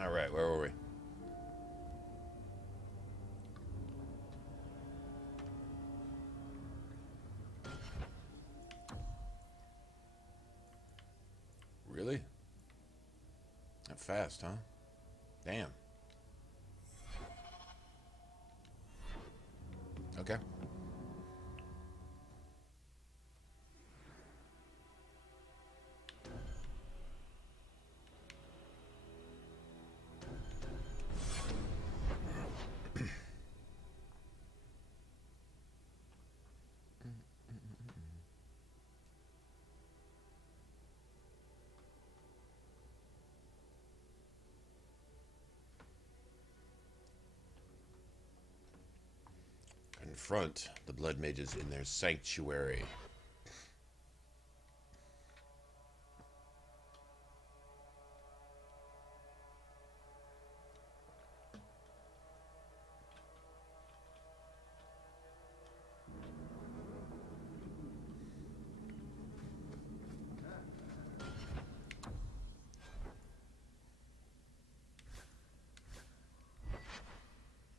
All right, where were we? Really? That fast, huh? Damn. Okay. Confront the blood mages in their sanctuary.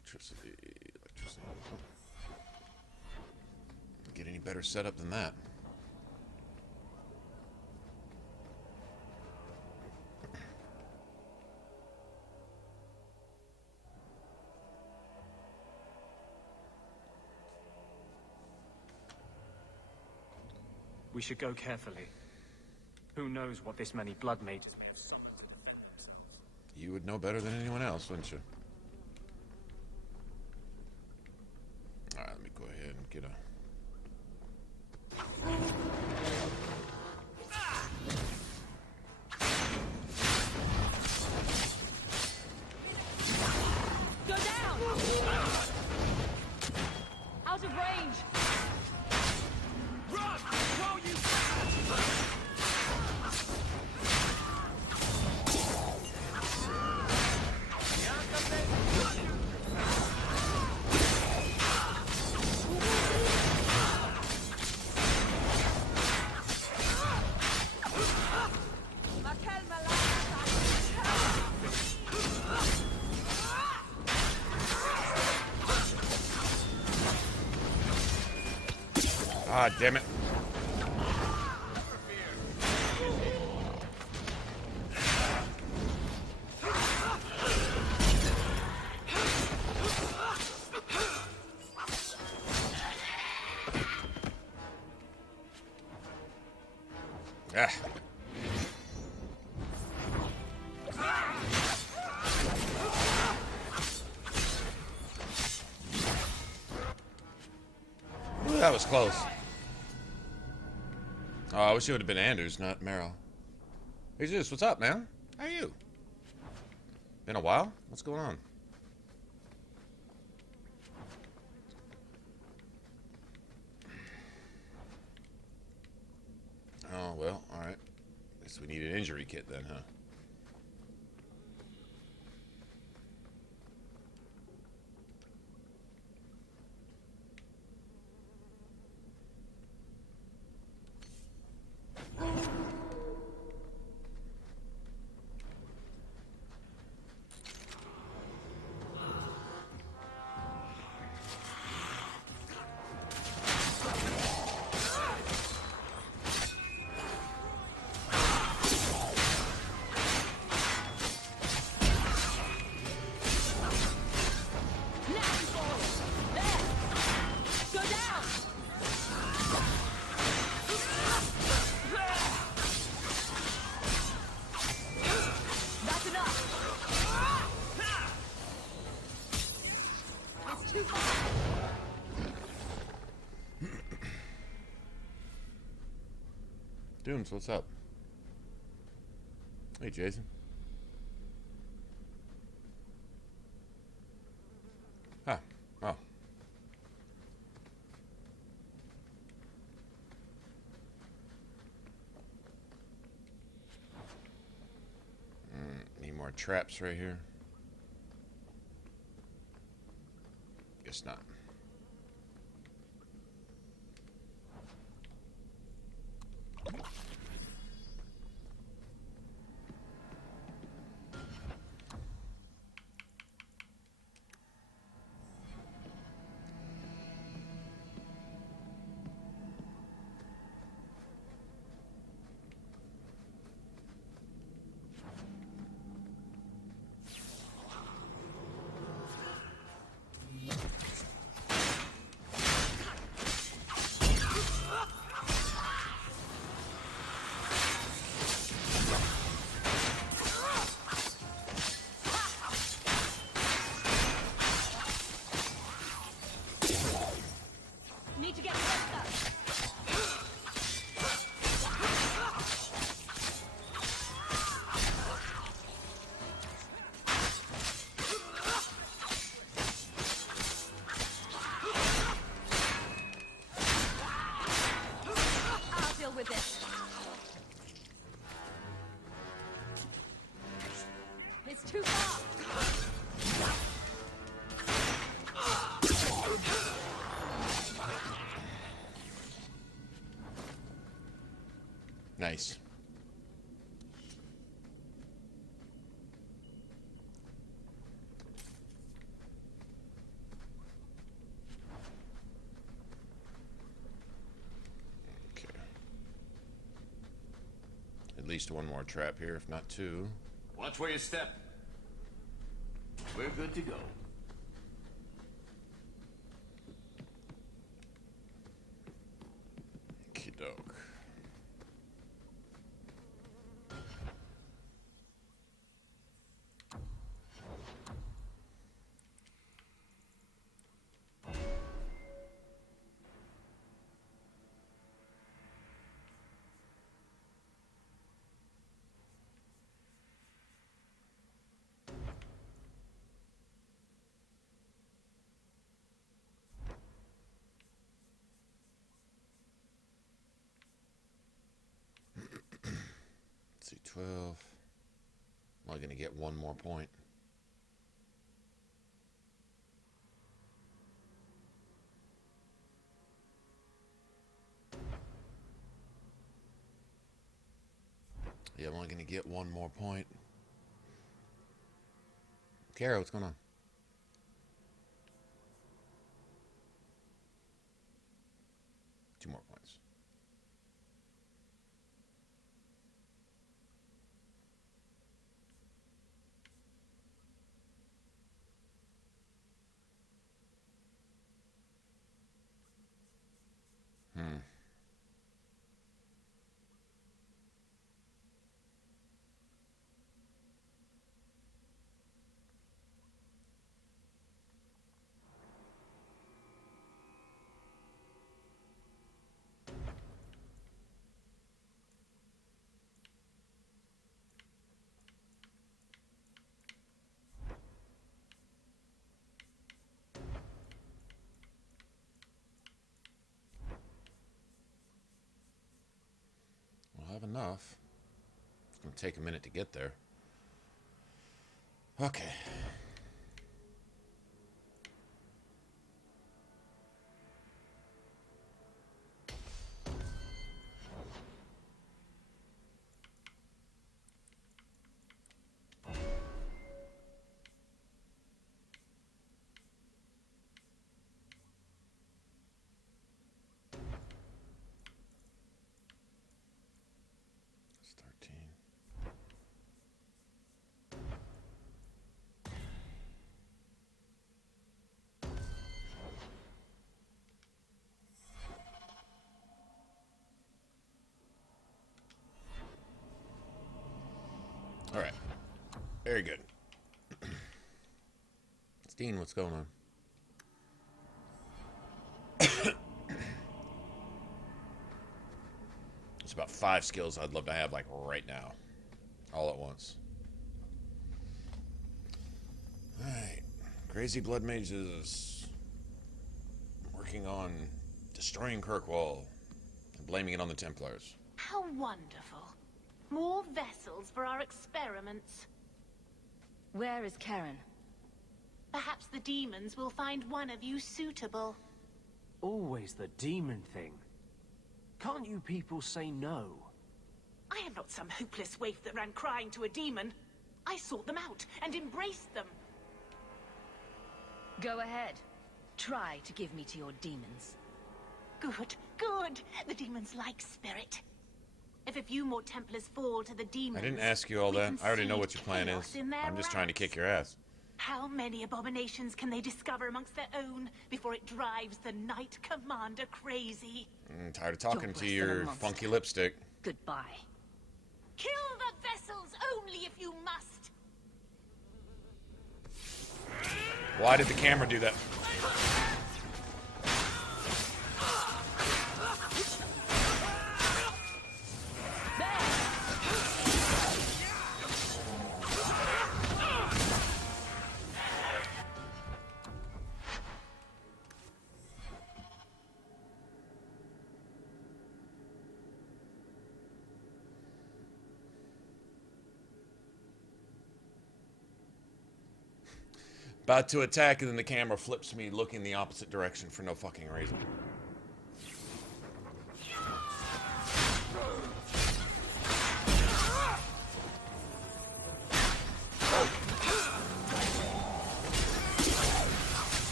Electricity. Get any better setup than that? We should go carefully. Who knows what this many blood mages may have summoned to defend themselves? You would know better than anyone else, wouldn't you? Alright, let me go ahead and get a... Go down! Out of range! Run! Go, you Ah, damn it. Ah. Ooh, that was close. Oh, I wish it would have been Anders, not Meryl. Hey, Zeus, what's up, man? How are you? Been a while? What's going on? Oh, well, alright. Guess we need an injury kit then, huh? Dooms, what's up? Hey, Jason. Huh. Oh. Need more traps right here. Guess not. Need to get barista. I'll deal with this. It's too far. Nice. Okay. At least one more trap here, if not two. Watch where you step. We're good to go. Okey-doke. Let's see, 12. I'm only going to get one more point. Yeah, I'm only going to get one more point. Kara, what's going on? Two more points. We'll have enough. It's going to take a minute to get there. Okay. It's 13. All right. Very good. Steen, what's going on? about 5 skills I'd love to have, like, right now. All at once. Alright. Crazy Blood Mages. Working on destroying Kirkwall. And blaming it on the Templars. How wonderful. More vessels for our experiments. Where is Karen? Perhaps the demons will find one of you suitable. Always the demon thing. Can't you people say no? I am not some hopeless waif that ran crying to a demon. I sought them out and embraced them. Go ahead. Try to give me to your demons. Good, good. The demons like spirit. If a few more Templars fall to the demons... I didn't ask you all we that. can I already know seed what your plan chaos is. in their I'm just trying to ranks. kick your ass. How many abominations can they discover amongst their own before it drives the Knight Commander crazy? I'm tired of talking You're to worse than a your monster. funky lipstick. Goodbye. Kill the vessels only if you must. Why did the camera do that? About to attack, and then the camera flips me looking the opposite direction for no fucking reason.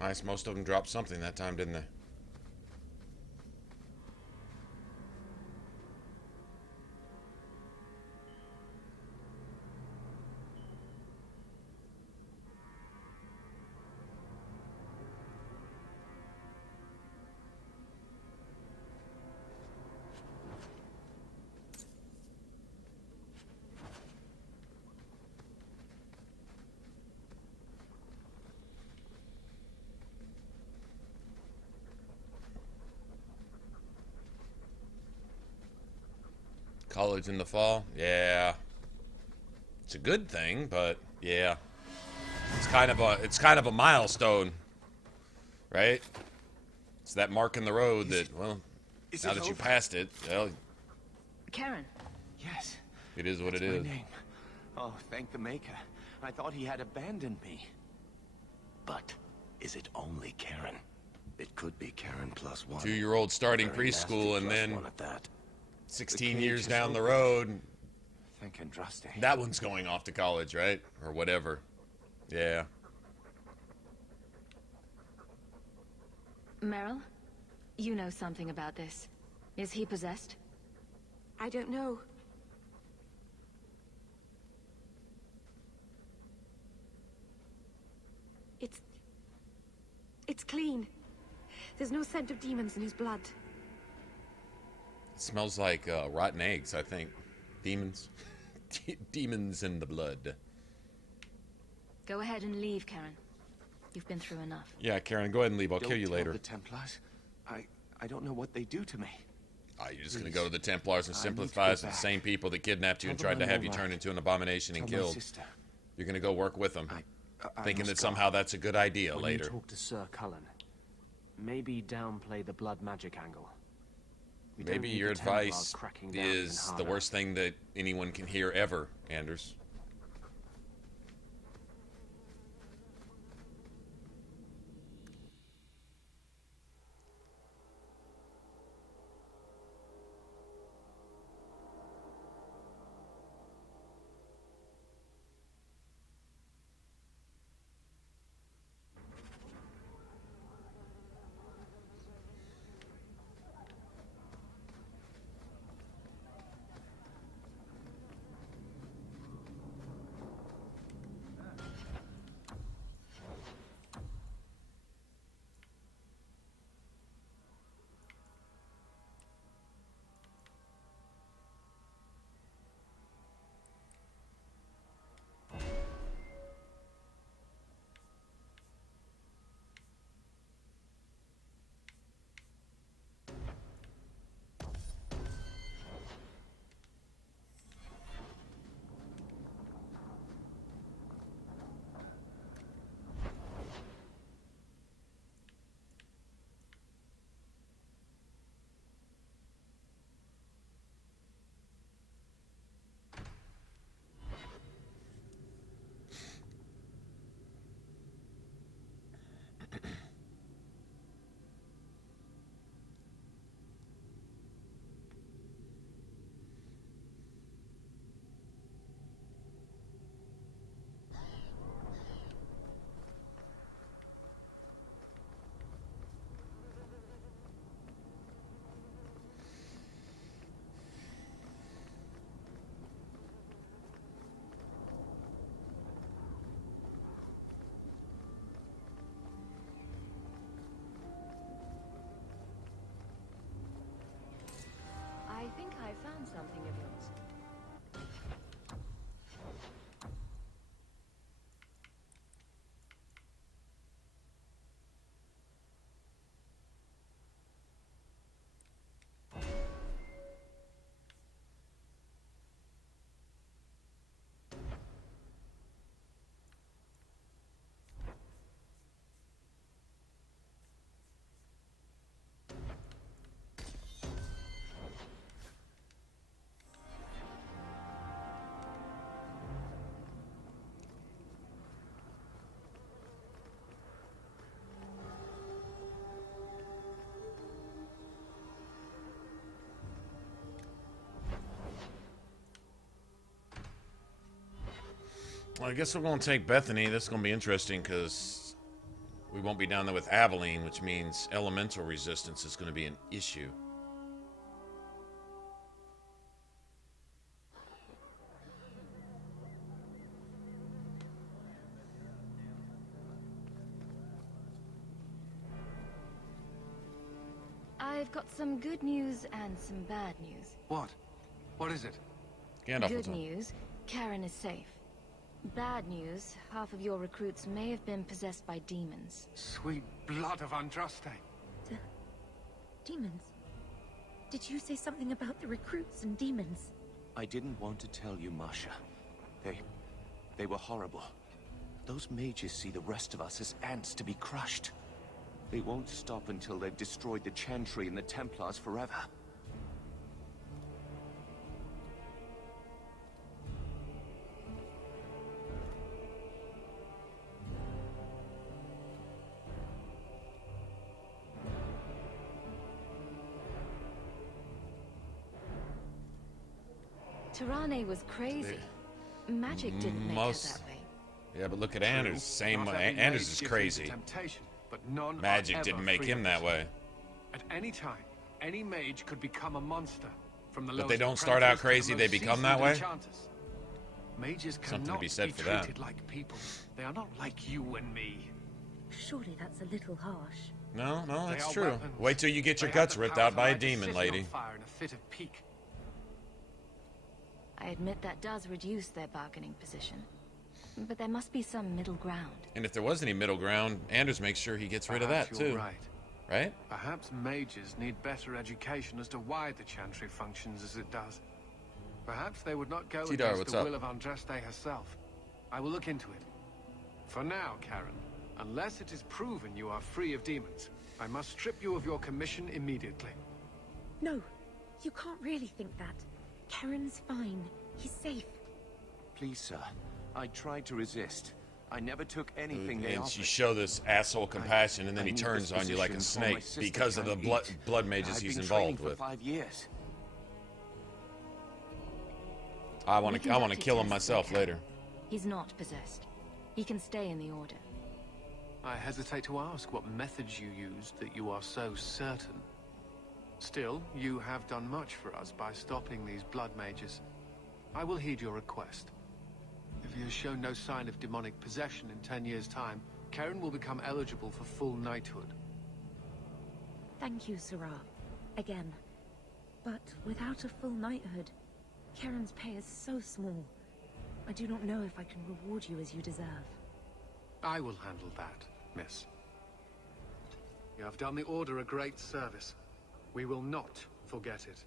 Nice, most of them dropped something that time, didn't they? College in the fall? Yeah. It's a good thing, but yeah. It's kind of a milestone. Right? It's that mark in the road that, well, now that you passed it, well, Karen. Yes. it is what it That's is. my name. Oh, thank the Maker. I thought he had abandoned me. But is it only Karen? It could be Karen plus one. 2-year-old starting Very nasty preschool, and plus then one at that. 16 The years cage is down the open. road, Thank Andraste. that one's going off to college, right? Or whatever. Yeah. Meryl, you know something about this. Is he possessed? I don't know. It's clean. There's no scent of demons in his blood. It smells like rotten eggs, I think. Demons. Demons in the blood. Go ahead and leave, Karen. You've been through enough. Yeah, Karen, go ahead and leave. I'll Don't kill you tell later. The Templars. I don't know what they do to me. You're just going to Please. go to the Templars and I need to sympathize go with the back. same people that kidnapped you and Tell tried to them I'm have you all turned right. into an abomination and Tell my killed. sister. You're going to go work with them, I thinking must that go. somehow that's a good idea When later. you talk to Sir Cullen, Maybe downplay the blood magic angle. We don't Maybe need your the Templars advice cracking down is even the harder. worst thing that anyone can hear ever, Anders. I think I found something of yours. Well, I guess we're going to take Bethany. That's going to be interesting because we won't be down there with Aveline, which means elemental resistance is going to be an issue. I've got some good news and some bad news. What? What is it? Gandalf, Good what's up? news, Karen is safe. Bad news, half of your recruits may have been possessed by demons. Sweet blood of Andraste. Demons? Did you say something about the recruits and demons? I didn't want to tell you, Masha. They were horrible. Those mages see the rest of us as ants to be crushed. They won't stop until they've destroyed the Chantry and the Templars forever. Tirane was crazy. Magic didn't make her that way. Yeah, but look at Anders. Same Not way. every Anders mage is gives crazy. into temptation, but none are Magic ever didn't make free him of that it. way. At any time, any mage could become a monster. From the But they lowest don't start out apprentice to the crazy, most they become that seasoned way? enchanters. Mages Something to cannot be said for that. treated like people. They are not like you and me. Surely that's a little harsh. No, They that's are true. weapons. Wait till you get your They have guts the ripped power out to by a light demon, city lady. on fire in a fit of pique. I admit that does reduce their bargaining position. But there must be some middle ground. And if there was any middle ground, Anders makes sure he gets rid of that Perhaps you're too. right. Right? Perhaps mages need better education as to why the Chantry functions as it does. Perhaps they would not go Tidar, against what's the up? will of Andraste herself. I will look into it. For now, Karen, unless it is proven you are free of demons, I must strip you of your commission immediately. No, you can't really think that. Karen's fine. He's safe. Please, sir. I tried to resist. I never took anything they And offered. you show this asshole compassion, and then he need turns this on you like a position for my snake sister because of the can't eat. blood mages I've he's been training involved for with. 5 years. I We want to conducted kill him tests myself with Karen. later. He's not possessed. He can stay in the Order. I hesitate to ask what methods you used that you are so certain. Still, you have done much for us by stopping these blood mages. I will heed your request. If he has shown no sign of demonic possession in 10 years' time, Karen will become eligible for full knighthood. Thank you, Sarah. Again. But without a full knighthood, Karen's pay is so small. I do not know if I can reward you as you deserve. I will handle that, miss. You have done the Order a great service. We will not forget it.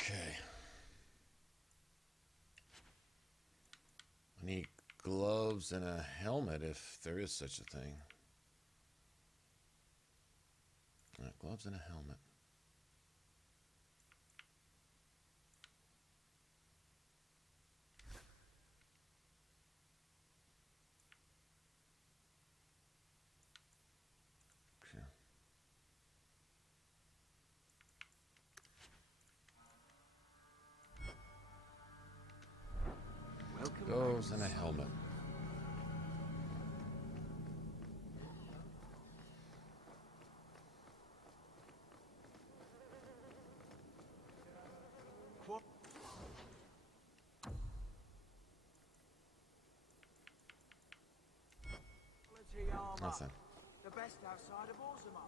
Okay. I need gloves and a helmet if there is such a thing. Gloves and a helmet. Okay. Gloves and a helmet. Nothing. The best outside of Orzammar.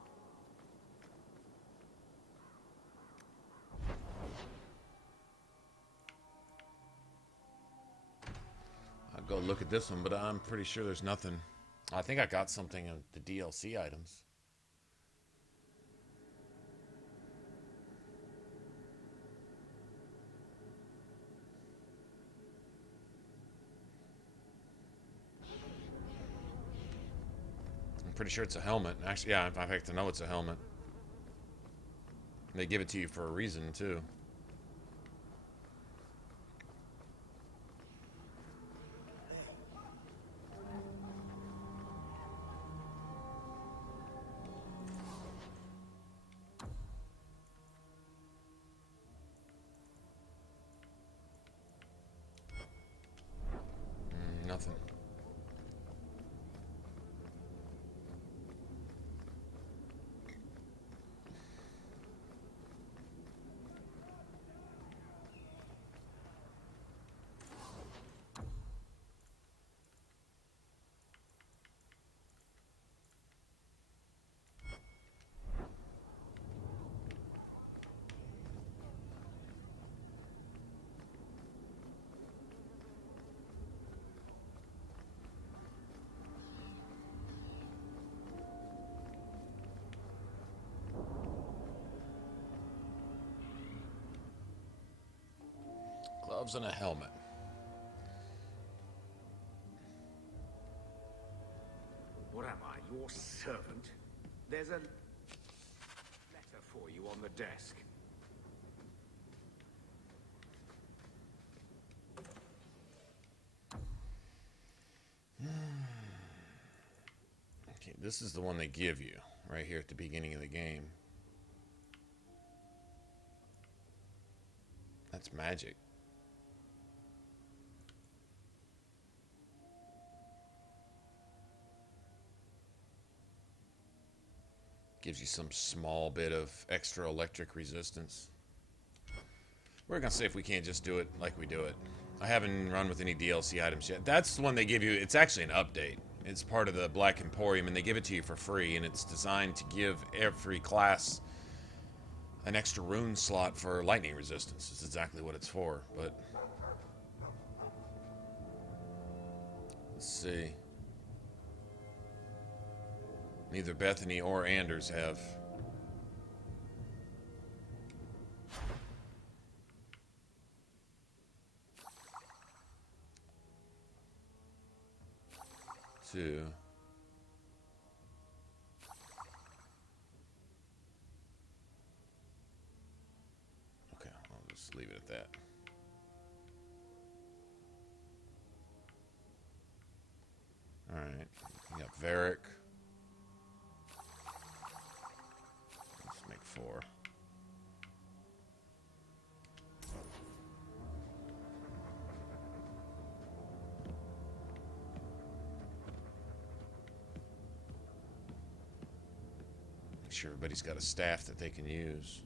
I'll go look at this one, but I'm pretty sure there's nothing. I think I got something of the DLC items. I'm pretty sure it's a helmet. Actually, yeah, in fact, I know it's a helmet. They give it to you for a reason, too. Nothing. Gloves and a helmet. What am I, your servant? There's a letter for you on the desk. this is the one they give you right here at the beginning of the game. That's magic. Gives you some small bit of extra electric resistance. We're gonna see if we can't just do it like we do it. I haven't run with any DLC items yet. That's the one they give you. It's actually an update. It's part of the Black Emporium, and they give it to you for free, and it's designed to give every class an extra rune slot for lightning resistance. It's exactly what it's for, but... let's see. Neither Bethany or Anders have. Two. Okay, I'll just leave it at that. Alright, we got Varric. Let's make 4. Make sure everybody's got a staff that they can use.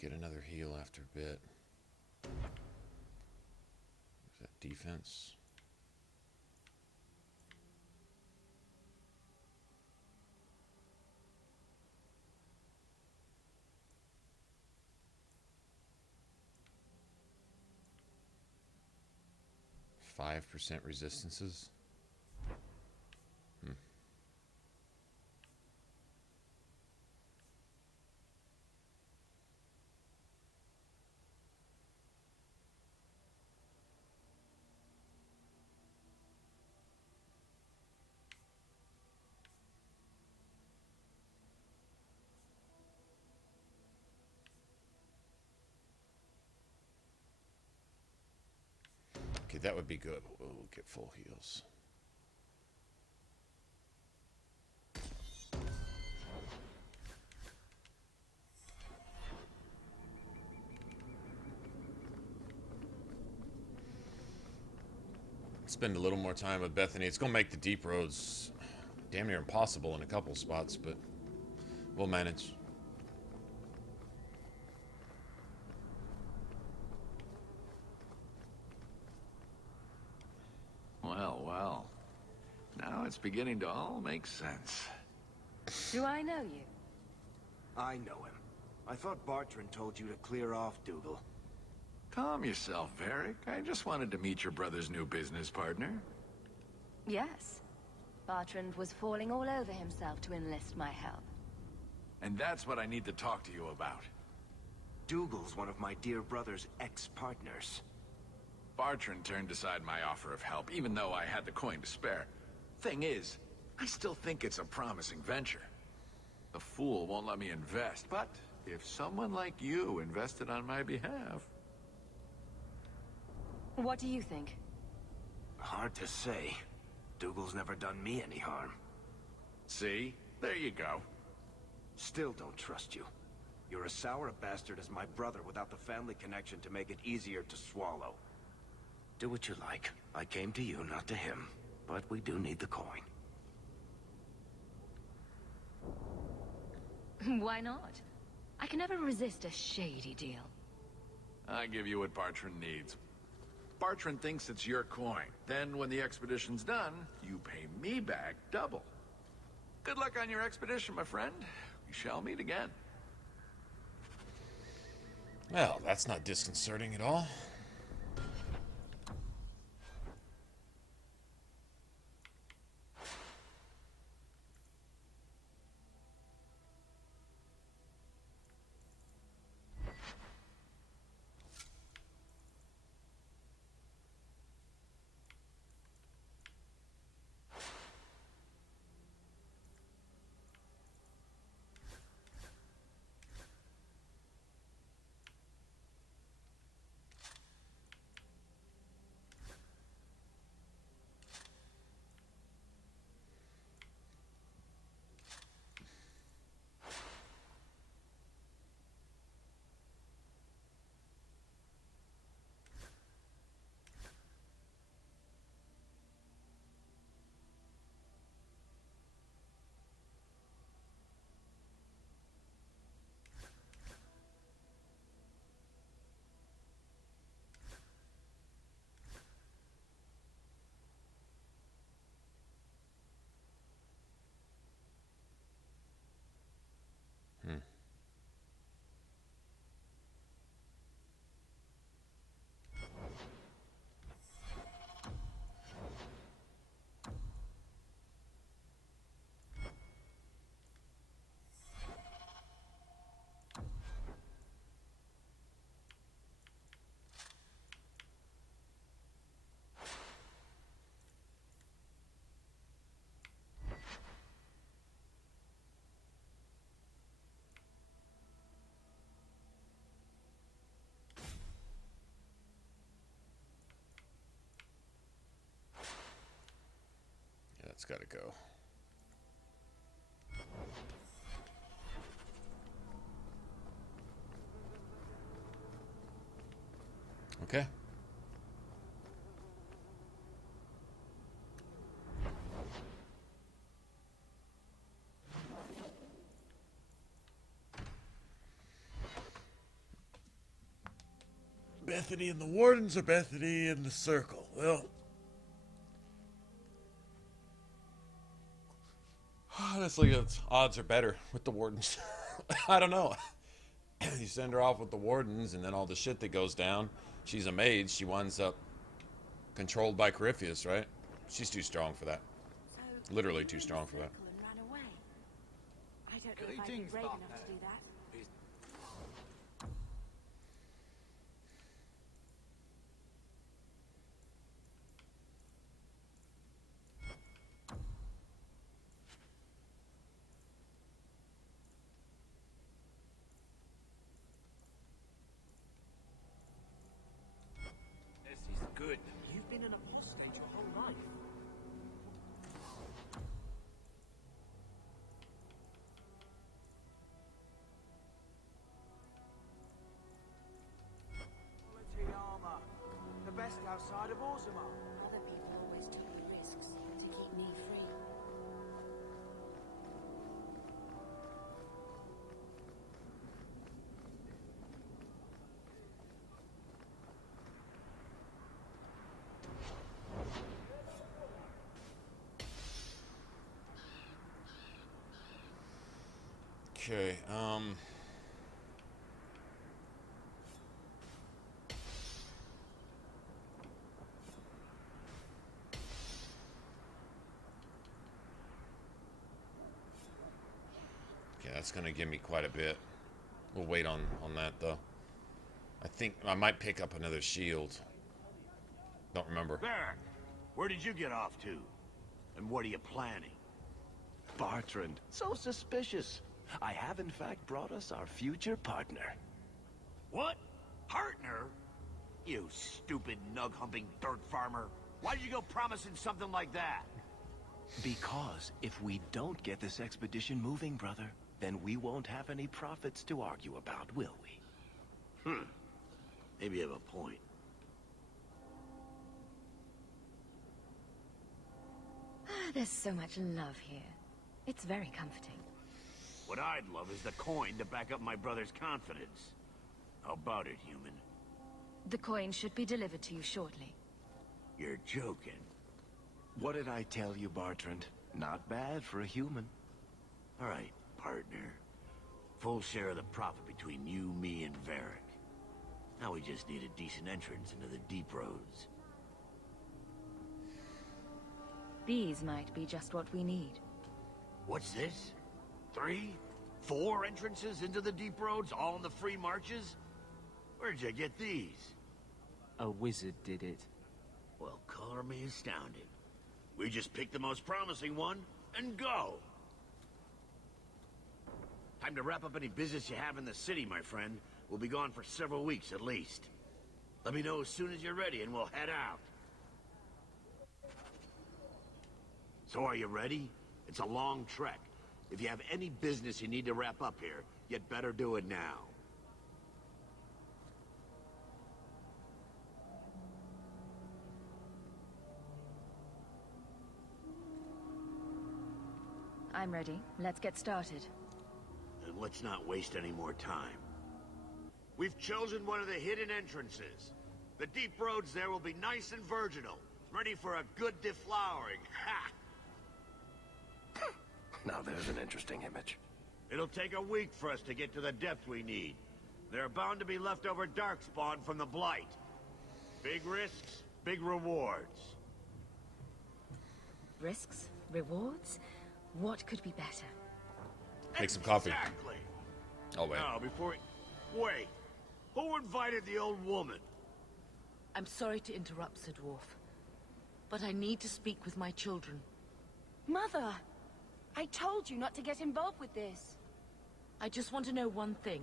Get another heal after a bit. Is that defense? %5 resistances. Okay, that would be good. We'll get full heals. Spend a little more time with Bethany. It's going to make the deep roads damn near impossible in a couple spots, but we'll manage. Well, well. Now it's beginning to all make sense. Do I know you? I know him. I thought Bartrand told you to clear off, Dougal. Calm yourself, Varric. I just wanted to meet your brother's new business partner. Yes. Bartrand was falling all over himself to enlist my help. And that's what I need to talk to you about. Dougal's one of my dear brother's ex-partners. Bartrand turned aside my offer of help, even though I had the coin to spare. Thing is, I still think it's a promising venture. The fool won't let me invest, but if someone like you invested on my behalf... What do you think? Hard to say. Dougal's never done me any harm. See? There you go. Still don't trust you. You're as sour a bastard as my brother without the family connection to make it easier to swallow. Do what you like. I came to you, not to him. But we do need the coin. Why not? I can never resist a shady deal. I give you what Bartrand needs. Bartrand thinks it's your coin. Then when the expedition's done, you pay me back double. Good luck on your expedition, my friend. We shall meet again. Well, that's not disconcerting at all. It's gotta go. Okay. Bethany and the Wardens or Bethany and the Circle? Well, honestly, its odds are better with the Wardens. I don't know. You send her off with the Wardens, and then all the shit that goes down. She's a mage. She winds up controlled by Corypheus, right? She's too strong for that. Literally too strong for that. I don't know if I'd be brave enough to do that. This is good. You've been an apostate your whole life. Quality armor. The best outside of Orzammar. Other people always took the risks to keep me free. Okay, okay, that's gonna give me quite a bit. We'll wait on that though. I think I might pick up another shield. Don't remember. There. Where did you get off to? And what are you planning? Bartrand, so suspicious. I have in fact brought us our future partner. What? Partner? You stupid nug-humping dirt farmer. Why did you go promising something like that? Because if we don't get this expedition moving, brother, then we won't have any profits to argue about, will we? Maybe you have a point. There's so much love here. It's very comforting. What I'd love is the coin to back up my brother's confidence. How about it, human? The coin should be delivered to you shortly. You're joking. What did I tell you, Bartrand? Not bad for a human. All right, partner. Full share of the profit between you, me, and Varric. Now we just need a decent entrance into the deep roads. These might be just what we need. What's this? 3? 4 entrances into the deep roads, all in the free marches? Where'd you get these? A wizard did it. Well, color me astounded. We just pick the most promising one and go. Time to wrap up any business you have in the city, my friend. We'll be gone for several weeks at least. Let me know as soon as you're ready and we'll head out. So are you ready? It's a long trek. If you have any business you need to wrap up here, you'd better do it now. I'm ready. Let's get started. And let's not waste any more time. We've chosen one of the hidden entrances. The deep roads there will be nice and virginal, ready for a good deflowering. Ha! Now there's an interesting image. It'll take a week for us to get to the depth we need. There are bound to be leftover darkspawn from the Blight. Big risks, big rewards. Risks? Rewards? What could be better? Make some coffee. Exactly. Oh, wait. Now, Wait. Who invited the old woman? I'm sorry to interrupt, Sir Dwarf, but I need to speak with my children. Mother! I told you not to get involved with this. I just want to know one thing.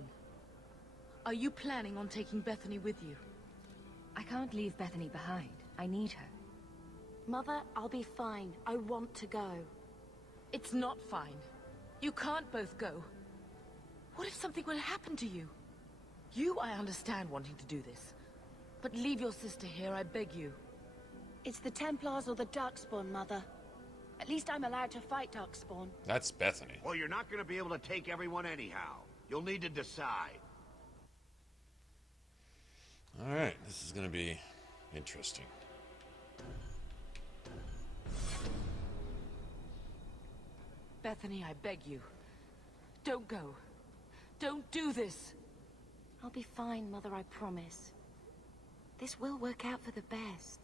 Are you planning on taking Bethany with you? I can't leave Bethany behind. I need her. Mother, I'll be fine. I want to go. It's not fine. You can't both go. What if something will happen to you? You, I understand wanting to do this. But leave your sister here, I beg you. It's the Templars or the Darkspawn, Mother. At least I'm allowed to fight Darkspawn. That's Bethany. Well, you're not going to be able to take everyone anyhow. You'll need to decide. All right, this is going to be interesting. Bethany, I beg you. Don't go. Don't do this. I'll be fine, Mother, I promise. This will work out for the best.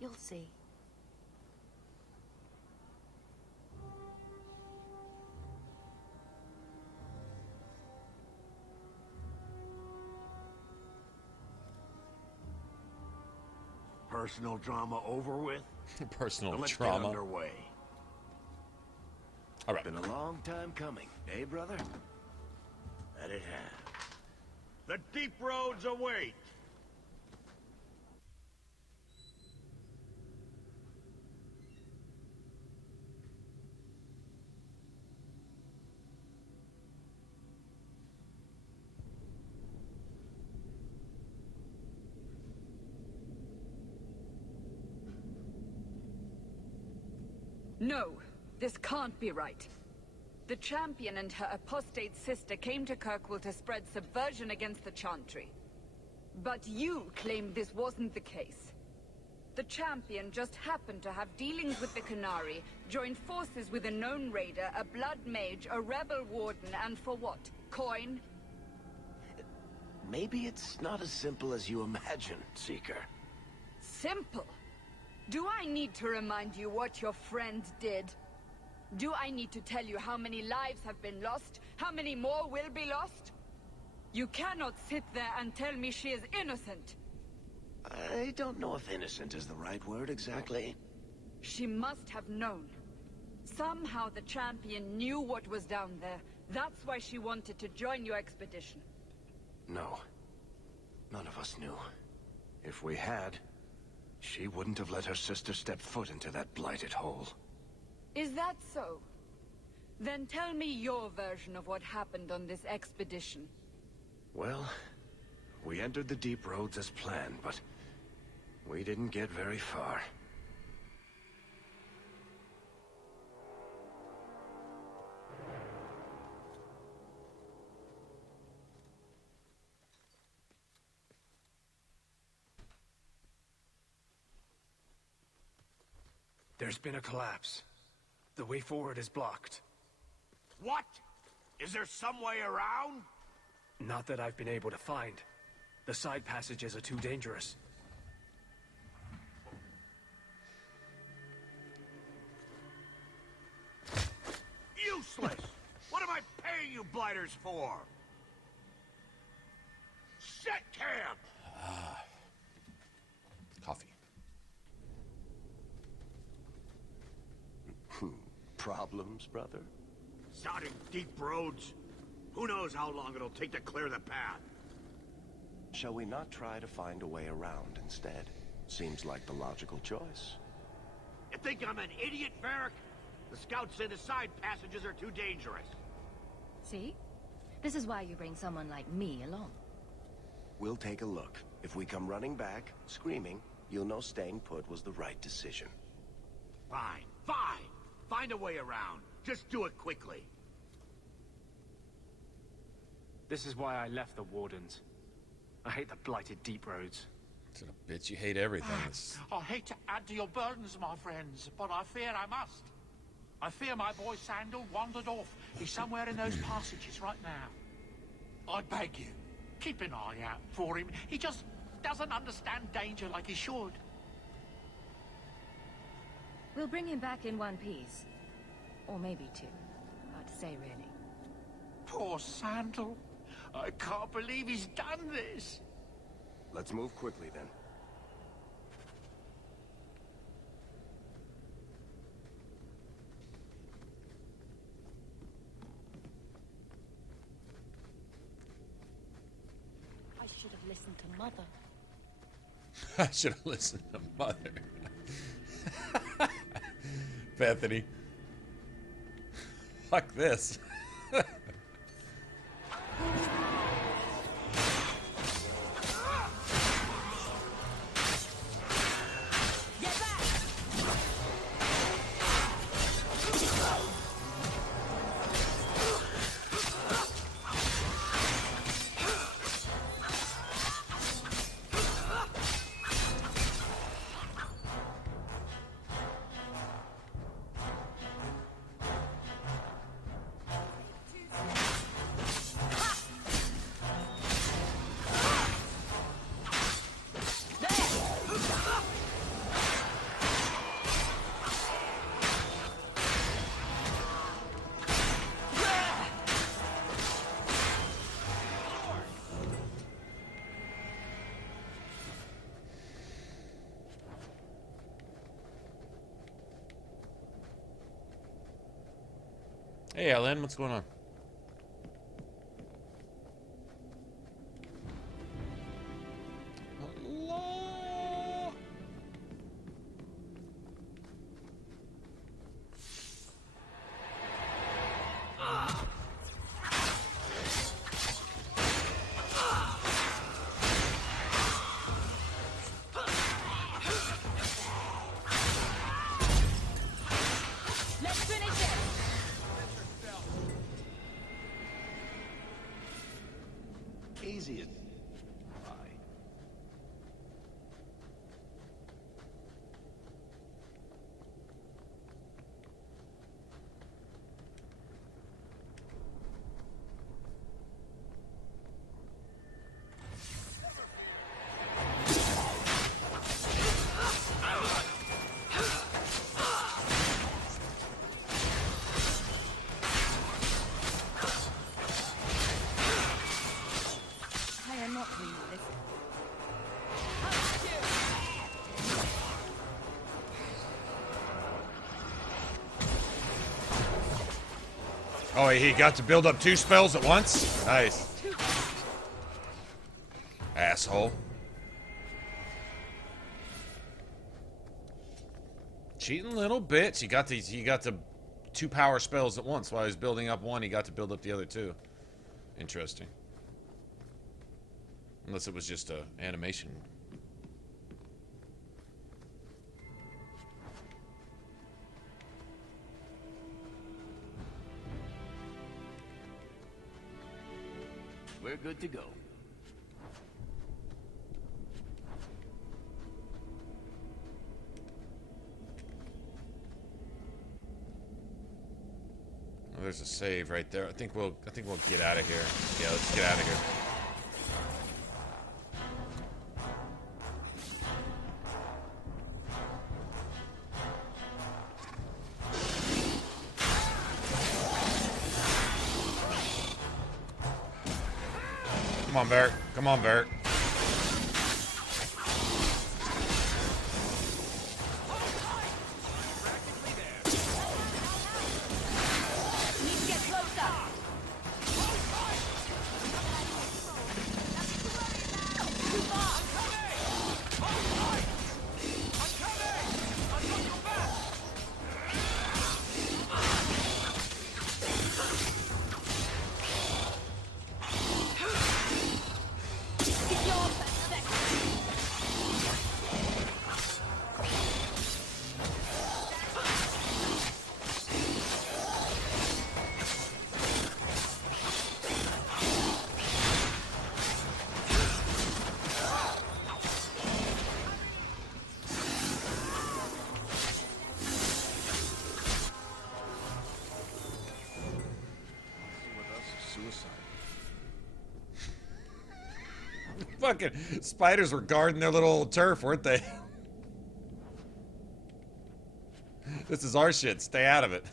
You'll see. Personal drama over with? Personal Let's trauma. get underway. All right. Been a long time coming, eh, brother? That it has. The deep roads await. No, this can't be right. The champion and her apostate sister came to Kirkwall to spread subversion against the Chantry. But you claim this wasn't the case. The champion just happened to have dealings with the Canary, joined forces with a known raider, a blood mage, a rebel warden, and for what? Coin? Maybe it's not as simple as you imagine, Seeker. Simple? Do I need to remind you what your friend did? Do I need to tell you how many lives have been lost? How many more will be lost? You cannot sit there and tell me she is innocent. I don't know if innocent is the right word exactly. She must have known. Somehow the champion knew what was down there. That's why she wanted to join your expedition. No. None of us knew. If we had, she wouldn't have let her sister step foot into that blighted hole. Is that so? Then tell me your version of what happened on this expedition. Well, we entered the deep roads as planned, but we didn't get very far. There's been a collapse. The way forward is blocked. What? Is there some way around? Not that I've been able to find. The side passages are too dangerous. Useless! What am I paying you blighters for? Set camp! Coffee. Problems, brother? Sounding deep roads. Who knows how long it'll take to clear the path? Shall we not try to find a way around instead? Seems like the logical choice. You think I'm an idiot, Varric? The scouts say the side passages are too dangerous. See? This is why you bring someone like me along. We'll take a look. If we come running back, screaming, you'll know staying put was the right decision. Fine, fine. Find a way around. Just do it quickly. This is why I left the Wardens. I hate the blighted deep roads. Son of a bitch, you hate everything. I hate to add to your burdens, my friends, but I fear I must. I fear my boy Sandal wandered off. He's somewhere in those passages right now. I beg you, keep an eye out for him. He just doesn't understand danger like he should. We'll bring him back in one piece. Or maybe two. Hard to say, really. Poor Sandal. I can't believe he's done this. Let's move quickly, then. I should have listened to Mother. I should have listened to Mother. Bethany. Fuck this. Hey, Ellen, what's going on? Easy as pie. Oh, he got to build up 2 spells at once? Nice. Asshole. Cheating little bitch. He got to 2 power spells at once. While he's building up one, he got to build up the other 2. Interesting. Unless it was just a animation. We're good to go. Oh, there's a save right there. I think we'll get out of here. Yeah, let's get out of here. Come on, Bert. Come on, Bert. Fucking spiders were guarding their little turf, weren't they? This is our shit. Stay out of it.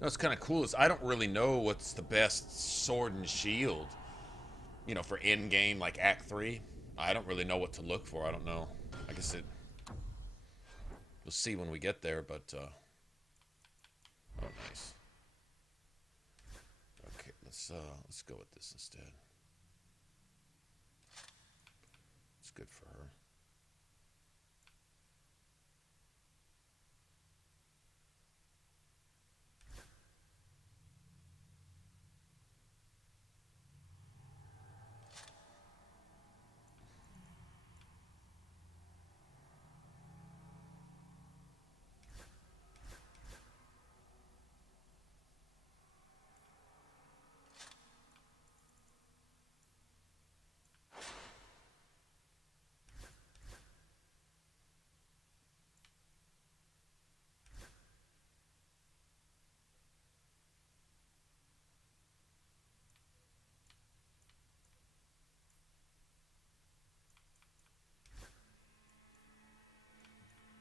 What's kind of cool is I don't really know what's the best sword and shield, you know, for end game like Act 3. I don't really know what to look for. I don't know. I guess we'll see when we get there. But oh, nice. Okay, let's go with this instead. It's good for her.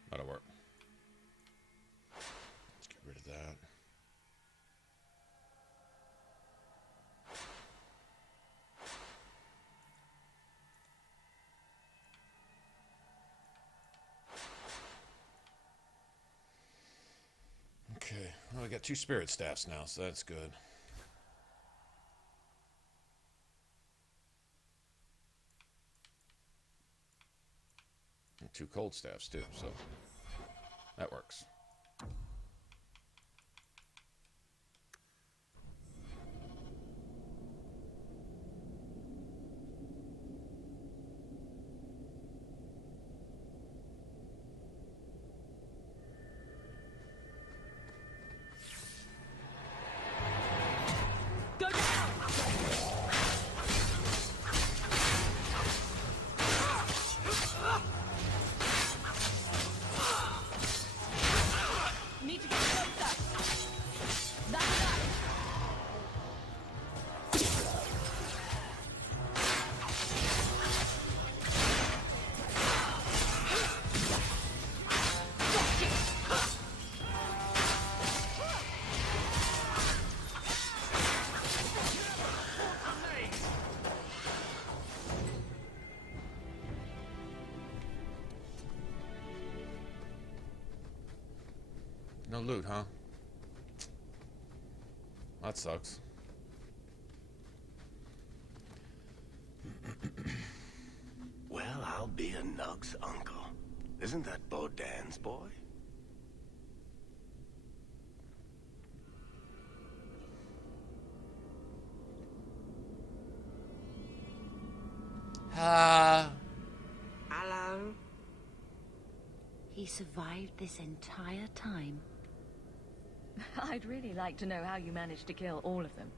That'll work. Let's get rid of that. Okay, well, we got 2 spirit staffs now, so that's good. And 2 cold staffs too, so that works. No loot, huh? That sucks. Well, I'll be a Nug's uncle. Isn't that Bodan's boy? Hello? He survived this entire time. I'd really like to know how you managed to kill all of them.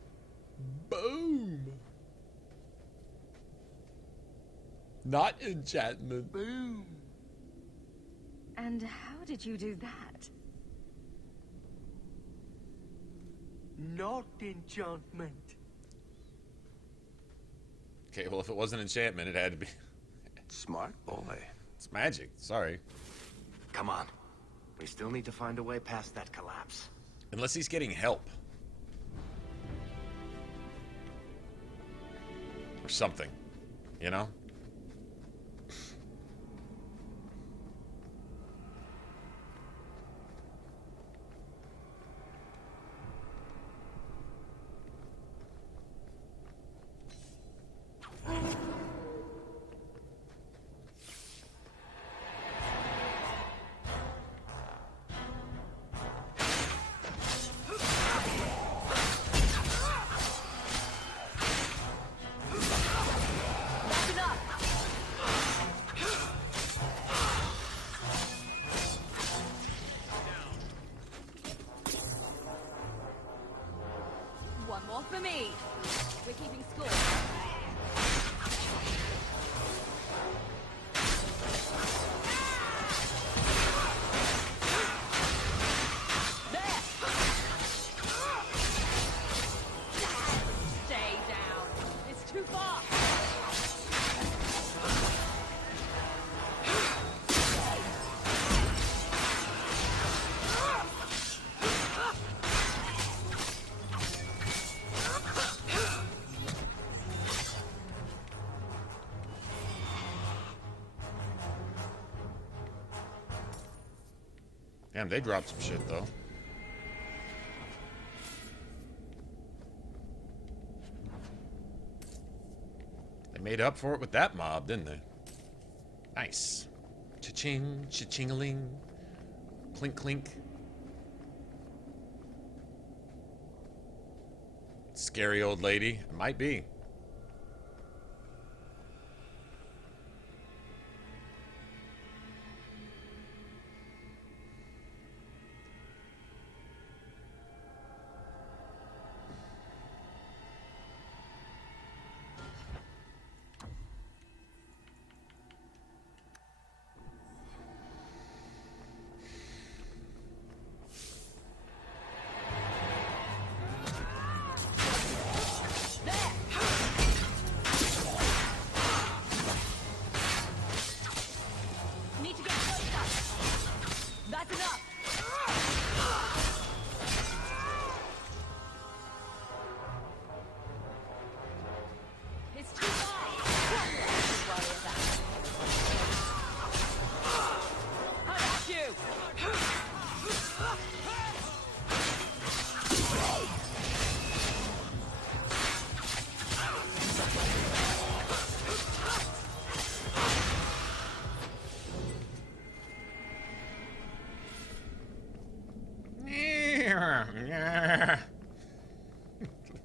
Boom! Not enchantment. Boom! And how did you do that? Not enchantment. Okay, well, if it wasn't enchantment, it had to be. Smart boy. It's magic. Sorry. Come on. We still need to find a way past that collapse. Unless he's getting help. Or something. You know? One more for me. We're keeping score. Stay down. It's too far. Damn, they dropped some shit, though. They made up for it with that mob, didn't they? Nice. Cha-ching, cha-ching-a-ling. Clink, clink. Scary old lady. It might be.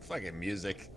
Fucking music.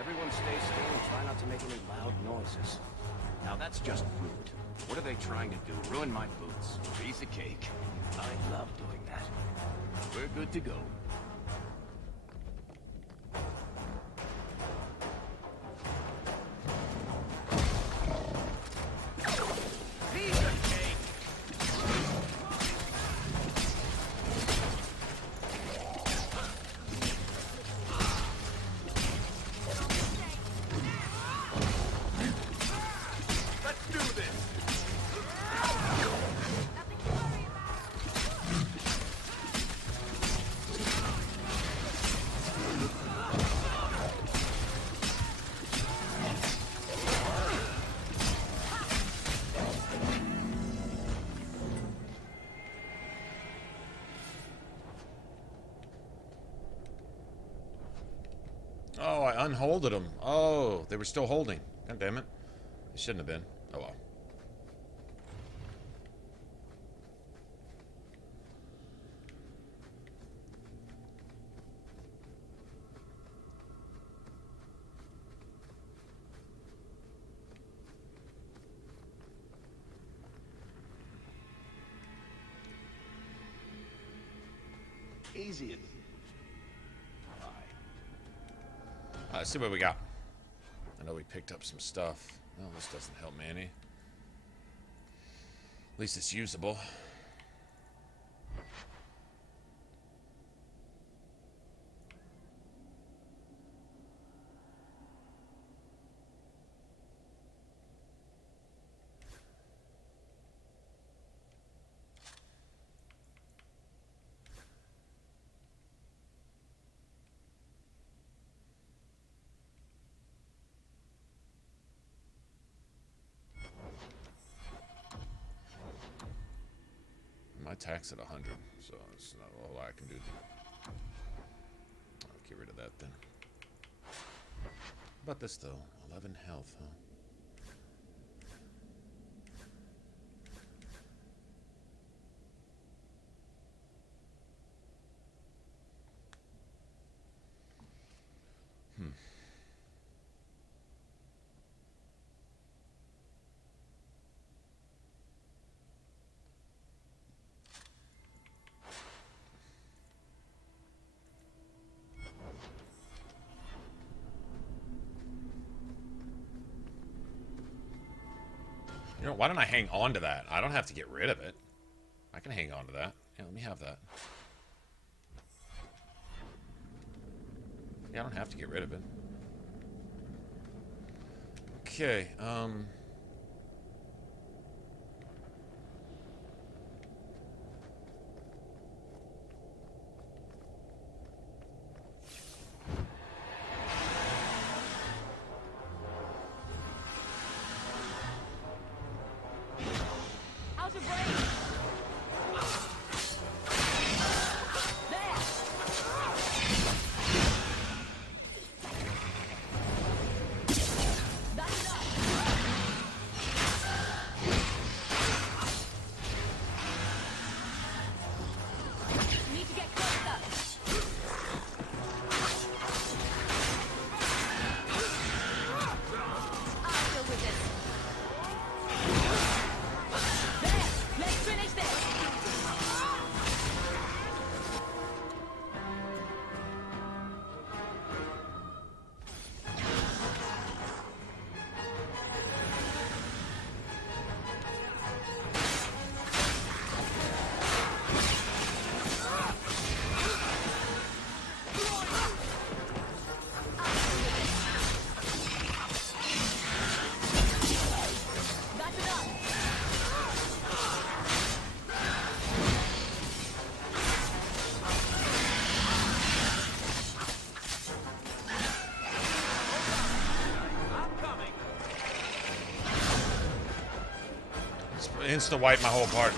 Everyone stay still and try not to make any loud noises. Now that's just rude. What are they trying to do? Ruin my boots? Piece of cake. I love doing that. We're good to go. Piece of cake! unholded them. Oh, they were still holding. God damn it. They shouldn't have been. Oh well. Easy. Let's see what we got. I know we picked up some stuff. Well, this doesn't help me any. At least it's usable. My attack's at 100, so it's not a whole lot I can do. I'll get rid of that then. How about this though? 11 health, huh? You know, why don't I hang on to that? I don't have to get rid of it. I can hang on to that. Yeah, let me have that. Yeah, I don't have to get rid of it. Okay, insta-wipe my whole party.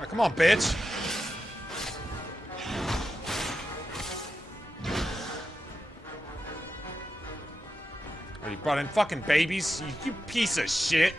Oh, come on, bitch. Oh, you brought in fucking babies? You piece of shit.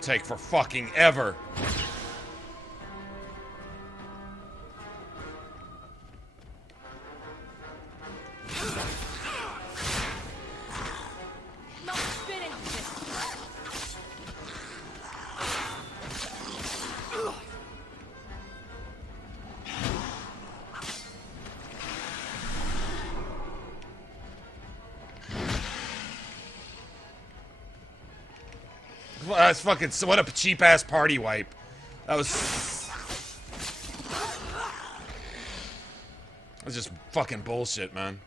Take for fucking ever. That's fucking. What a cheap ass party wipe. That was. That's just fucking bullshit, man.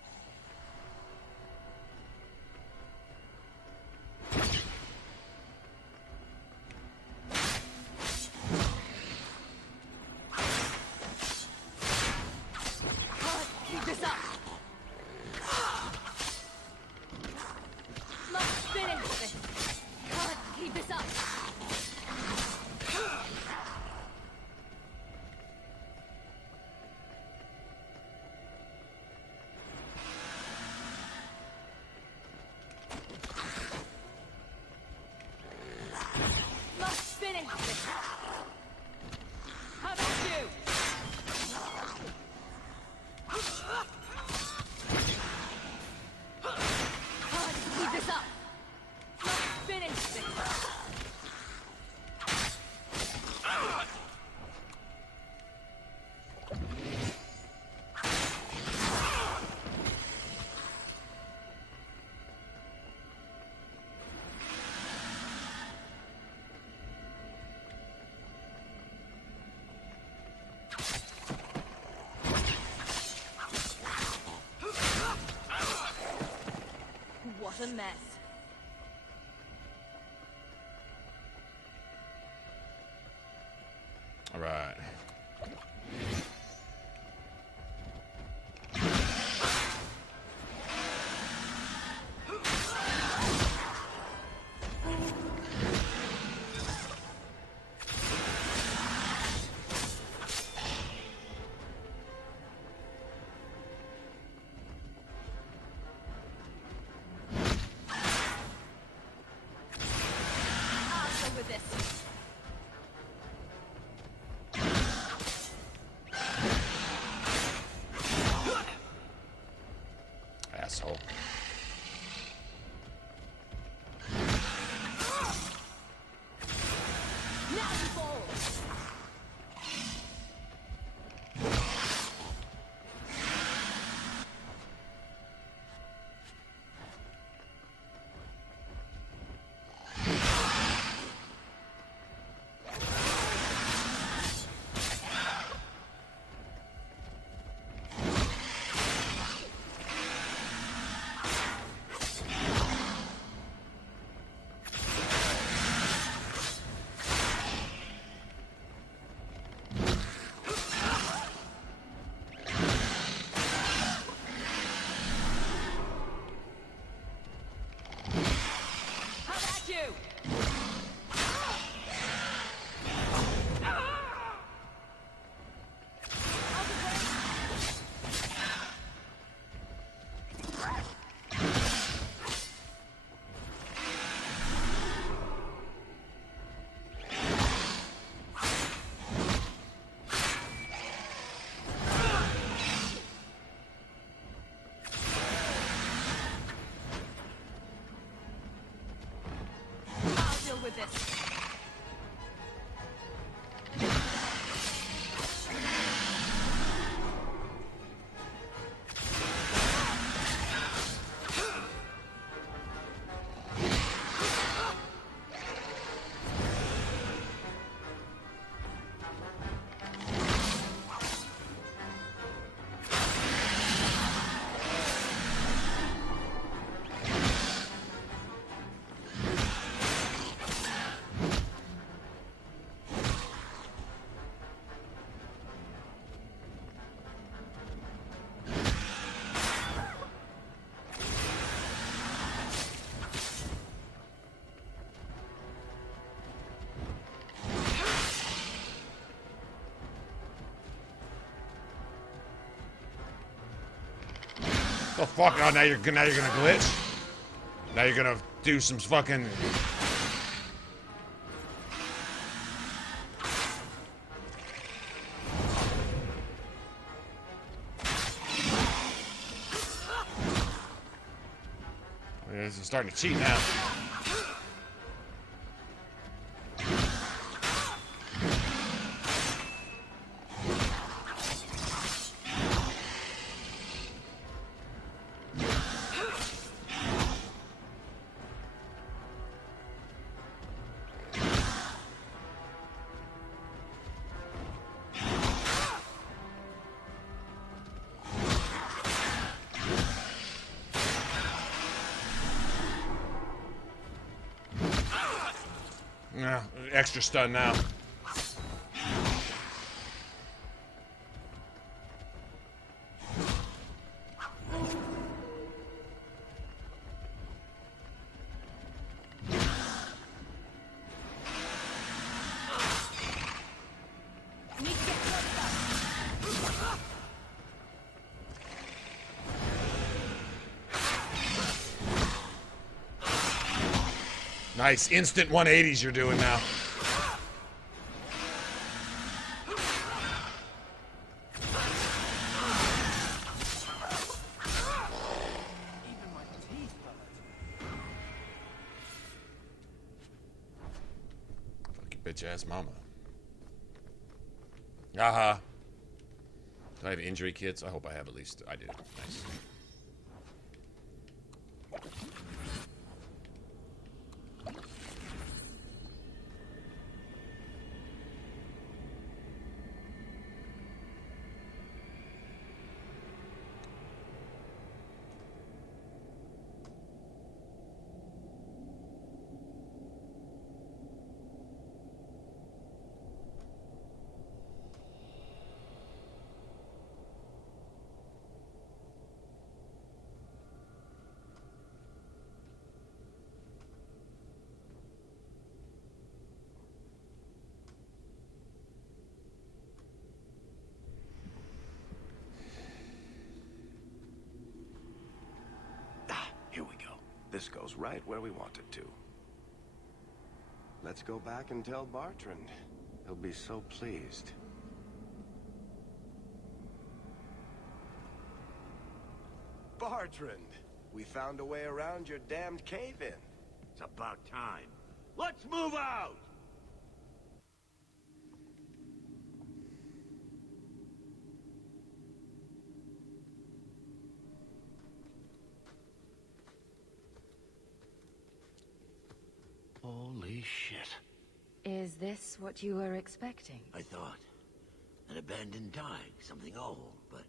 What a mess. All right. Asshole. With this. Oh fuck! Oh, now you're gonna glitch. Now you're gonna do some fucking. It's starting to cheat now. Yeah, extra stun now. Nice, instant 180s you're doing now. Fuck your bitch ass mama. Aha. Do I have injury kits? I hope I have at least. I do. Nice. Here we go. This goes right where we want it to. Let's go back and tell Bartrand. He'll be so pleased. Bartrand, we found a way around your damned cave-in. It's about time. Let's move out! Holy shit. Is this what you were expecting? I thought. An abandoned dike, something old, but...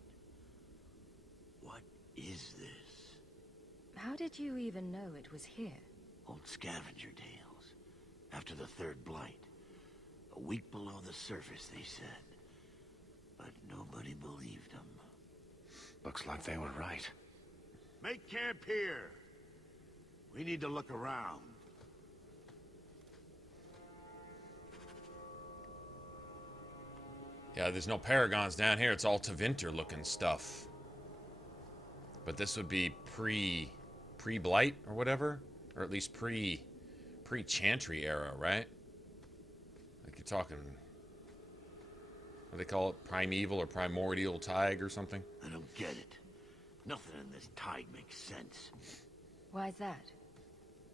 what is this? How did you even know it was here? Old scavenger tales. After the third blight. A week below the surface, they said. But nobody believed them. Looks like they were right. Make camp here. We need to look around. Yeah, there's no paragons down here. It's all Tevinter looking stuff. But this would be pre-blight or whatever, or at least pre-chantry era, right? Like you're talking, what do they call it? Primeval or primordial tide or something? I don't get it. Nothing in this tide makes sense. Why's that?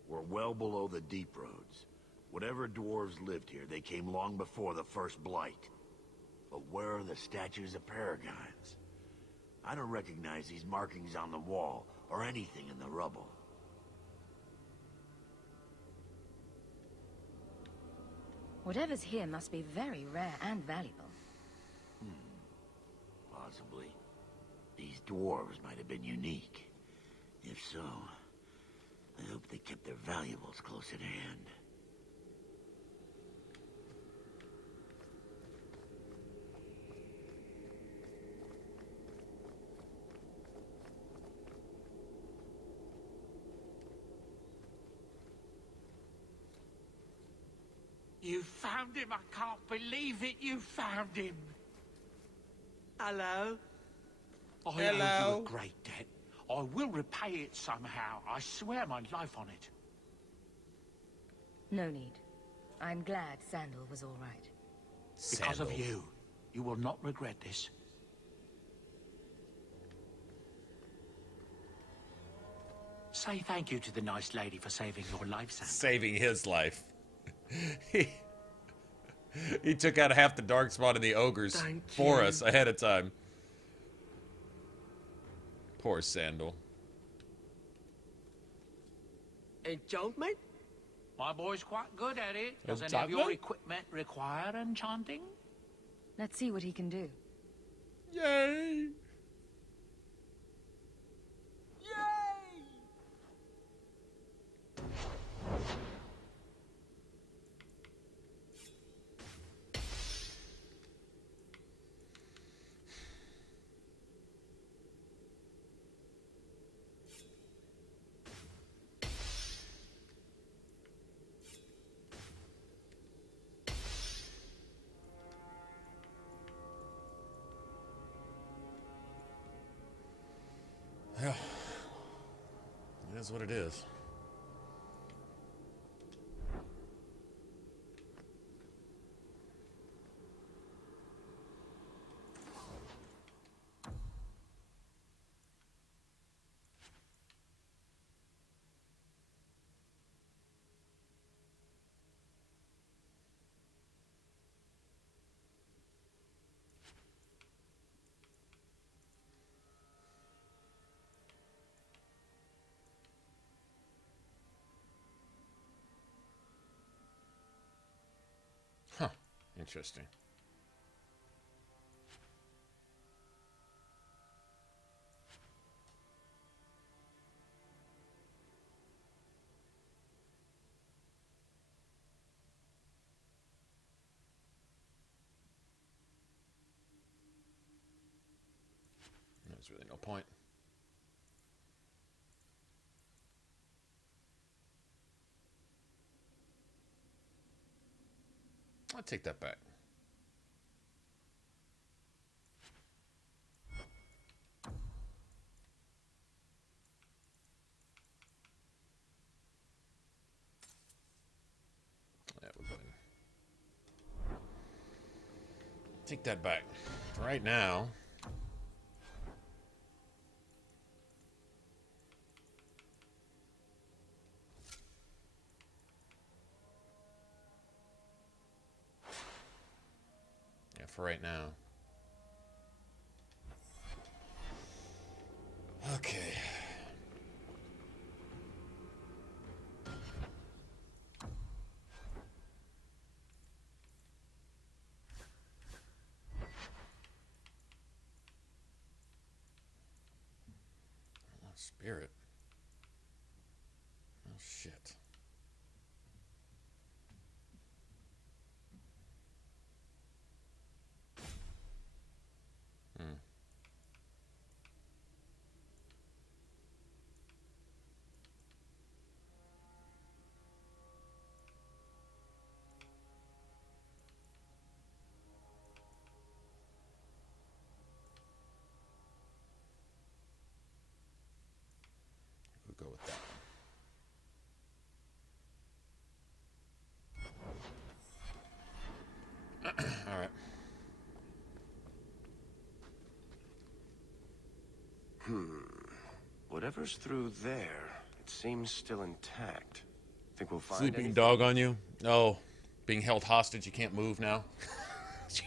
We're well below the deep roads. Whatever dwarves lived here, they came long before the first blight. But where are the statues of paragons? I don't recognize these markings on the wall, or anything in the rubble. Whatever's here must be very rare and valuable. Possibly. These dwarves might have been unique. If so, I hope they kept their valuables close at hand. You found him! I can't believe it! You found him! Hello? I owe you a great debt. I will repay it somehow. I swear my life on it. No need. I'm glad Sandal was all right. Because of you. You will not regret this. Say thank you to the nice lady for saving your life, Sandal. Saving his life. He took out half the dark spot in the ogres for us ahead of time. Poor Sandal. Enchantment? My boy's quite good at it. Does any of your equipment require enchanting? Let's see what he can do. Yay! It is what it is. Huh. Interesting. There's really no point. I'll take that back. Yeah, we're good. Take that back. Right now. Yeah, for right now. Okay. Oh, spirit. Oh, shit. Hmm. We'll go with that one. All right. Whatever's through there, it seems still intact. Think we'll find Sleeping anything? dog on you? No. Being held hostage, you can't move now.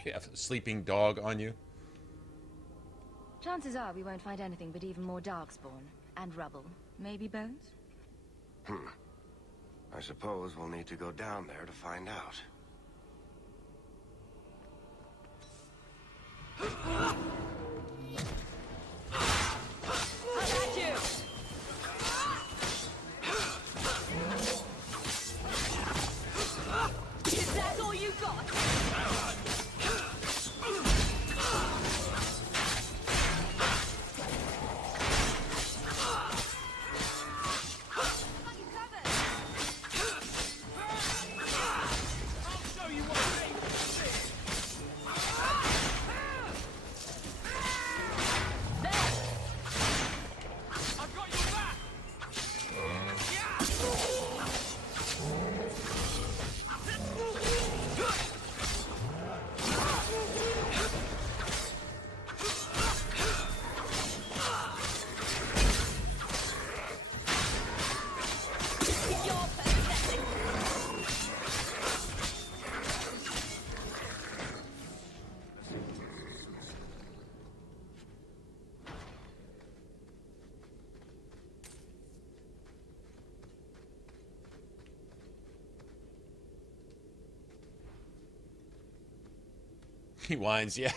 You have a sleeping dog on you. Chances are we won't find anything but even more darkspawn. And rubble. Maybe bones? I suppose we'll need to go down there to find out. Is that all you got? He whines, yeah.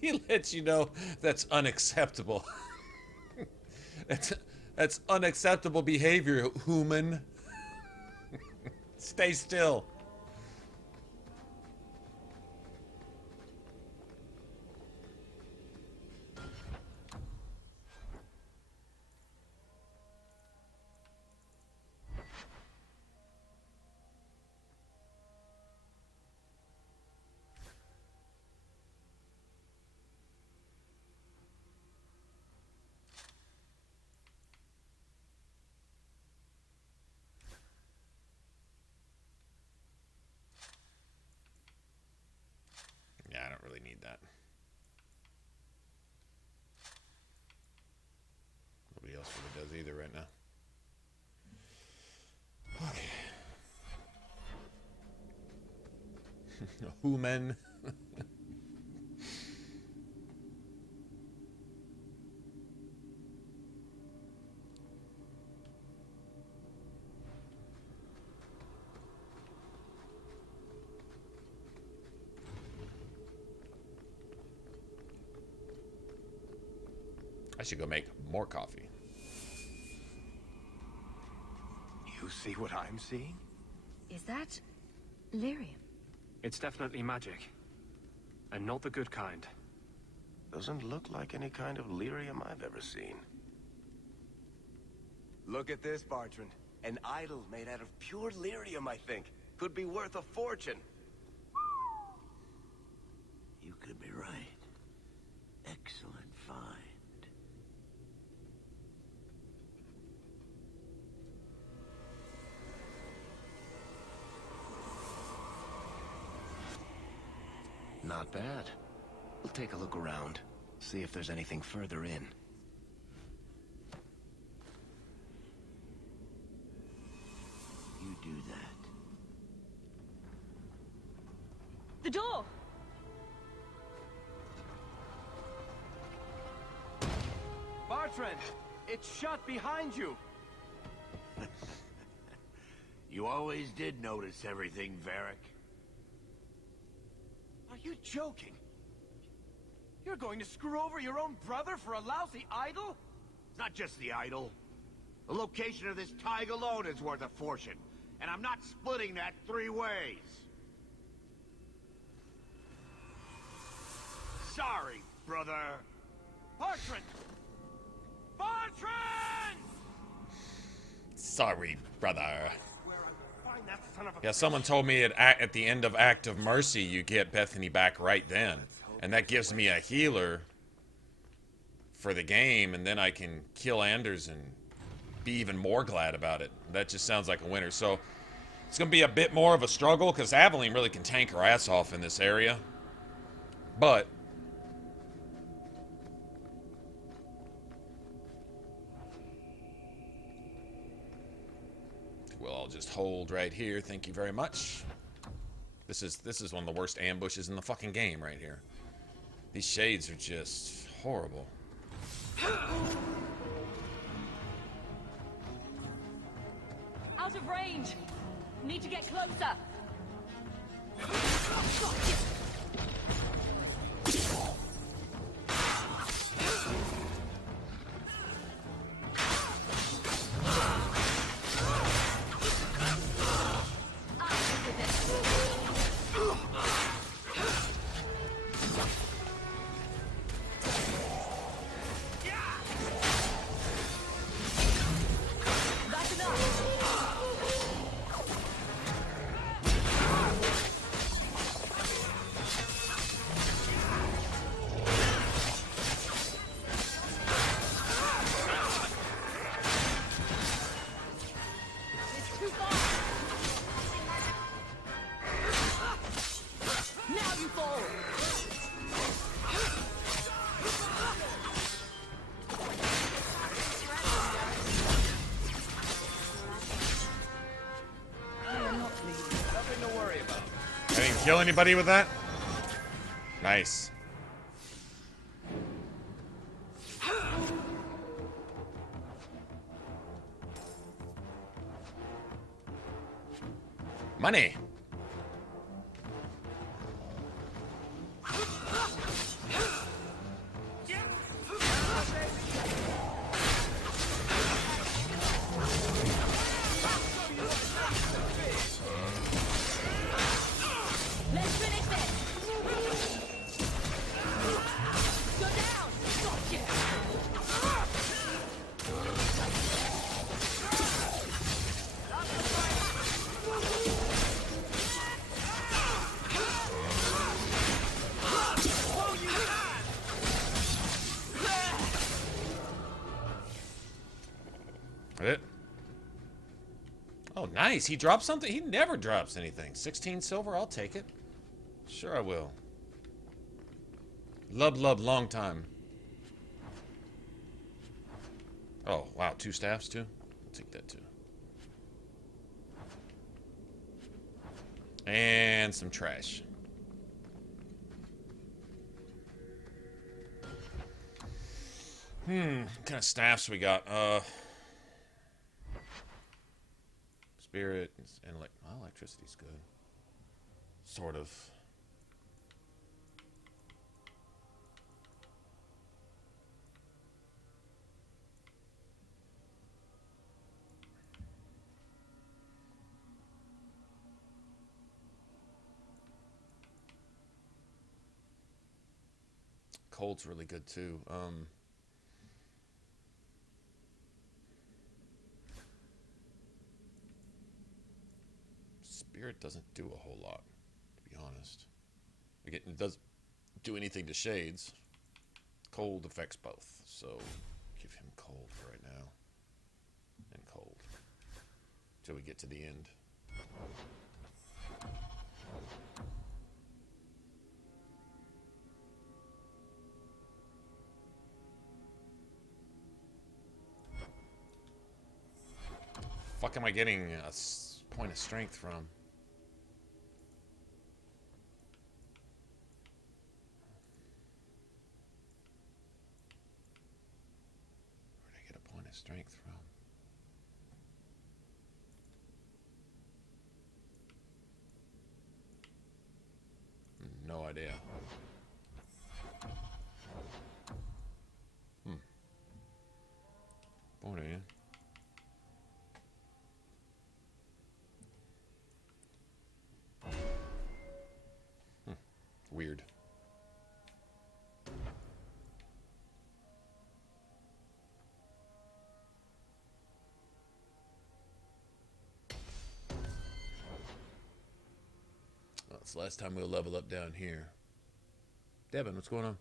He lets you know that's unacceptable. That's unacceptable behavior, human. Stay still. really need that. Nobody else really does either right now. Okay. Human. I should go make more coffee. You see what I'm seeing? Is that lyrium? It's definitely magic. And not the good kind. Doesn't look like any kind of lyrium I've ever seen. Look at this, Bartrand. An idol made out of pure lyrium, I think. Could be worth a fortune. You could be right. Excellent find. Not bad. We'll take a look around. See if there's anything further in. You do that. The door! Bartrand! It's shut behind you! You always did notice everything, Varric. Are you joking? You're going to screw over your own brother for a lousy idol? It's not just the idol. The location of this tag alone is worth a fortune, and I'm not splitting that 3 ways. Sorry, brother. Bartrand! Bartrand! Sorry, brother. Find that son of a... Yeah, someone told me at the end of Act of Mercy, you get Bethany back right then. And that gives me a healer for the game, and then I can kill Anders and be even more glad about it. That just sounds like a winner. So it's going to be a bit more of a struggle, because Aveline really can tank her ass off in this area. But we'll all just hold right here. Thank you very much. This is one of the worst ambushes in the fucking game right here. These shades are just horrible. Out of range! Need to get closer! Kill anybody with that? Nice. Money. Oh, nice. He dropped something? He never drops anything. 16 silver? I'll take it. Sure I will. Lub, long time. Oh, wow, 2 staffs too? I'll take that too. And some trash. What kind of staffs we got? Spirit and electricity's good. Sort of. Cold's really good too. Spirit doesn't do a whole lot, to be honest. Again, it doesn't do anything to shades. Cold affects both, so give him cold for right now. And cold. Till we get to the end. Fuck am I getting a point of strength from? Where'd I get a point of strength from? No idea. Morning. Weird. Well, it's the last time we'll level up down here. Devin, what's going on?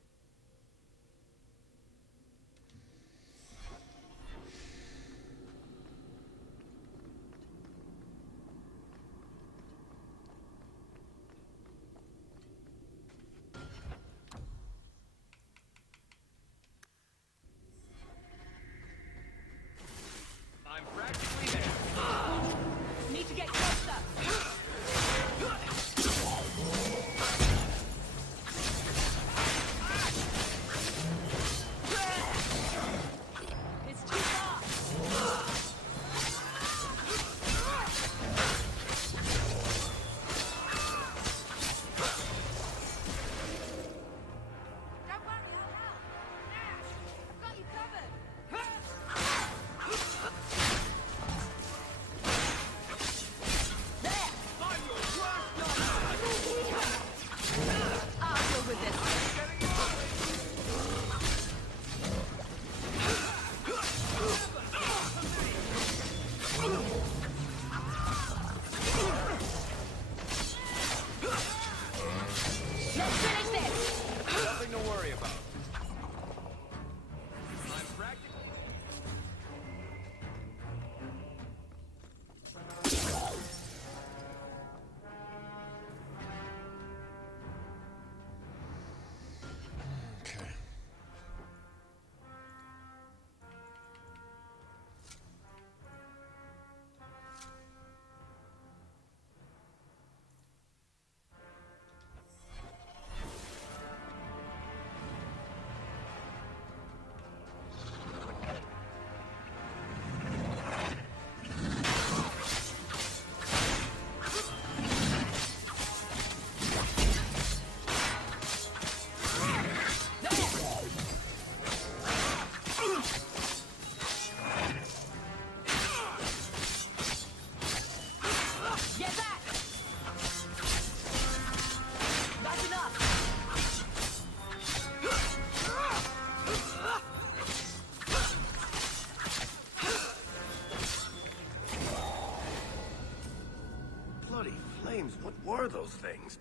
What were those things?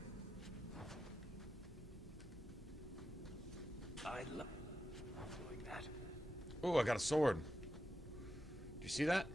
I love doing that. Oh, I got a sword. Do you see that?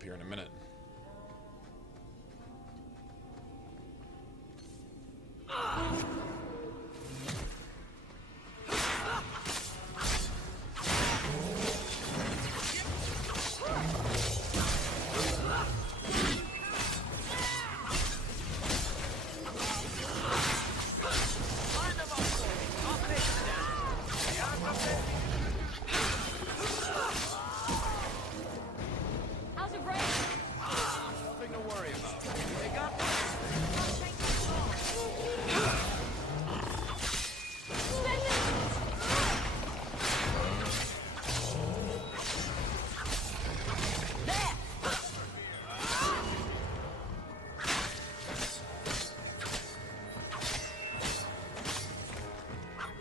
up here in a minute. How's it raining? Nothing to worry about. They got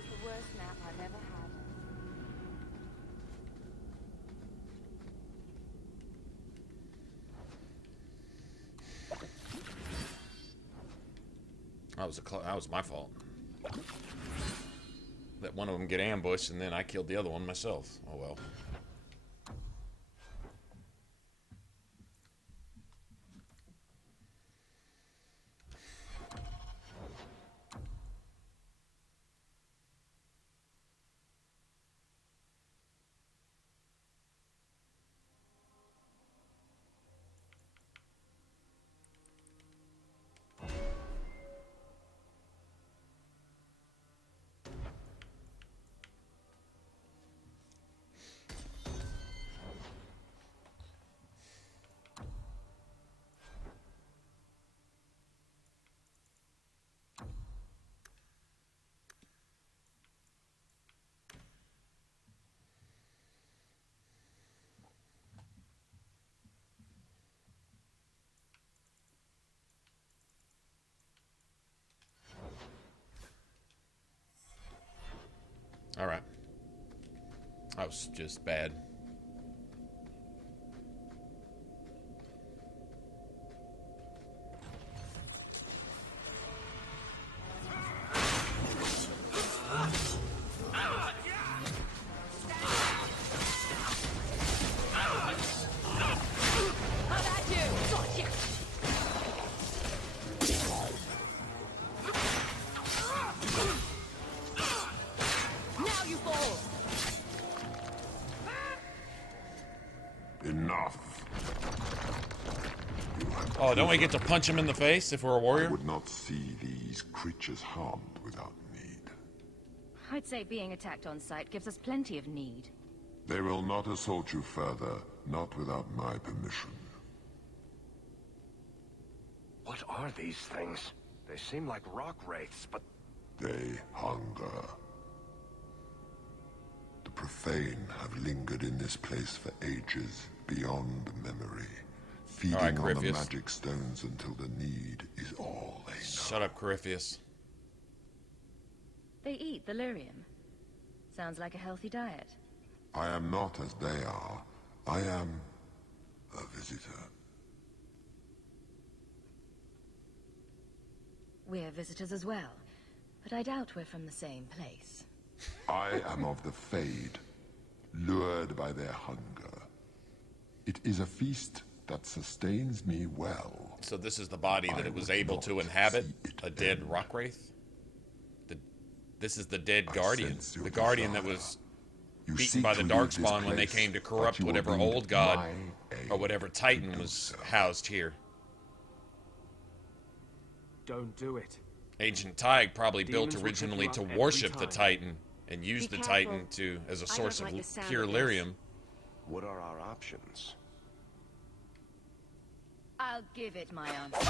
The worst nap I've ever had. That was my fault. Let one of them get ambushed, and then I killed the other one myself. Oh well. Alright. That was just bad. Oh, don't we get to punch him in the face if we're a warrior? I would not see these creatures harmed without need. I'd say being attacked on sight gives us plenty of need. They will not assault you further, not without my permission. What are these things? They seem like rock wraiths, but... They hunger. The profane have lingered in this place for ages, beyond memory. Feeding on the magic stones until the need is all they know. Shut up, Corypheus. They eat the lyrium. Sounds like a healthy diet. I am not as they are. I am a visitor. We're visitors as well, but I doubt we're from the same place. I am of the Fade, lured by their hunger. It is a feast that sustains me well. So this is the body that it was able to inhabit? A dead rock wraith? This is the dead guardian. The guardian that was beaten by the Darkspawn when they came to corrupt whatever old god or whatever titan was housed here. Don't do it. Ancient Tig probably built originally to worship the titan and use the titan as a source of pure lyrium. What are our options? I'll give it my answer.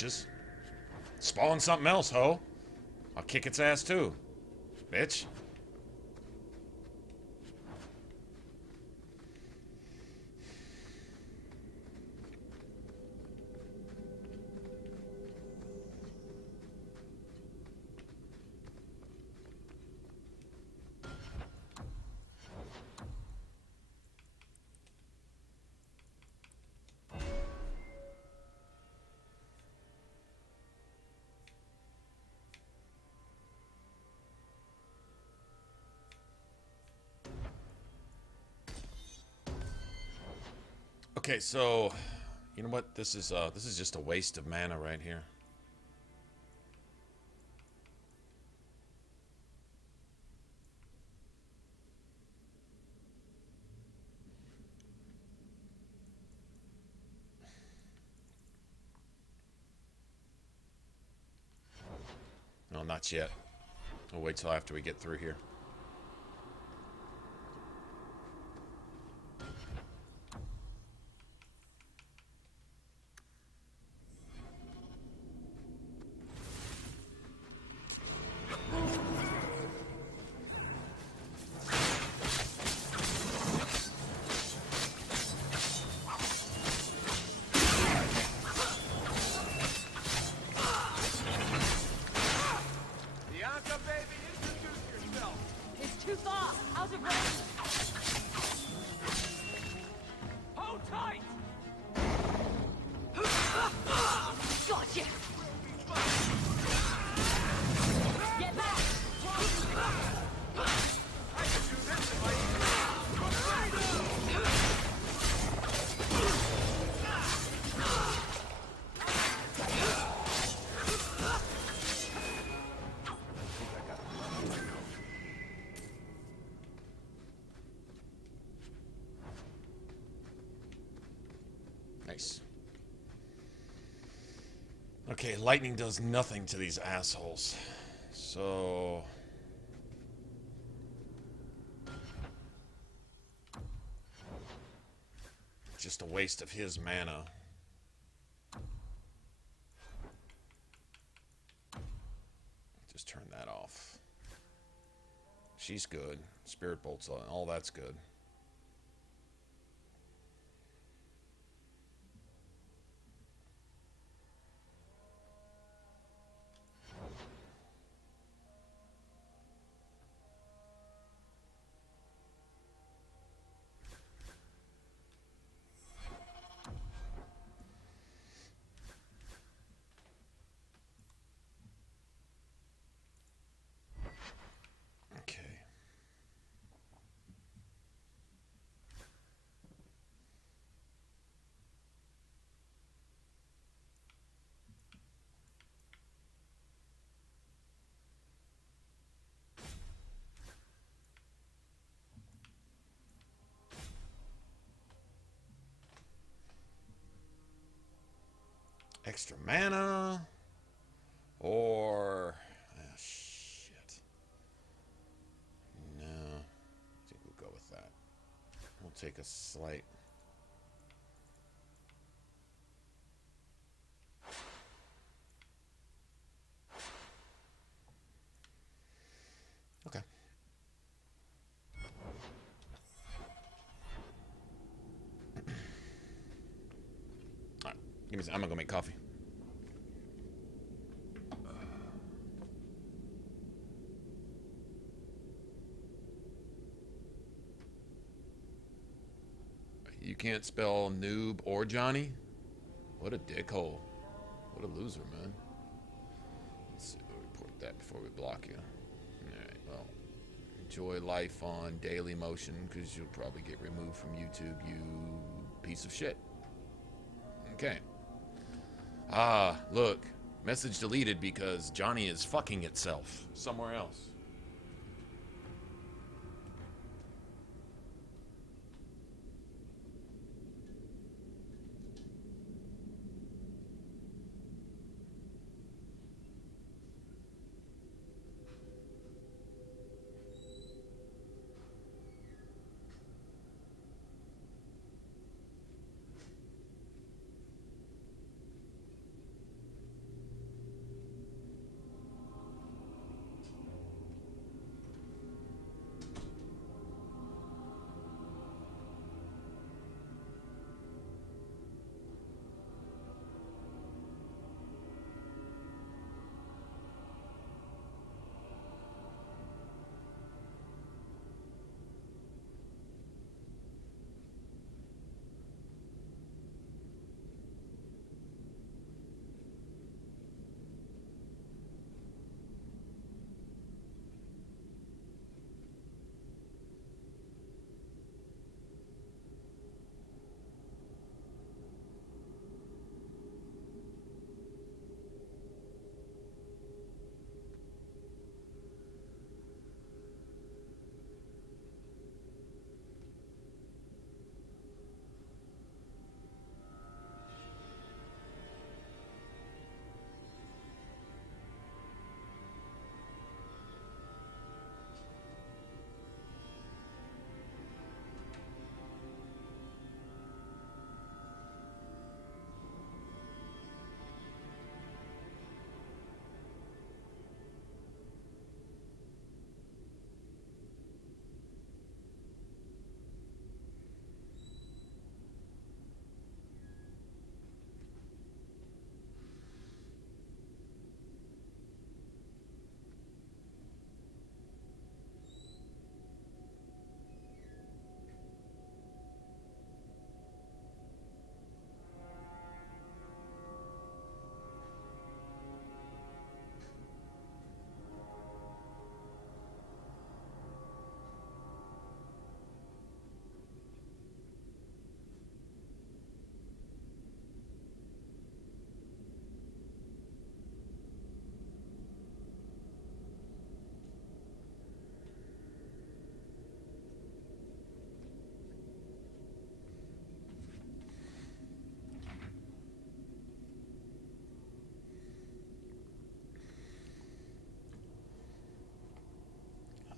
bitches. Spawn something else, ho. I'll kick its ass too, bitch. Okay, so you know what? This is just a waste of mana right here. No, not yet. We'll wait till after we get through here. Nice. Okay, lightning does nothing to these assholes. So... just a waste of his mana. Just turn that off. She's good. Spirit Bolt's on. All that's good. Extra mana, or shit. No, I think we'll go with that. We'll take a slight. Okay. All right, give me. I'm gonna go make coffee. You can't spell noob or Johnny? What a dickhole. What a loser, man. Let's see, we'll report that before we block you. Alright, well. Enjoy life on Daily Motion, because you'll probably get removed from YouTube, you piece of shit. Okay. Ah, look. Message deleted because Johnny is fucking itself somewhere else.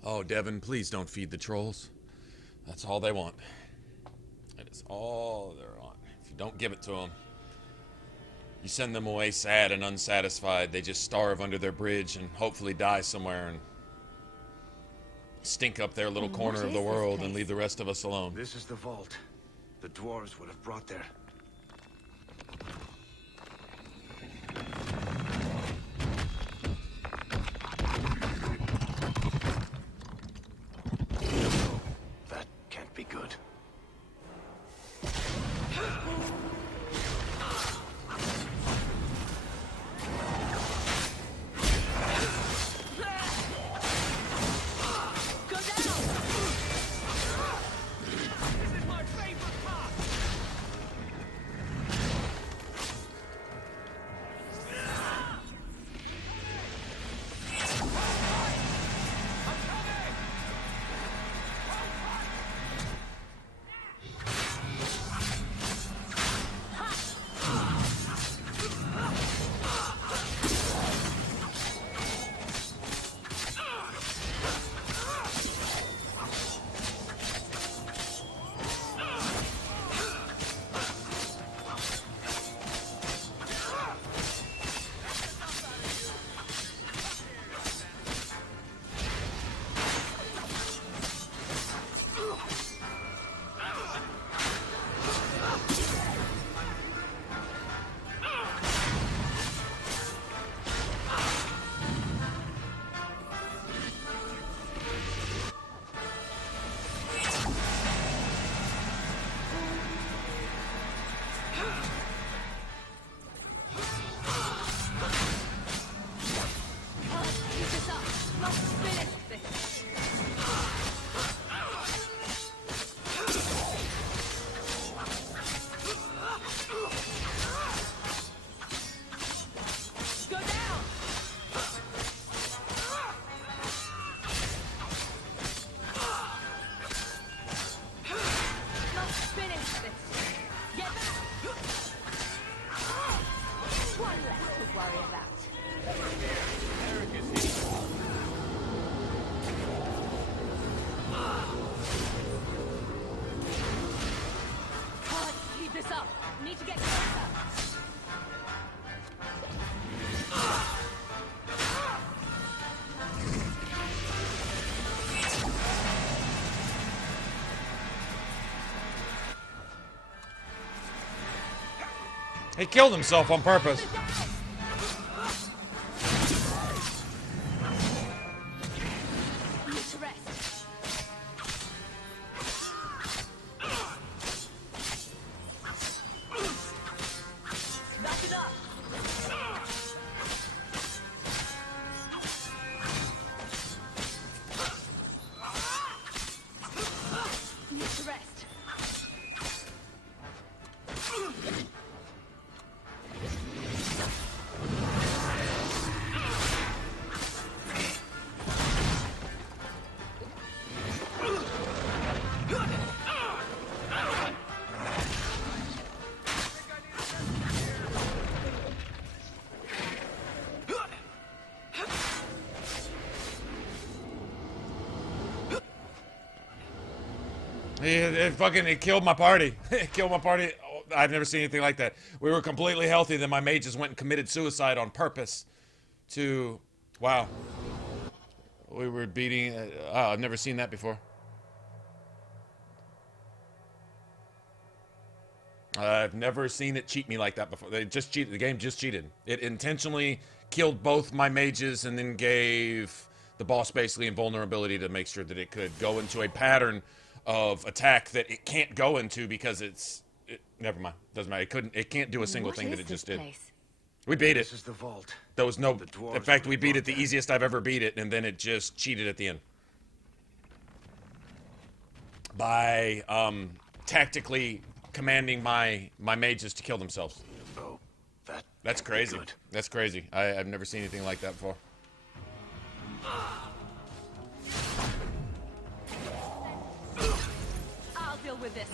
Oh, Devin, please don't feed the trolls. That's all they want. That is all they want. If you don't give it to them, you send them away sad and unsatisfied. They just starve under their bridge and hopefully die somewhere and stink up their little corner of the world and leave the rest of us alone. This is the vault. The dwarves would have brought there. That can't be good. He killed himself on purpose. It killed my party. It killed my party. Oh, I've never seen anything like that. We were completely healthy, then my mages went and committed suicide on purpose to... Wow. We were beating... I've never seen that before. I've never seen it cheat me like that before. They just cheated. The game just cheated. It intentionally killed both my mages and then gave the boss basically invulnerability to make sure that it could go into a pattern of attack that it can't go into because never mind. Doesn't matter. It can't do a single thing that it just did. We beat it. This is the vault. There was no, in fact, we beat it the easiest I've ever beat it, and then it just cheated at the end. By, tactically commanding my mages to kill themselves. Oh, that's crazy. That's crazy. I've never seen anything like that before. I'll deal with this.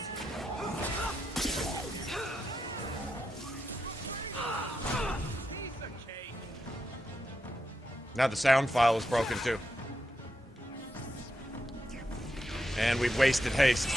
Now the sound file is broken too. And we've wasted haste.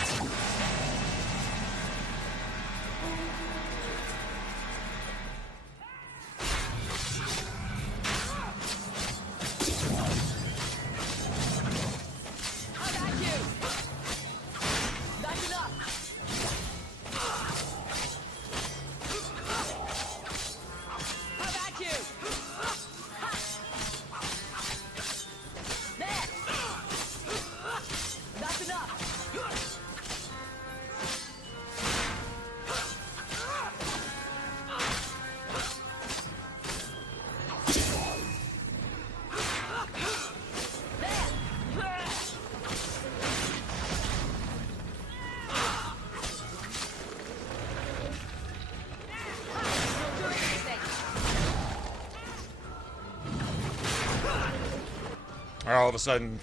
Or all of a sudden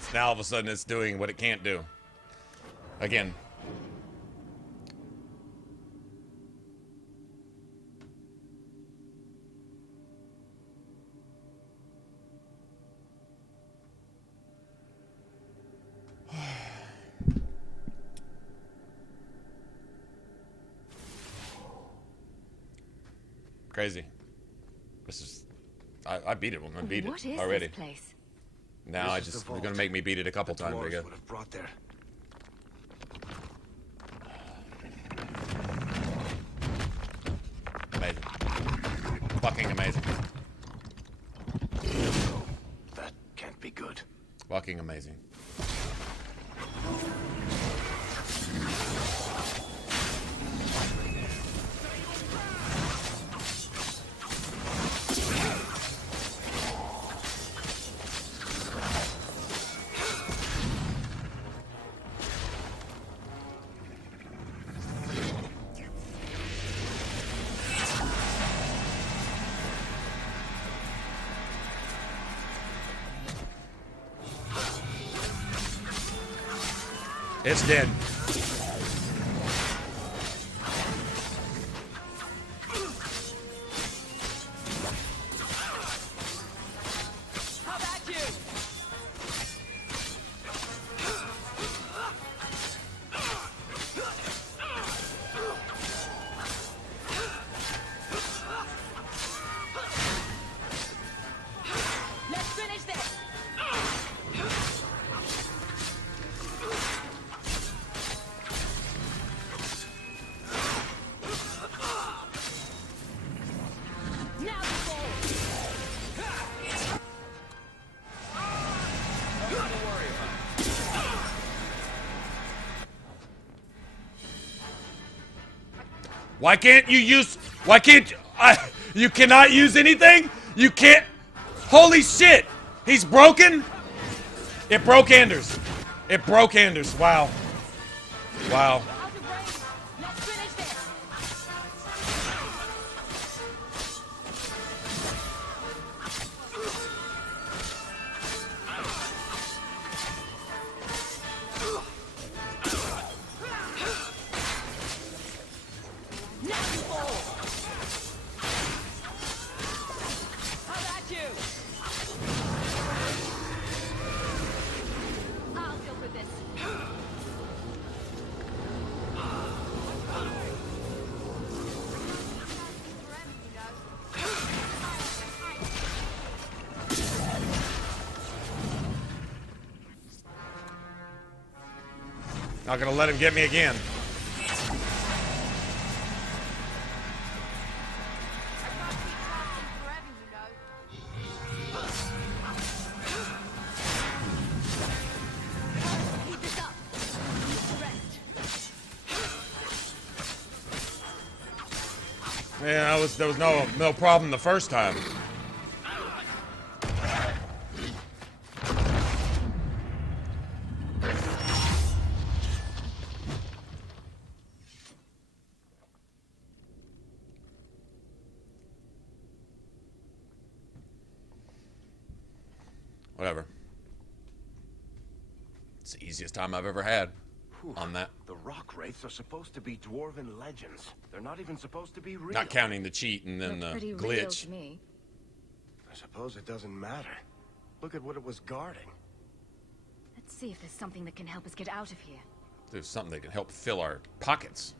it's doing what it can't do. Again. Crazy. This is... I beat it when I beat What it is already. this place? Now you're gonna make me beat it a couple times, I guess. Would have brought there. Amazing. Fucking amazing. That can't be good. Fucking amazing. It's dead. Why can't you use... Why can't... you cannot use anything? You can't... Holy shit! He's broken? It broke Anders. It broke Anders. Wow. Wow. Not gonna let him get me again. Yeah, there was no problem the first time. Whatever. It's the easiest time I've ever had on that. The rock wraiths are supposed to be dwarven legends. They're not even supposed to be real. Not counting the cheat and then the pretty glitch. real to me. I suppose it doesn't matter. Look at what it was guarding. It's See if there's something that can help us get out of here. There's something that can help fill our pockets.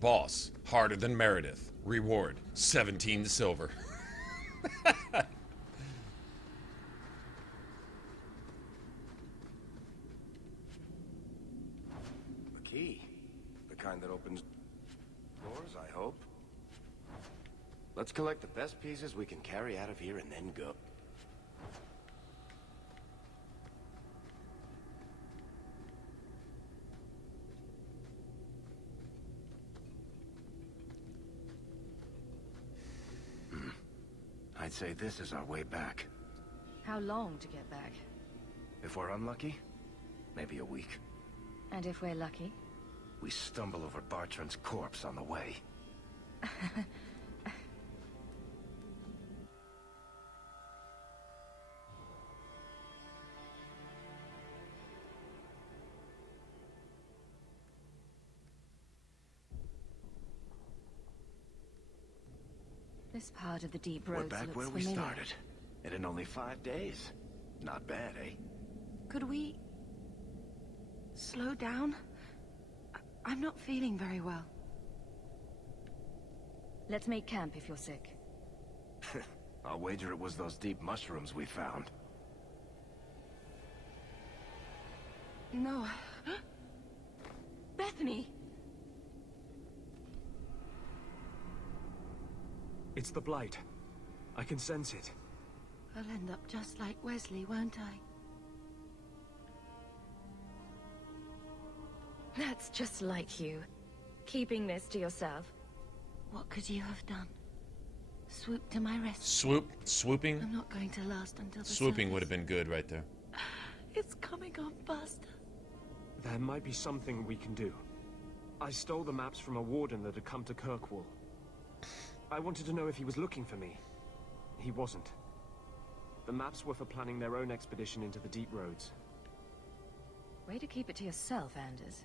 Boss, harder than Meredith. Reward, 17 silver. A key. The kind that opens doors, I hope. Let's collect the best pieces we can carry out of here and then go. I'd say this is our way back. How long to get back? If we're unlucky, maybe a week. And if we're lucky? We stumble over Bartran's corpse on the way. This part of the deep We're roads back looks where we familiar. started. And in only 5 days. Not bad, eh? Could we... slow down? I'm not feeling very well. Let's make camp if you're sick. I'll wager it was those deep mushrooms we found. No. Bethany! It's the blight. I can sense it. I'll end up just like Wesley, won't I? That's just like you. Keeping this to yourself. What could you have done? Swoop to my rescue. Swooping? I'm not going to last until the Swooping would have been good right there. It's coming on faster. There might be something we can do. I stole the maps from a warden that had come to Kirkwall. I wanted to know if he was looking for me. He wasn't. The maps were for planning their own expedition into the deep roads. Way to keep it to yourself, Anders.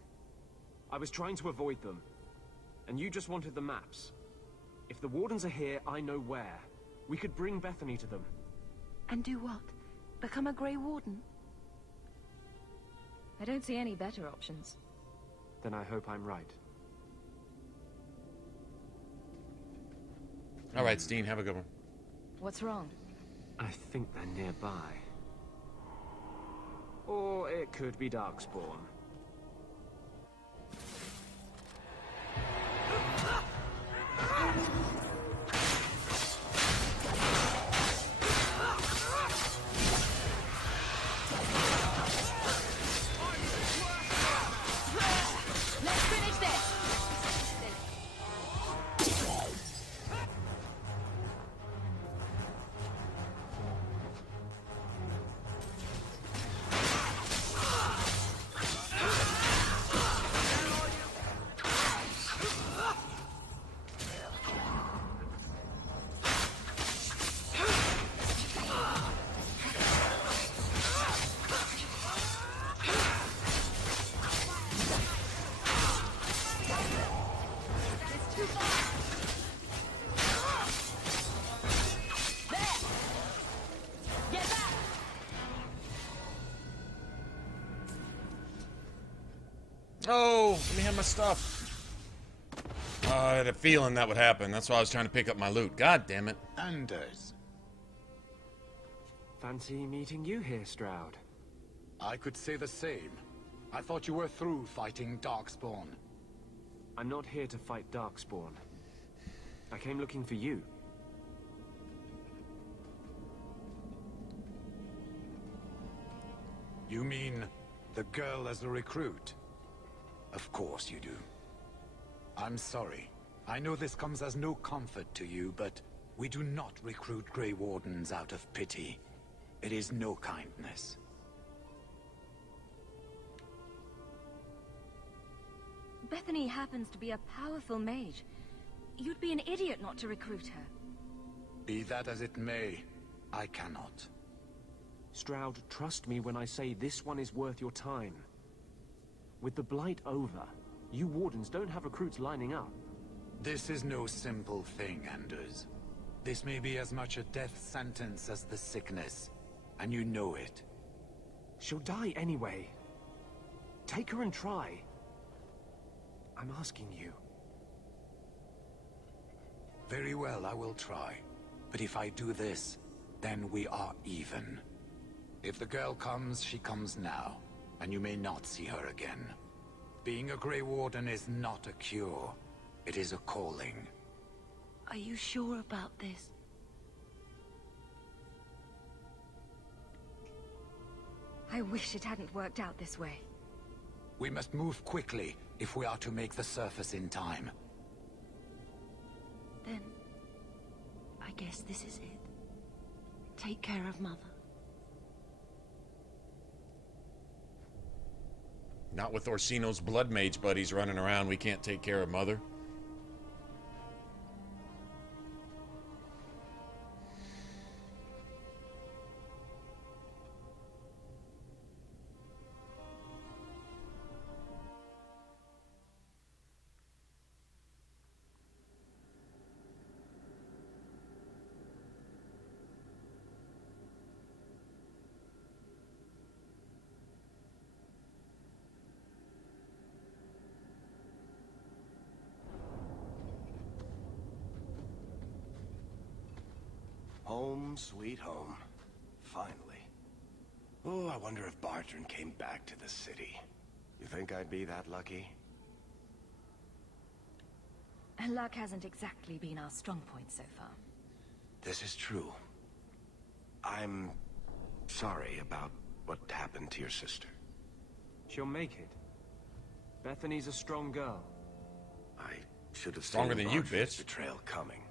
I was trying to avoid them. And you just wanted the maps. If the wardens are here, I know where. We could bring Bethany to them. And do what? Become a Grey Warden? I don't see any better options. Then I hope I'm right. All right, Steen, have a good one. What's wrong? I think they're nearby. Or it could be Darkspawn. Let's finish this! Oh, let me have my stuff. I had a feeling that would happen. That's why I was trying to pick up my loot. God damn it. Anders. Fancy meeting you here, Stroud. I could say the same. I thought you were through fighting Darkspawn. I'm not here to fight Darkspawn. I came looking for you. You mean the girl as a recruit? Of course you do. I'm sorry. I know this comes as no comfort to you, but we do not recruit Grey Wardens out of pity. It is no kindness. Bethany happens to be a powerful mage. You'd be an idiot not to recruit her. Be that as it may, I cannot. Stroud, trust me when I say this one is worth your time. With the Blight over, you Wardens don't have recruits lining up. This is no simple thing, Anders. This may be as much a death sentence as the sickness, and you know it. She'll die anyway. Take her and try. I'm asking you. Very well, I will try. But if I do this, then we are even. If the girl comes, she comes now, and you may not see her again. Being a Grey Warden is not a cure. It is a calling. Are you sure about this? I wish it hadn't worked out this way. We must move quickly if we are to make the surface in time. Then, I guess this is it. Take care of Mother. Not with Orsino's blood mage buddies running around, we can't take care of Mother. Home, sweet home. Finally. Oh, I wonder if Bartrand came back to the city. You think I'd be that lucky? Luck hasn't exactly been our strong point so far. This is true. I'm sorry about what happened to your sister. She'll make it. Bethany's a strong girl. I should have Stronger seen than you, Bartrand's bitch. betrayal coming.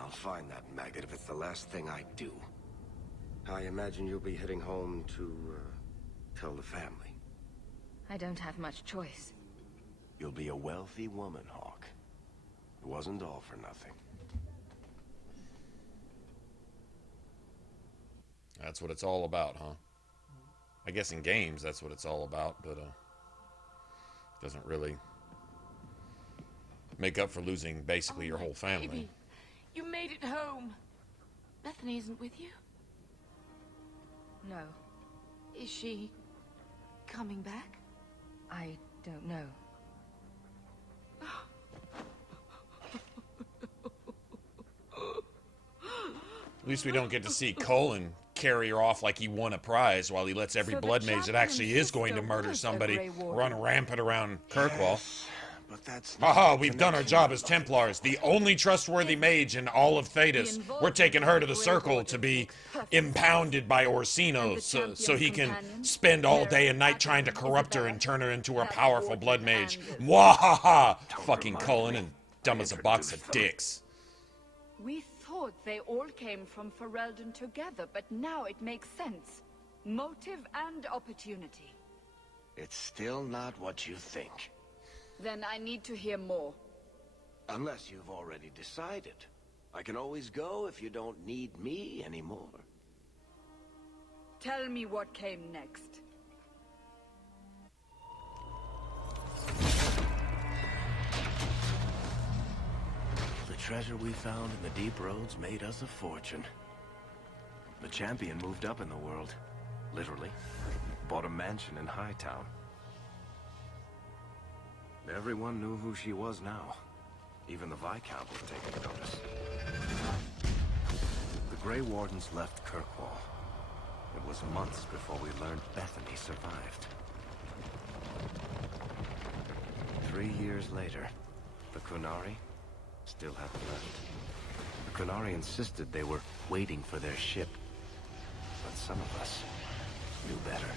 I'll find that maggot if it's the last thing I do. I imagine you'll be heading home to, tell the family. I don't have much choice. You'll be a wealthy woman, Hawk. It wasn't all for nothing. That's what it's all about, huh? I guess in games that's what it's all about, but doesn't really make up for losing basically your whole family. Baby, you made it home. Bethany isn't with you? No, Is she coming back? I don't know. At least we don't get to see Colin carry her off like he won a prize while he lets every So the blood mage that actually is champion going to sister murder was a somebody Grey Warden. run rampant around Kirkwall. But that's Haha, we've done our job as Templars. The only trustworthy mage in all of Thedas. We're taking her to the Circle to be impounded by Orsino so he can spend all day and night trying to corrupt her and turn her into a powerful blood mage. Mwahaha! Fucking Cullen and dumb as a box of dicks. We thought they all came from Ferelden together, but now it makes sense. Motive and opportunity. It's still not what you think. Then I need to hear more. Unless you've already decided. I can always go if you don't need me anymore. Tell me what came next. The treasure we found in the deep roads made us a fortune. The champion moved up in the world. Literally. Bought a mansion in Hightown. Everyone knew who she was now. Even the Viscount was taking notice. The Grey Wardens left Kirkwall. It was months before we learned Bethany survived. 3 years later, the Qunari still hadn't left. The Qunari insisted they were waiting for their ship. But some of us knew better.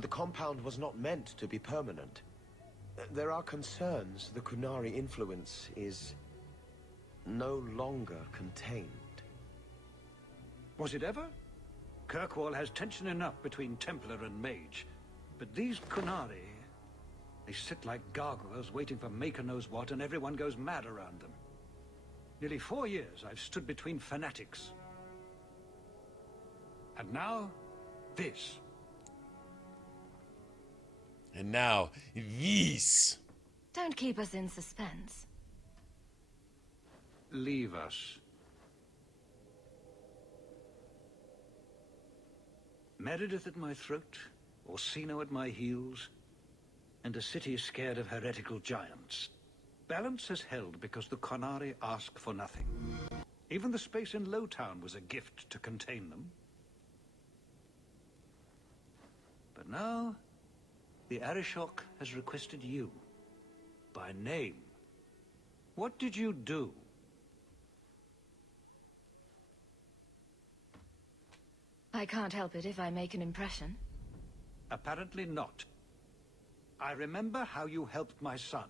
The compound was not meant to be permanent. There are concerns the Qunari influence is no longer contained. Was it ever? Kirkwall has tension enough between Templar and Mage. But these Qunari, they sit like gargoyles waiting for Maker knows what, and everyone goes mad around them. Nearly 4 years I've stood between fanatics. And now, this. And now, this. Don't keep us in suspense. Leave us. Meredith at my throat, Orsino at my heels, and a city scared of heretical giants. Balance has held because the Qunari ask for nothing. Even the space in Lowtown was a gift to contain them. But now, the Arishok has requested you, by name. What did you do? I can't help it if I make an impression. Apparently not. I remember how you helped my son.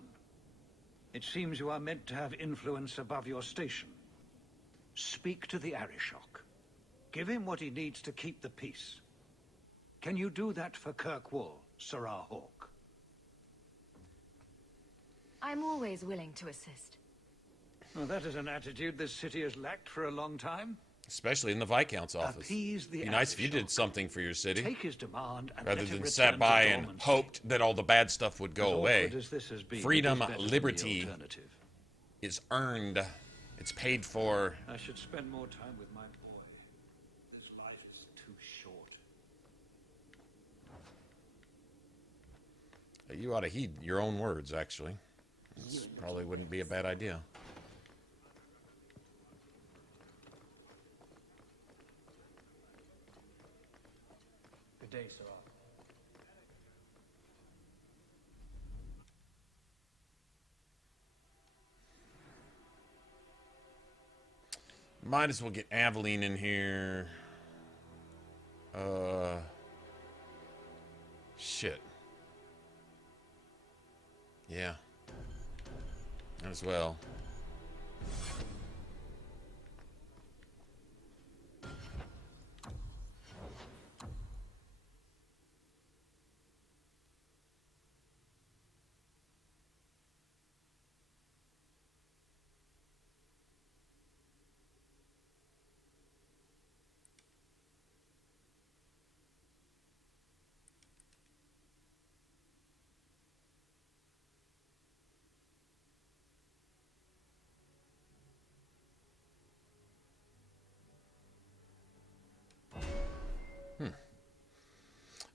It seems you are meant to have influence above your station. Speak to the Arishok. Give him what he needs to keep the peace. Can you do that for Kirkwall, Sarah Hawk? I'm always willing to assist. Well, that is an attitude this city has lacked for a long time. Especially in the Viscount's office. Appease the Be nice if you did something for your city. Take his demand and rather let him than return sat to by and dormancy. hoped that all the bad stuff would go As away. awkward as this has been, Freedom, it is better than the liberty alternative. is earned. It's paid for. I should spend more time with my boy. This life is too short. You ought to heed your own words, actually. This probably wouldn't be a bad idea. Good day, Sarah. Might as well get Aveline in here. Shit. Yeah. As well.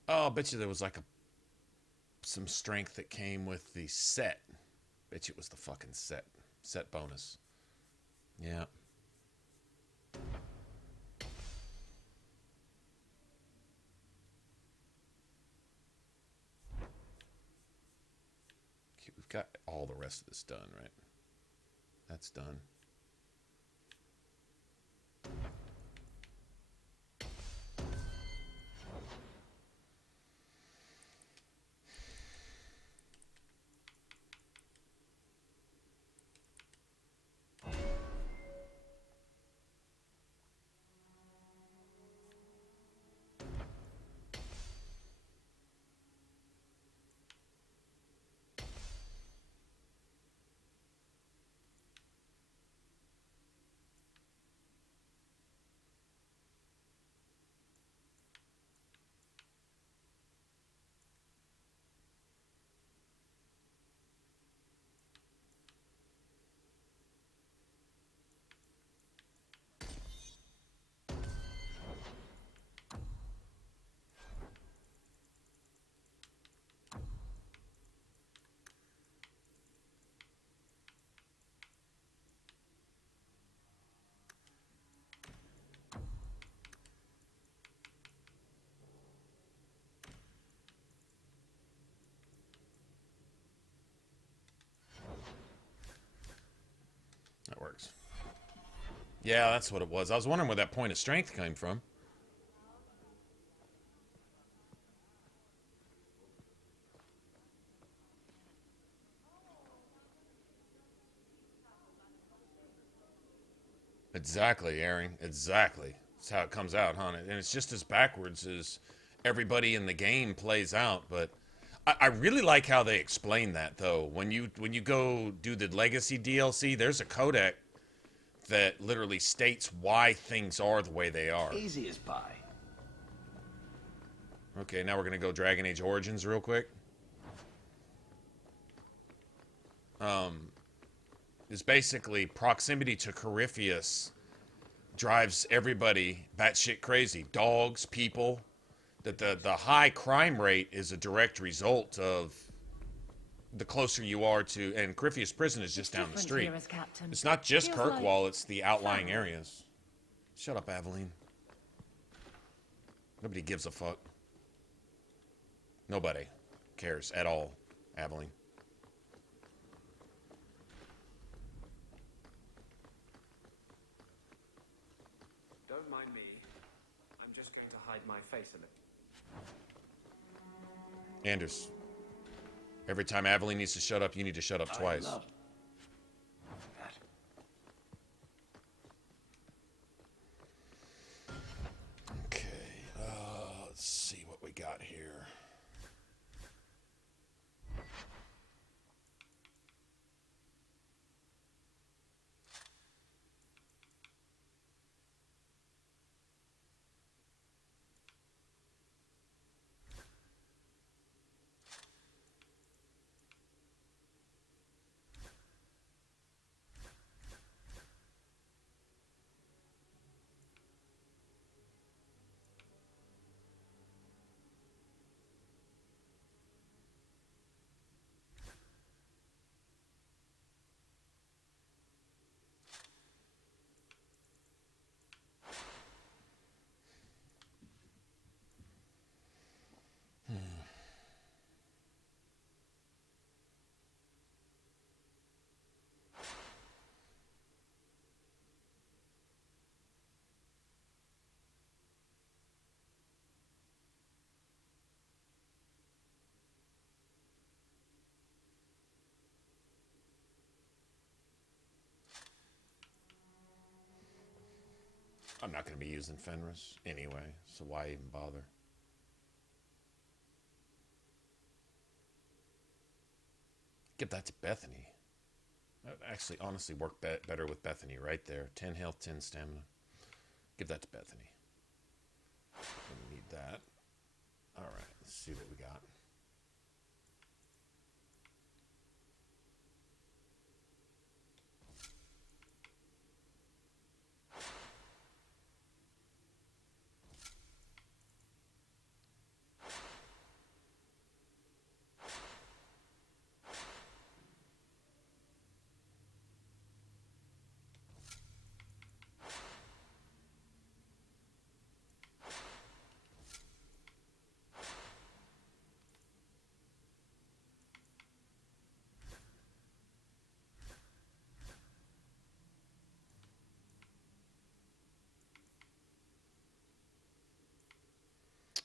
Oh, I bet you there was like some strength that came with the set. Bet you it was the fucking set bonus. Yeah. Okay, we've got all the rest of this done, right? That's done. That works. Yeah, that's what it was. I was wondering where that point of strength came from. Exactly, Aaron. Exactly. That's how it comes out, huh? And it's just as backwards as everybody in the game plays out. But I really like how they explain that, though. When you go do the Legacy DLC, there's a codec that literally states why things are the way they are. Easy as pie. Okay, now we're gonna go Dragon Age Origins real quick. Is basically proximity to Corypheus drives everybody batshit crazy. Dogs, people. That the high crime rate is a direct result of the closer you are to, and Corypheus Prison is just down the street. It's not just Kirkwall, it's the outlying areas. Shut up, Aveline. Nobody gives a fuck. Nobody cares at all, Aveline. Don't mind me. I'm just trying to hide my face a little. Anders, every time Aveline needs to shut up, you need to shut up twice. Okay, let's see what we got here. I'm not going to be using Fenris anyway, so why even bother? Give that to Bethany. That actually honestly worked better with Bethany right there. 10 health, 10 stamina. Give that to Bethany. We need that. Alright, let's see what we got.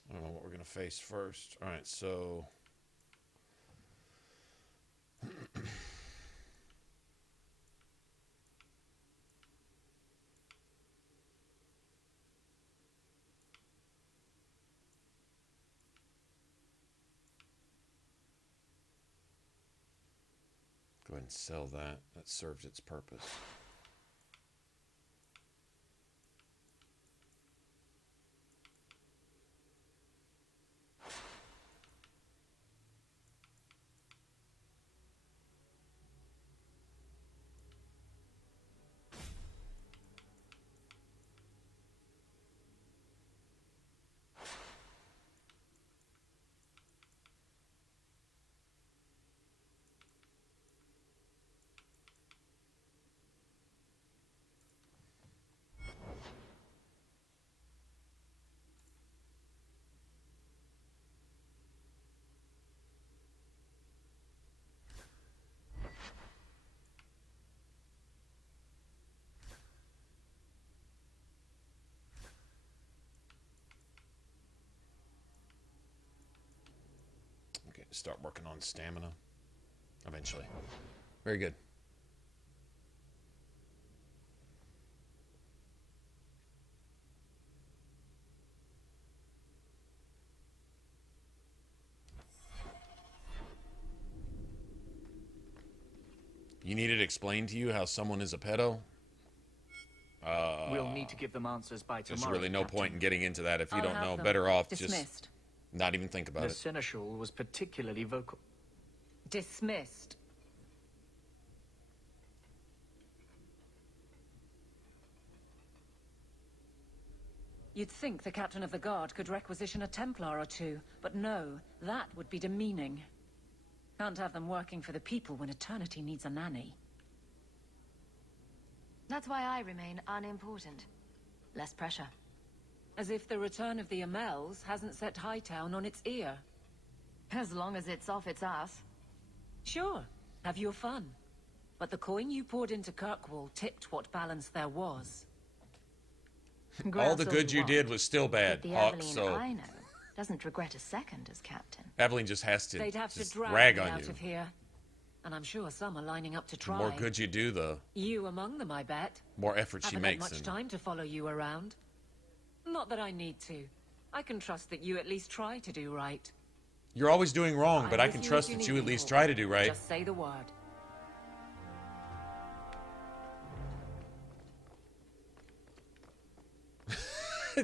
I don't know what we're going to face first. All right, so... Go ahead and sell that. That serves its purpose. Okay, start working on stamina eventually. Very good. You need it explained to you how someone is a pedo? We'll need to give them answers by tomorrow. There's really no point in getting into that if you I'll don't have know. them. Better off Dismissed. just not even think about The it. Seneschal was particularly vocal. Dismissed. You'd think the captain of the guard could requisition a Templar or two, but no, that would be demeaning. Can't have them working for the people when eternity needs a nanny. That's why I remain unimportant. Less pressure. As if the return of the Amels hasn't set Hightown on its ear. As long as it's off its ass. Sure, have your fun. But the coin you poured into Kirkwall tipped what balance there was. All the good you did was still bad, The Hawk, Aveline so I know doesn't regret a second as captain. Aveline just has to They'd have to just drag rag me on out you. of here. And I'm sure some are lining up to The try. more good you do, the You among them, I bet. more effort she Haven't makes. had much And time to follow you around. Not that I need to. I can trust that you at least try to do right. you're always doing wrong, but I I'm can with trust if that need you at me least more. try to do right. Just say the word.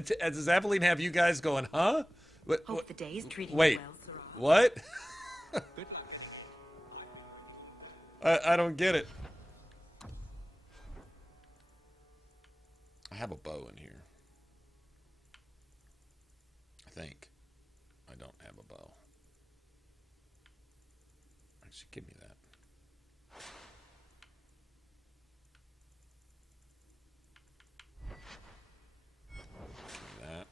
Does Aveline have you guys going, huh? Hope the day's treating wait, you well, Sarah. what? I don't get it. I have a bow in here. I think. I don't have a bow. Actually, give me that. That.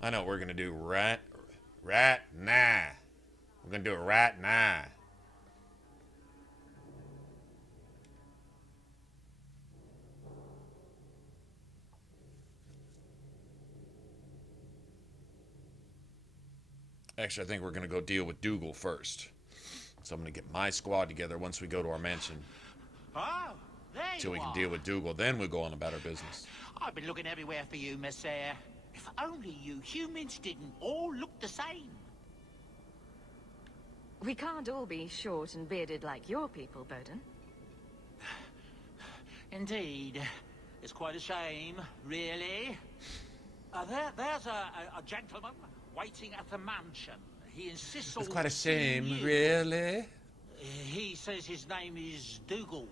I know what we're gonna do right now. We're gonna do it right now. Actually, I think we're gonna go deal with Dougal first. So I'm gonna get my squad together once we go to our mansion. Oh, there Till we you can are. deal with Dougal. Then we'll go on about our business. I've been looking everywhere for you, Messiah. If only you humans didn't all look the same. We can't all be short and bearded like your people, Bowden. Indeed. It's quite a shame, really. There's a gentleman waiting at the mansion. He insists on It's quite a seeing shame, you. really. He says his name is Dougal.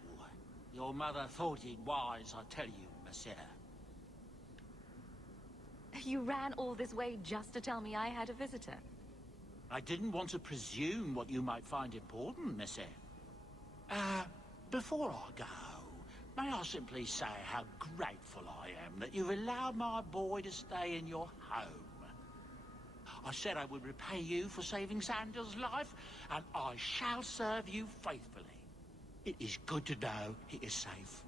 Your mother thought it wise, I tell you, Messiah. You ran all this way just to tell me I had a visitor. I didn't want to presume what you might find important, Missy. Before I go, may I simply say how grateful I am that you've allowed my boy to stay in your home. I said I would repay you for saving Sandal's life, and I shall serve you faithfully. It is good to know he is safe.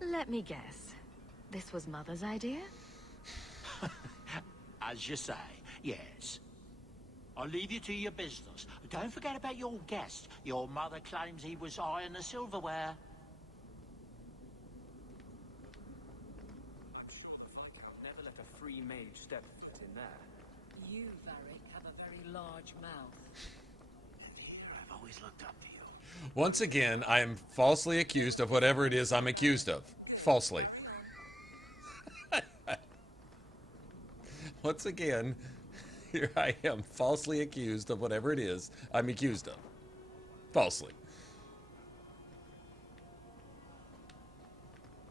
Let me guess. This was Mother's idea? As you say, yes. I'll leave you to your business. Don't forget about your guest. Your mother claims he was eyeing the silverware. I've never let a free mage step foot in there. You, Varric, have a very large mouth. I've always looked up to you. Once again, I am falsely accused of whatever it is I'm accused of. Falsely. Once again, here I am, falsely accused of whatever it is I'm accused of. Falsely.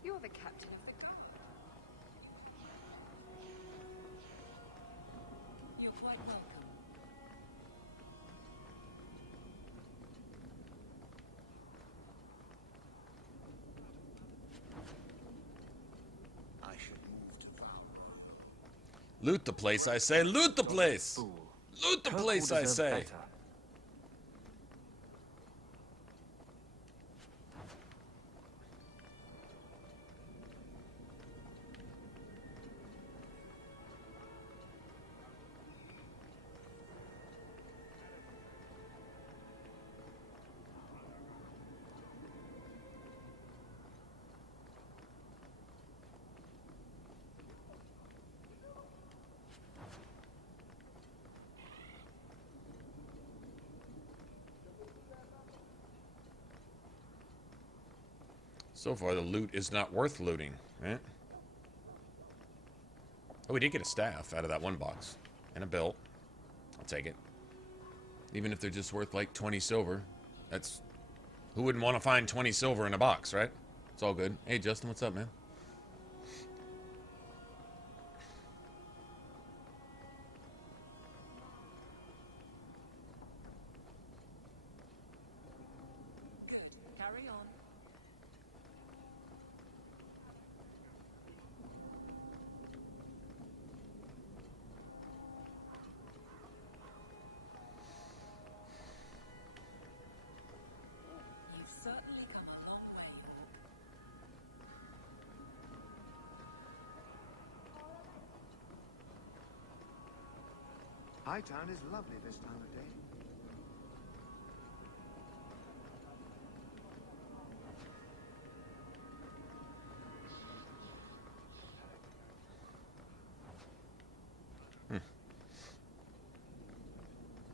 You're the captain of the guard. You're quite welcome. I should move to Valhalla. Loot the place, I say. Loot the place! Loot the Kirk will place, I deserve say. better. So far, the loot is not worth looting, right? Oh, we did get a staff out of that one box. And a belt. I'll take it. Even if they're just worth like 20 silver. That's... Who wouldn't want to find 20 silver in a box, right? It's all good. Hey, Justin, what's up, man? Carry on. You've certainly come a long way. Hightown is lovely this time of day.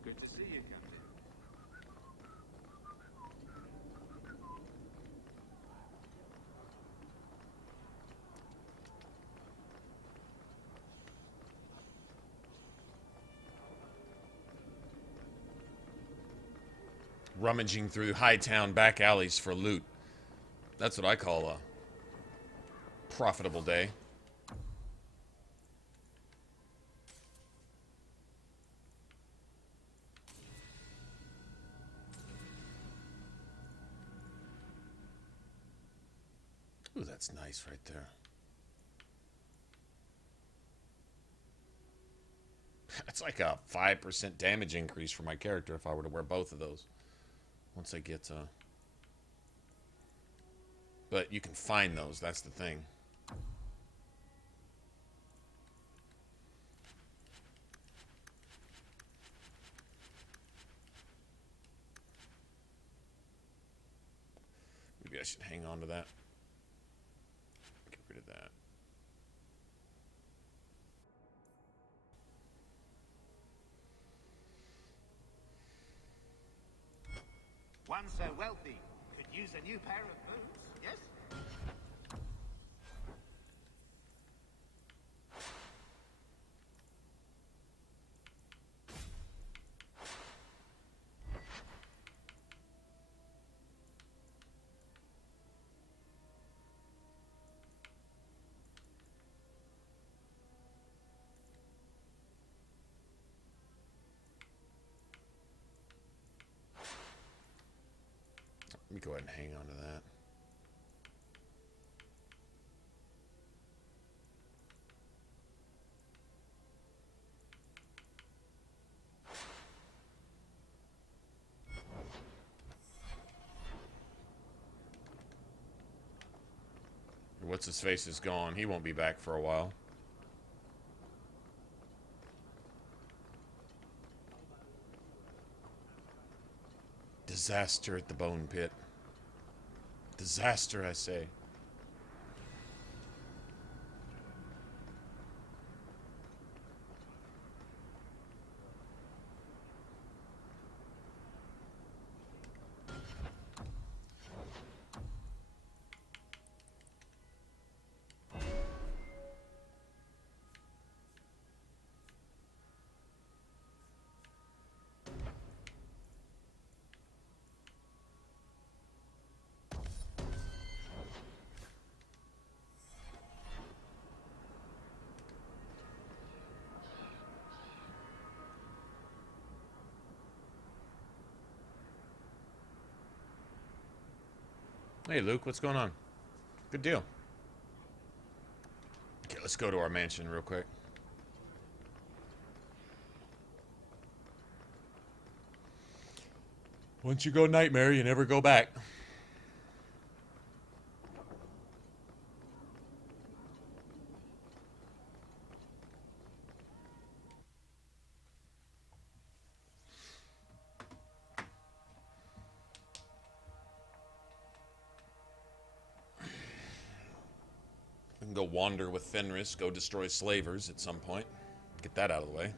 Good to see you, Captain. Rummaging through Hightown back alleys for loot. That's what I call a profitable day. Ooh, that's nice right there. That's like a 5% damage increase for my character if I were to wear both of those. Once I get but you can find those, that's the thing. Maybe I should hang on to that. Get rid of that. One so wealthy could use a new pair of boots, yes? Let me go ahead and hang on to that. What's his face is gone. He won't be back for a while. Disaster at the bone pit. Disaster, I say. Hey, Luke, what's going on? Good deal. Okay, let's go to our mansion real quick. Once you go nightmare, you never go back. We can go wander with Fenris, go destroy slavers at some point. Get that out of the way.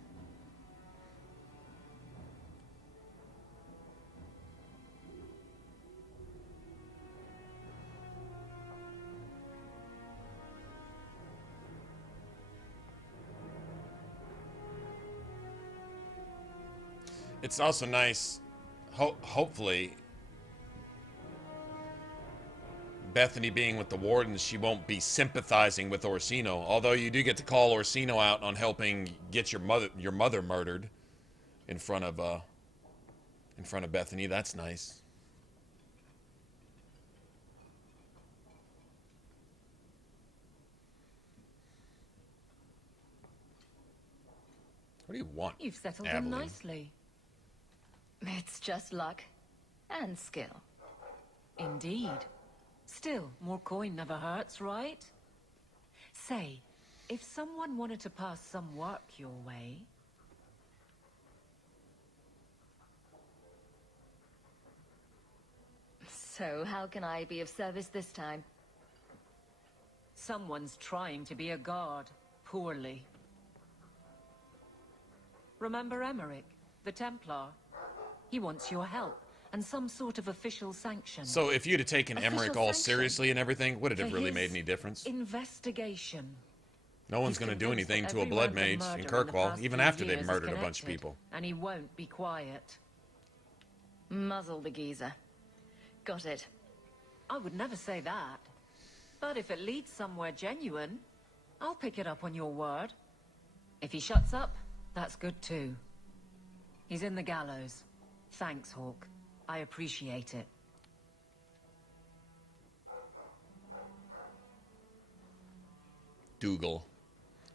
it's also nice, hopefully, Bethany being with the wardens, she won't be sympathizing with Orsino. Although you do get to call Orsino out on helping get your mother murdered in front of Bethany. That's nice. What do you want? You've settled Aveline? them nicely. It's just luck and skill. Indeed. Still, more coin never hurts, right? Say, if someone wanted to pass some work your way... So, how can I be of service this time? Someone's trying to be a guard. Poorly. Remember Emmerich, the Templar? He wants your help, and some sort of official sanction. So if you'd have taken Emmerich all seriously and everything, would it have For really his made any difference? Investigation. No one's going to do anything to a blood mage in Kirkwall, even after they've murdered a bunch of people. And he won't be quiet. Muzzle the geezer. Got it. I would never say that. But if it leads somewhere genuine, I'll pick it up on your word. If he shuts up, that's good too. He's in the gallows. Thanks, Hawk. I appreciate it. Dougal.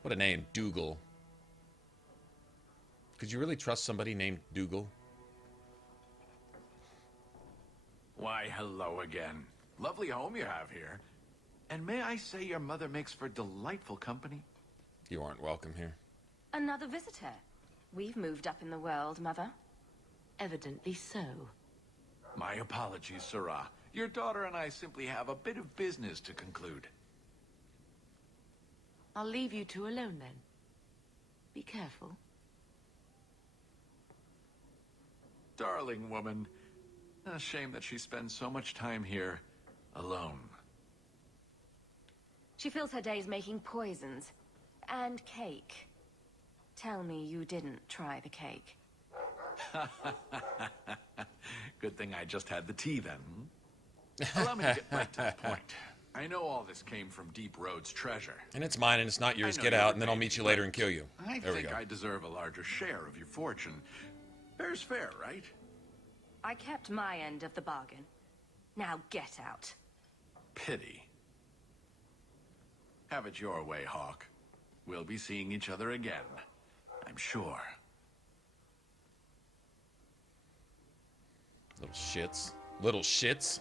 What a name, Dougal. Could you really trust somebody named Dougal? Why, hello again. Lovely home you have here. And may I say your mother makes for delightful company? You aren't welcome here. Another visitor. We've moved up in the world, Mother. Evidently so. My apologies, Sarah. Your daughter and I simply have a bit of business to conclude. I'll leave you two alone then. Be careful. Darling woman. A shame that she spends so much time here alone. She fills her days making poisons. And cake. Tell me you didn't try the cake. Good thing I just had the tea then. Allow me to get right to the point. I know all this came from Deep Road's treasure. And it's mine and it's not yours. I know Get you out were and then I'll meet you later and kill you. I There we think go. I deserve a larger share of your fortune. Fair's fair, right? I kept my end of the bargain. Now get out. Pity. Have it your way, Hawk. We'll be seeing each other again, I'm sure. Little shits. Little shits.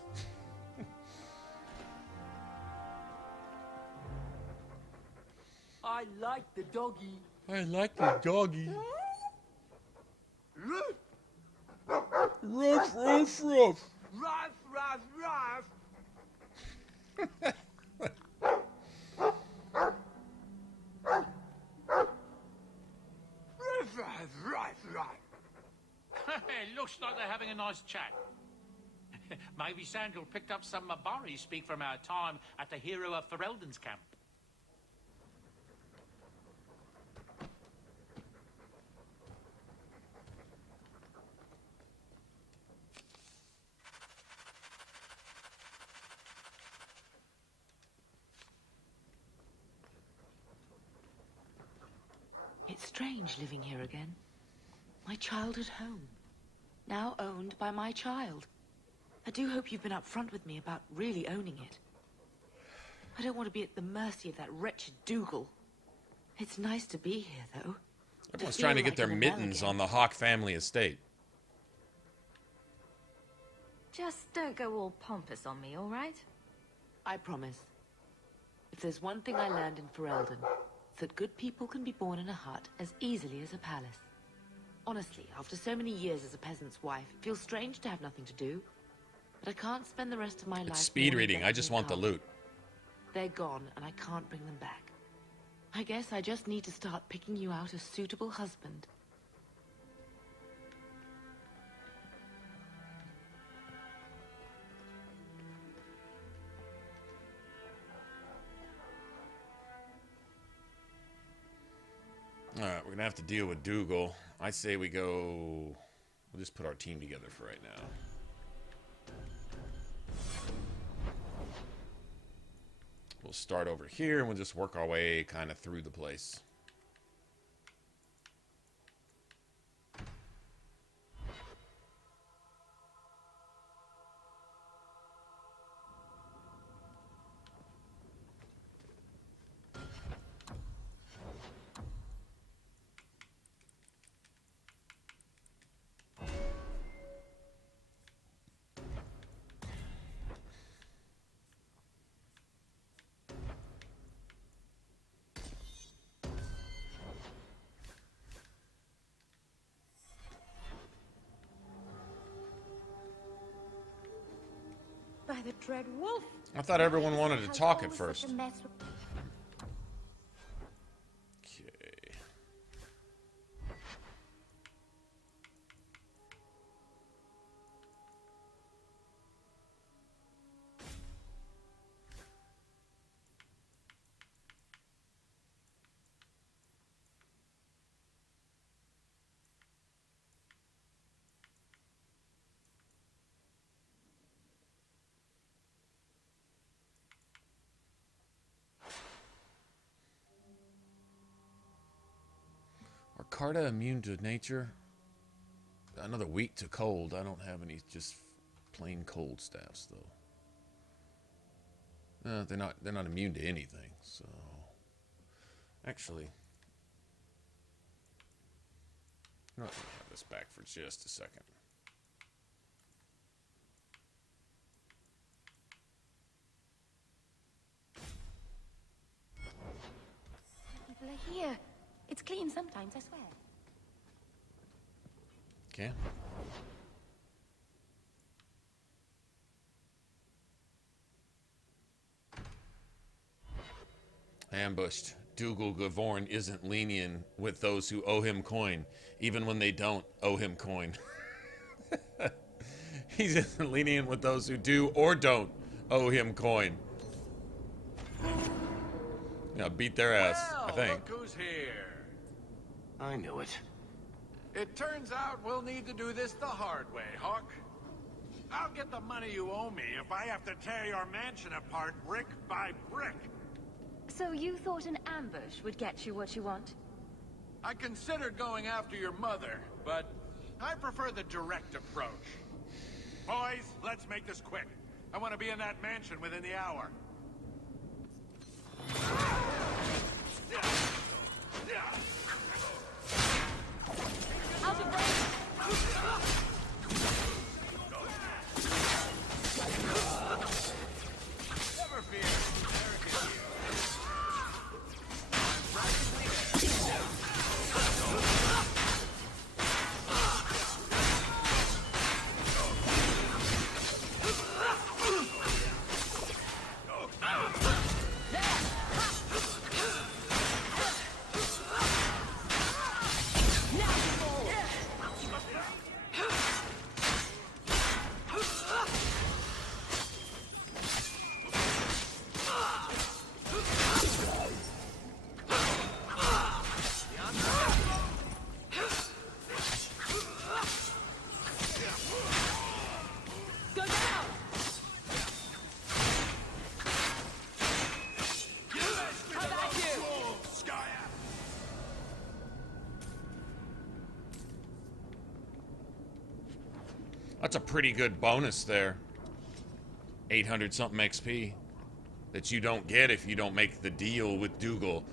I like the doggy. I like the doggy. Ruff, ruff, ruff. Ruff, ruff, ruff. It looks like they're having a nice chat. Maybe Sandal picked up some Mabari speak from our time at the hero of Ferelden's camp. It's strange living here again. My childhood home. Now owned by my child. I do hope you've been upfront with me about really owning it. I don't want to be at the mercy of that wretched Dougal. It's nice to be here, though. Everyone's trying to get their mittens on the Hawk family estate. Just don't go all pompous on me, all right? I promise. If there's one thing I learned in Ferelden, it's that good people can be born in a hut as easily as a palace. Honestly, after so many years as a peasant's wife, it feels strange to have nothing to do. But I can't spend the rest of my life... It's speed mourning reading. I just want the Bethany loot. They're gone, and I can't bring them back. I guess I just need to start picking you out a suitable husband. Alright, we're gonna have to deal with Dougal. I say we go We'll just put our team together for right now. We'll start over here and we'll just work our way kind of through the place. By the dread wolf. I thought everyone wanted to talk at first. Okay. Are Carta immune to nature? Another weak to cold. I don't have any just plain cold staffs though. No, they're not immune to anything, so actually let me have this back for just a second. People are here. It's clean sometimes, I swear. Okay. Ambushed. Dougal Gavorn isn't lenient with those who owe him coin, even when they don't owe him coin. He isn't lenient with those who do or don't owe him coin. Yeah, beat their ass, well, I think. Look who's here. I knew it. It turns out we'll need to do this the hard way, Hawk. I'll get the money you owe me if I have to tear your mansion apart brick by brick. So you thought an ambush would get you what you want? I considered going after your mother, but I prefer the direct approach. Boys, let's make this quick. I want to be in that mansion within the hour. Out of range! Never fear. Eric is here. That's a pretty good bonus there. 800 something XP that you don't get if you don't make the deal with Dougal.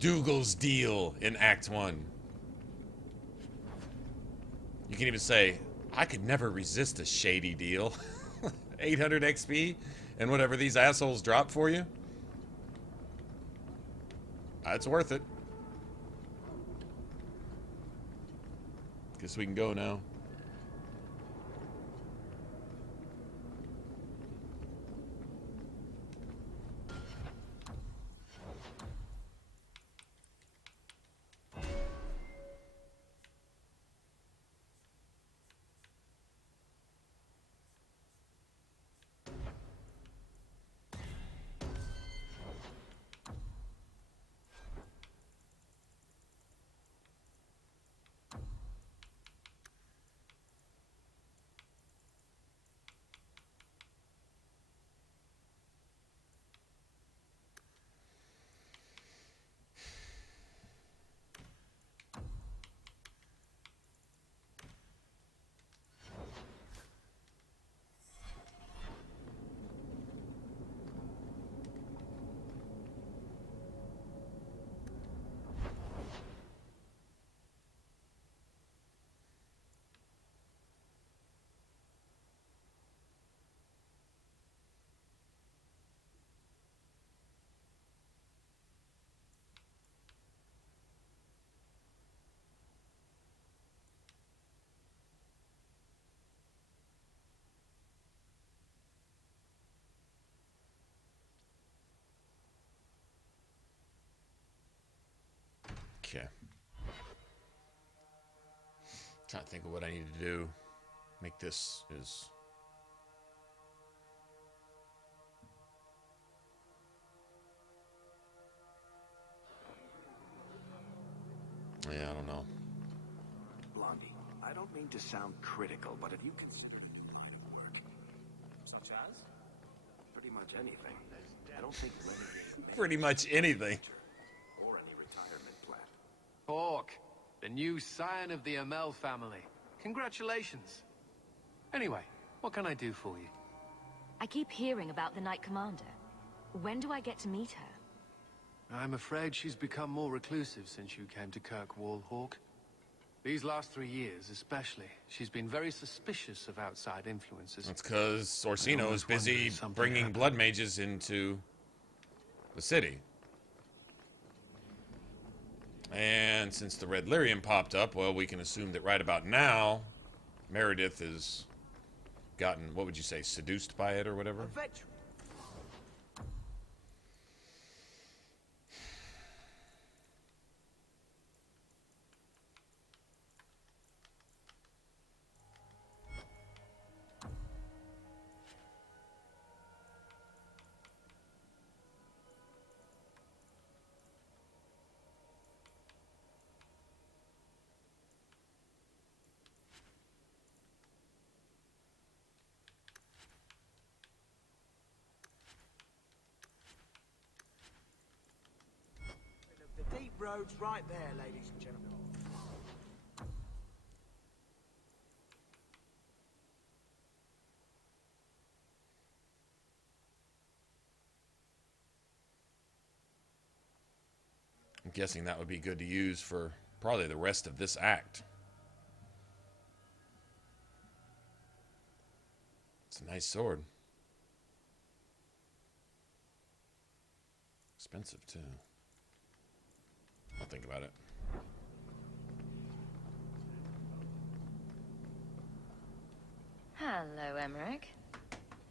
Dougal's deal in Act 1. You can even say, I could never resist a shady deal. 800 XP and whatever these assholes drop for you. That's worth it. Guess we can go now. Okay. Trying to think of what I need to do. Make this is. Yeah, I don't know. Blondie, I don't mean to sound critical, but have you considered a new line of work? Such as? Pretty much anything. I don't think renegade Pretty much anything. or any retirement plan. Hawk, the new scion of the Amel family. Congratulations. Anyway, what can I do for you? I keep hearing about the Knight Commander. When do I get to meet her? I'm afraid she's become more reclusive since you came to Kirkwall, Hawk. These last 3 years, especially, she's been very suspicious of outside influences. That's because Orsino is busy bringing blood mages into the city. And since the Red Lyrium popped up, well, we can assume that right about now, Meredith has gotten, what would you say, seduced by it or whatever? The deep road's right there, ladies and gentlemen. I'm guessing that would be good to use for probably the rest of this act. It's a nice sword. Expensive, too. I'll think about it. Hello, Emmerich.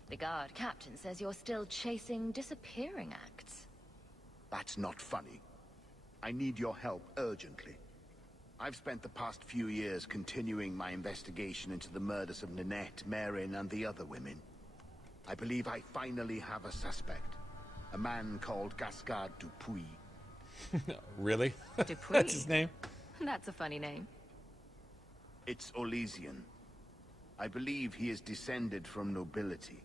The guard captain says you're still chasing disappearing acts. That's not funny. I need your help urgently. I've spent the past few years continuing my investigation into the murders of Ninette, Marin, and the other women. I believe I finally have a suspect. A man called Gascard Dupuis. Really? Dupuis? That's his name? That's a funny name. It's Olesian. I believe he is descended from nobility.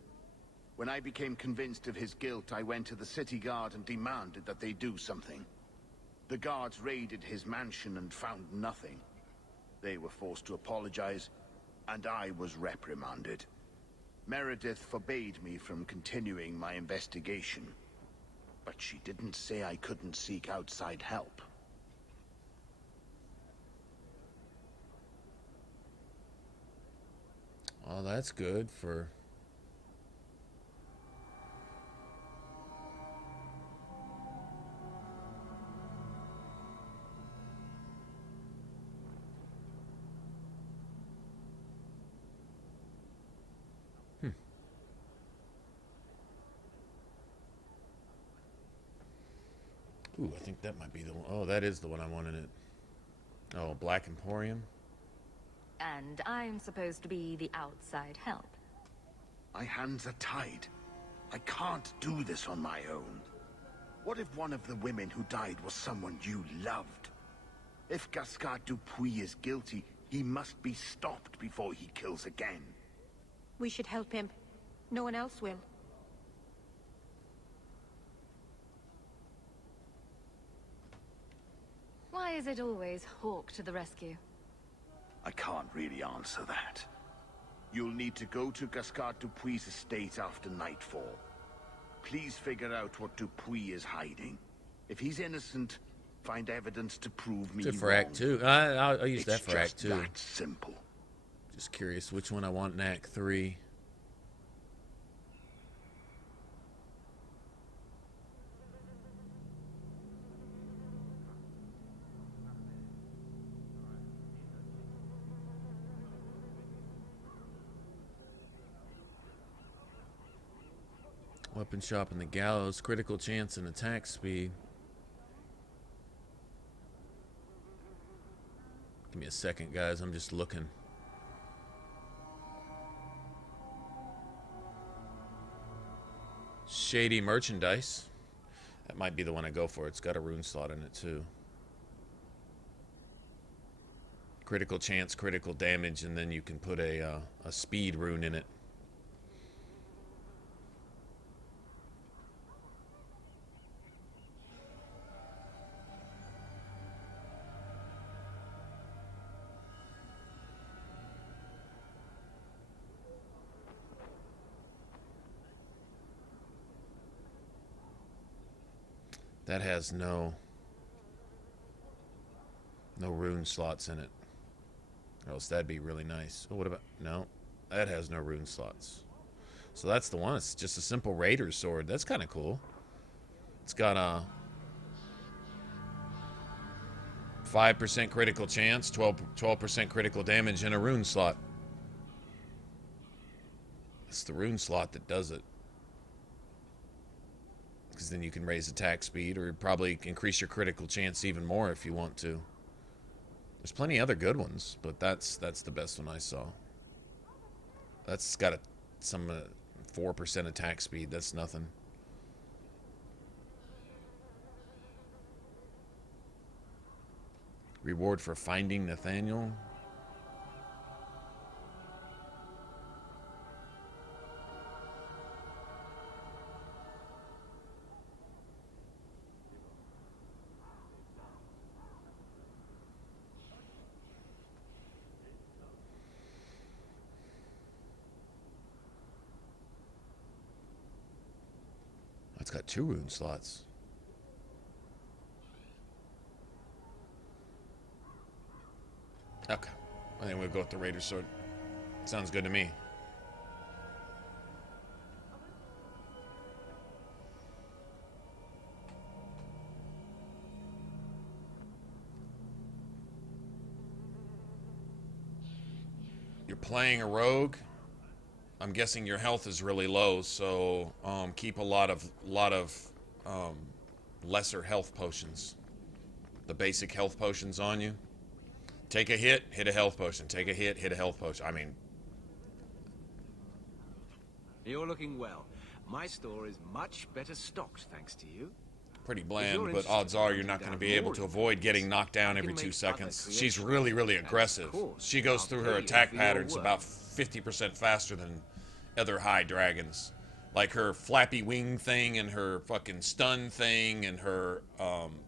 When I became convinced of his guilt, I went to the city guard and demanded that they do something. The guards raided his mansion and found nothing. They were forced to apologize, and I was reprimanded. Meredith forbade me from continuing my investigation. But she didn't say I couldn't seek outside help. Well, that's good for... Ooh, I think that might be the one. Oh, that is the one I wanted it. Oh, Black Emporium. And I'm supposed to be the outside help. My hands are tied. I can't do this on my own. What if one of the women who died was someone you loved? If Gascard Dupuis is guilty, he must be stopped before he kills again. We should help him. No one else will. Why is it always Hawk to the rescue? I can't really answer that. You'll need to go to Gascard Dupuis' estate after nightfall. Please figure out what Dupuis is hiding. If he's innocent, find evidence to prove me Good for wrong. Act 2. I'll use that for Act 2. That simple. Just curious which one I want in Act 3. Weapon shop in the gallows, critical chance and attack speed. Give me a second, guys. I'm just looking. Shady merchandise. That might be the one I go for. It's got a rune slot in it too. Critical chance, critical damage, and then you can put a speed rune in it. That has no rune slots in it. Or else that'd be really nice. Oh, what about... No. That has no rune slots. So that's the one. It's just a simple raider sword. That's kind of cool. It's got a 5% critical chance, 12% critical damage, and a rune slot. It's the rune slot that does it. Because then you can raise attack speed or probably increase your critical chance even more if you want to. There's plenty of other good ones, but that's the best one I saw. That's got some 4% attack speed. That's nothing. Reward for finding Nathaniel. It's got 2 rune slots. Okay. I think we'll go with the Raider Sword. Sounds good to me. You're playing a rogue. I'm guessing your health is really low, so keep a lot of lesser health potions. The basic health potions on you. Take a hit, hit a health potion. Take a hit, hit a health potion. I mean... You're looking well. My store is much better stocked, thanks to you. Pretty bland, but odds are you're not going to be able to avoid getting knocked down every 2 seconds. She's really, really aggressive. She goes through her attack patterns about 50% faster than other high dragons. Like her flappy wing thing and her fucking stun thing and her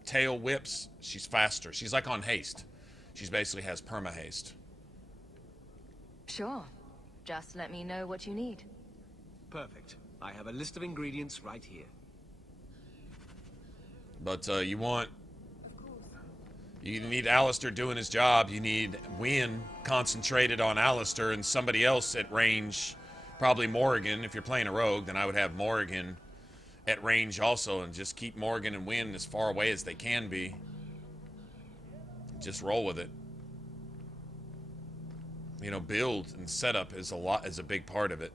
tail whips, she's faster. She's like on haste. She basically has perma haste. Sure. Just let me know what you need. Perfect. I have a list of ingredients right here. But you need Alistair doing his job. You need Wynn concentrated on Alistair and somebody else at range. Probably Morrigan. If you're playing a rogue, then I would have Morrigan at range also, and just keep Morrigan and Wynn as far away as they can be. Just roll with it. You know, build and setup is a big part of it.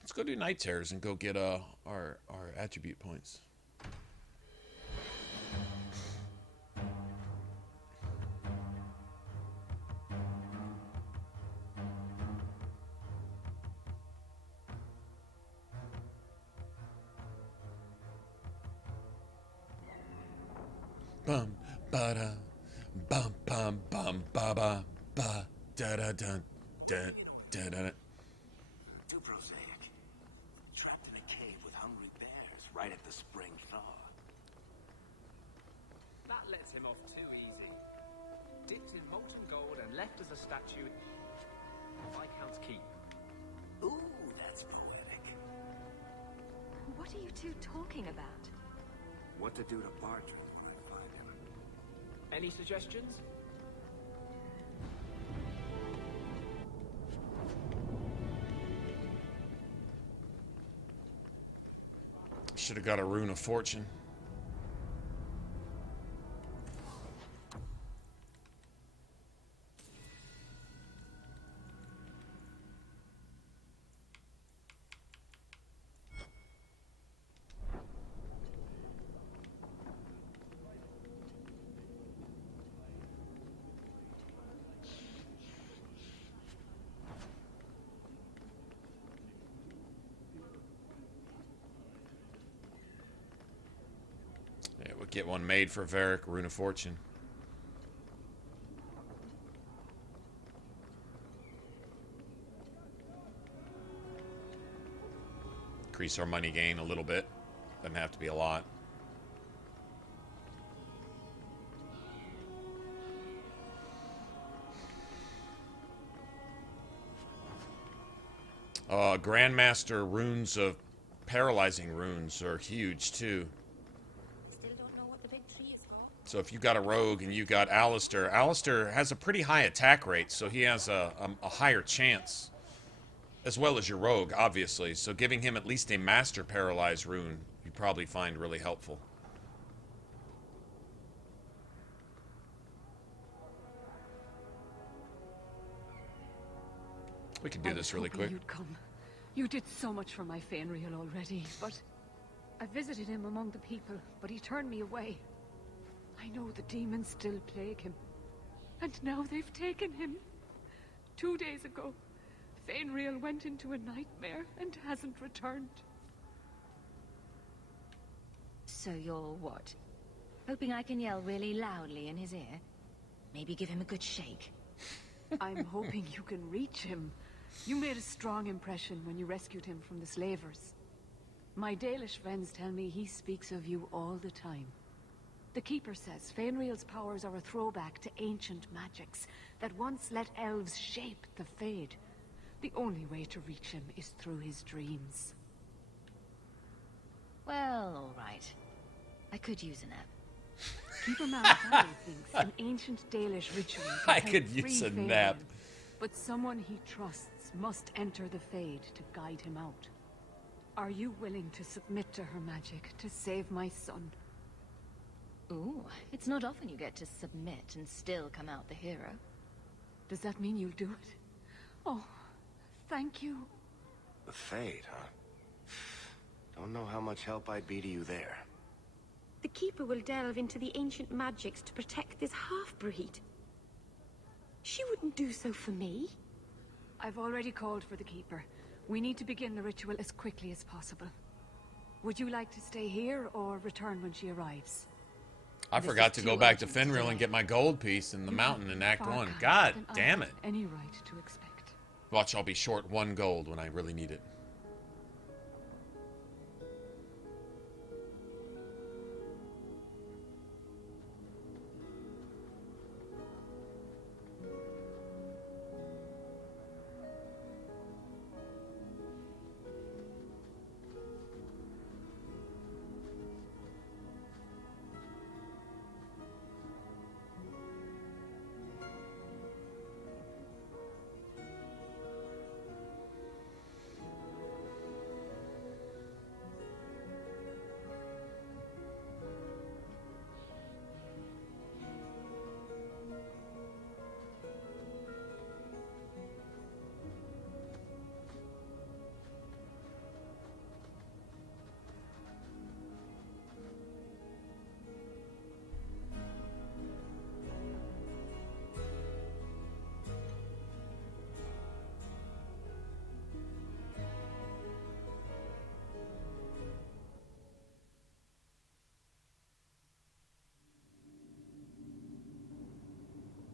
Let's go do Night Terrors and go get our attribute points. Bum ba da bum bum bum ba ba ba da da da da da da. Too prosaic. Trapped in a cave with hungry bears right at the spring thaw. That lets him off too easy. Dipped in molten gold and left as a statue in Viscount's Keep. Ooh, that's poetic. What are you two talking about? What to do to Bartram when I find him. Any suggestions? Should have got a Rune of Fortune. Get one made for Varric, Rune of Fortune. Increase our money gain a little bit. Doesn't have to be a lot. Grandmaster runes of paralyzing runes are huge too. Still don't know what the big tree is called. So if you got a rogue and you got Alistair, Alistair has a pretty high attack rate, so he has a higher chance. As well as your rogue, obviously. So giving him at least a master paralyzed rune, you probably find really helpful. We can do this really quick. You'd come. You did so much for my Fenrir already, but I visited him among the people, but he turned me away. I know the demons still plague him, and now they've taken him. 2 days ago, Fenrir went into a nightmare and hasn't returned. So you're what? Hoping I can yell really loudly in his ear? Maybe give him a good shake? I'm hoping you can reach him. You made a strong impression when you rescued him from the slavers. My Dalish friends tell me he speaks of you all the time. The Keeper says Fenrir's powers are a throwback to ancient magics that once let elves shape the Fade. The only way to reach him is through his dreams. Well, all right. I could use a nap. Keeper Malifaux thinks an ancient Dalish ritual can I help could free use a Fenrir, nap. but someone he trusts must enter the Fade to guide him out. Are you willing to submit to her magic to save my son? Ooh, it's not often you get to submit and still come out the hero. Does that mean you'll do it? Oh, thank you. The Fade, huh? Don't know how much help I'd be to you there. The Keeper will delve into the ancient magics to protect this half-breed. She wouldn't do so for me. I've already called for the Keeper. We need to begin the ritual as quickly as possible. Would you like to stay here or return when she arrives? I This forgot is to too go back to urgent Fenrir today. and get my gold piece in the mountain in Act 1. Far God than I damn have it. Any right to expect. Watch, I'll be short 1 gold when I really need it.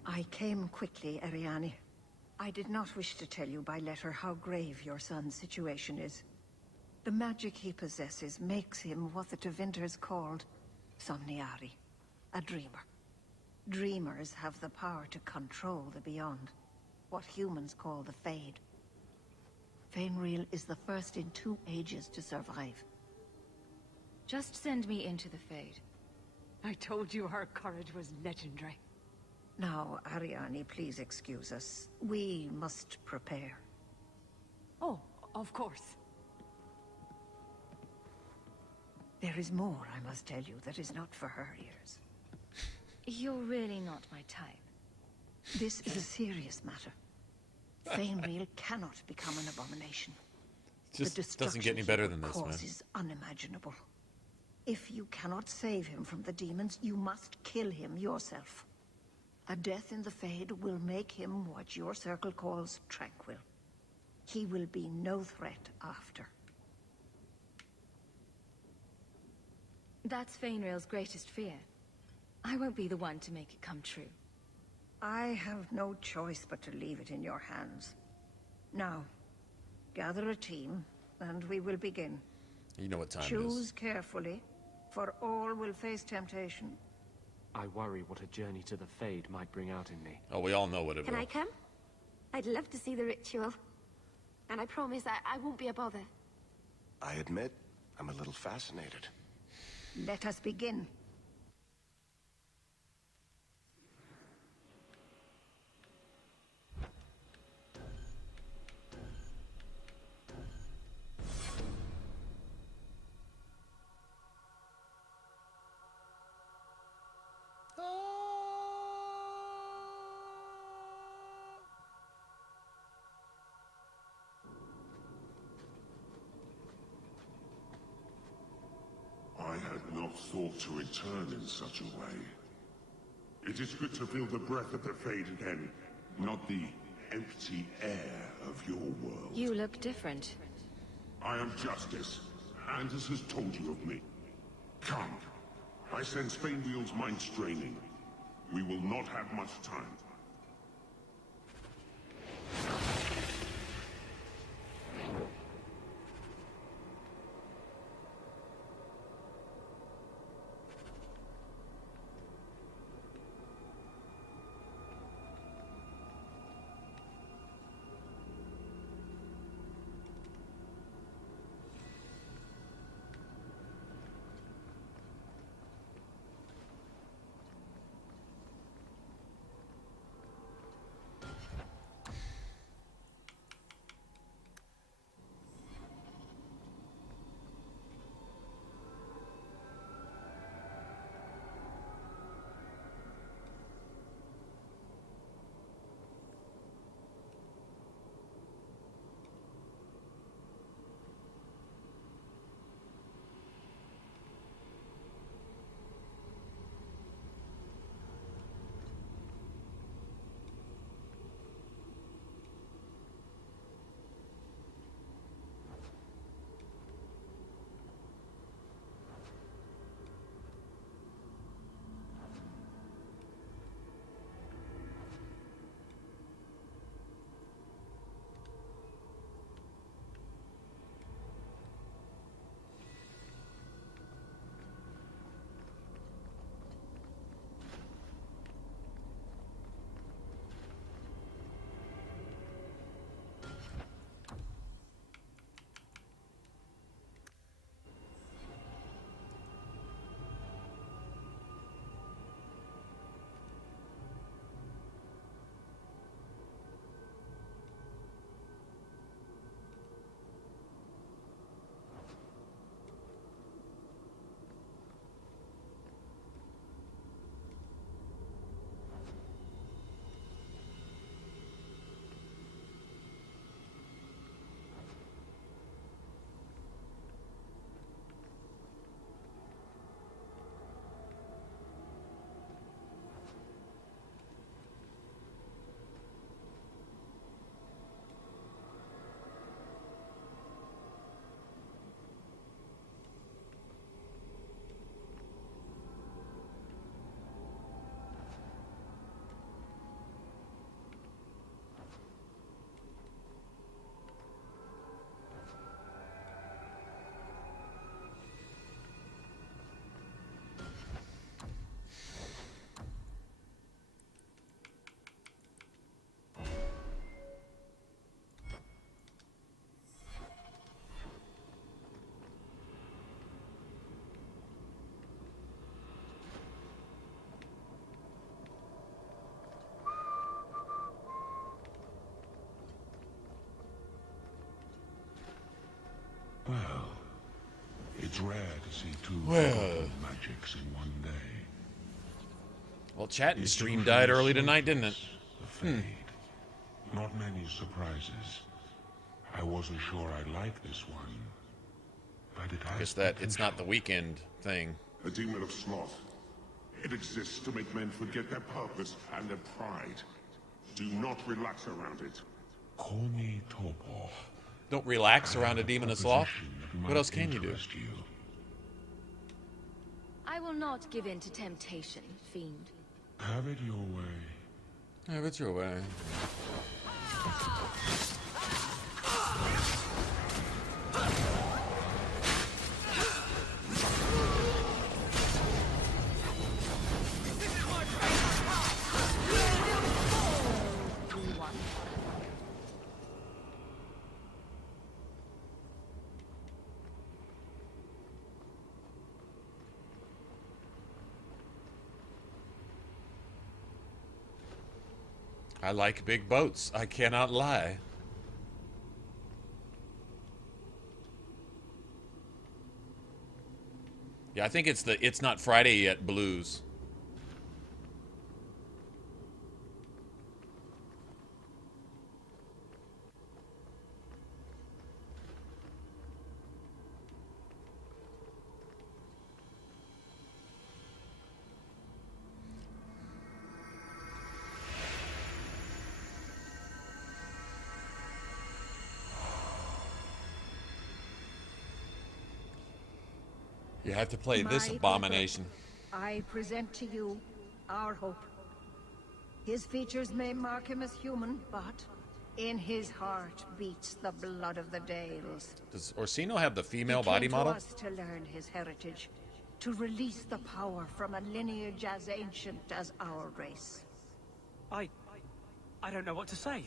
I came quickly, Ariane. I did not wish to tell you by letter how grave your son's situation is. The magic he possesses makes him what the Tevinters called Somniari, a dreamer. Dreamers have the power to control the beyond, what humans call the Fade. Fenrir is the first in 2 ages to survive. Just send me into the Fade. I told you her courage was legendary. Now, Ariane, please excuse us. We must prepare. Oh, of course. There is more I must tell you that is not for her ears. You're really not my type. This is a serious matter. Fenrir cannot become an abomination. Just The doesn't get any destruction better he than will this, man. cause is unimaginable. If you cannot save him from the demons, you must kill him yourself. A death in the Fade will make him what your circle calls tranquil. He will be no threat after. That's Fainrail's greatest fear. I won't be the one to make it come true. I have no choice but to leave it in your hands. Now, gather a team, and we will begin. You know what time it is. Choose carefully, for all will face temptation. I worry what a journey to the Fade might bring out in me. Oh, we all know what it Can will. I come? I'd love to see the ritual. And I promise I won't be a bother. I admit, I'm a little fascinated. Let us begin. I had not thought to return in such a way. It is good to feel the breath of the Fade again, not the empty air of your world. You look different. I am Justice. Anders has told you of me. Come. I sense Fainwheel's mind straining. We will not have much time. Well, it's rare to see two magics in one day. Well, chat and stream died early tonight, didn't it? The Fade. Not many surprises. I wasn't sure I'd like this one, but it has. I guess that it's not the weekend thing. A demon of sloth. It exists to make men forget their purpose and their pride. Do not relax around it. Call me Topo. Don't relax around a demon of sloth. What else can you do? I will not give in to temptation, fiend. Have it your way. Have it your way. I like big boats. I cannot lie. Yeah, I think it's the It's Not Friday Yet blues. You have to play this My abomination. people, I present to you our hope. His features may mark him as human, but in his heart beats the blood of the Dales. Does Orsino have the female He body came model? to us to learn his heritage, to release the power from a lineage as ancient as our race. I don't know what to say.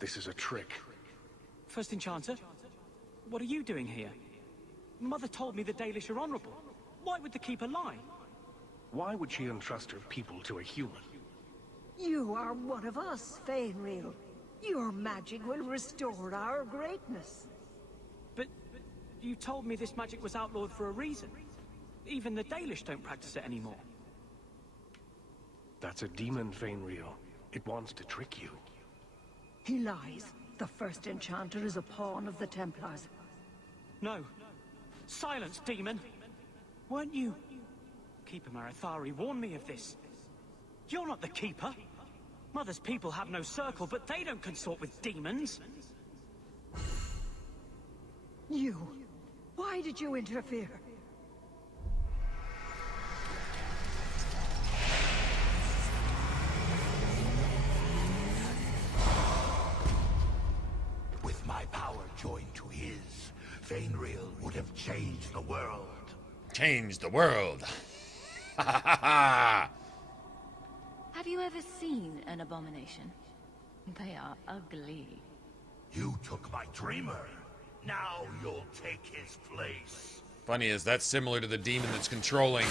This is a trick. First Enchanter, what are you doing here? Mother told me the Dalish are honorable. Why would the Keeper lie? Why would she entrust her people to a human? You are one of us, Fainreal. Your magic will restore our greatness. But you told me this magic was outlawed for a reason. Even the Dalish don't practice it anymore. That's a demon, Fainreal. It wants to trick you. He lies. The first Enchanter is a pawn of the Templars. No. Silence, demon! Weren't you... Keeper Marathari warned me of this. You're not the Keeper. Mother's people have no circle, but they don't consort with demons. You... Why did you interfere? With my power joined to his, Fainreal would have changed the world. Changed the world. Ha ha ha ha! Have you ever seen an abomination? They are ugly. You took my dreamer. Now you'll take his place. Funny is, that's similar to the demon that's controlling.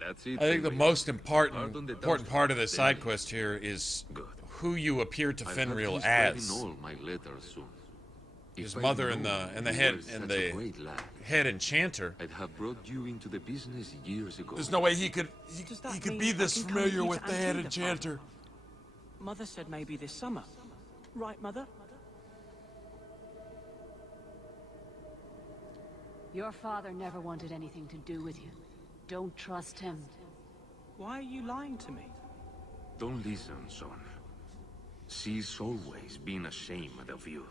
That's it. I think the most important part of the side quest here is who you appear to Fenrir as. All my letters soon. His mother and the head enchanter. I'd have brought you into the business years ago. There's no way he could be this I can familiar come with to the head Antida, enchanter. Father? Mother said maybe this summer. Right, Mother? Your father never wanted anything to do with you. Don't trust him. Why are you lying to me? Don't listen, son. She's always been ashamed of you.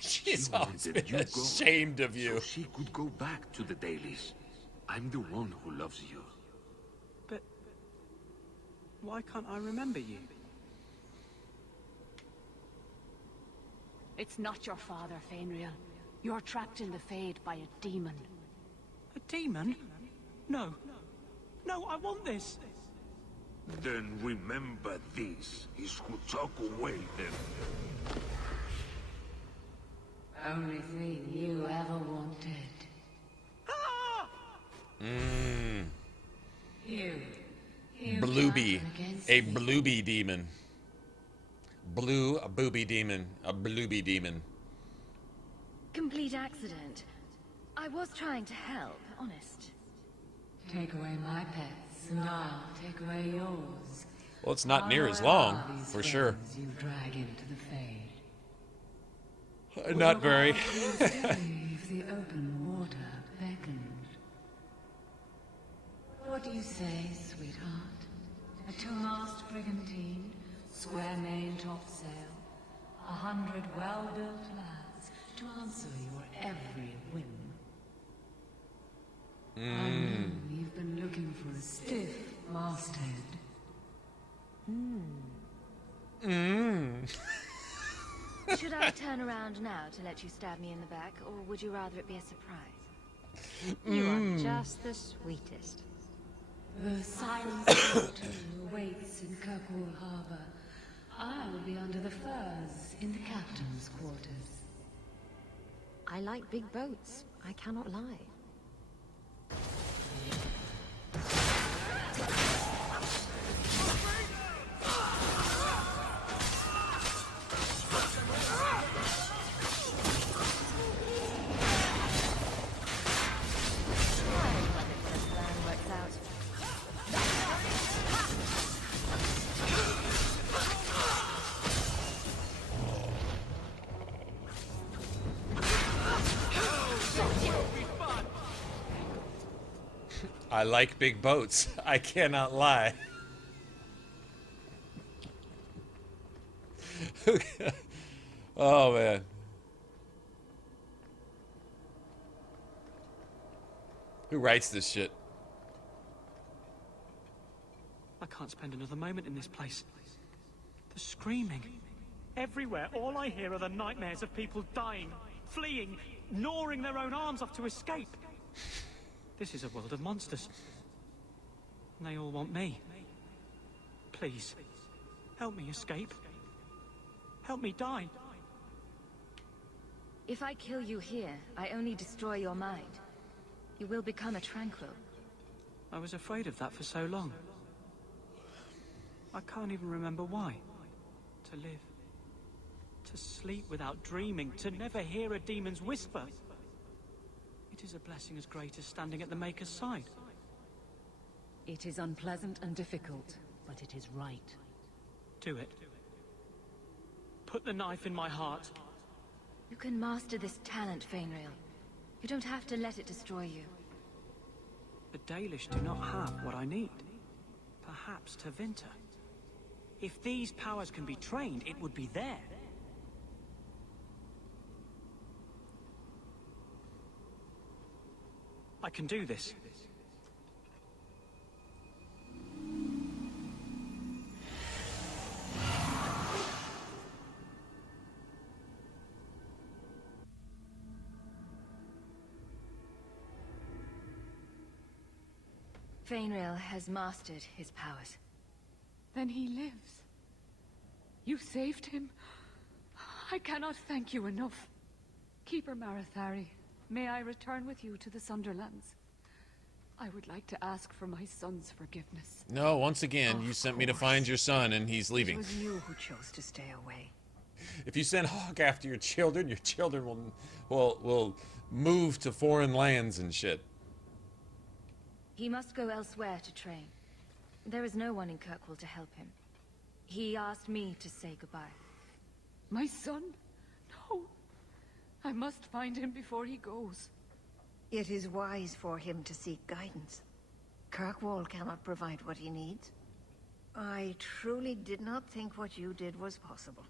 She's She always wanted been you ashamed of you. So she could go back to the dailies. I'm the one who loves you. But why can't I remember you? It's not your father, Fainriel. You're trapped in the Fade by a demon. A demon? No. No, I want this. Then remember this is who took away them. Only thing you ever wanted. Blooby. A blooby demon. A booby demon. A blooby demon. Complete accident. I was trying to help, honest. Take away my pets, and I'll take away yours. Well, it's not near as long, for sure. You drag into the Fade. Not very. If the open water beckoned. What do you say, sweetheart? A two-mast brigantine, square main topsail, 100 well-built lads to answer your every whim. I know you've been looking for a stiff masthead. Should I turn around now to let you stab me in the back, or would you rather it be a surprise? You are just the sweetest. The silent water awaits in Kirkwall Harbor. I will be under the firs in the captain's quarters. I like big boats. I cannot lie. I like big boats. I cannot lie. Oh, man. Who writes this shit? I can't spend another moment in this place. The screaming. Everywhere, all I hear are the nightmares of people dying, fleeing, gnawing their own arms off to escape. This is a world of monsters. And they all want me. Please, help me escape. Help me die. If I kill you here, I only destroy your mind. You will become a tranquil. I was afraid of that for so long. I can't even remember why. To live. To sleep without dreaming. To never hear a demon's whisper. It is a blessing as great as standing at the Maker's side. It is unpleasant and difficult, but it is right. Do it. Put the knife in my heart. You can master this talent, Fainriel. You don't have to let it destroy you. The Dalish do not have what I need. Perhaps Tevinter. If these powers can be trained, it would be there. I can do this. Fainriel has mastered his powers. Then he lives. You saved him. I cannot thank you enough. Keeper Marathari, may I return with you to the Sunderlands? I would like to ask for my son's forgiveness. No, once again, you sent me to find your son, and he's leaving. It was you who chose to stay away. If you send Hawk after your children will move to foreign lands and shit. He must go elsewhere to train. There is no one in Kirkwall to help him. He asked me to say goodbye. My son? No. I must find him before he goes. It is wise for him to seek guidance. Kirkwall cannot provide what he needs. I truly did not think what you did was possible.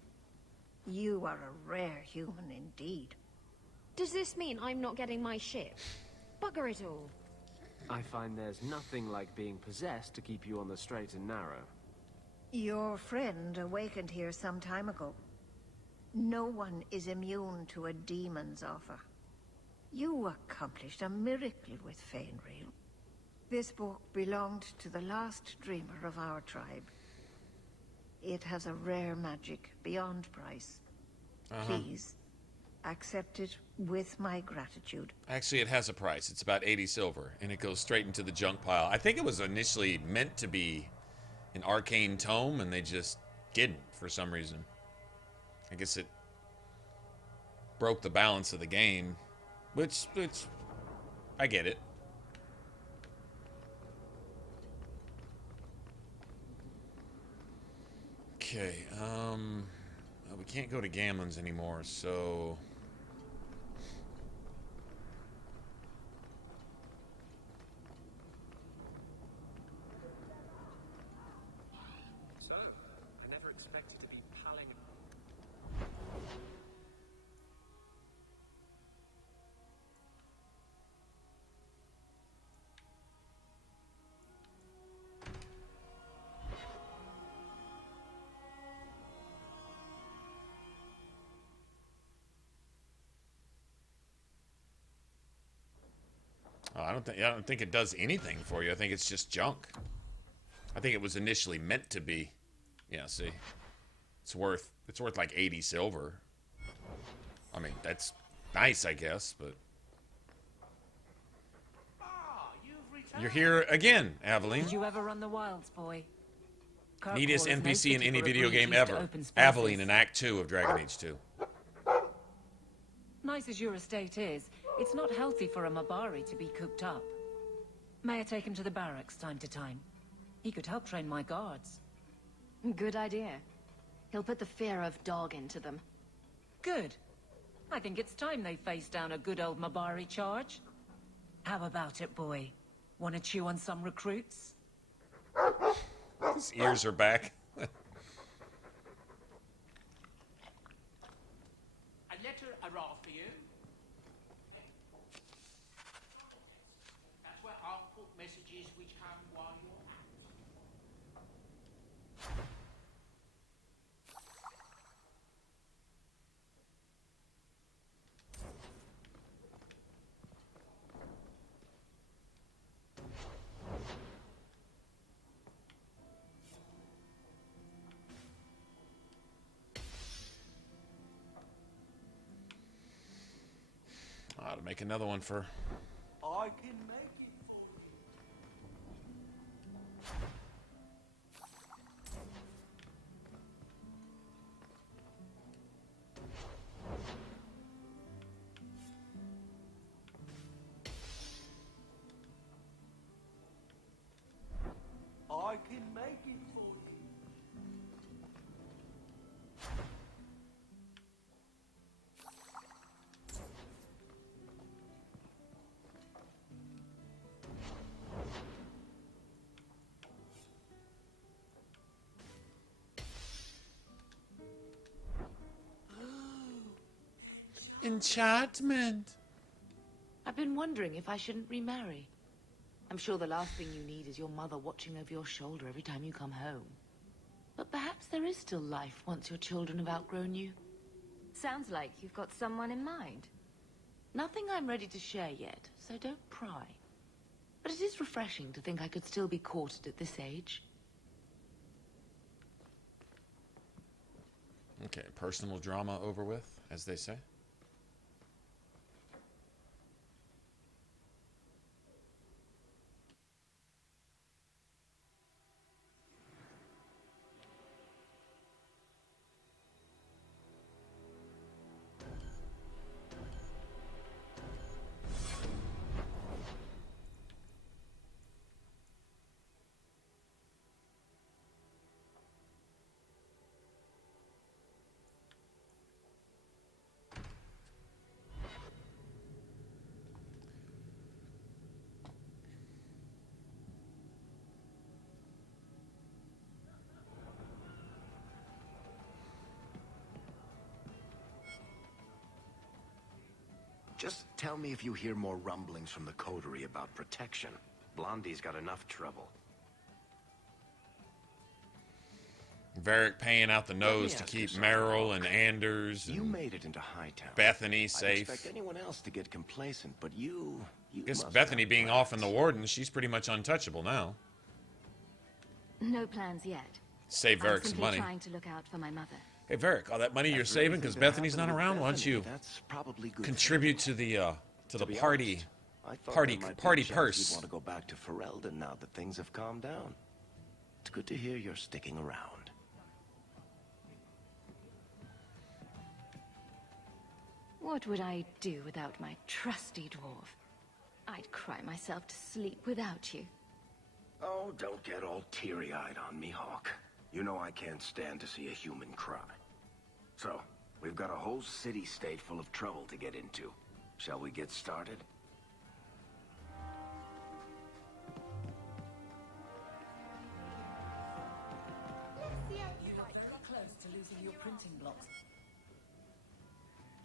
You are a rare human indeed. Does this mean I'm not getting my ship? Bugger it all. I find there's nothing like being possessed to keep you on the straight and narrow. Your friend awakened here some time ago. No one is immune to a demon's offer. You accomplished a miracle with Fainrail. This book belonged to the last dreamer of our tribe. It has a rare magic beyond price. Please, accept it with my gratitude. Actually, it has a price. It's about 80 silver, and it goes straight into the junk pile. I think it was initially meant to be an arcane tome, and they just didn't for some reason. I guess it broke the balance of the game, which I get it. Okay, we can't go to Gamlen's anymore, so I never expected to be palling. oh, I don't think it does anything for you. I think it's just junk. I think it was initially meant to be. Yeah, see. It's worth like 80 silver. I mean, that's nice, I guess, but you're here again, Aveline. Did you ever run the wilds, boy? Neatest Kirkwall is no NPC in city any for a video breed game used to ever. open spaces. Aveline in Act 2 of Dragon Age 2. Nice as your estate is, it's not healthy for a Mabari to be cooped up. May I take him to the barracks time to time? He could help train my guards. Good idea. He'll put the fear of dog into them. Good. I think it's time they face down a good old Mabari charge. How about it, boy? Want to chew on some recruits? His ears are back. A letter arrived for you. That's where I'll put messages which come while you're out. I ought to make another one for... I can make it for you. I can make it for you. Enchantment. I've been wondering if I shouldn't remarry. I'm sure the last thing you need is your mother watching over your shoulder every time you come home. But perhaps there is still life once your children have outgrown you. Sounds like you've got someone in mind. Nothing I'm ready to share yet, so don't pry. But it is refreshing to think I could still be courted at this age. Okay, personal drama over with, as they say. Just tell me if you hear more rumblings from the coterie about protection. Blondie's got enough trouble. Varric paying out the nose to keep Merrill and Anders and you made it into Hightown. Bethany I'd safe. expect anyone else to get complacent, but you I guess must Bethany have being plans. off in the Warden, she's pretty much untouchable now. No plans yet. Save I'm Varric some simply money. trying to look out for my mother. Hey Varric, all that money you're saving because Bethany's not around, why don't you contribute to the be party honest, I thought party there might be a party chance purse? You'd want to go back to Ferelden now that things have calmed down. It's good to hear you're sticking around. What would I do without my trusty dwarf? I'd cry myself to sleep without you. Oh, don't get all teary-eyed on me, Hawk. You know I can't stand to see a human cry. So, we've got a whole city-state full of trouble to get into. Shall we get started? Close to losing your printing blocks.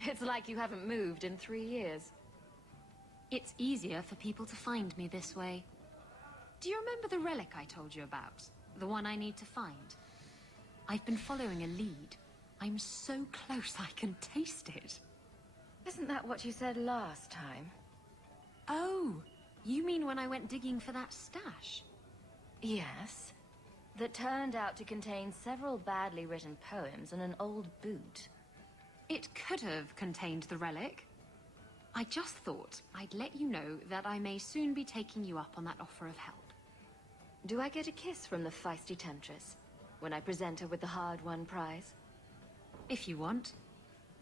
It's like you haven't moved in 3 years. It's easier for people to find me this way. Do you remember the relic I told you about? The one I need to find? I've been following a lead. I'm so close I can taste it. Isn't that what you said last time? Oh, you mean when I went digging for that stash? Yes. That turned out to contain several badly written poems and an old boot. It could have contained the relic. I just thought I'd let you know that I may soon be taking you up on that offer of help. Do I get a kiss from the feisty temptress when I present her with the hard-won prize? If you want.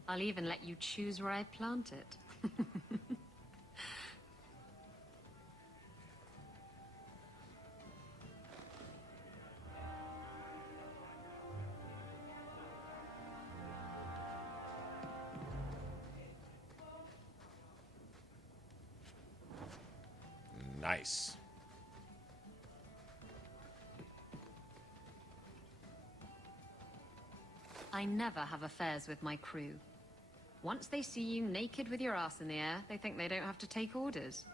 I'll even let you choose where I plant it. Nice. I never have affairs with my crew. Once they see you naked with your ass in the air, they think they don't have to take orders.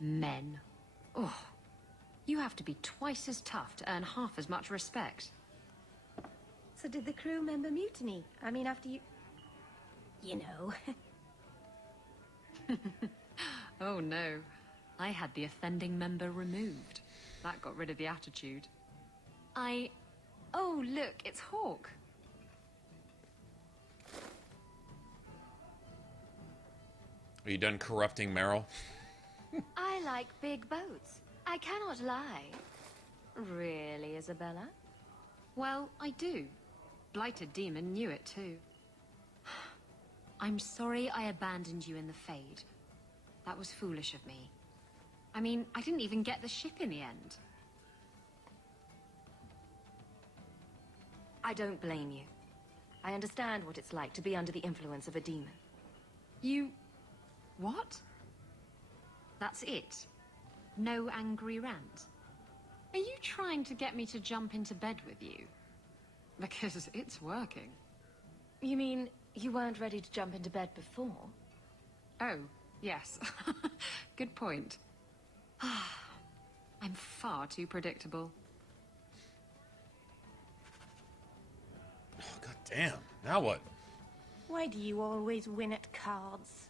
Men. Oh, you have to be twice as tough to earn half as much respect. So did the crew member mutiny? I mean, after you... You know. Oh no. I had the offending member removed. That got rid of the attitude. Oh, look, it's Hawk. Are you done corrupting Merrill? I like big boats. I cannot lie. Really, Isabella? Well, I do. Blighted Demon knew it too. I'm sorry I abandoned you in the Fade. That was foolish of me. I mean, I didn't even get the ship in the end. I don't blame you. I understand what it's like to be under the influence of a demon. You... what? That's it? No angry rant? Are you trying to get me to jump into bed with you? Because it's working. You mean you weren't ready to jump into bed before? Oh, yes. Good point. I'm far too predictable. Oh, God damn. Now what? Why do you always win at cards?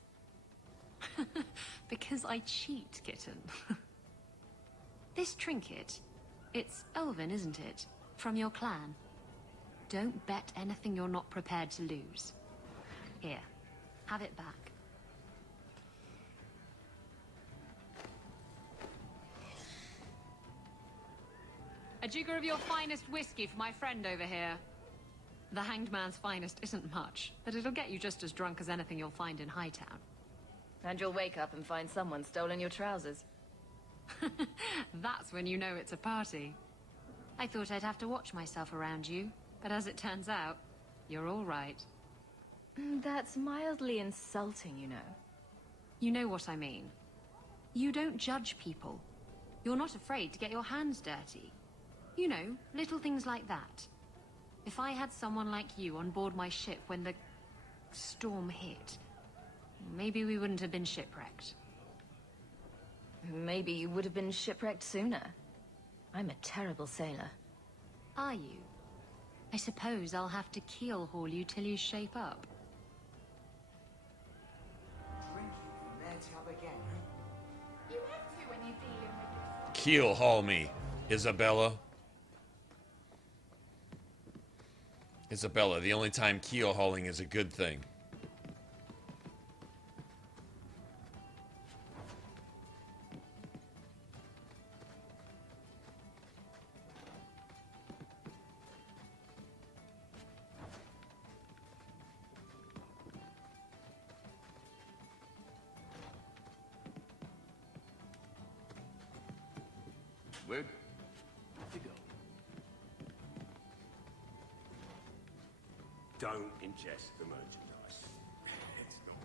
Because I cheat, kitten. This trinket, it's elven, isn't it? From your clan. Don't bet anything you're not prepared to lose. Here, have it back. A jigger of your finest whiskey for my friend over here. The Hanged Man's finest isn't much, but it'll get you just as drunk as anything you'll find in Hightown. And you'll wake up and find someone stolen your trousers. That's when you know it's a party. I thought I'd have to watch myself around you, but as it turns out, you're all right. That's mildly insulting, you know. You know what I mean. You don't judge people. You're not afraid to get your hands dirty. You know, little things like that. If I had someone like you on board my ship when the storm hit, maybe we wouldn't have been shipwrecked. Maybe you would have been shipwrecked sooner. I'm a terrible sailor. Are you? I suppose I'll have to keel haul you till you shape up. You have to when you're dealing with this. Keel haul me, Isabella. Isabella, the only time keel hauling is a good thing. We're good to go. Don't ingest the merchandise. It's not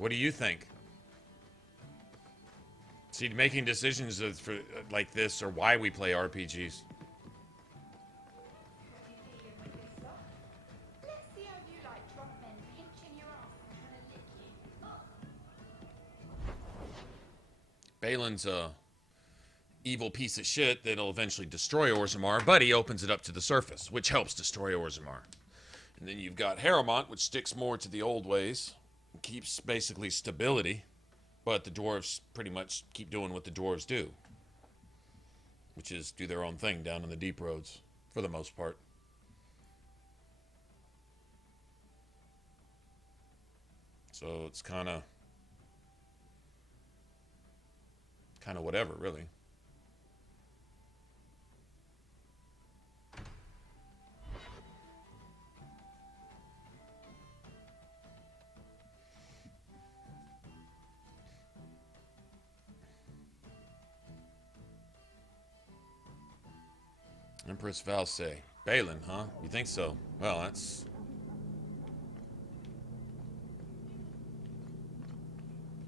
What do you think? See, making decisions for like this are why we play RPGs. Let's see how you like drunk men pinching your ass and trying to lick you. Balin's a evil piece of shit that'll eventually destroy Orzammar, but he opens it up to the surface, which helps destroy Orzammar. And then you've got Harrowmont, which sticks more to the old ways, and keeps basically stability, but the dwarves pretty much keep doing what the dwarves do, which is do their own thing down in the deep roads, for the most part. So it's kind of whatever, really. Empress Valsay. Balin, huh? You think so? Well, that's...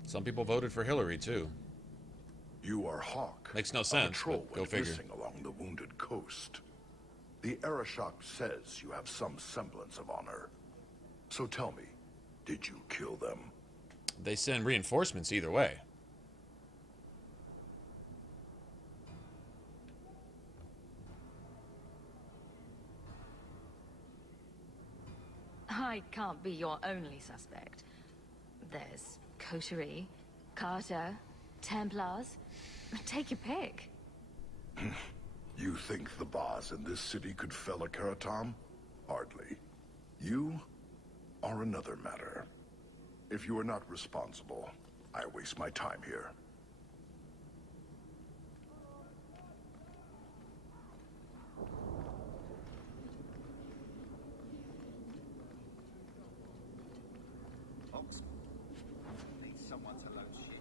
Some people voted for Hillary, too. You are Hawk. Makes no sense, Patrol but go went figure. missing along the Wounded Coast. The Arashok says you have some semblance of honor. So tell me, did you kill them? They send reinforcements either way. I can't be your only suspect. There's Coterie, Carter, Templars. Take your pick. You think the boss in this city could fell a Karatam? Hardly. You are another matter. If you are not responsible, I waste my time here. Needs someone to load shit.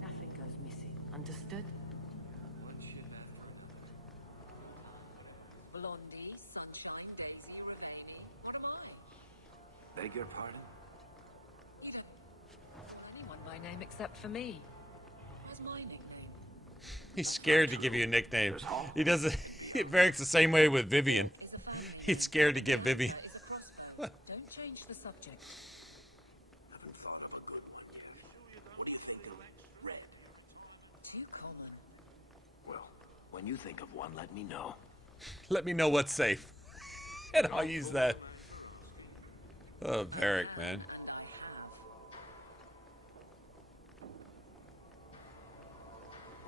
Nothing goes missing. Understood? Blondie, Sunshine, Daisy, Ravani. What am I? Beg your pardon? Anyone by name except for me. What's my nickname? He's scared to give you a nickname. He doesn't... Varric's the same way with Vivian. He's scared to give Vivian. Don't change the subject. Haven't thought of a good one yet. What do you think of red? Too common. Well, when you think of one, let me know. Let me know what's safe. And I'll use that. Oh, Varric, man.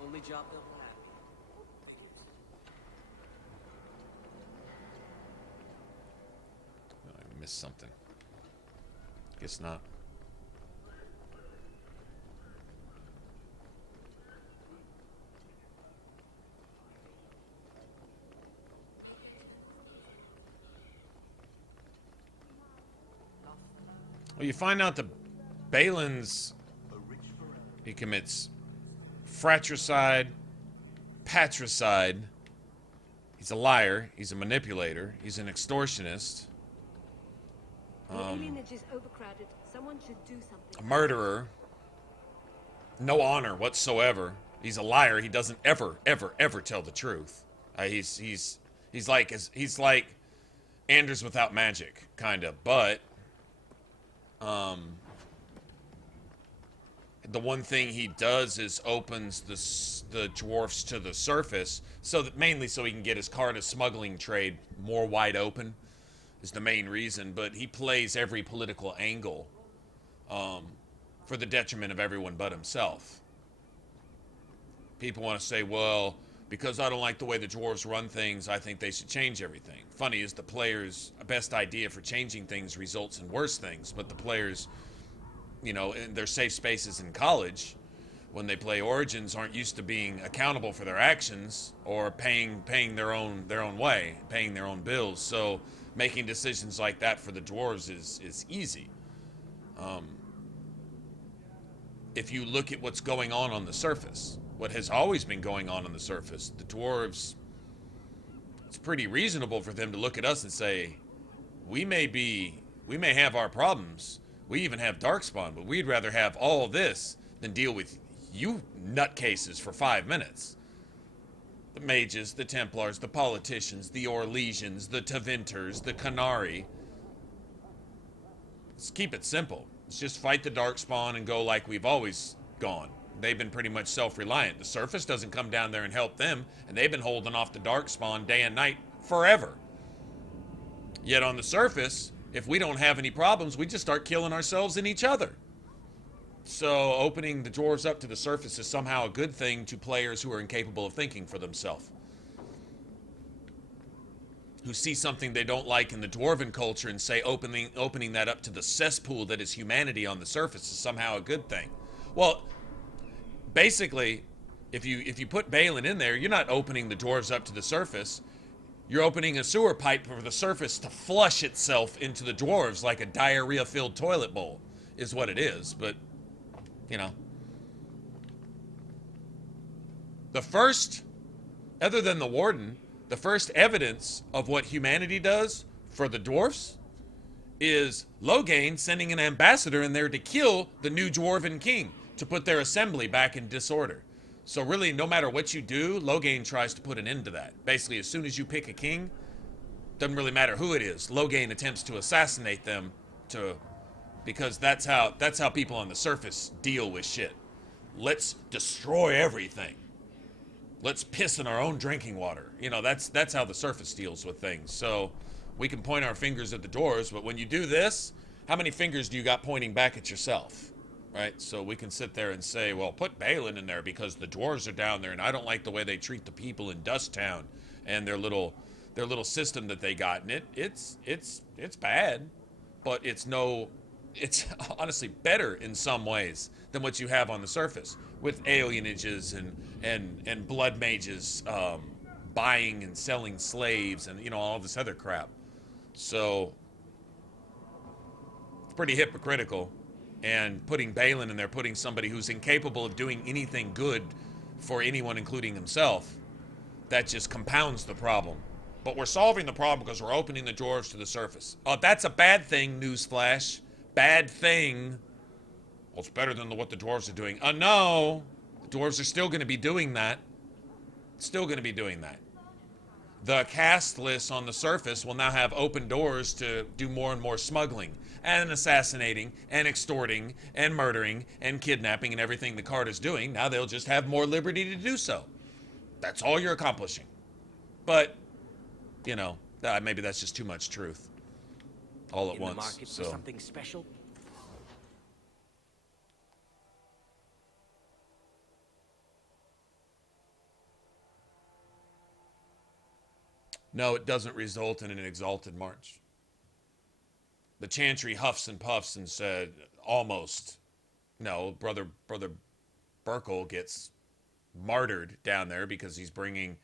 only job they'll have. I missed something. Guess not. Well, you find out the Balin's, he commits fratricide, patricide. He's a liar. He's a manipulator. He's an extortionist. The alienage is overcrowded. Someone should do something. A murderer. No honor whatsoever. He's a liar. He doesn't ever tell the truth. He's like Anders without magic, kind of. But the one thing he does is opens the dwarfs to the surface, so that mainly so he can get his Carta smuggling trade more wide open, is the main reason. But he plays every political angle for the detriment of everyone but himself. People want to say, well, because I don't like the way the dwarves run things, I think they should change everything. Funny is the player's best idea for changing things results in worse things, but the players, you know, in their safe spaces in college, when they play Origins, aren't used to being accountable for their actions or paying their own way, paying their own bills. So making decisions like that for the dwarves is easy. If you look at what's going on the surface, what has always been going on the surface, the dwarves, it's pretty reasonable for them to look at us and say, we may have our problems. We even have Darkspawn, but we'd rather have all this than deal with you nutcases for 5 minutes. The mages, the Templars, the politicians, the Orlesians, the Tavinters, the Canari. Let's keep it simple. Let's just fight the Darkspawn and go like we've always gone. They've been pretty much self-reliant. The surface doesn't come down there and help them, and they've been holding off the Darkspawn day and night forever. Yet on the surface, if we don't have any problems, we just start killing ourselves and each other. So opening the dwarves up to the surface is somehow a good thing to players who are incapable of thinking for themselves. Who see something they don't like in the dwarven culture and say opening that up to the cesspool that is humanity on the surface is somehow a good thing. Well, basically, if you put Balin in there, you're not opening the dwarves up to the surface. You're opening a sewer pipe for the surface to flush itself into the dwarves like a diarrhea-filled toilet bowl, is what it is. But, you know. The first, other than the Warden, the first evidence of what humanity does for the dwarfs is Loghain sending an ambassador in there to kill the new dwarven king, to put their assembly back in disorder. So really, no matter what you do, Loghain tries to put an end to that. Basically, as soon as you pick a king, doesn't really matter who it is, Loghain attempts to assassinate them because that's how people on the surface deal with shit. Let's destroy everything. Let's piss in our own drinking water. You know, that's how the surface deals with things. So we can point our fingers at the doors, but when you do this, how many fingers do you got pointing back at yourself? Right? So we can sit there and say, well, put Balin in there because the dwarves are down there and I don't like the way they treat the people in Dust Town and their little system that they got. And it's bad, but it's honestly better in some ways than what you have on the surface with alienages and blood mages buying and selling slaves and, you know, all this other crap. So it's pretty hypocritical. And putting Balin in there, putting somebody who's incapable of doing anything good for anyone, including himself, that just compounds the problem. But we're solving the problem because we're opening the dwarves to the surface. Oh, that's a bad thing, newsflash. Bad thing. Well, it's better than what the dwarves are doing. No, the dwarves are still going to be doing that. Still going to be doing that. The cast lists on the surface will now have open doors to do more and more smuggling and assassinating and extorting and murdering and kidnapping and everything the card is doing. Now they'll just have more liberty to do so. That's all you're accomplishing. But, you know, maybe that's just too much truth all at once. In the market for something special? No, it doesn't result in an exalted march. The Chantry huffs and puffs and said, almost. No, Brother Burkle gets martyred down there because he's bringing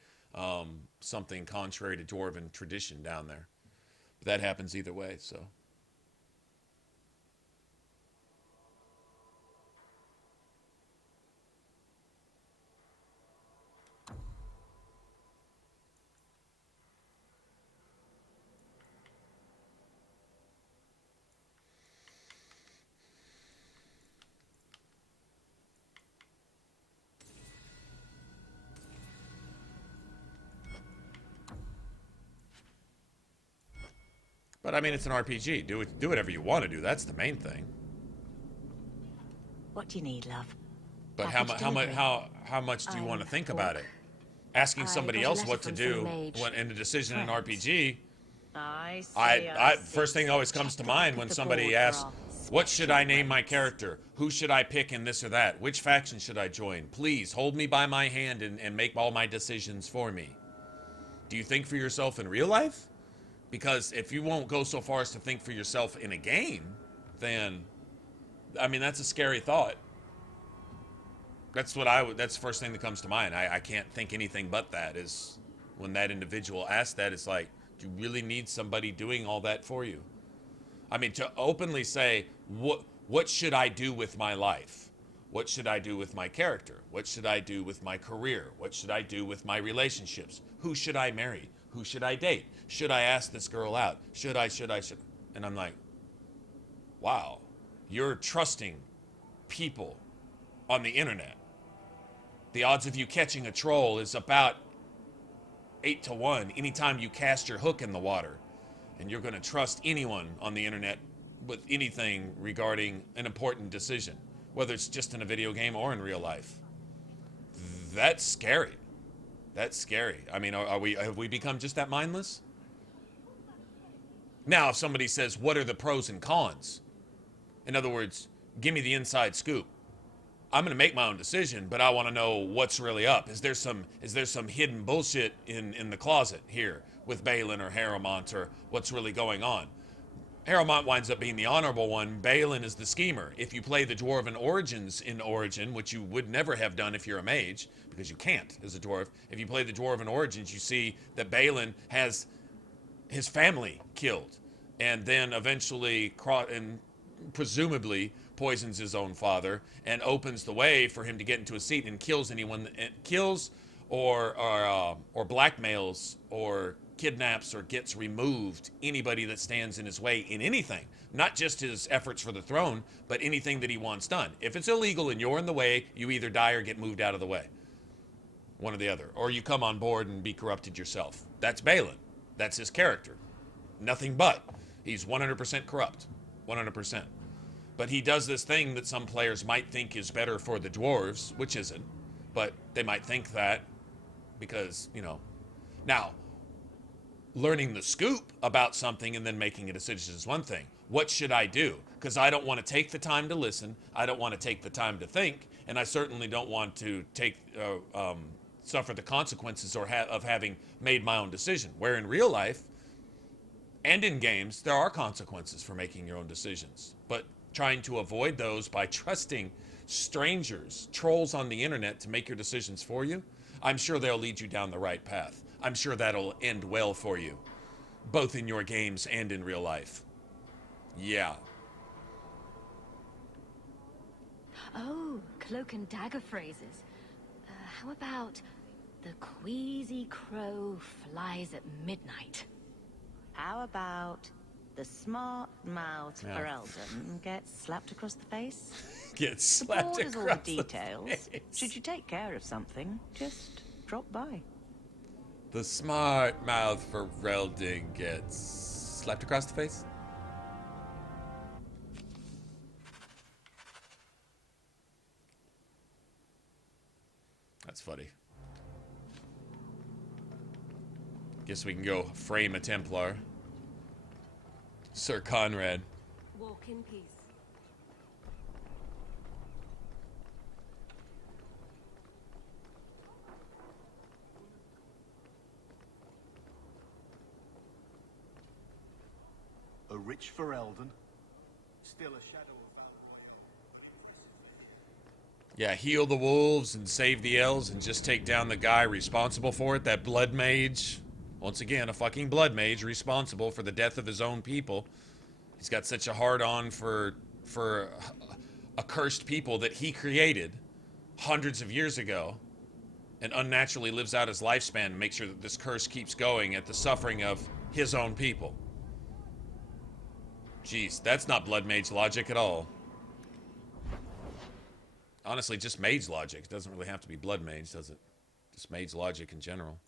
something contrary to Dwarven tradition down there. But that happens either way, so. But I mean, it's an RPG. Do whatever you want to do. That's the main thing. What do you need, love? But how much do you want to think about it? Asking somebody else what to do in a decision in an RPG. First thing that always comes to mind when somebody asks, "What should I name my character? Who should I pick in this or that? Which faction should I join? Please hold me by my hand and make all my decisions for me." Do you think for yourself in real life? Because if you won't go so far as to think for yourself in a game, then, I mean, that's a scary thought. That's the first thing that comes to mind. I can't think anything but that is when that individual asks that, it's like, do you really need somebody doing all that for you? I mean, to openly say, what should I do with my life? What should I do with my character? What should I do with my career? What should I do with my relationships? Who should I marry? Who should I date? Should I ask this girl out? Should I? And I'm like, wow, you're trusting people on the internet. The odds of you catching a troll is about 8 to 1 anytime you cast your hook in the water. And you're going to trust anyone on the internet with anything regarding an important decision, whether it's just in a video game or in real life. That's scary. That's scary. I mean, have we become just that mindless? Now, if somebody says, what are the pros and cons? In other words, give me the inside scoop. I'm going to make my own decision, but I want to know what's really up. Is there some hidden bullshit in the closet here with Balin or Harrowmont, or what's really going on? Harrowmont winds up being the honorable one. Balin is the schemer. If you play the Dwarven Origins in Origin, which you would never have done if you're a mage, because you can't as a dwarf. If you play the Dwarven Origins, you see that Balin has his family killed, and then eventually, and presumably, poisons his own father, and opens the way for him to get into a seat and kills anyone, kills or blackmails or kidnaps or gets removed anybody that stands in his way in anything. Not just his efforts for the throne, but anything that he wants done. If it's illegal and you're in the way, you either die or get moved out of the way. One or the other. Or you come on board and be corrupted yourself. That's Balin. That's his character. Nothing but. He's 100% corrupt. 100%. But he does this thing that some players might think is better for the dwarves, which isn't. But they might think that because, you know. Now, learning the scoop about something and then making a decision is one thing. What should I do? Because I don't want to take the time to listen. I don't want to take the time to think. And I certainly don't want to suffer the consequences of having made my own decision. Where in real life and in games, there are consequences for making your own decisions. But trying to avoid those by trusting strangers, trolls on the internet to make your decisions for you, I'm sure they'll lead you down the right path. I'm sure that'll end well for you, both in your games and in real life. Yeah. Oh, cloak and dagger phrases. How about the queasy crow flies at midnight? How about the smart-mouthed Ferelden gets slapped across the face? Gets slapped across all the details. Should you take care of something, just drop by. The smart mouth for Ferelden gets slapped across the face? That's funny. Guess we can go frame a Templar. Sir Conrad. Walk in peace. A rich Ferelden. Still a shadow of Yeah, heal the wolves and save the elves and just take down the guy responsible for it. That blood mage. Once again, a fucking blood mage responsible for the death of his own people. He's got such a hard-on for accursed people that he created hundreds of years ago and unnaturally lives out his lifespan to make sure that this curse keeps going at the suffering of his own people. Jeez, that's not blood mage logic at all. Honestly, just mage logic. It doesn't really have to be blood mage, does it? Just mage logic in general.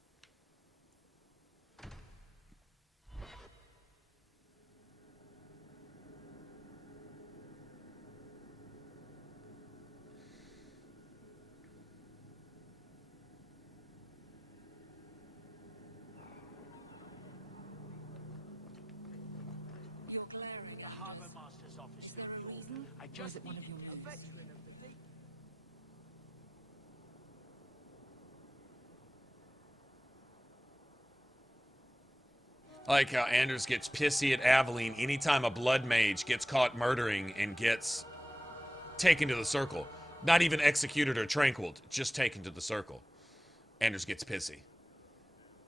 The Harbour Master's office filled the order. I just need a veteran of the deep. I like how Anders gets pissy at Aveline anytime a blood mage gets caught murdering and gets taken to the circle. Not even executed or tranquiled, just taken to the circle. Anders gets pissy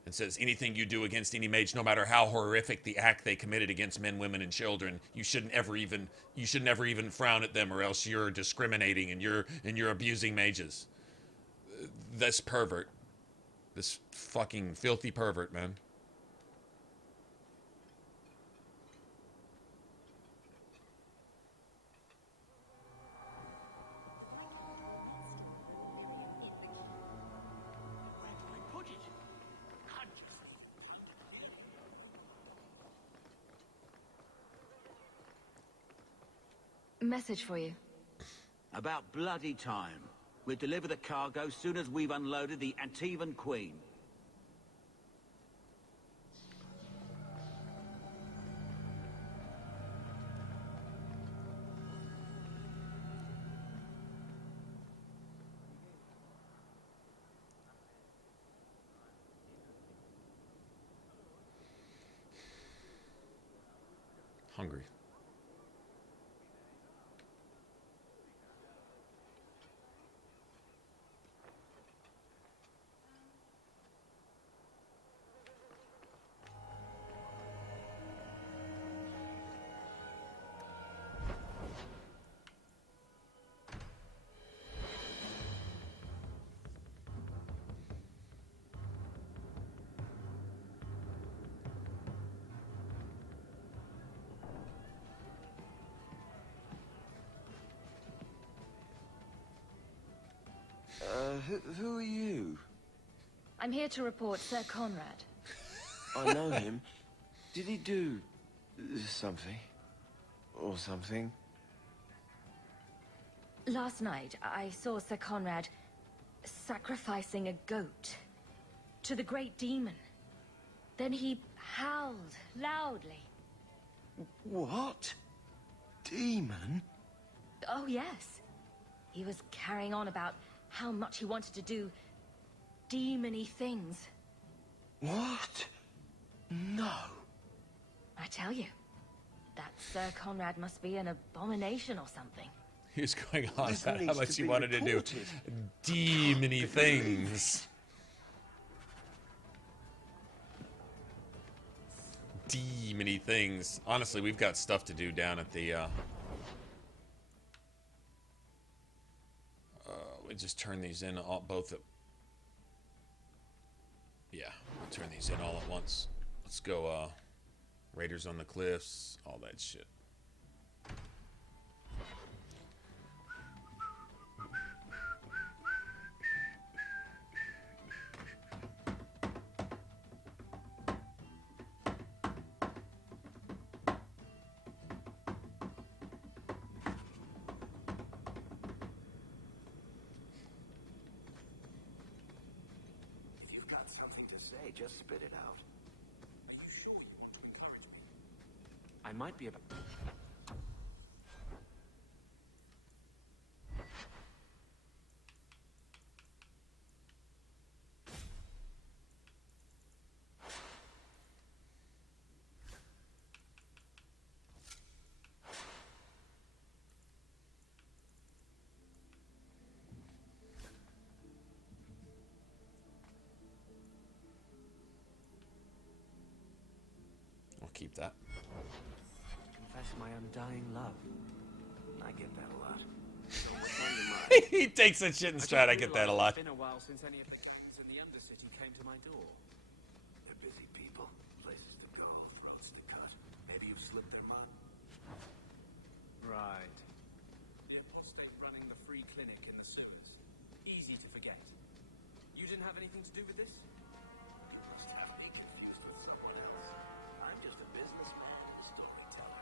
and says, anything you do against any mage, no matter how horrific the act they committed against men, women, and children, you should never even frown at them, or else you're discriminating and you're abusing mages. This pervert. This fucking filthy pervert, man. Message for you. About bloody time. We'll deliver the cargo soon as we've unloaded the Antivan Queen. Hungry. Who are you? I'm here to report Sir Conrad. I know him. Did he do something? Or something? Last night, I saw Sir Conrad sacrificing a goat to the great demon. Then he howled loudly. What? Demon? Oh, yes. He was carrying on about how much he wanted to do demon-y things. What? No. I tell you, that Sir Conrad must be an abomination or something. He was going on about how much he wanted to do demon-y things. Demon-y things. Honestly, we've got stuff to do down at the, we just turn these in all, both at... Yeah, we'll turn these in all at once. Let's go, Raiders on the Cliffs, all that shit. Say, just spit it out. Are you sure you want to encourage me? I might be about... We'll keep that. Confess my undying love. I get that a lot. So what's on your mind? He takes that shit in stride. I get that a lot. It's been a while since any of the gangs in the Undercity came to my door. They're busy people. Places to go, throats to cut. Maybe you've slipped their mind. Right. The apostate running the free clinic in the sewers. Easy to forget. You didn't have anything to do with this? You must have me confused with someone else. I'm just a businessman and a storyteller.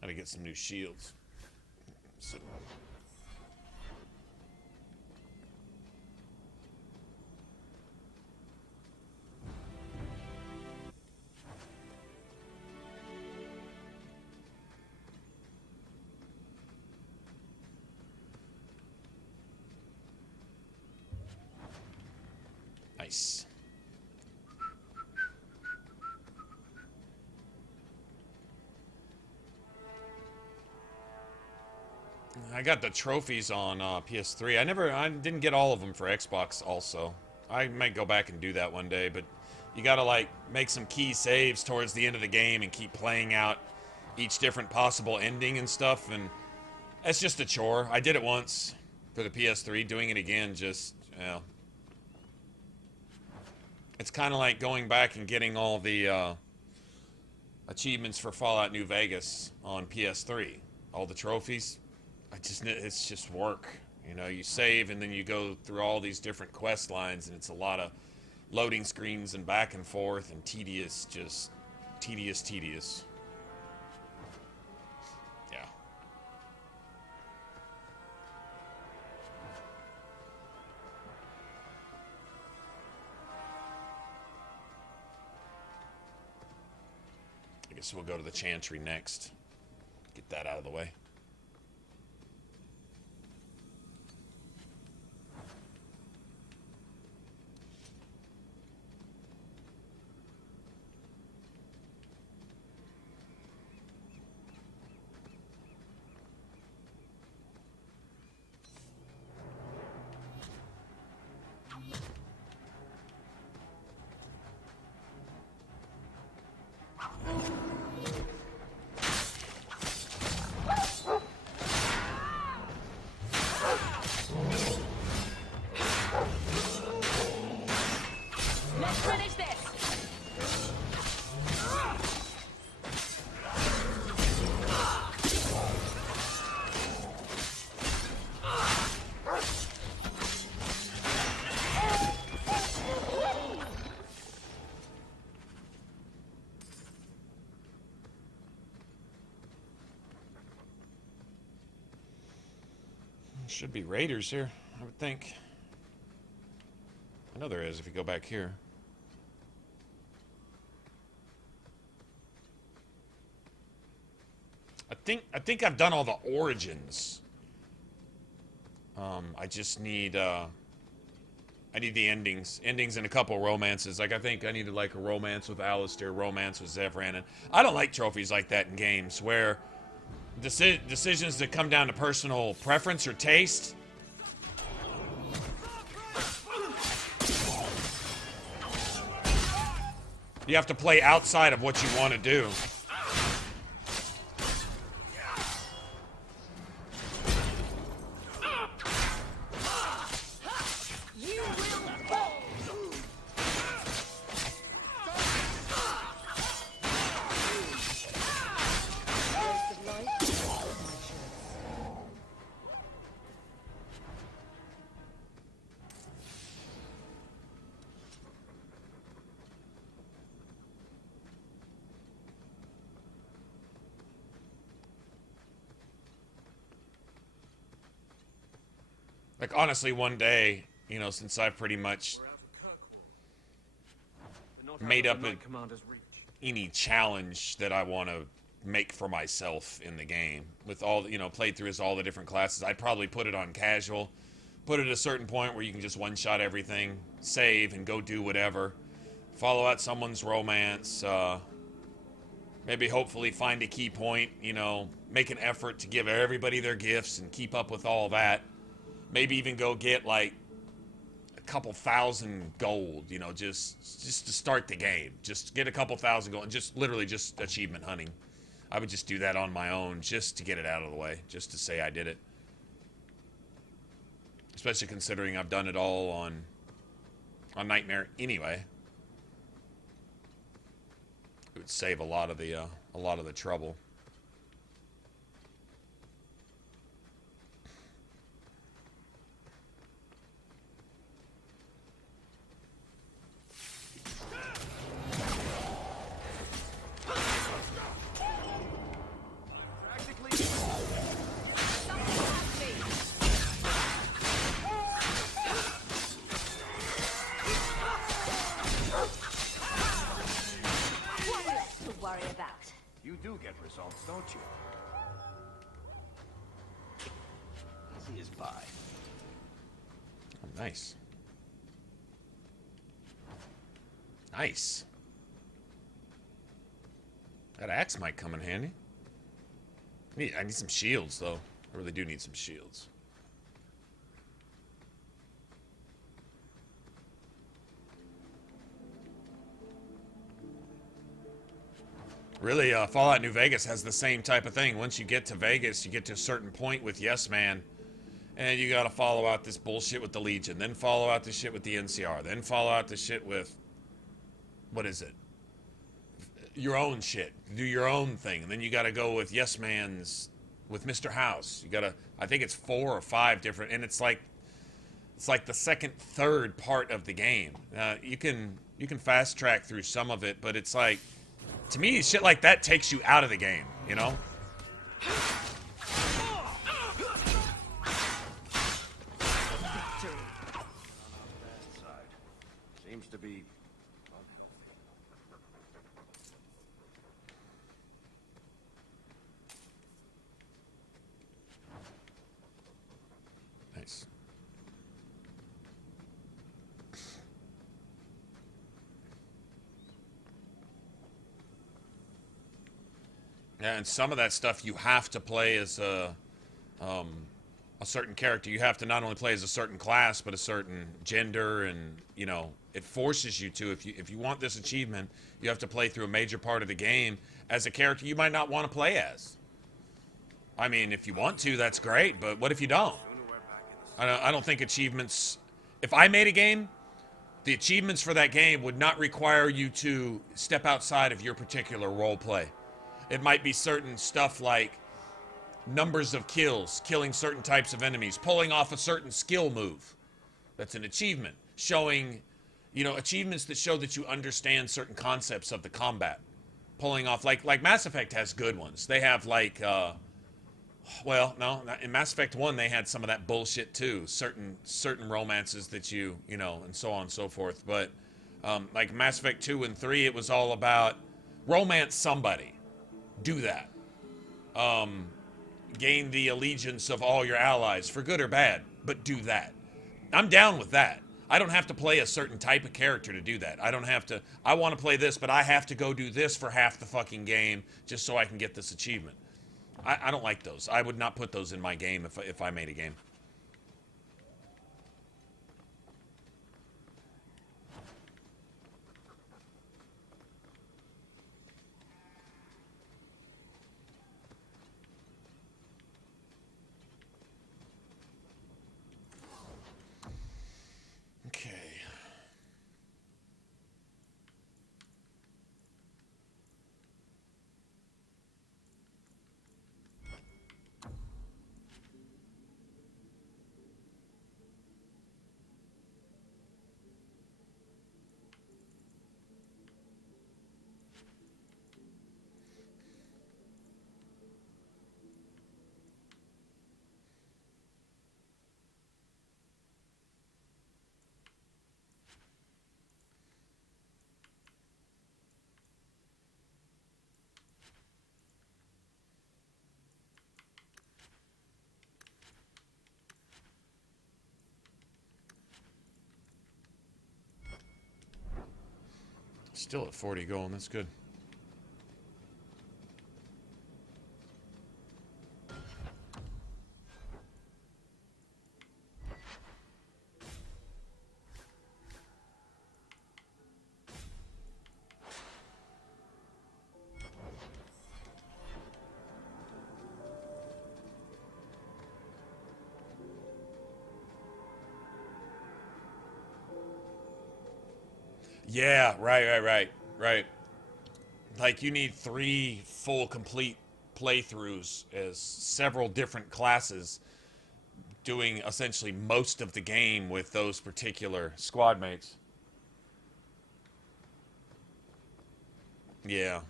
Gotta get some new shields. So. Nice. I got the trophies on PS3. I didn't get all of them for Xbox also. I might go back and do that one day, but you gotta like make some key saves towards the end of the game and keep playing out each different possible ending and stuff, and that's just a chore. I did it once for the PS3. Doing it again just, you know. It's kind of like going back and getting all the achievements for Fallout New Vegas on PS3. All the trophies. It's just work. You know, you save and then you go through all these different quest lines, and it's a lot of loading screens and back and forth and tedious, just tedious. Yeah. I guess we'll go to the Chantry next. Get that out of the way. Should be raiders here, I would think. I know there is if you go back here. I think I've done all the origins. I just need I need the endings and a couple romances. Like I think I needed like a romance with Alistair, romance with Zevran, and I don't like trophies like that in games where decisions that come down to personal preference or taste. You have to play outside of what you want to do. Like, honestly, one day, you know, since I've pretty much made up any challenge that I want to make for myself in the game, with all, you know, played through as all the different classes, I'd probably put it on casual, put it at a certain point where you can just one-shot everything, save, and go do whatever. Follow out someone's romance, maybe hopefully find a key point, you know, make an effort to give everybody their gifts and keep up with all that. Maybe even go get, like, a couple thousand gold, you know, just to start the game. Just get a couple thousand gold and just literally just achievement hunting. I would just do that on my own just to get it out of the way, just to say I did it. Especially considering I've done it all on Nightmare anyway. It would save a lot of the trouble. You do get results, don't you? Easy as pie. Oh, nice. Nice. That axe might come in handy. I need some shields, though. I really do need some shields. Really, Fallout New Vegas has the same type of thing. Once you get to Vegas, you get to a certain point with Yes Man, and you gotta follow out this bullshit with the Legion, then follow out this shit with the NCR, then follow out this shit with... what is it? Your own shit. Do your own thing. And then you gotta go with Yes Man's... with Mr. House. You gotta... I think it's 4 or 5 different... and it's like the second, third part of the game. You can fast track through some of it, but it's like... to me, shit like that takes you out of the game, you know? Seems to be nice. Yeah, and some of that stuff you have to play as a certain character. You have to not only play as a certain class, but a certain gender, and, you know, it forces you to. If you want this achievement, you have to play through a major part of the game as a character you might not want to play as. I mean, if you want to, that's great, but what if you don't? I don't think achievements... if I made a game, the achievements for that game would not require you to step outside of your particular role play. It might be certain stuff like numbers of kills, killing certain types of enemies, pulling off a certain skill move. That's an achievement. Showing, you know, achievements that show that you understand certain concepts of the combat. Pulling off, like Mass Effect has good ones. They have like, well, no, in Mass Effect 1 they had some of that bullshit too. Certain romances that you know, and so on and so forth. But like Mass Effect 2 and 3, it was all about romance somebody. Do that. Gain the allegiance of all your allies, for good or bad, but do that. I'm down with that. I don't have to play a certain type of character to do that. I don't have to, I want to play this, but I have to go do this for half the fucking game just so I can get this achievement. I don't like those. I would not put those in my game if I made a game. Okay. Still at 40 gold. That's good. Yeah, right. Like, you need 3 full, complete playthroughs as several different classes doing essentially most of the game with those particular squad mates. Yeah.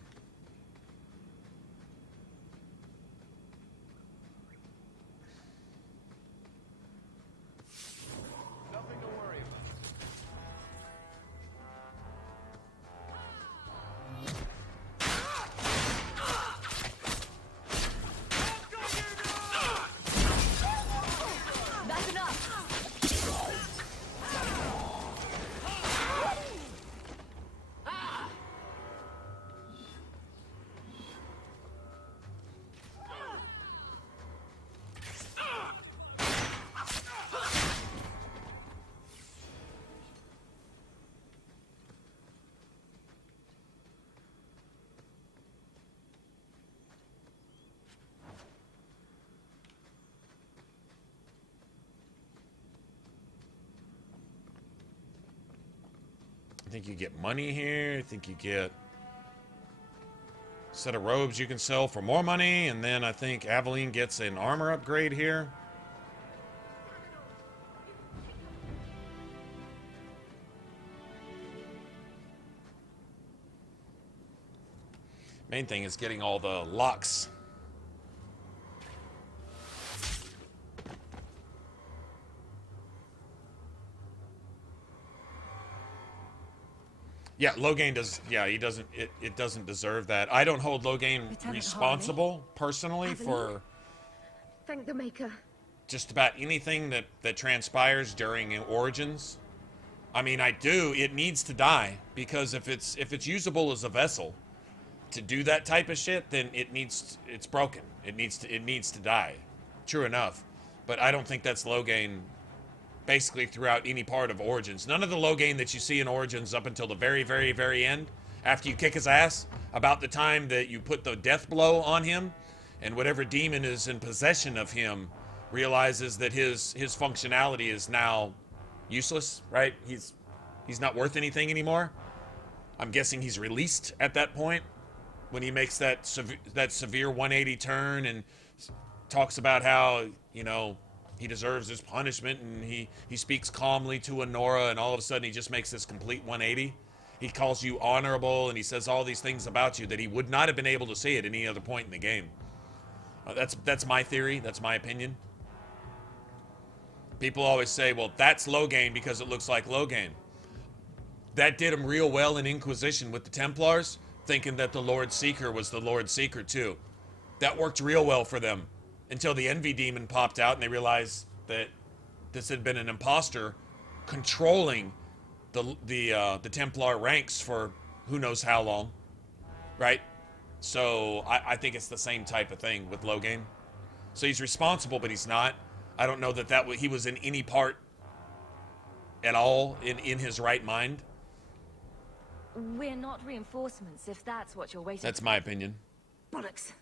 Nothing to worry about. That's enough! I think you get money here. I think you get a set of robes you can sell for more money. And then I think Aveline gets an armor upgrade here. Main thing is getting all the locks. Yeah, Loghain does. Yeah, he doesn't. It doesn't deserve that. I don't hold Loghain responsible personally for Thank the Maker. just about anything that transpires during Origins. I mean, I do. It needs to die because if it's usable as a vessel to do that type of shit, then it's broken. It needs to die. True enough, but I don't think that's Loghain. Basically throughout any part of Origins. None of the Loghain that you see in Origins up until the very, very, very end, after you kick his ass, about the time that you put the death blow on him, and whatever demon is in possession of him realizes that his functionality is now useless, right? He's not worth anything anymore. I'm guessing he's released at that point when he makes that severe 180 turn and talks about how, you know, he deserves his punishment, and he speaks calmly to Honora, and all of a sudden he just makes this complete 180. He calls you honorable, and he says all these things about you that he would not have been able to say at any other point in the game. That's my theory. That's my opinion. People always say, well, that's Loghain because it looks like Loghain. That did him real well in Inquisition with the Templars, thinking that the Lord Seeker was the Lord Seeker too. That worked real well for them. Until the Envy Demon popped out and they realized that this had been an imposter controlling the Templar ranks for who knows how long, right? So I think it's the same type of thing with Loghain. So he's responsible, but he's not. I don't know that he was in any part at all in his right mind. We're not reinforcements, if that's what you're waiting for. That's my opinion. Bollocks.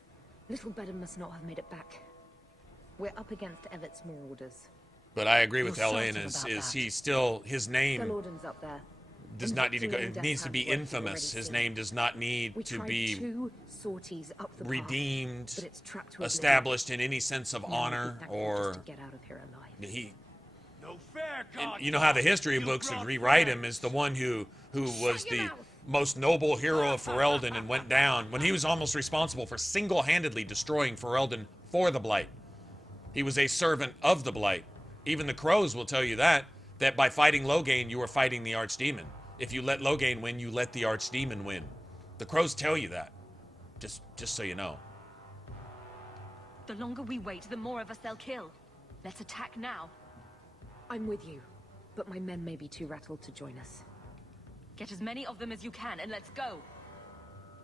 Little Bedham must not have made it back. We're up against Everett's marauders. But I agree with Elaine. Is he still, his name Felorden's up there. does not need to go. It needs to be infamous. His name does not need to be two sorties up the redeemed, path, but it's tracked to established in any sense of honor or just to get out of here alive. he. No fair, And you know how the history books would rewrite him as the one who was the most noble hero of Ferelden and went down when he was almost responsible for single-handedly destroying Ferelden for the Blight. He was a servant of the Blight. Even the Crows will tell you that by fighting Loghain, you were fighting the Archdemon. If you let Loghain win, you let the Archdemon win. The Crows tell you that. Just so you know. The longer we wait, the more of us they'll kill. Let's attack now. I'm with you, but my men may be too rattled to join us. Get as many of them as you can, and let's go.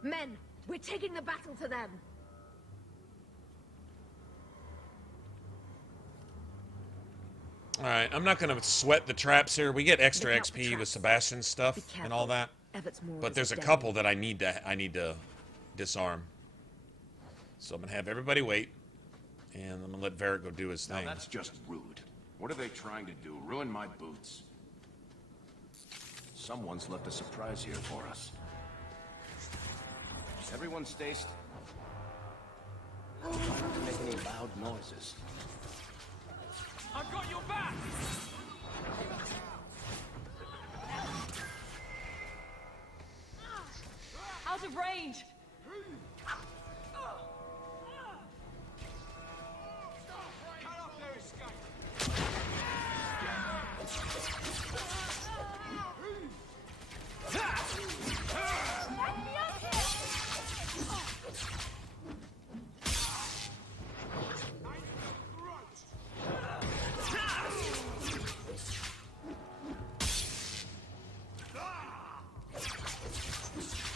Men, we're taking the battle to them. Alright, I'm not gonna sweat the traps here. We get extra XP with Sebastian's stuff and all that. But there's a couple that I need to disarm. So I'm gonna have everybody wait. And I'm gonna let Varric go do his thing. Now that's just rude. What are they trying to do? Ruin my boots? Someone's left a surprise here for us. Everyone stay Try not to make any loud noises. I've got your back! Out of range!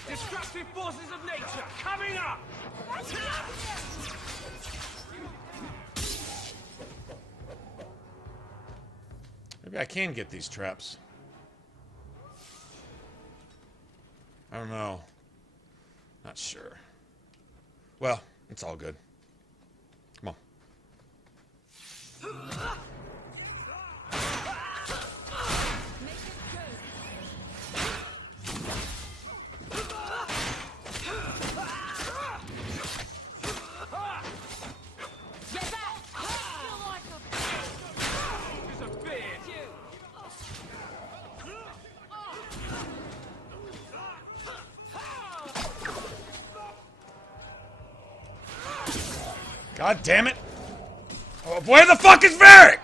Destructive forces of nature coming up! Maybe I can get these traps. I don't know. Not sure. Well, it's all good. Come on. God damn it! Oh, where the fuck is Varric?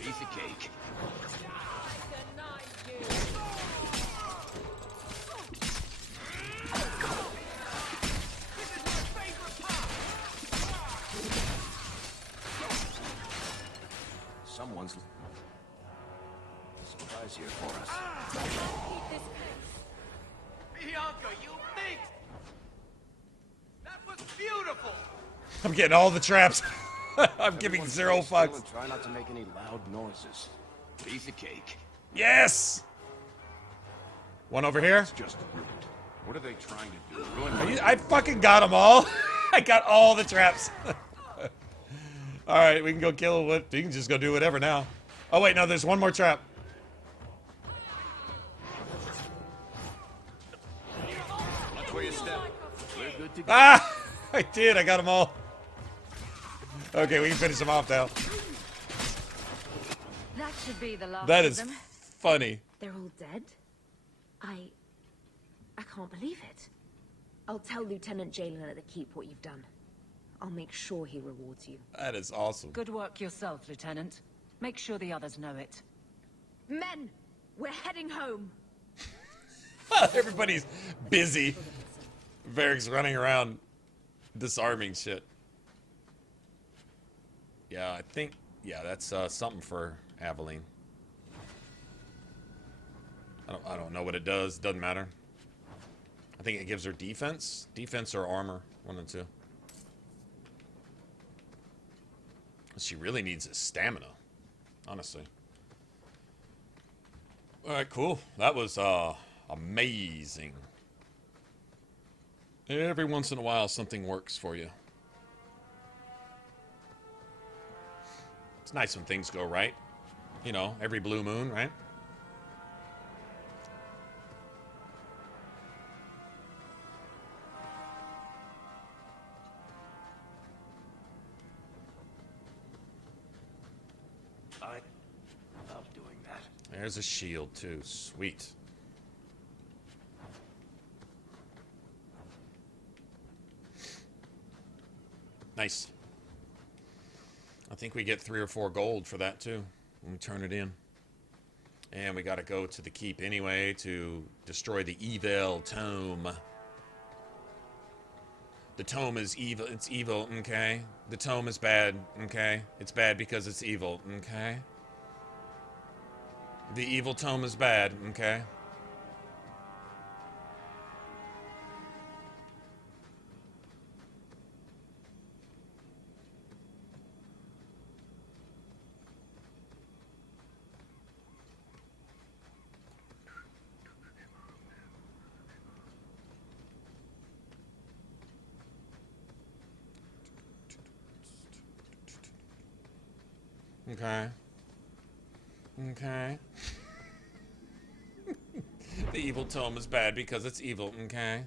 Piece of cake. Someone's surprise here for us. Bianca, you think? That was beautiful! I'm getting all the traps. I'm giving zero fucks. Try not to make any loud noises. Piece of cake. Yes! One over here? It's just rude. What are they trying to do? Ruin I fucking got them all. I got all the traps. Alright, we can go kill what. You can just go do whatever now. Oh, wait, no, there's one more trap. Watch where you step. We're good to go. Ah! I did. I got them all. Okay, we can finish them off now. That should be the last That of is them. funny. They're all dead? I can't believe it. I'll tell Lieutenant Jalen at the Keep what you've done. I'll make sure he rewards you. That is awesome. Good work yourself, Lieutenant. Make sure the others know it. Men, we're heading home. Everybody's busy. Varric's running around disarming shit. Yeah, I think, yeah, that's something for Aveline. I don't know what it does. Doesn't matter. I think it gives her defense. Defense or armor. One of the two. She really needs is stamina. Honestly. Alright, cool. That was amazing. Every once in a while something works for you. It's nice when things go right. You know, every blue moon, right? I love doing that. There's a shield too. Sweet. Nice. I think we get 3 or 4 gold for that too when we turn it in. And we got to go to the keep anyway to destroy the evil tome. The tome is evil. It's evil, okay? The tome is bad, okay? It's bad because it's evil, okay? The evil tome is bad, okay? Okay. Okay. The evil tome is bad because it's evil, okay?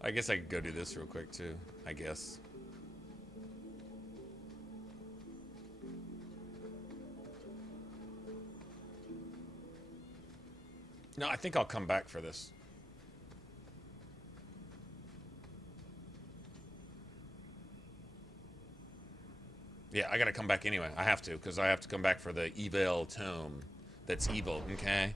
I guess I could go do this real quick too, I guess. No, I think I'll come back for this. Yeah, I gotta come back anyway. I have to, because I have to come back for the evil tome that's evil, okay?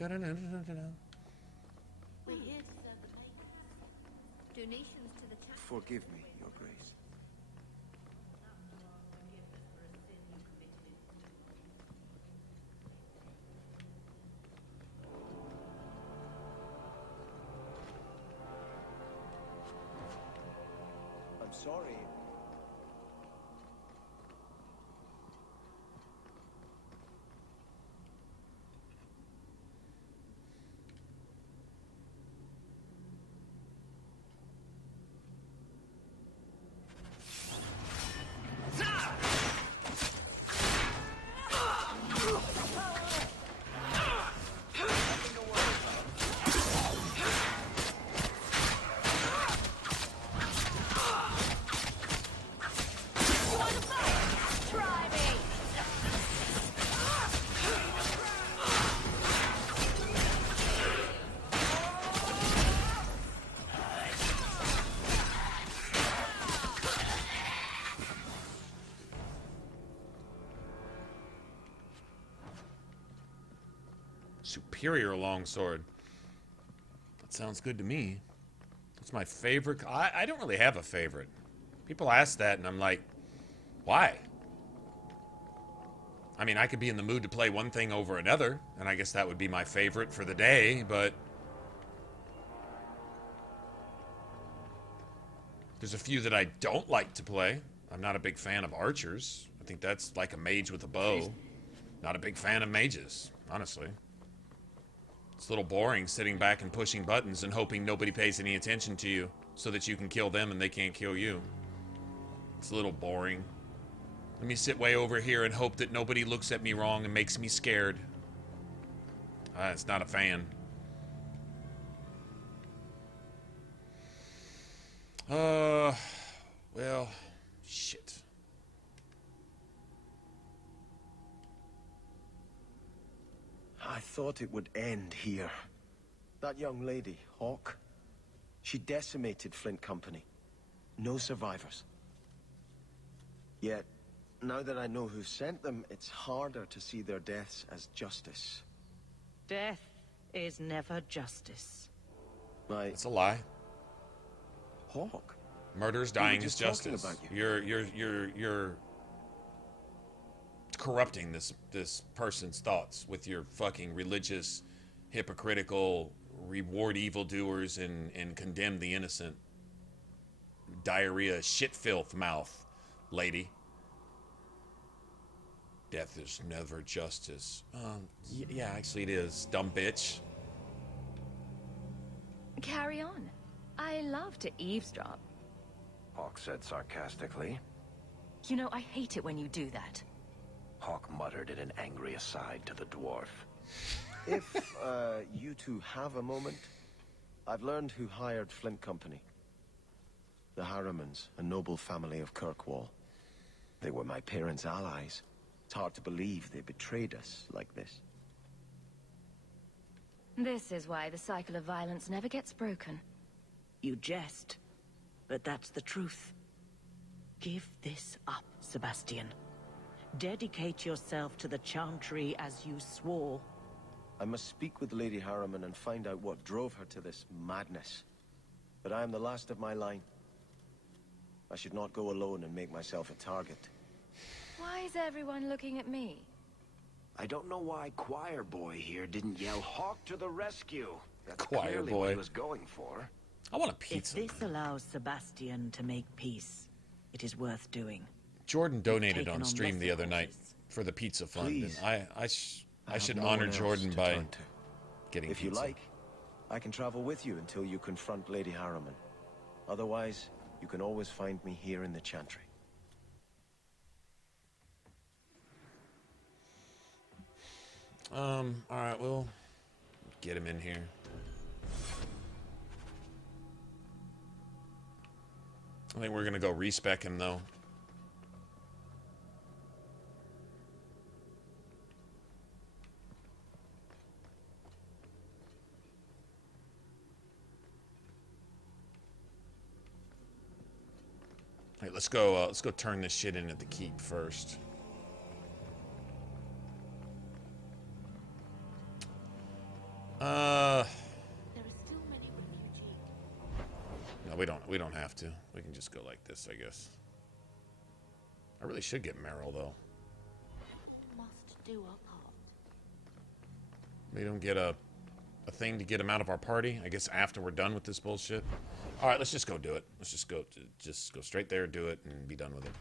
We're here to serve the makers. Donations to the chapter. Forgive me, Your Grace. I'm sorry. Superior longsword. That sounds good to me. That's my favorite. I don't really have a favorite. People ask that, and I'm like, why? I mean, I could be in the mood to play one thing over another, and I guess that would be my favorite for the day, but there's a few that I don't like to play. I'm not a big fan of archers. I think that's like a mage with a bow. Not a big fan of mages, honestly. It's a little boring sitting back and pushing buttons and hoping nobody pays any attention to you so that you can kill them and they can't kill you. It's a little boring. Let me sit way over here and hope that nobody looks at me wrong and makes me scared. It's not a fan. Well, shit. I thought it would end here. That young lady, Hawk, she decimated Flint Company. No survivors. Yet, now that I know who sent them, it's harder to see their deaths as justice. Death is never justice. It's a lie. Hawk? Murder's dying is justice. You're corrupting this person's thoughts with your fucking religious, hypocritical, reward evildoers and condemn the innocent. Diarrhea, shit filth mouth, lady. Death is never justice. Yeah, actually it is, dumb bitch. Carry on. I love to eavesdrop. Hawk said sarcastically. You know, I hate it when you do that. Hawk muttered in an angry aside to the dwarf. If, you two have a moment, I've learned who hired Flint Company. The Harrimans, a noble family of Kirkwall. They were my parents' allies. It's hard to believe they betrayed us like this. This is why the cycle of violence never gets broken. You jest, but that's the truth. Give this up, Sebastian. Dedicate yourself to the Chantry as you swore. I must speak with Lady Harriman and find out what drove her to this madness. But I am the last of my line. I should not go alone and make myself a target. Why is everyone looking at me? I don't know why Choir Boy here didn't yell Hawk to the rescue. That's Choir clearly Boy. what he was going for. I want a pizza. If this allows Sebastian to make peace, it is worth doing. Jordan donated Taken on on stream the lesser other night for the pizza fund. Please. And I should have no honor one else Jordan to by turn to. getting If pizza. you like, I can travel with you until you confront Lady Harriman. Otherwise, you can always find me here in the Chantry. Alright, we'll get him in here. I think we're gonna go respec him though. Hey, let's go turn this shit in at the keep first. No, we don't have to. We can just go like this, I guess. I really should get Meryl though. Must do our part. We don't get a thing to get him out of our party. I guess after we're done with this bullshit. All right, let's just go do it. Let's just go straight there, do it, and be done with it.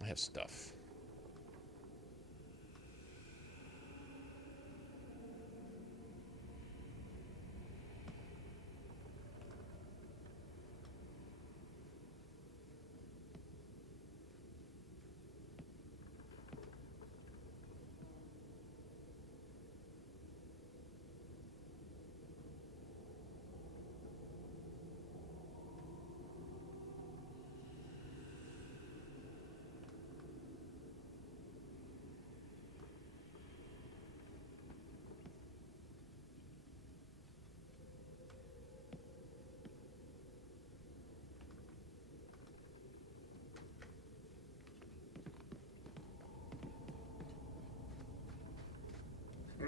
I have stuff.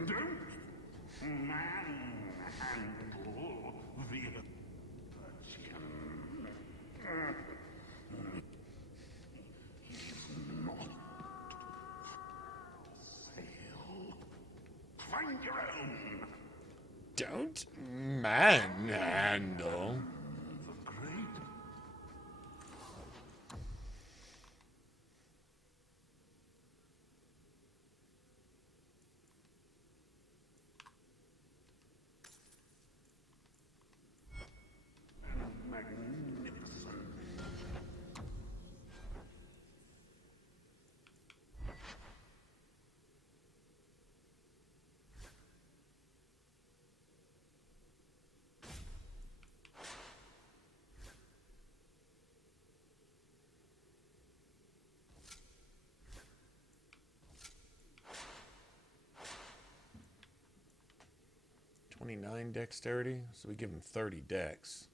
Don't manhandle the Virgin. He's not sale. Find your own. Don't manhandle. The great. Magnificent. $29 dexterity, so we give him 30 dex.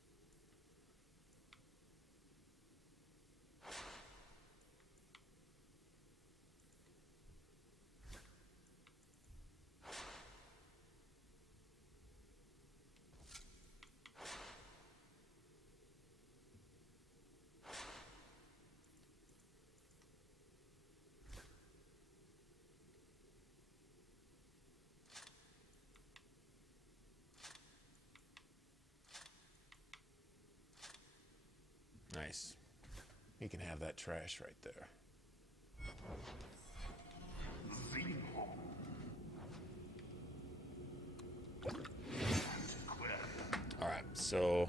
Nice. You can have that trash right there. All right, so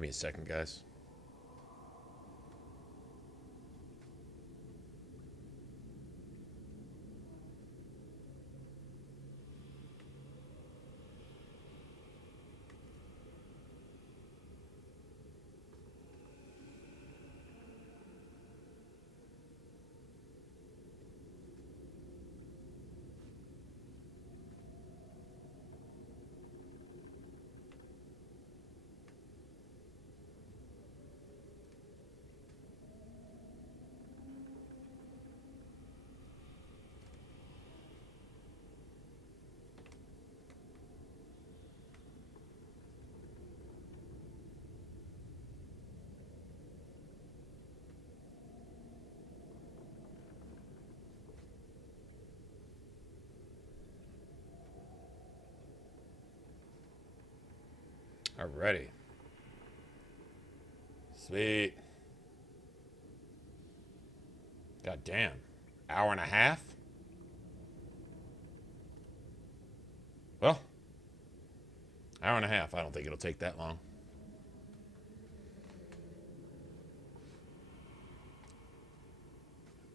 give me a second, guys. Alrighty. Sweet. God damn. Hour and a half? Well, hour and a half. I don't think it'll take that long.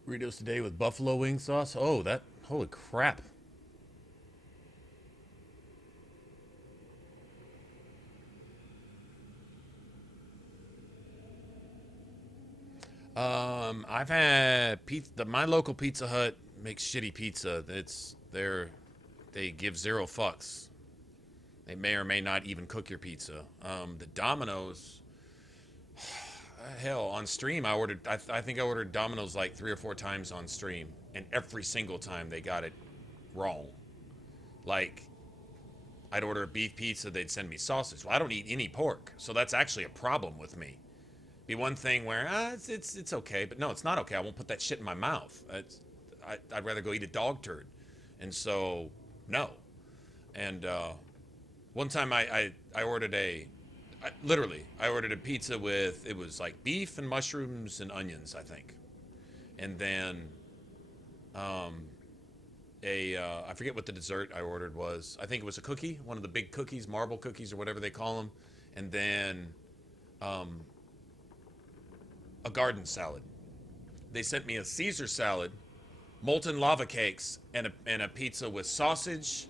Burritos today with buffalo wing sauce. Oh, that. Holy crap. I've had pizza. My local Pizza Hut makes shitty pizza. They give zero fucks. They may or may not even cook your pizza. The Domino's, hell, on stream I ordered. I think I ordered Domino's like 3 or 4 times on stream, and every single time they got it wrong. Like, I'd order a beef pizza, they'd send me sausage. Well, I don't eat any pork, so that's actually a problem with me. Be one thing where it's okay, but no, it's not okay. I won't put that shit in my mouth. I'd rather go eat a dog turd, and so no. And one time I ordered I ordered a pizza with, it was like beef and mushrooms and onions, I think, and then I forget what the dessert I ordered was. I think it was a cookie, one of the big cookies, marble cookies or whatever they call them, and then a garden salad. They sent me a Caesar salad, molten lava cakes, and a pizza with sausage.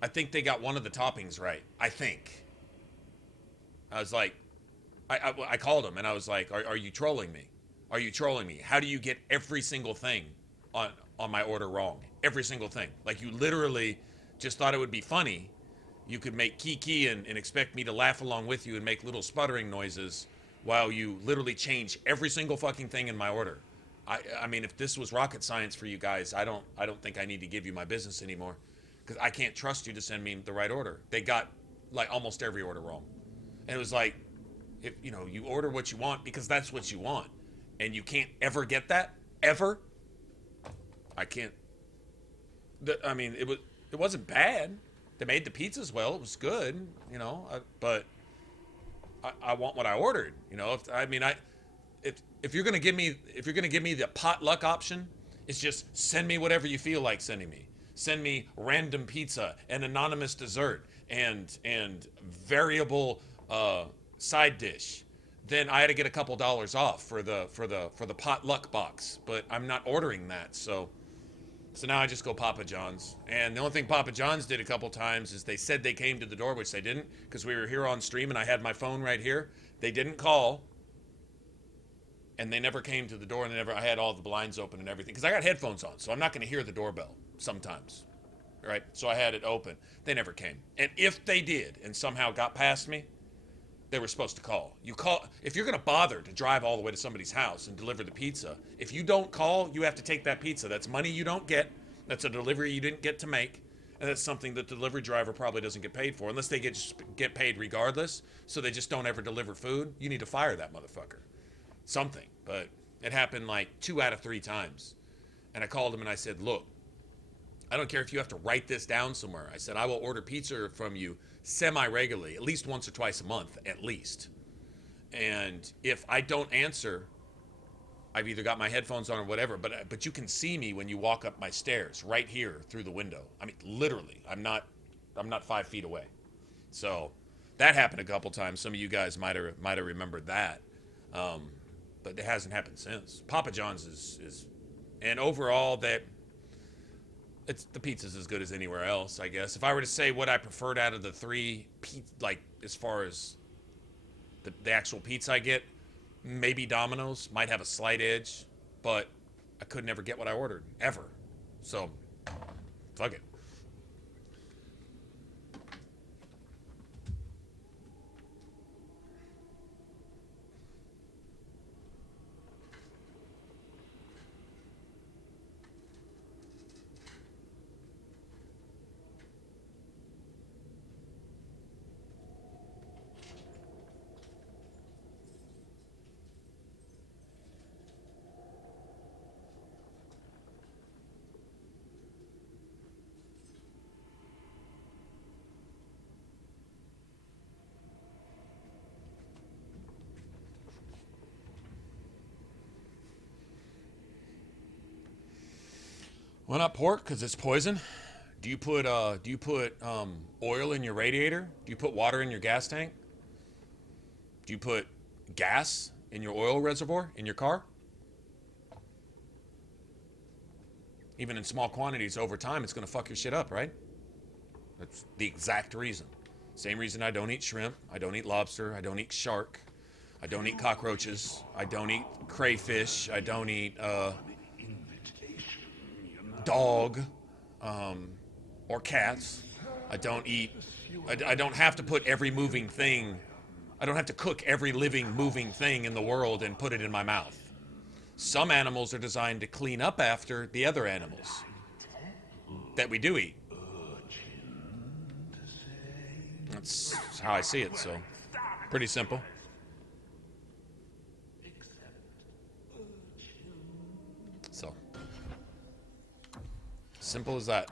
I think they got one of the toppings right. I think. I was like, I called them and I was like, are you trolling me? Are you trolling me? How do you get every single thing on my order wrong? Every single thing. Like, you literally just thought it would be funny. You could make kiki and expect me to laugh along with you and make little sputtering noises while you literally change every single fucking thing in my order. I mean, if this was rocket science for you guys, I don't think I need to give you my business anymore, because I can't trust you to send me the right order. They got like almost every order wrong. And it was like, if you order what you want because that's what you want, and you can't ever get that ever. I can't. I mean, it wasn't bad. They made the pizzas well. It was good, but I want what I ordered. You know, if you're gonna give me the potluck option, it's just send me whatever you feel like sending me. Send me random pizza, an anonymous dessert, and variable side dish. Then I had to get a couple dollars off for the potluck box, but I'm not ordering that, so now I just go Papa John's. And the only thing Papa John's did a couple times is they said they came to the door, which they didn't, because we were here on stream and I had my phone right here. They didn't call, and they never came to the door, and I had all the blinds open and everything, because I got headphones on, so I'm not going to hear the doorbell sometimes, right? So I had it open. They never came. And if they did and somehow got past me, they were supposed to call. You call if you're going to bother to drive all the way to somebody's house and deliver the pizza. If you don't call, you have to take that pizza. That's money you don't get. That's a delivery you didn't get to make, and that's something that the delivery driver probably doesn't get paid for, unless they get paid regardless. So they just don't ever deliver food. You need to fire that motherfucker. Something. But it happened like 2 out of 3 times, and I called him and I said, "Look, I don't care if you have to write this down somewhere." I said, "I will order pizza from you semi-regularly, at least once or twice a month, at least. And if I don't answer, I've either got my headphones on or whatever, but you can see me when you walk up my stairs right here through the window. I mean, literally, I'm not 5 feet away." So that happened a couple times. Some of you guys might have remembered that, but it hasn't happened since. Papa John's is and overall that. The pizza's as good as anywhere else, I guess. If I were to say what I preferred out of the 3, like as far as the actual pizza I get, maybe Domino's might have a slight edge, but I could never get what I ordered, ever. So, fuck it. Why not pork? Because it's poison. Do you put oil in your radiator? Do you put water in your gas tank? Do you put gas in your oil reservoir in your car? Even in small quantities over time, it's going to fuck your shit up, right? That's the exact reason. Same reason I don't eat shrimp. I don't eat lobster. I don't eat shark. I don't eat cockroaches. I don't eat crayfish. I don't eat dog or cats. I don't eat. I don't have to put every moving thing. I don't have to cook every living, moving thing in the world and put it in my mouth. Some animals are designed to clean up after the other animals that we do eat. That's how I see it, so pretty simple. So, simple as that.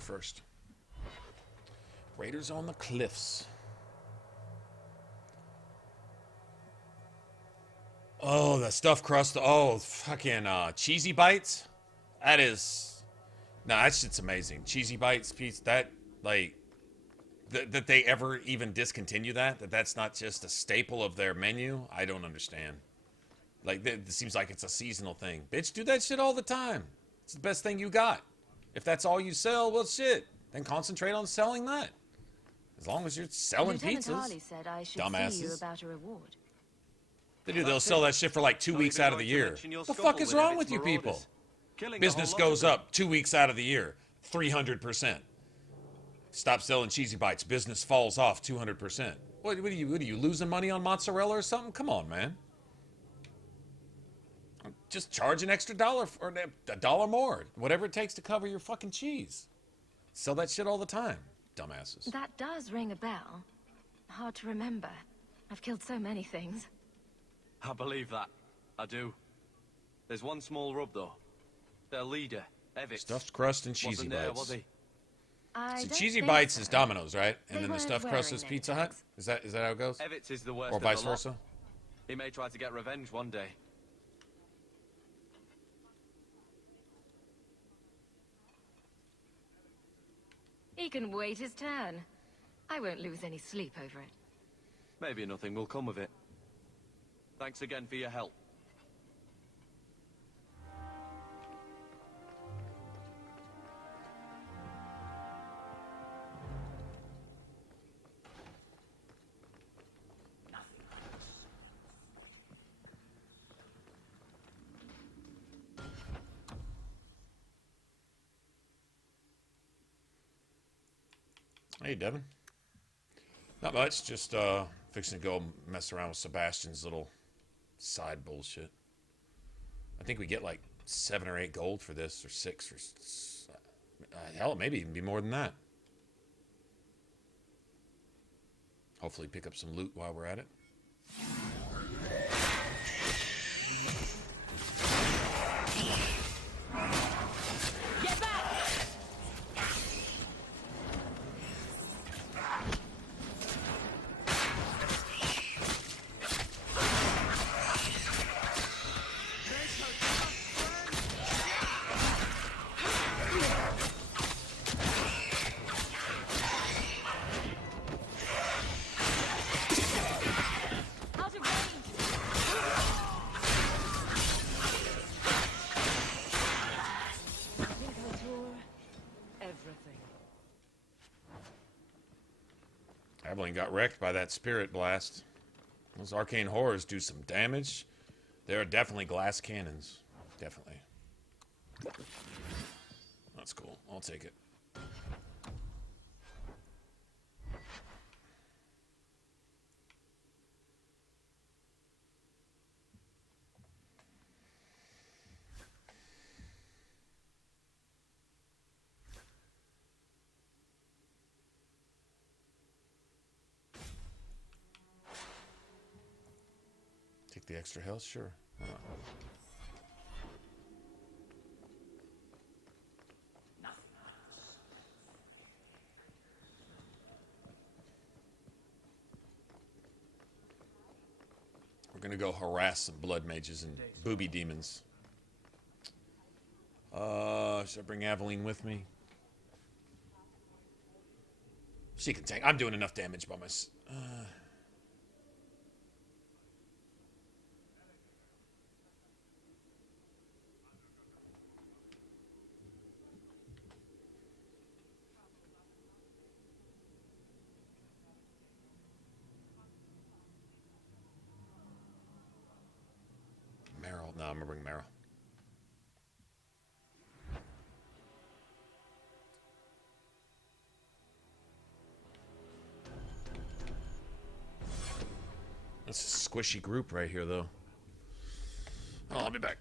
there first. Raiders on the cliffs. Oh, the stuffed crust. Oh, fucking cheesy bites. That is... Nah, that shit's amazing. Cheesy bites, piece, that, like... That they ever even discontinue that? That's not just a staple of their menu? I don't understand. Like, it seems like it's a seasonal thing. Bitch, do that shit all the time. It's the best thing you got. If that's all you sell, well, shit. Then concentrate on selling that. As long as you're selling Lieutenant pizzas. Harley said I should Dumbasses. see you about a reward. They do. They'll sell that shit for like 2 weeks out of the year. What the fuck is wrong with you people? Business goes up 2 weeks out of the year. 300%. Stop selling cheesy bites. Business falls off 200%. What are you losing money on mozzarella or something? Come on, man. Just charge an extra $1 or $1 more. Whatever it takes to cover your fucking cheese. Sell that shit all the time. Dumbasses. That does ring a bell. Hard to remember. I've killed so many things. I believe that. I do. There's one small rub, though. Their leader, Evitz. Stuffed crust and cheesy bites. Was he? So cheesy bites is Domino's, right? And then the stuffed crust is Pizza Hut? Is that how it goes? Evitz is the worst or vice versa? He may try to get revenge one day. He can wait his turn. I won't lose any sleep over it. Maybe nothing will come of it. Thanks again for your help. Hey, Devin. Not much, just fixing to go mess around with Sebastian's little side bullshit. I think we get like 7 or 8 gold for this, or 6, or hell, maybe even be more than that. Hopefully pick up some loot while we're at it. Get back! Evelyn got wrecked by that spirit blast. Those arcane horrors do some damage. There are definitely glass cannons. Definitely. That's cool. I'll take it. Take the extra health? Sure. Why not? We're gonna go harass some blood mages and booby demons. Should I bring Aveline with me? She can tank. I'm doing enough damage by myself. Meryl. No, I'm gonna bring Meryl. That's a squishy group right here, though. Oh, I'll be back.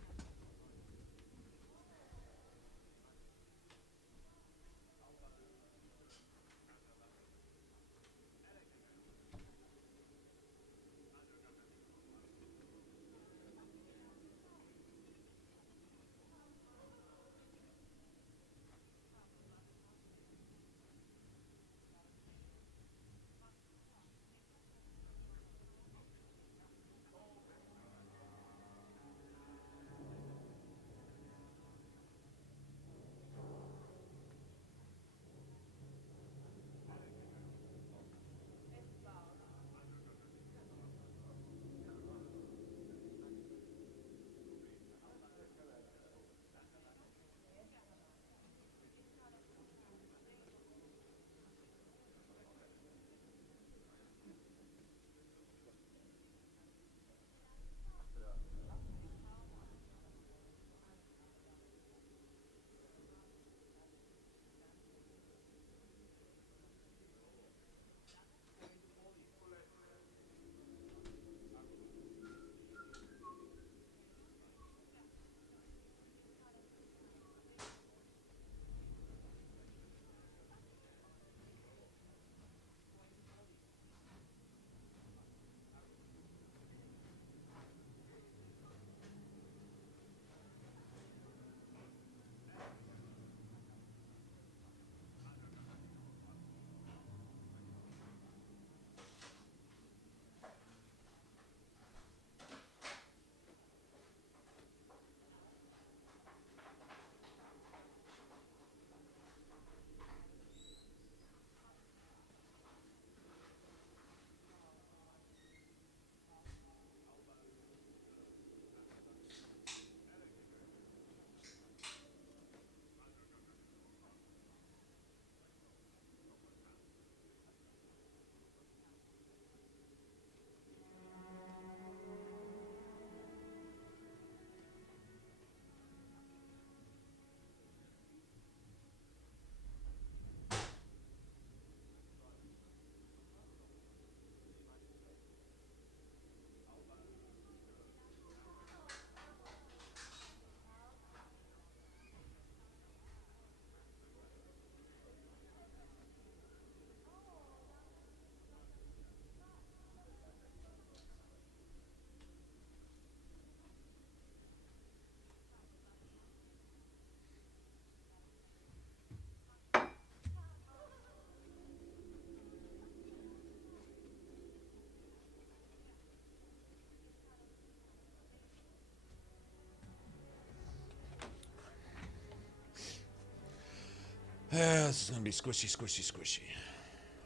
Yeah, this is gonna be squishy, squishy, squishy.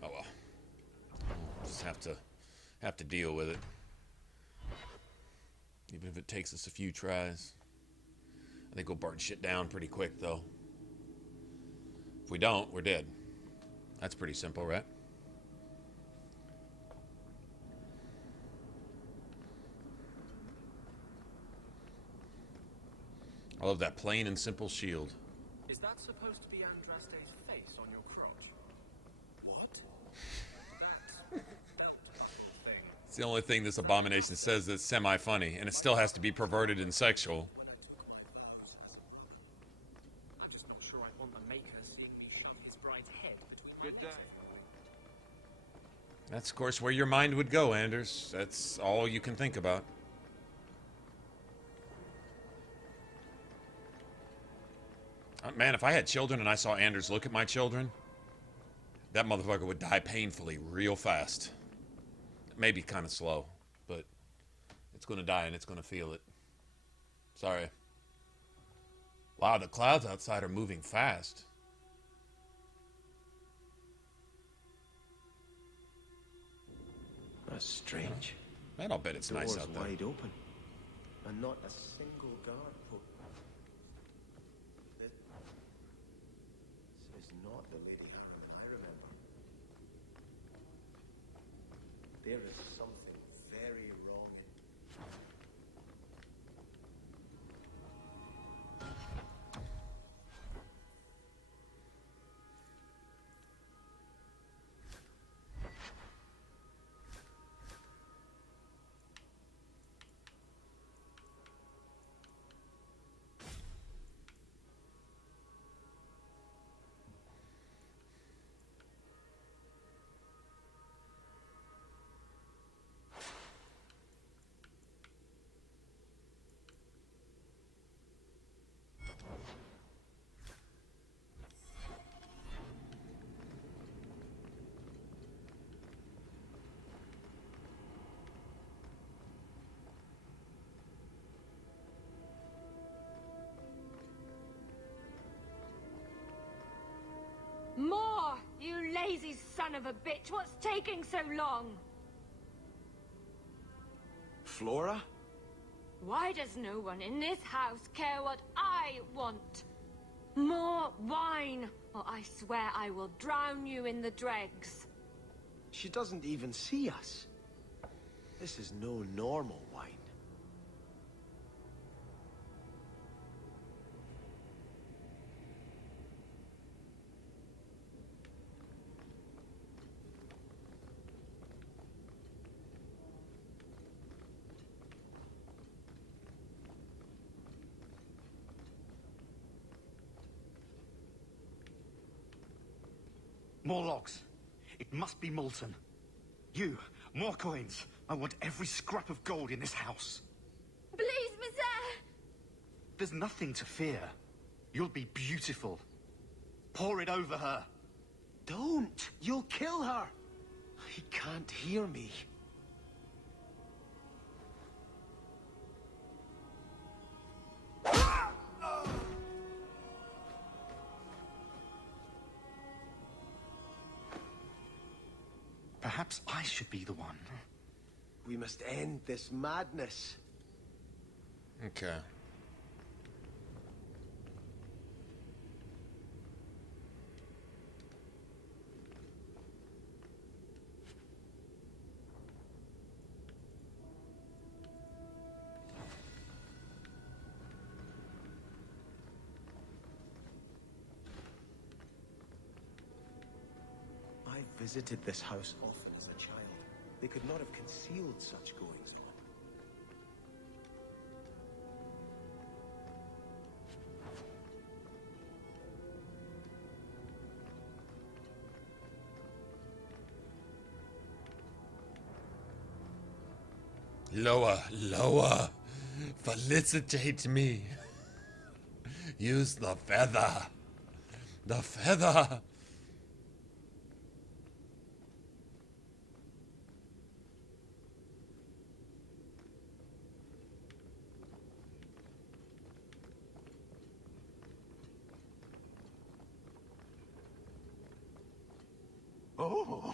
Oh well. Just have to deal with it. Even if it takes us a few tries. I think we'll burn shit down pretty quick though. If we don't, we're dead. That's pretty simple, right? I love that plain and simple shield. Is that supposed to be Andraste's face on your crotch? What? It's the only thing this abomination says that's semi-funny, and it still has to be perverted and sexual. I'm just not sure I want the Maker seeing me shove his bride's head between my Good day. That's, of course, where your mind would go, Anders. That's all you can think about. Man, if I had children and I saw Anders look at my children, that motherfucker would die painfully real fast. Maybe kind of slow, but it's going to die and it's going to feel it. Sorry. Wow, the clouds outside are moving fast. That's strange. Man, I'll bet it's nice out there. Doors wide open, and not a single guard post. This is not the Lady Hara that I remember. There is something very wrong in... More! You lazy son of a bitch! What's taking so long? Flora? Why does no one in this house care what I want? More wine, or I swear I will drown you in the dregs. She doesn't even see us. This is no normal wine. More logs. It must be molten. You, more coins. I want every scrap of gold in this house. Please, Monsieur! There's nothing to fear. You'll be beautiful. Pour it over her. Don't! You'll kill her! He can't hear me. Perhaps I should be the one. We must end this madness. Okay. I visited this house often as a child. They could not have concealed such goings on. Lower, lower. Felicitate me. Use the feather. The feather. Oh,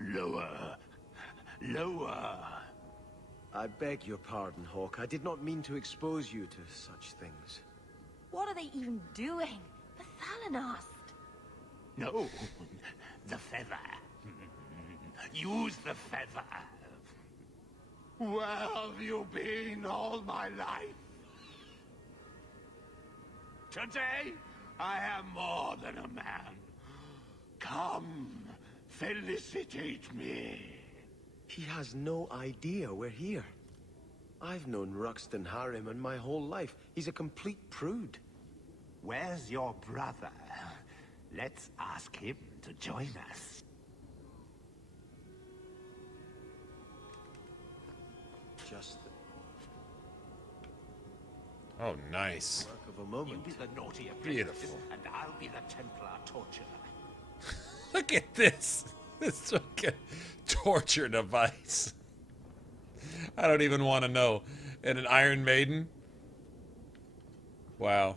lower. Lower. I beg your pardon, Hawk. I did not mean to expose you to such things. What are they even doing? The Thalanast! No, the feather. Use the feather. Where have you been all my life? Today, I am more than a man. Come, felicitate me. He has no idea we're here. I've known Ruxton Harriman my whole life. He's a complete prude. Where's your brother? Let's ask him to join us. Just Oh, nice. work of a moment. You be the naughty apprentice, Beautiful. and I'll be the Templar torturer. Look at this. This fucking torture device. I don't even want to know. And an Iron Maiden? Wow.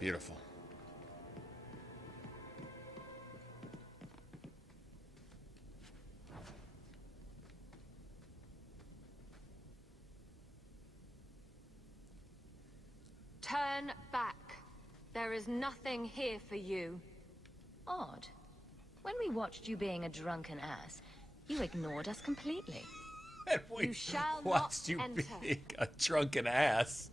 Beautiful. Turn back. There is nothing here for you. Odd. When we watched you being a drunken ass, you ignored us completely. And we You shall watched not you enter. being a drunken ass.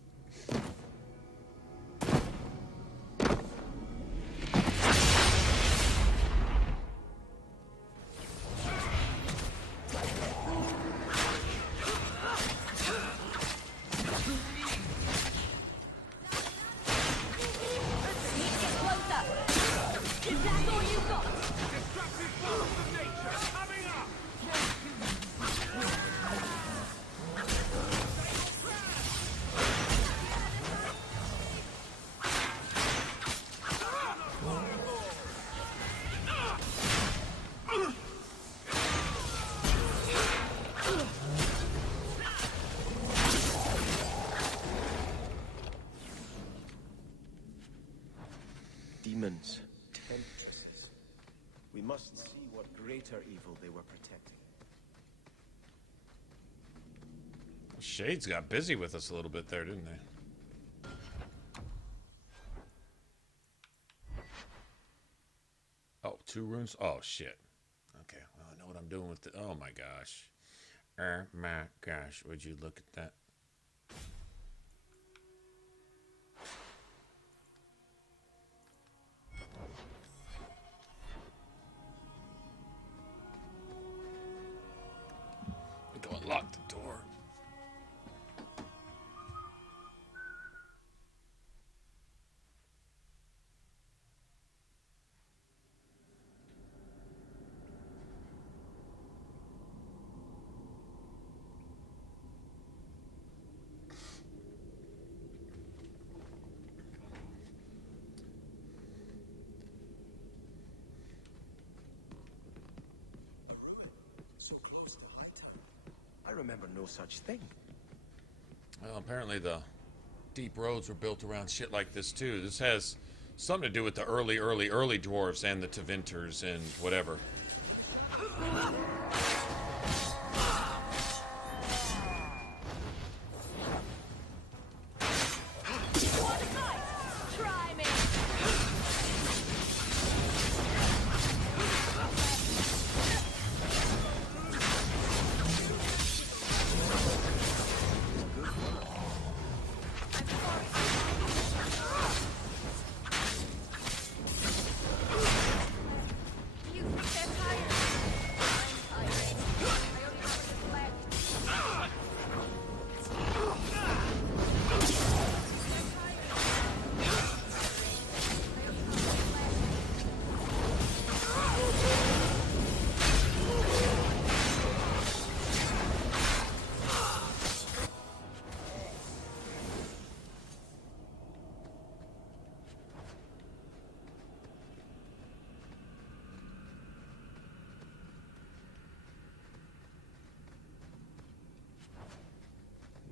Demons, temptresses. We must see what greater evil they were protecting. Shades got busy with us a little bit there, didn't they? Oh, 2 runes? Oh, shit. Okay, well, I know what I'm doing with it. Oh, my gosh. My gosh, would you look at that? Go unlock the door. I remember no such thing. Well, apparently the deep roads were built around shit like this too. This has something to do with the early dwarves and the Tevinters and whatever. Try me.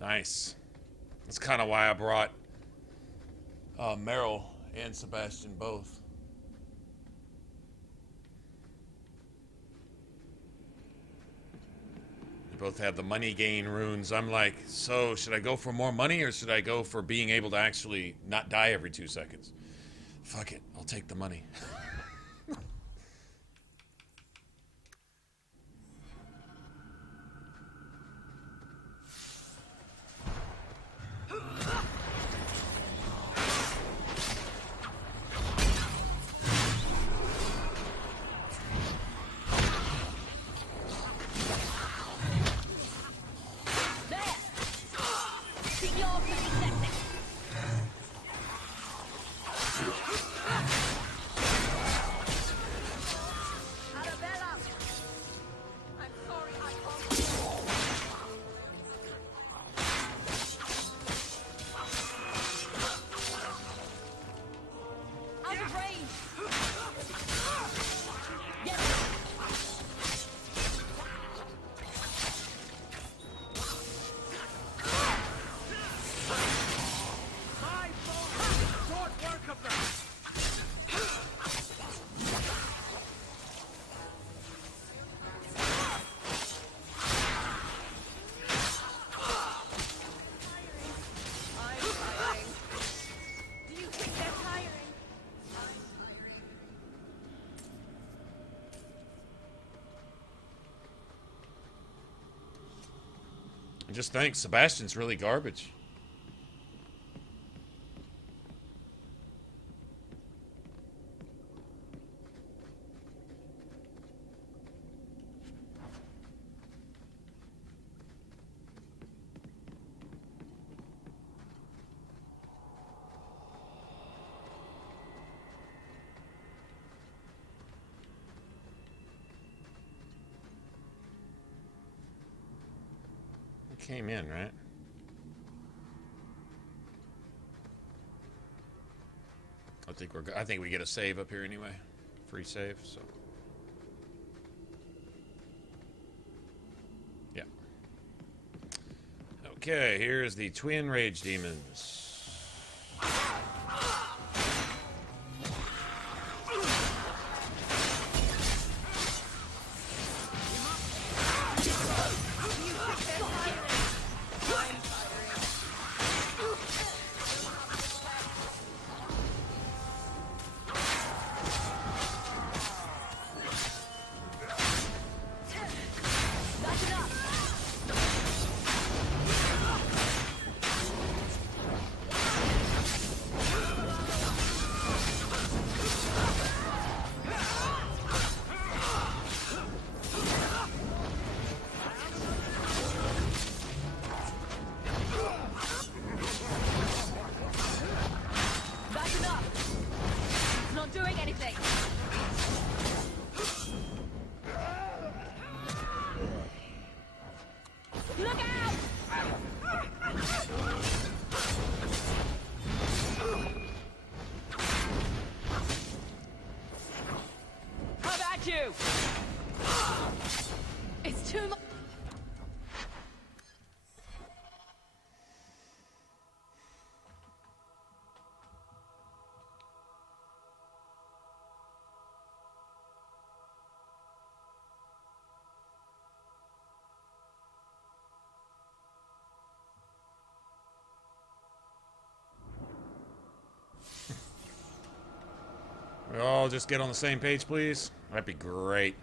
Nice. That's kind of why I brought Meryl and Sebastian both. They both have the money gain runes. I'm like, so should I go for more money or should I go for being able to actually not die every 2 seconds? Fuck it, I'll take the money. I just think Sebastian's really garbage. Came in, right? I think we get a save up here anyway. Free save, so. Yeah. Okay, here's the twin rage demons. It's too much. We all just get on the same page, please. That'd be great.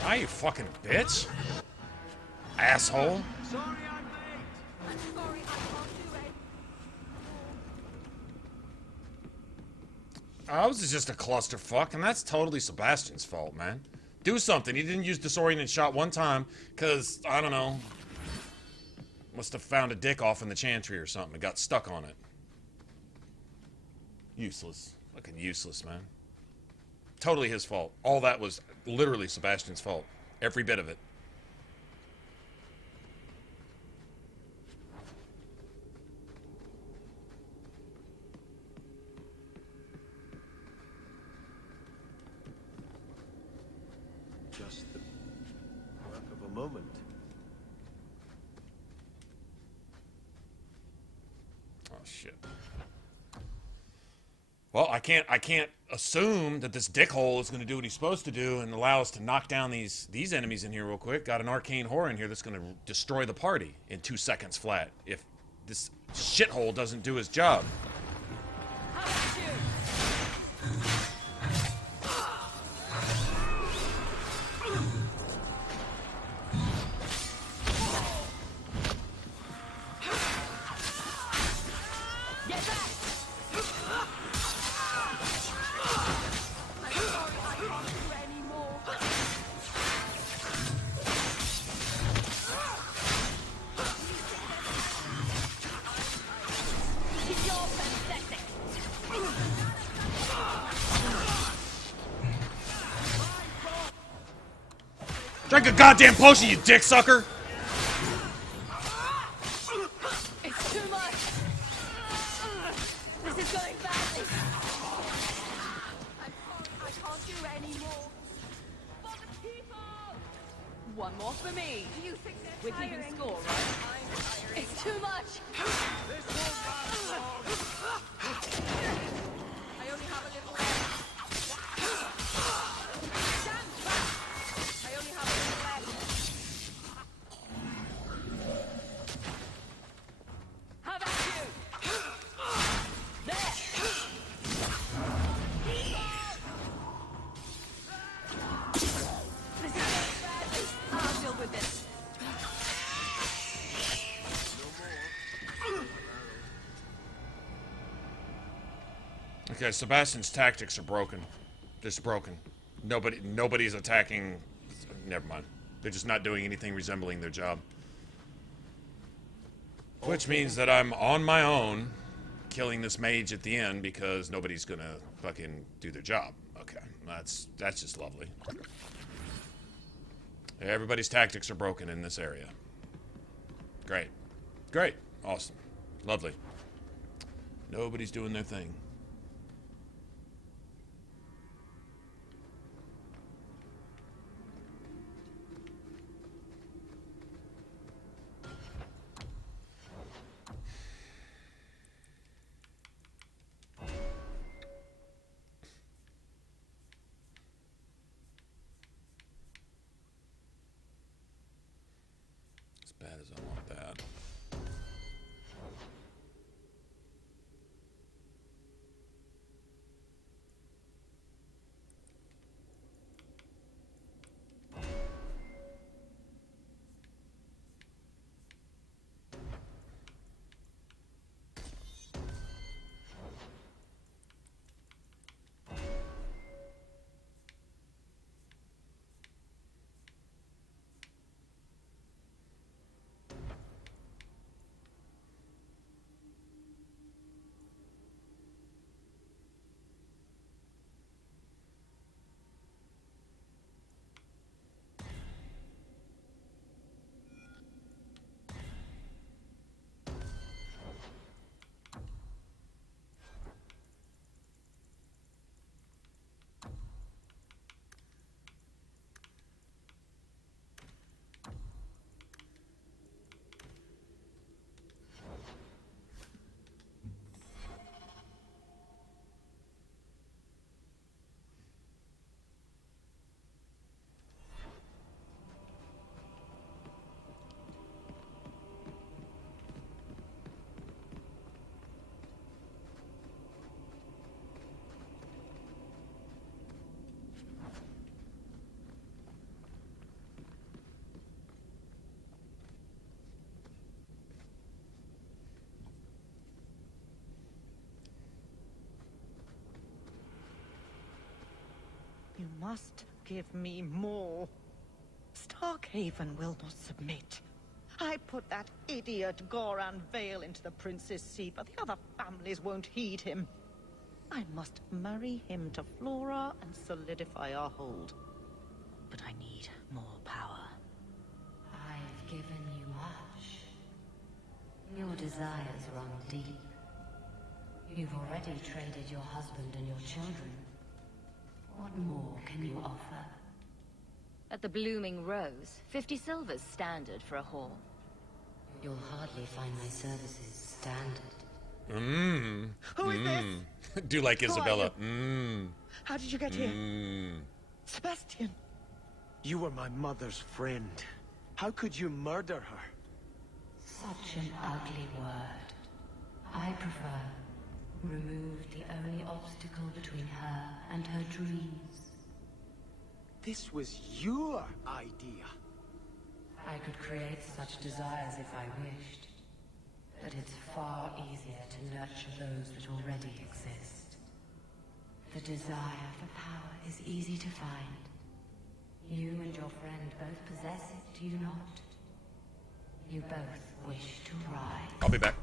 Die, you fucking bitch. Asshole. Sorry I'm late. I'm sorry I can't do it. Ours is just a clusterfuck, and that's totally Sebastian's fault, man. Do something. He didn't use disoriented shot one time, because, I don't know, must have found a dick off in the chantry or something and got stuck on it. Useless. Fucking useless, man. Totally his fault. All that was literally Sebastian's fault. Every bit of it. Just the work of a moment. Oh shit. Well, I can't assume that this dickhole is going to do what he's supposed to do and allow us to knock down these enemies in here real quick. Got an arcane horror in here that's going to destroy the party in 2 seconds flat if this shithole doesn't do his job. Drink a goddamn potion, you dick sucker! It's too much. This is going badly. I'm sorry, I can't do any more. For the people! One more for me. You think We're they're keeping tiring? score, right? It's too much. This won't last long. I only have a little left. Stand back. I only have a little left. How about you? There. This is going badly. I'll deal with this. Okay, Sebastian's tactics are broken. Just broken. Nobody's attacking. Never mind. They're just not doing anything resembling their job. Which means that I'm on my own, killing this mage at the end because nobody's gonna fucking do their job. Okay, that's just lovely. Everybody's tactics are broken in this area. Great. Great. Awesome. Lovely. Nobody's doing their thing. As bad as I want that. must give me more. Starkhaven will not submit. I put that idiot Goran Vale into the prince's seat, but the other families won't heed him. I must marry him to Flora and solidify our hold. But I need more power. I've given you much. Your desires run deep. You've already traded your husband and your children. What more can you offer? At the Blooming Rose, 50 silver's standard for a whore. You'll hardly find my services standard. Who is this? Do like Who are Isabella. How did you get here? Sebastian. You were my mother's friend. How could you murder her? Such an ugly word. I prefer remove the only obstacle between her and her dreams. This was your idea. I could create such desires if I wished, but it's far easier to nurture those that already exist. The desire for power is easy to find. You and your friend both possess it, do you not? You both wish to rise. I'll be back.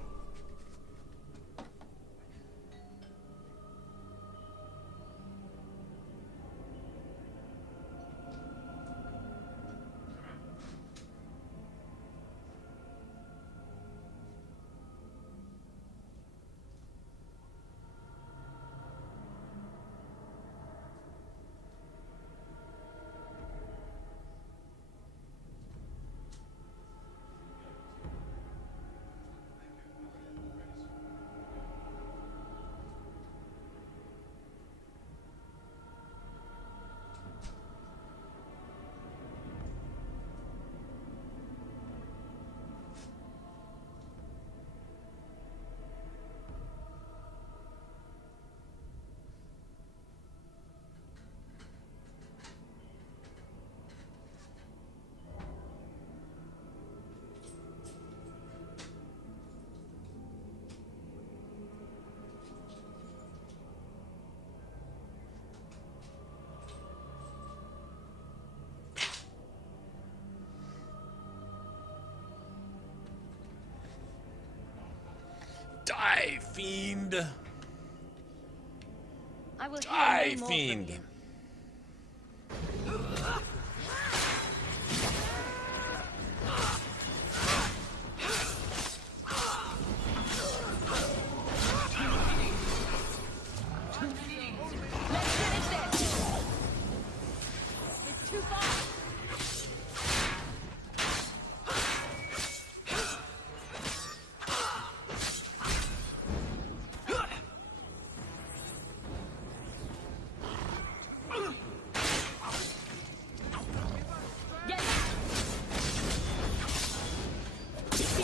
Die, fiend! I will Die, hear no more from fiend! you. Let's finish this! It's too far!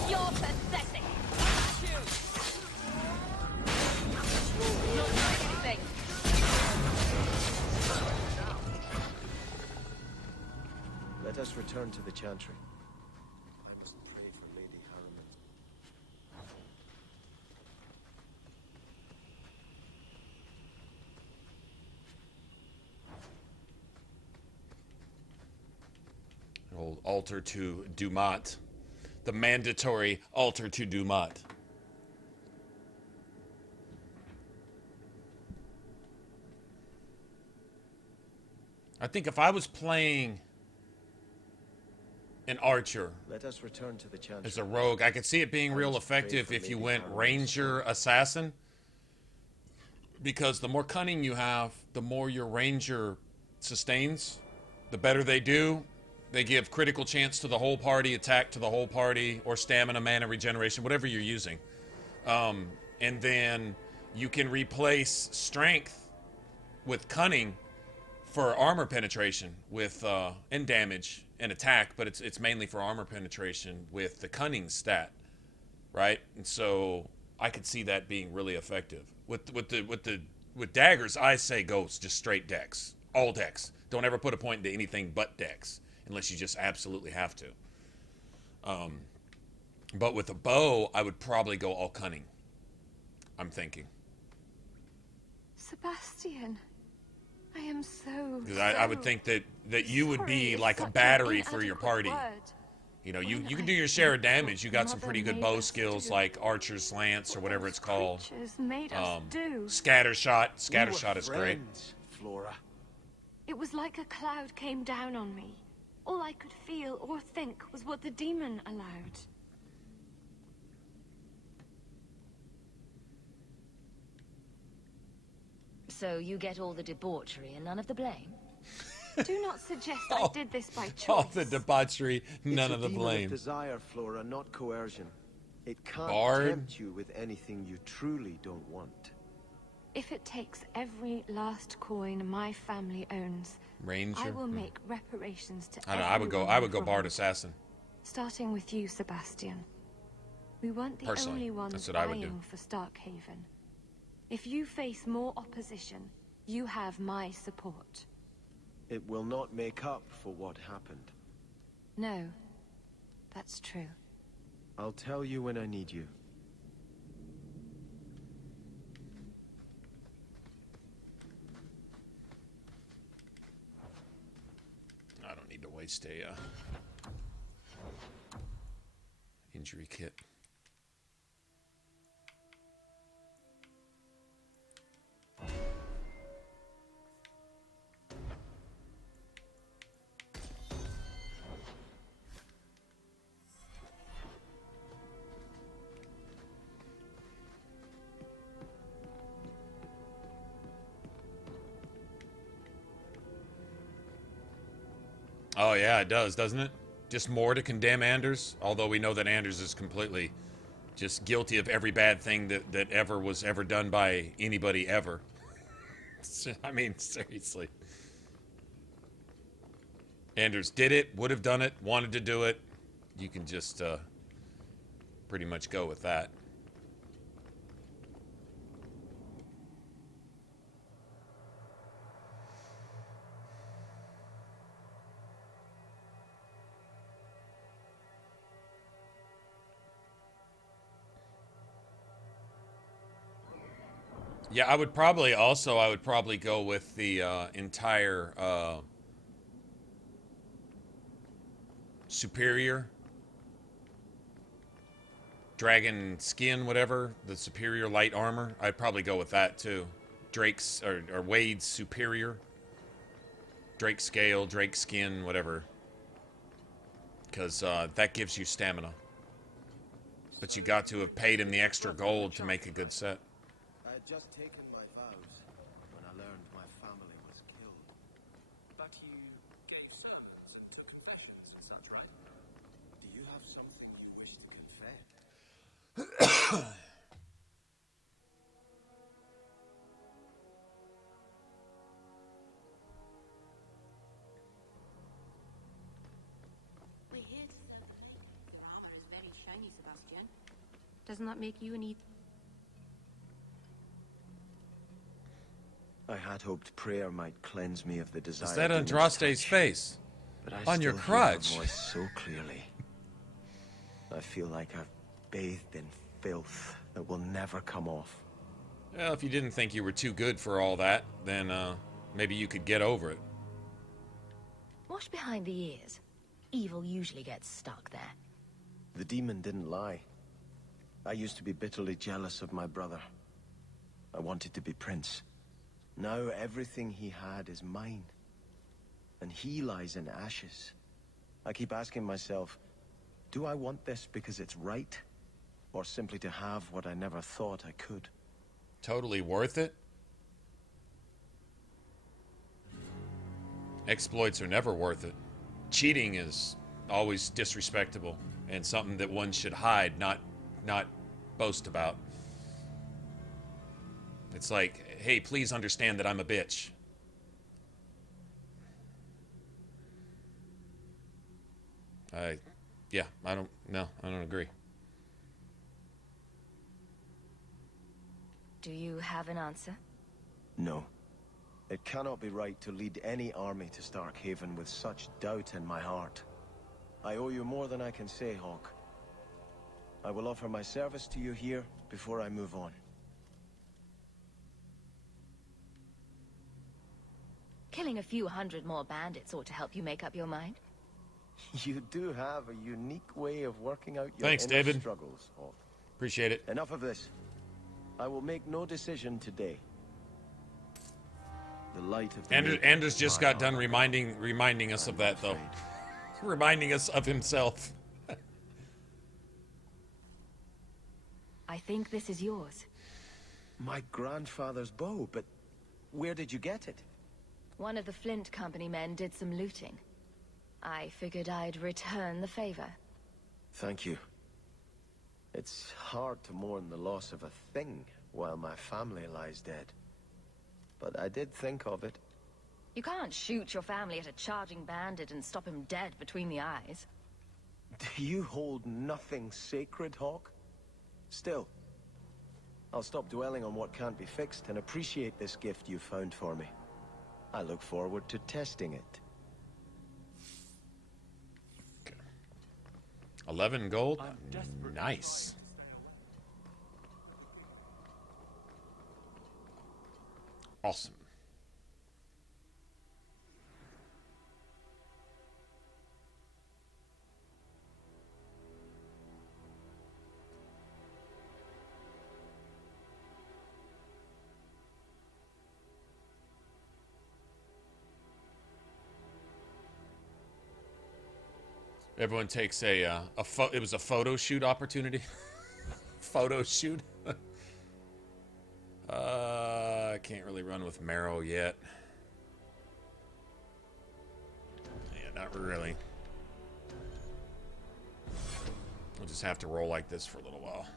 You're pathetic! Not doing anything! Let us return to the Chantry. I must pray for Lady Harriman. Old altar to Dumat. The mandatory altar to Dumat. I think if I was playing an archer Let us return to the Chantry. as a rogue, I could see it being real effective if you went ranger assassin. Because the more cunning you have, the more your ranger sustains, the better they do. They give critical chance to the whole party, attack to the whole party, or stamina, mana, regeneration, whatever you're using. And then you can replace strength with cunning for armor penetration with and damage and attack, but it's mainly for armor penetration with the cunning stat, right? And so I could see that being really effective. With daggers, I say ghosts, just straight dex, all dex. Don't ever put a point into anything but dex, unless you just absolutely have to. But with a bow, I would probably go all cunning. I'm thinking. Sebastian, I am so. Because I would think that you would be like a battery for your party. You know, you can do your share of damage. You got some pretty good bow skills like Archer's Lance or whatever it's called. Scatter shot. Scatter shot is great. Flora. It was like a cloud came down on me. All I could feel or think was what the demon allowed. So you get all the debauchery and none of the blame? Do not suggest I did this by choice. All the debauchery, none of the blame. It's a demon of desire, Flora, not coercion. It can't Bard? tempt you with anything you truly don't want. If it takes every last coin my family owns, Ranger? I will make reparations to I don't know, I would go Bard wronged. Assassin. Starting with you, Sebastian. We weren't the Personally, only ones that's what I would do. vying for Starkhaven. If you face more opposition, you have my support. It will not make up for what happened. No, that's true. I'll tell you when I need you. I don't need to waste a injury kit. Oh yeah, it does, doesn't it? Just more to condemn Anders, although we know that Anders is completely just guilty of every bad thing that ever was ever done by anybody ever. I mean, seriously. Anders did it, would have done it, wanted to do it. You can just pretty much go with that. Yeah, I would probably go with the entire superior dragon skin, whatever, the superior light armor. I'd probably go with that too. Drake's or Wade's superior. Drake scale, Drake skin, whatever. Because that gives you stamina. But you got to have paid him the extra gold to make a good set. I had just taken my vows when I learned my family was killed. But you gave sermons and took confessions and such, right? Do you have something you wish to confess? We're here to serve the lady. Your armor is very shiny, Sebastian. Doesn't that make you an e... I had hoped prayer might cleanse me of the desire. Is that demon's Andraste's touch, face? but I On your still crutch? hear her voice so clearly. I feel like I've bathed in filth that will never come off. Well, if you didn't think you were too good for all that, then maybe you could get over it. Wash behind the ears. Evil usually gets stuck there. The demon didn't lie. I used to be bitterly jealous of my brother. I wanted to be prince. Now everything he had is mine. And he lies in ashes. I keep asking myself, do I want this because it's right? Or simply to have what I never thought I could? Totally worth it? Exploits are never worth it. Cheating is always disrespectable and something that one should hide, not boast about. It's like, hey, please understand that I'm a bitch. I don't agree. Do you have an answer? No. It cannot be right to lead any army to Starkhaven with such doubt in my heart. I owe you more than I can say, Hawk. I will offer my service to you here before I move on. Killing a few hundred more bandits ought to help you make up your mind. You do have a unique way of working out your Thanks, inner David. struggles, Hawk. Appreciate it. Enough of this. I will make no decision today. The light of the Anders just got done reminding us of that, though. Reminding us of himself. I think this is yours. My grandfather's bow, but where did you get it? One of the Flint Company men did some looting. I figured I'd return the favor. Thank you. It's hard to mourn the loss of a thing while my family lies dead. But I did think of it. You can't shoot your family at a charging bandit and stop him dead between the eyes. Do you hold nothing sacred, Hawk? Still, I'll stop dwelling on what can't be fixed and appreciate this gift you found for me. I look forward to testing it. 11 gold? Nice. Awesome. Everyone takes it was a photo shoot opportunity. Photo shoot. I can't really run with Marrow yet. Yeah, not really. We'll just have to roll like this for a little while.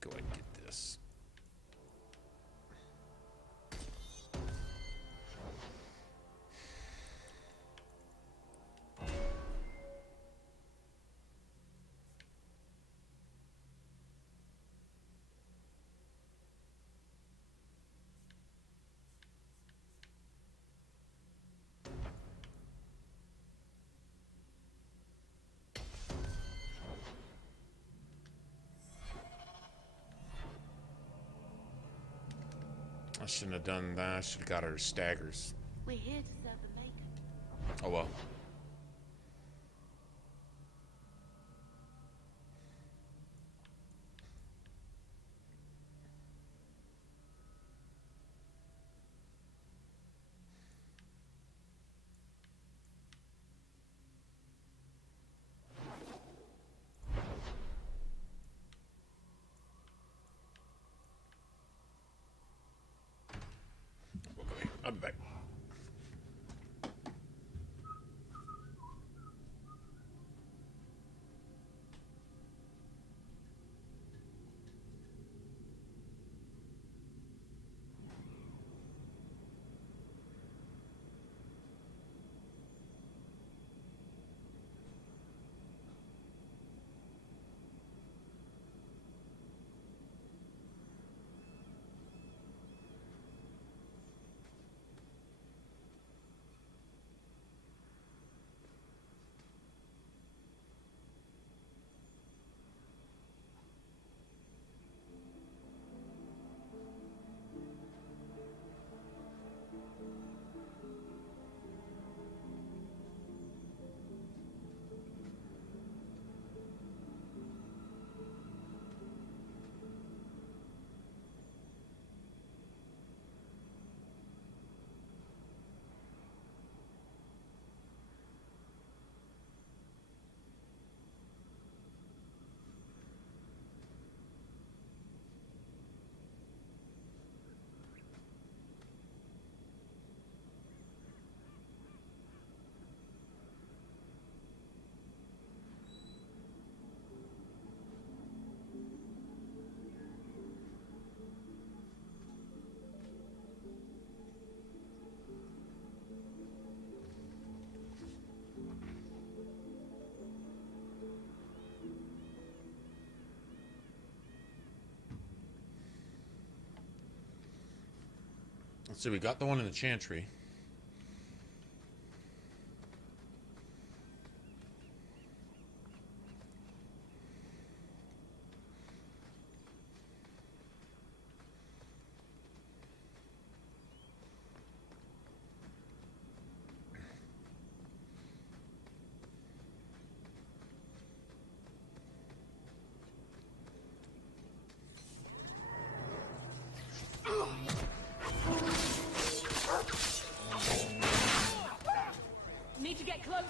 Go ahead and get this. I shouldn't have done that. I should have got her staggers. We're here to serve the maker. Oh well. I'll be back. So we got the one in the Chantry. Need to get closer.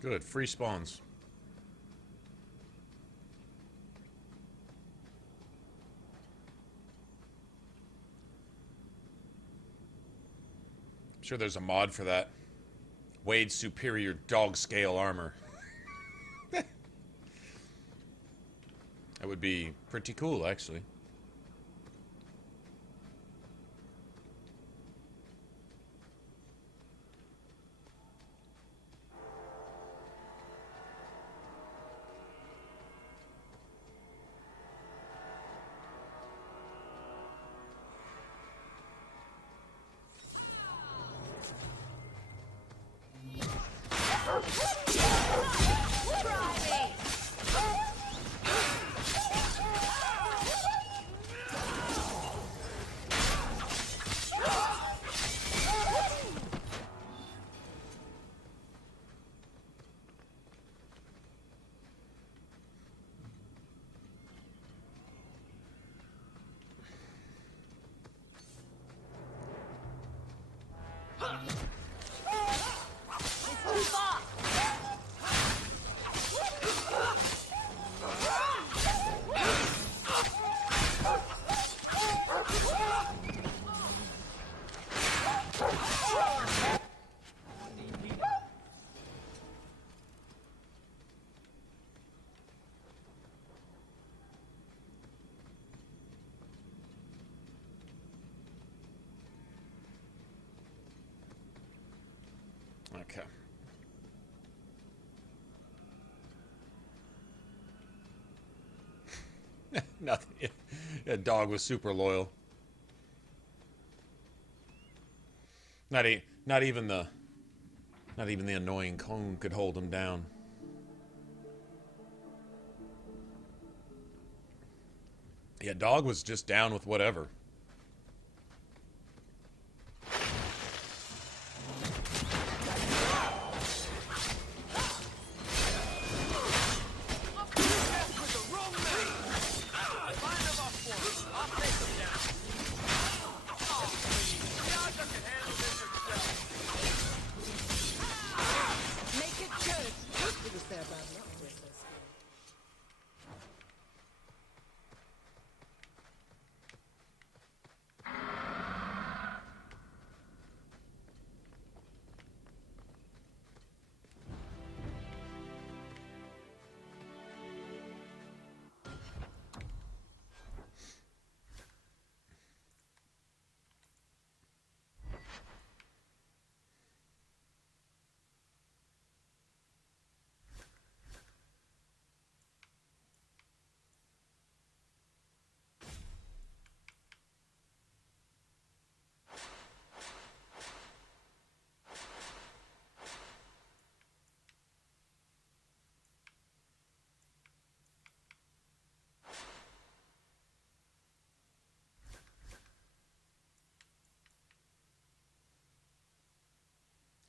Good, free spawns. I'm sure there's a mod for that. Wade's superior dog scale armor. That would be pretty cool, actually. Okay. Nothing. That dog was super loyal. Not even the annoying cone could hold him down. Yeah, dog was just down with whatever.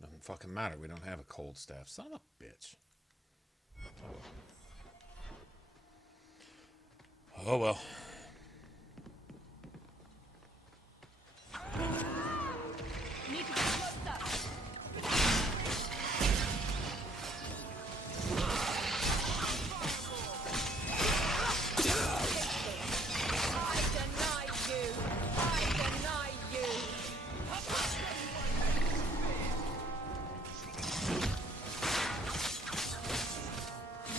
Doesn't fucking matter. We don't have a cold staff. Son of a bitch. Oh well. Need to get closer. I deny you. I deny you.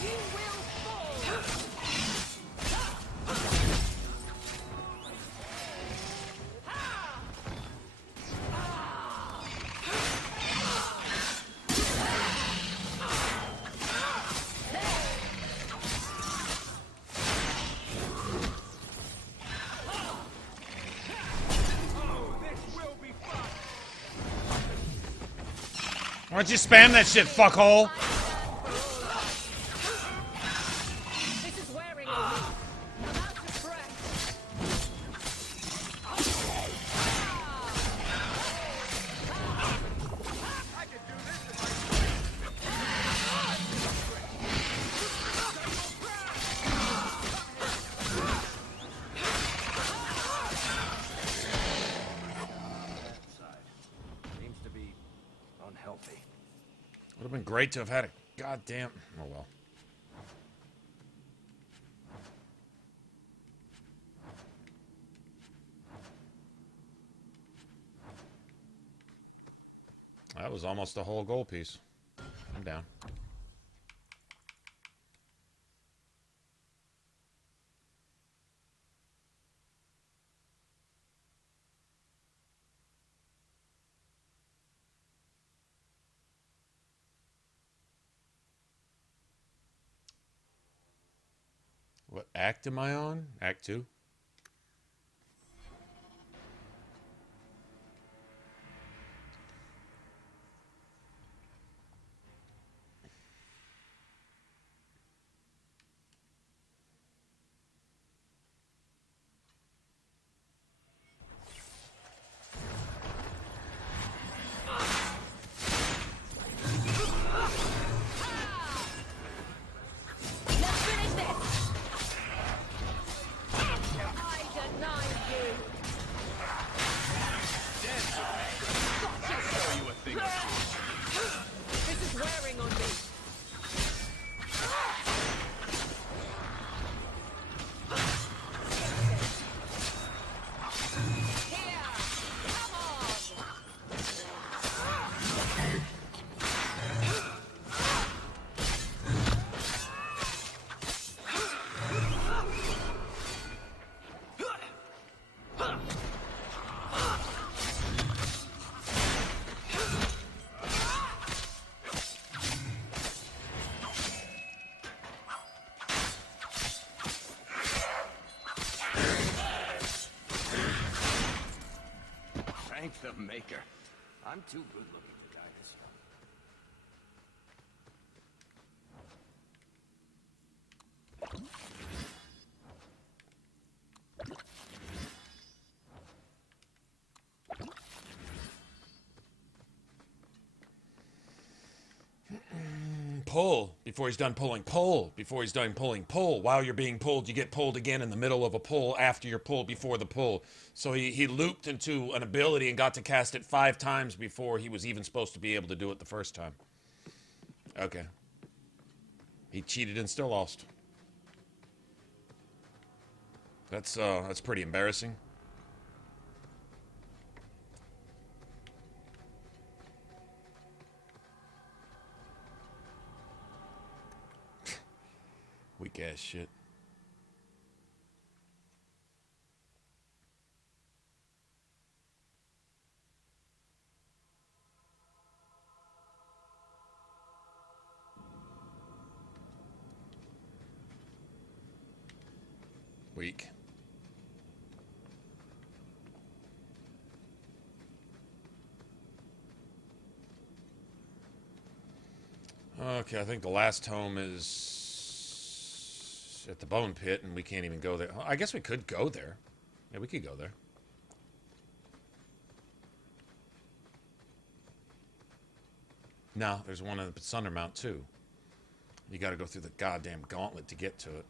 You will fall. Why don't you spam that shit, fuckhole? This is wearing on me. I'm out of breath. Seems to be unhealthy. Would have been great to have had a goddamn. Oh well. That was almost a whole gold piece. I'm down. What act am I on? Act 2? Thank the Maker. I'm too good looking to die this young. Pull before he's done pulling. Pull before he's done pulling. Pull. While you're being pulled, you get pulled again in the middle of a pull after you're pulled before the pull. So he looped into an ability and got to cast it 5 times before he was even supposed to be able to do it the first time. Okay. He cheated and still lost. That's pretty embarrassing. Weak ass shit. Weak. Okay, I think the last home is at the Bone Pit, and we can't even go there. I guess we could go there. Yeah, we could go there. No, there's one at the Sundermount, too. You gotta go through the goddamn gauntlet to get to it.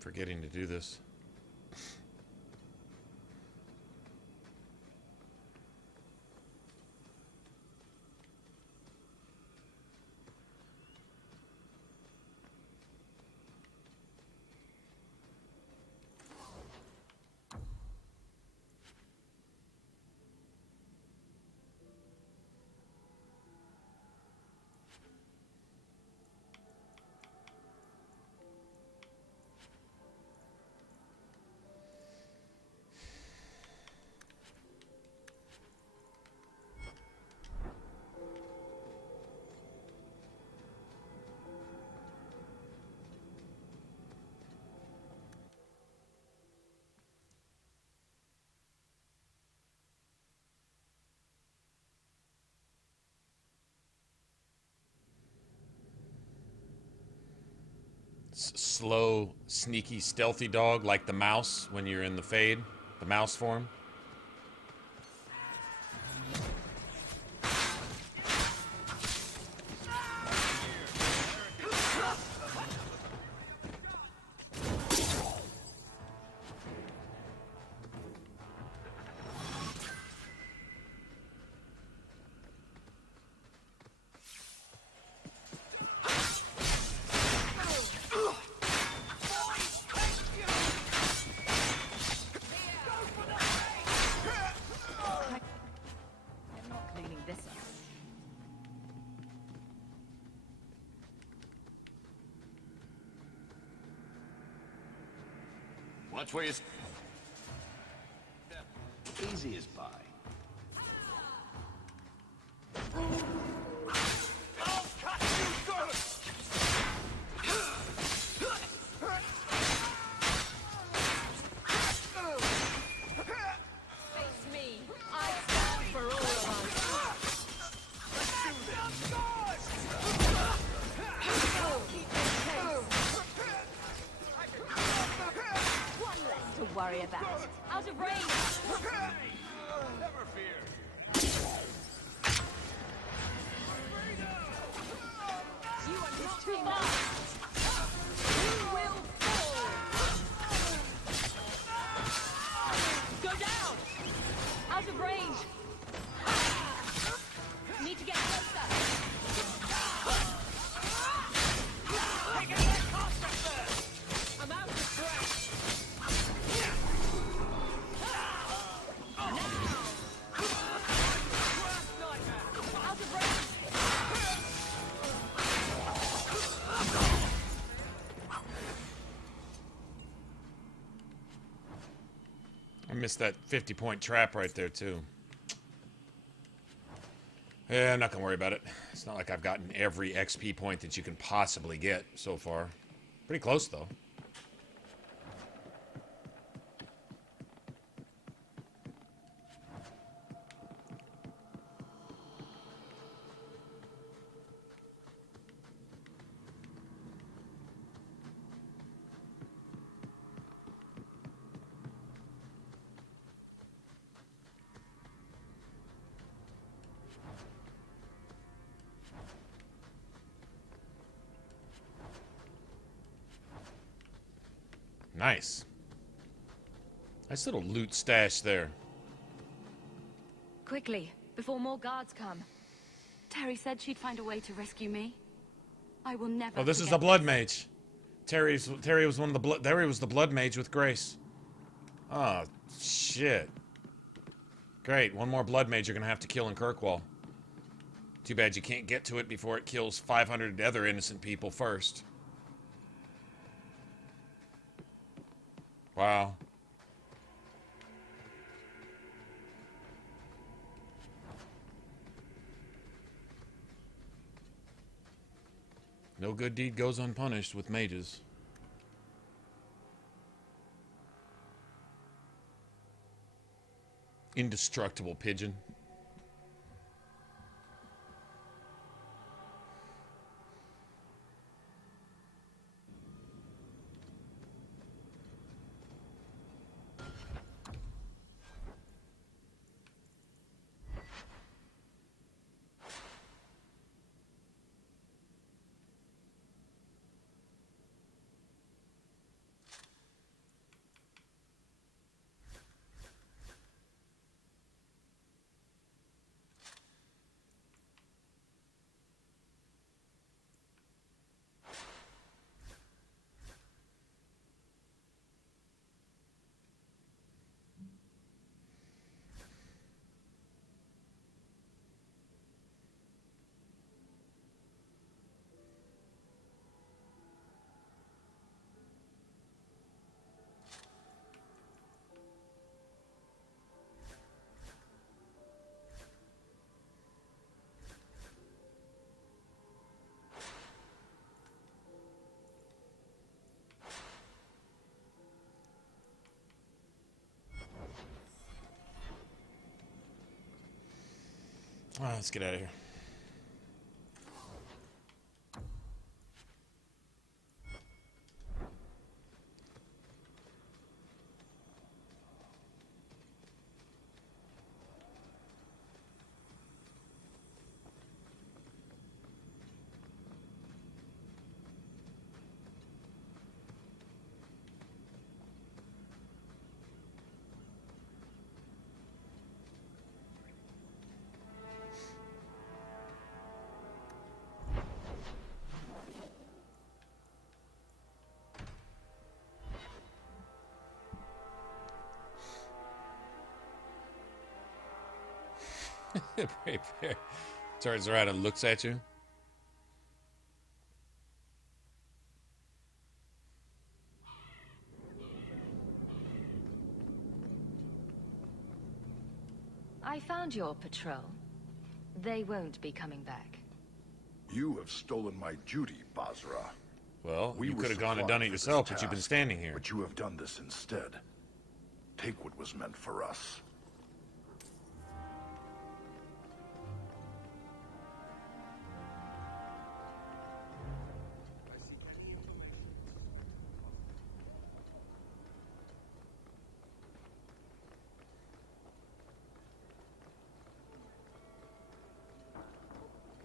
Forgetting to do this. Slow, sneaky, stealthy dog like the mouse when you're in the Fade, the mouse form. Watch where you... Easy as pie. Worry about. Out of range! Never fear. You are not too fast! You will fall! Go down! Out of range! Need to get closer! I'm out of breath! I missed that 50-point trap right there, too. Yeah, I'm not gonna worry about it. It's not like I've gotten every XP point that you can possibly get so far. Pretty close, though. Nice. Nice little loot stash there. Quickly, before more guards come. Terry said she'd find a way to rescue me. I will never. Oh, this is the Blood Mage. Terry was one of the blood. Terry was the Blood Mage with Grace. Oh shit. Great, one more Blood Mage you're gonna have to kill in Kirkwall. Too bad you can't get to it before it kills 500 other innocent people first. Wow. No good deed goes unpunished with mages. Indestructible pigeon. Alright, let's get out of here. Brave Bear turns around and looks at you. I found your patrol. They won't be coming back. You have stolen my duty, Basra. Well, you were could have gone and supplied done it for this yourself, but you've been task, standing here. But you have done this instead. Take what was meant for us.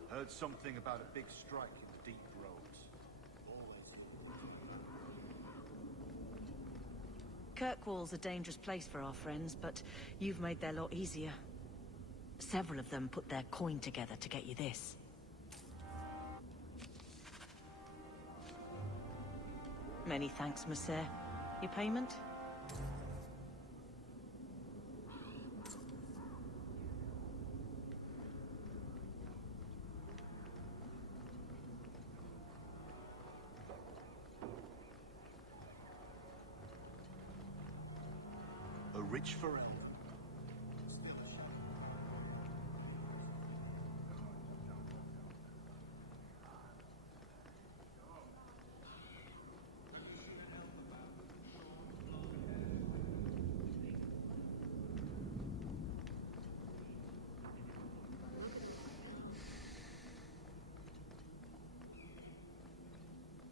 Heard something about a big strike in the deep roads. Kirkwall's a dangerous place for our friends, but you've made their lot easier. Several of them put their coin together to get you this. Many thanks, Monsieur. Your payment? A rich Pharrell.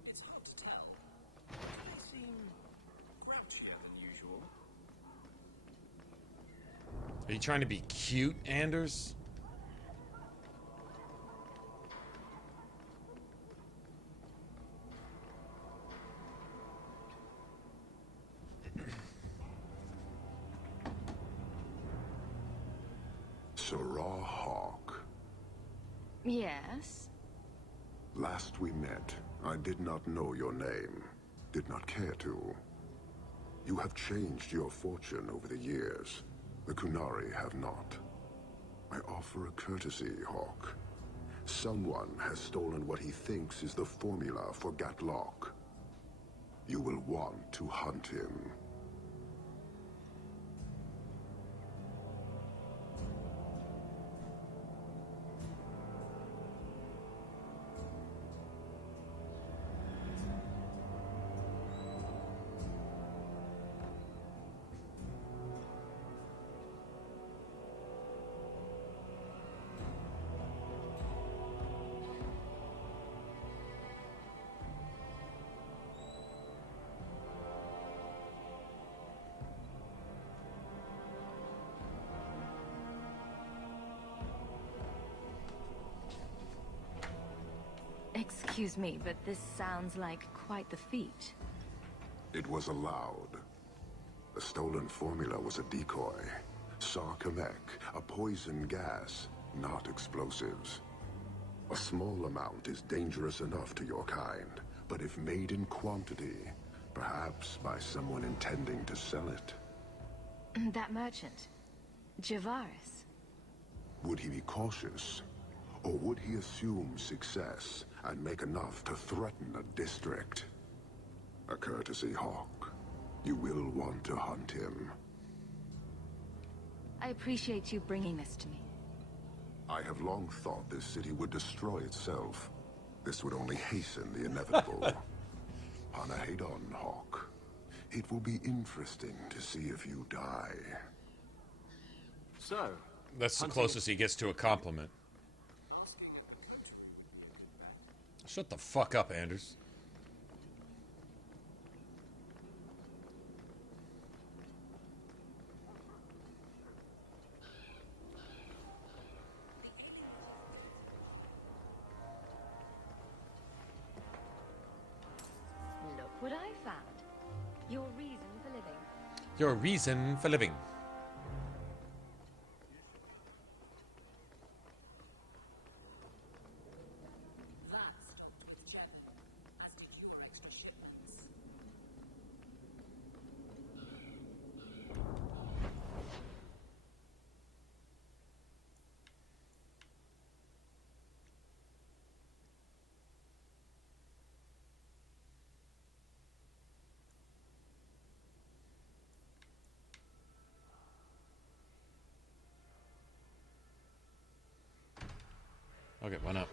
It's hard to tell. They seem grouchier than usual. Are you trying to be cute, Anders? Sarah Hawk. Yes? Last we met, I did not know your name. Did not care to. You have changed your fortune over the years. The Kunari have not. I offer a courtesy, Hawk. Someone has stolen what he thinks is the formula for Gatlock. You will want to hunt him. Excuse me, but this sounds like quite the feat. It was allowed. The stolen formula was a decoy. Sarkamek, a poison gas, not explosives. A small amount is dangerous enough to your kind, but if made in quantity, perhaps by someone intending to sell it. That merchant, Javaris. Would he be cautious? Or would he assume success and make enough to threaten a district? A courtesy, Hawk. You will want to hunt him. I appreciate you bringing this to me. I have long thought this city would destroy itself. This would only hasten the inevitable. Panahedon, Hawk. It will be interesting to see if you die. So, that's the closest he gets to a compliment. Shut the fuck up, Anders. Look what I found. Your reason for living. Your reason for living. Okay, why not?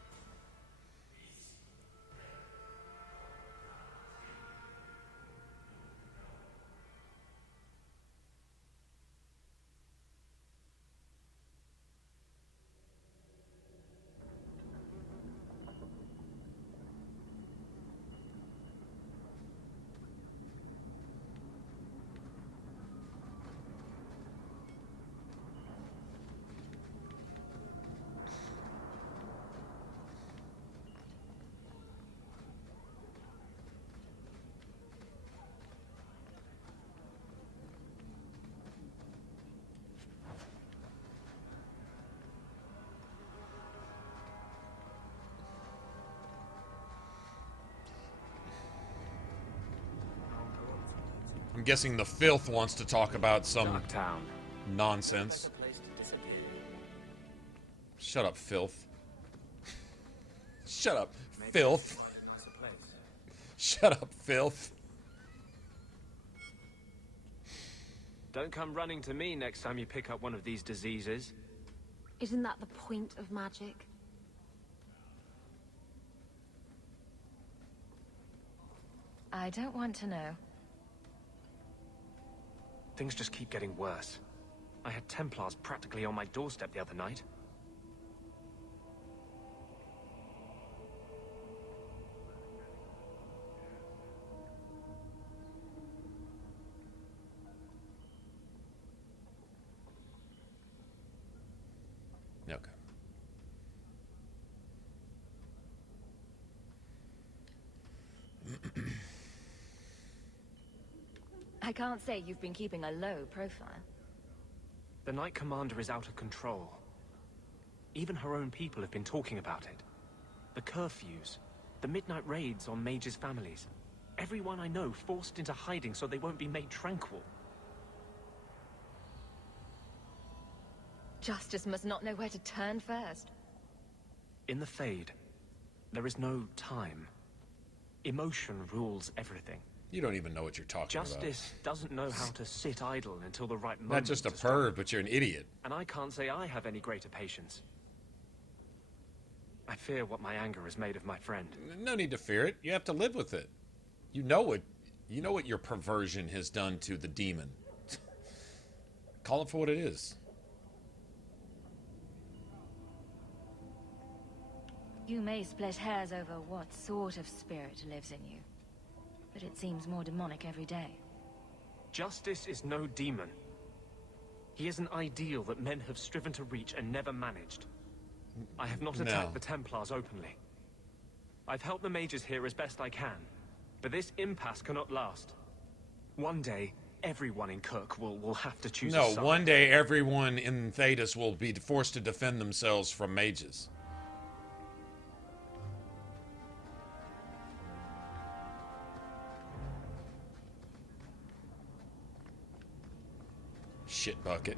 I'm guessing the filth wants to talk about some nonsense. Shut up, filth. Shut up, filth. Shut up, filth. Don't come running to me next time you pick up one of these diseases. Isn't that the point of magic? I don't want to know. Things just keep getting worse. I had Templars practically on my doorstep the other night. Okay. I can't say you've been keeping a low profile. The Knight Commander is out of control. Even her own people have been talking about it. The curfews, the midnight raids on Mage's families. Everyone I know forced into hiding so they won't be made tranquil. Justice must not know where to turn first. In the Fade, there is no time. Emotion rules everything. You don't even know what you're talking about. Justice doesn't know how to sit idle until the right moment. Not just a perv, but you're an idiot. And I can't say I have any greater patience. I fear what my anger has made of my friend. No need to fear it. You have to live with it. You know what your perversion has done to the demon. Call it for what it is. You may split hairs over what sort of spirit lives in you, but it seems more demonic every day. Justice is no demon. He is an ideal that men have striven to reach and never managed. I have not attacked the Templars openly. I've helped the mages here as best I can, but this impasse cannot last. One day, everyone in Kirk will have to choose a side. No, one day everyone in Thedas will be forced to defend themselves from mages. Shit bucket.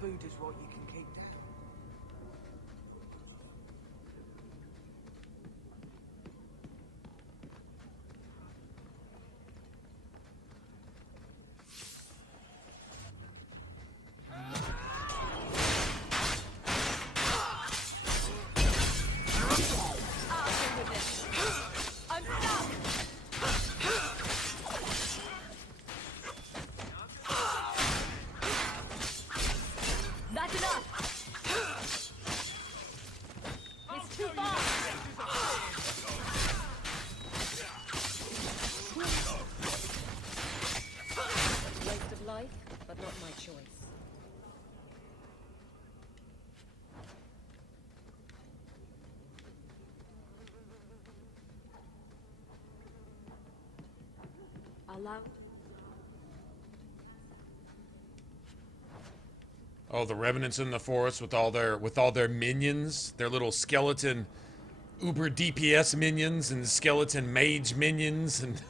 Food is what you can keep down. Oh, the revenants in the forest with all their minions, their little skeleton uber DPS minions and skeleton mage minions, and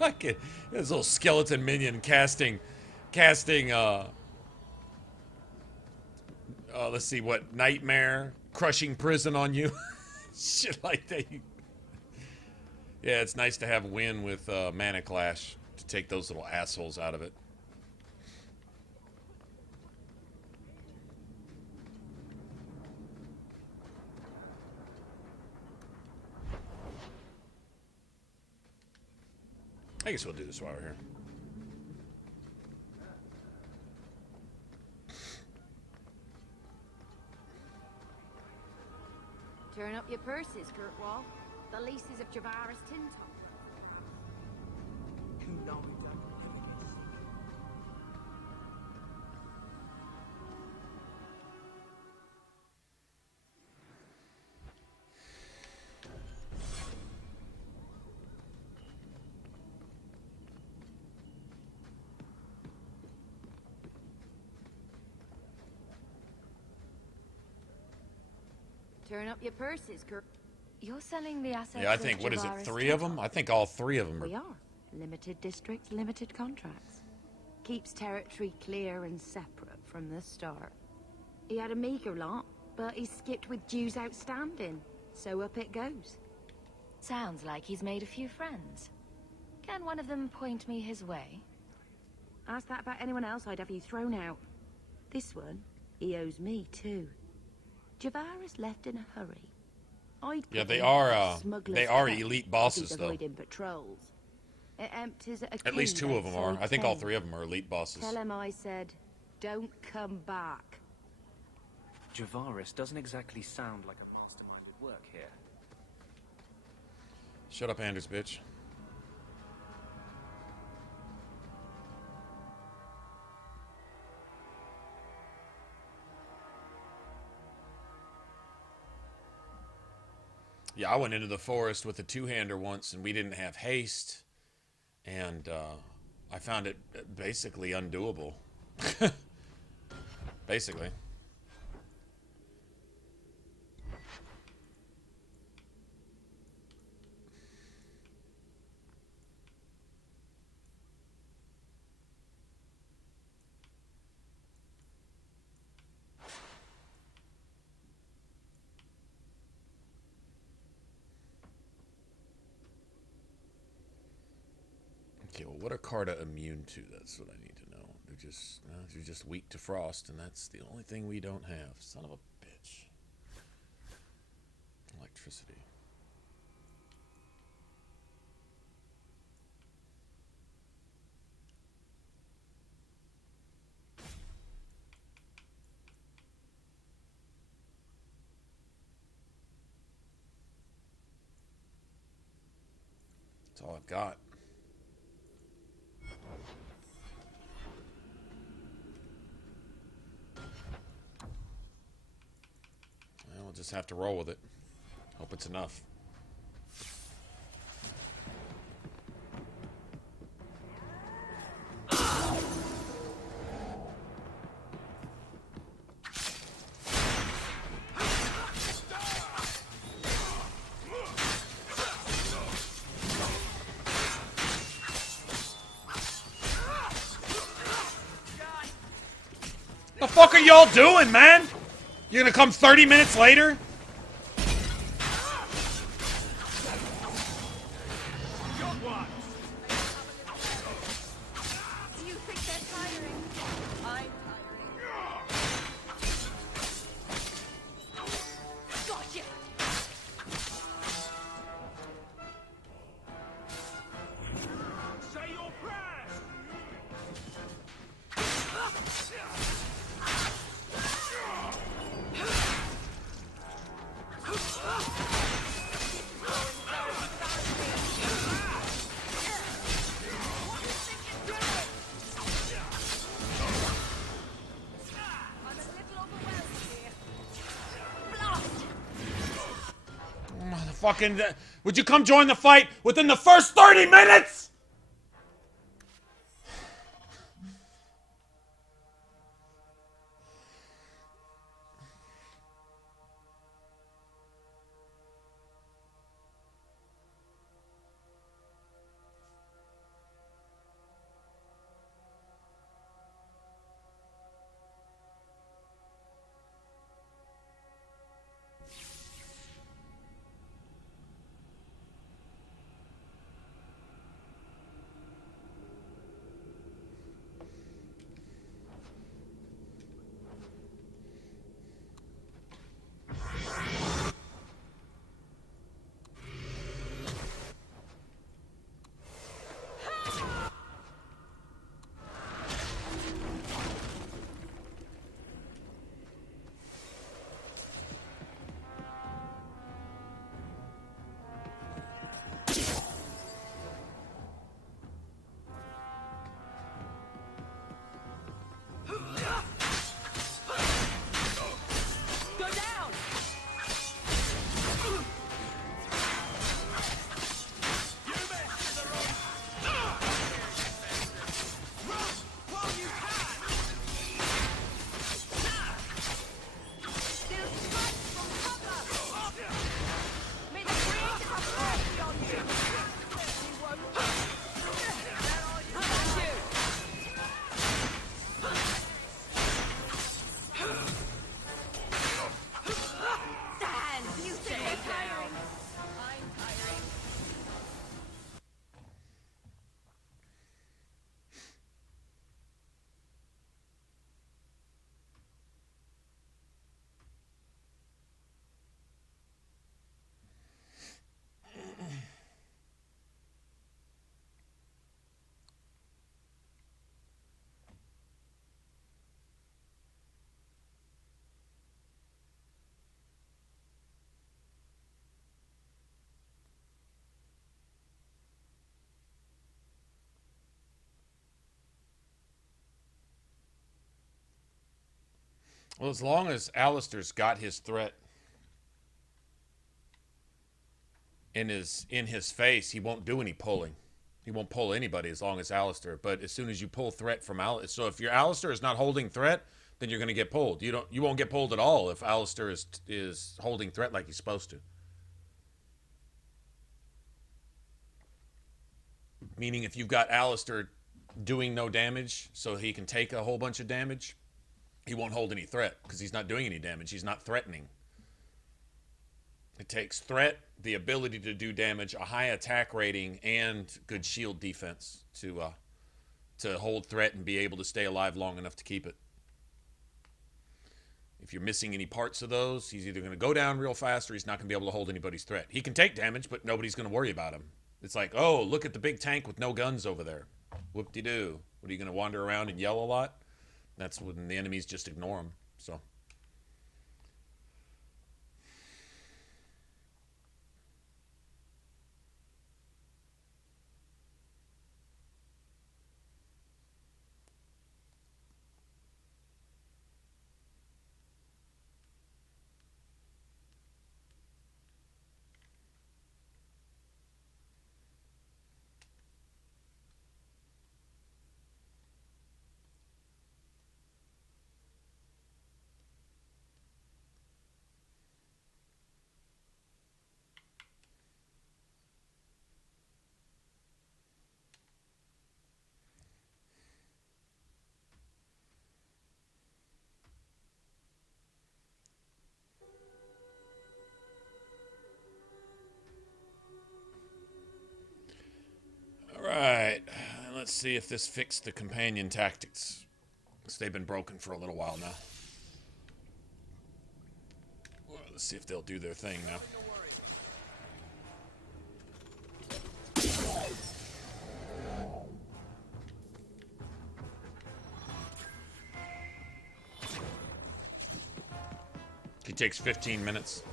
like this little skeleton minion casting let's see, what, nightmare, crushing prison on you. Shit like that. Yeah, it's nice to have win with Mana Clash to take those little assholes out of it. guess we'll do this while we're here. Turn up your purses, Kurtwall. The leases of Javaris Tintop. Turn up your purses, Kurt. You're selling the assets. Yeah, I think, what is it, 3 of them? I think all 3 of them are. We are. Limited districts, limited contracts. Keeps territory clear and separate from the start. He had a meager lot, but he skipped with dues outstanding. So up it goes. Sounds like he's made a few friends. Can one of them point me his way? Ask that about anyone else, I'd have you thrown out. This one, he owes me too. Javaris left in a hurry. Yeah, they are elite bosses, though. Avoiding patrols. It empties At least 2 of them are. I think all 3 of them are elite bosses. Tell him I said, don't come back. Javaris doesn't exactly sound like a masterminded work here. Shut up, Anders, bitch. Yeah, I went into the forest with a 2-hander once, and we didn't have haste, and I found it basically undoable. Basically. Okay, well, what are Carta immune to? That's what I need to know. They're just weak to frost, and that's the only thing we don't have. Son of a bitch. Electricity. That's all I've got. We'll just have to roll with it. Hope it's enough. The fuck are y'all doing, man? You're gonna come 30 minutes later? You think they're tiring? I'm tiring. Gotcha! Say your prayers! Motherfucking, would you come join the fight within the first 30 minutes? Well, as long as Alistair's got his threat in his face, he won't do any pulling. He won't pull anybody as long as Alistair. But as soon as you pull threat from Alistair, so if your Alistair is not holding threat, then you're going to get pulled. You won't get pulled at all if Alistair is holding threat like he's supposed to. Meaning if you've got Alistair doing no damage so he can take a whole bunch of damage, he won't hold any threat because he's not doing any damage. He's not threatening. It takes threat, the ability to do damage, a high attack rating, and good shield defense to hold threat and be able to stay alive long enough to keep it. If you're missing any parts of those, he's either going to go down real fast or he's not going to be able to hold anybody's threat. He can take damage, but nobody's going to worry about him. It's like, oh, look at the big tank with no guns over there. Whoop-de-doo. What, are you going to wander around and yell a lot? That's when the enemies just ignore him. So... Alright, let's see if this fixed the companion tactics. Because they've been broken for a little while now. Well, let's see if they'll do their thing now. He takes 15 minutes.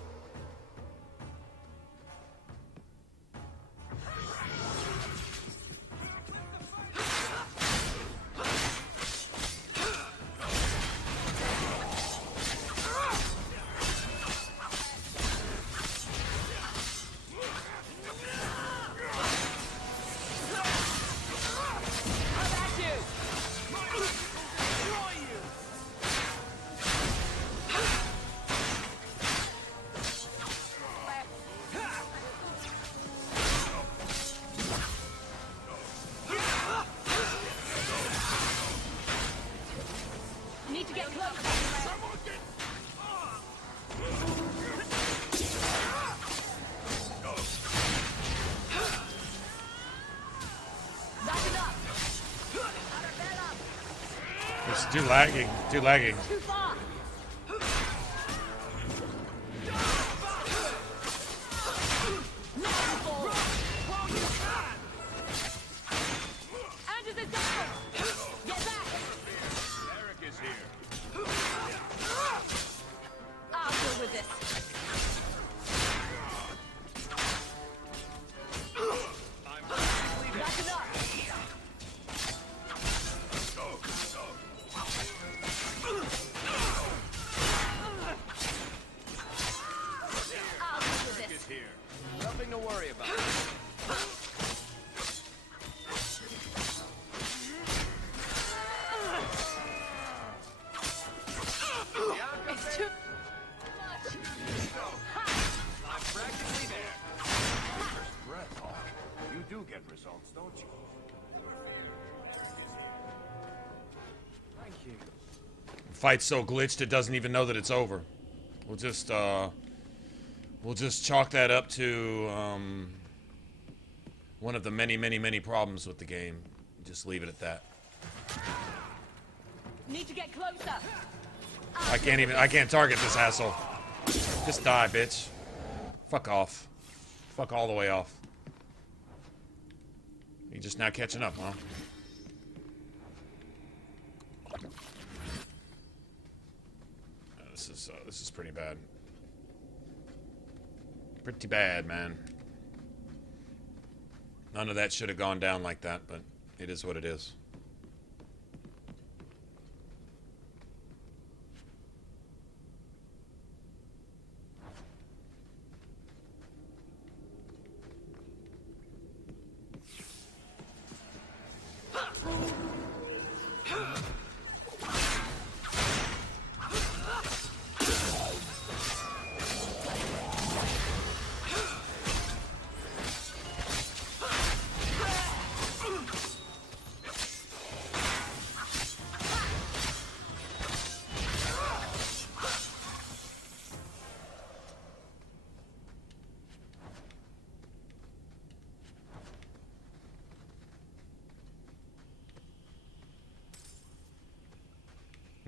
It's too lagging. Too lagging. Too far. Fight's so glitched it doesn't even know that it's over. We'll just chalk that up to one of the many problems with the game. Just leave it at that. Need to get closer. I can't target this asshole. Just die, bitch. Fuck off. Fuck all the way off. You just now catching up, huh? This is pretty bad. Pretty bad, man. None of that should have gone down like that, but it is what it is.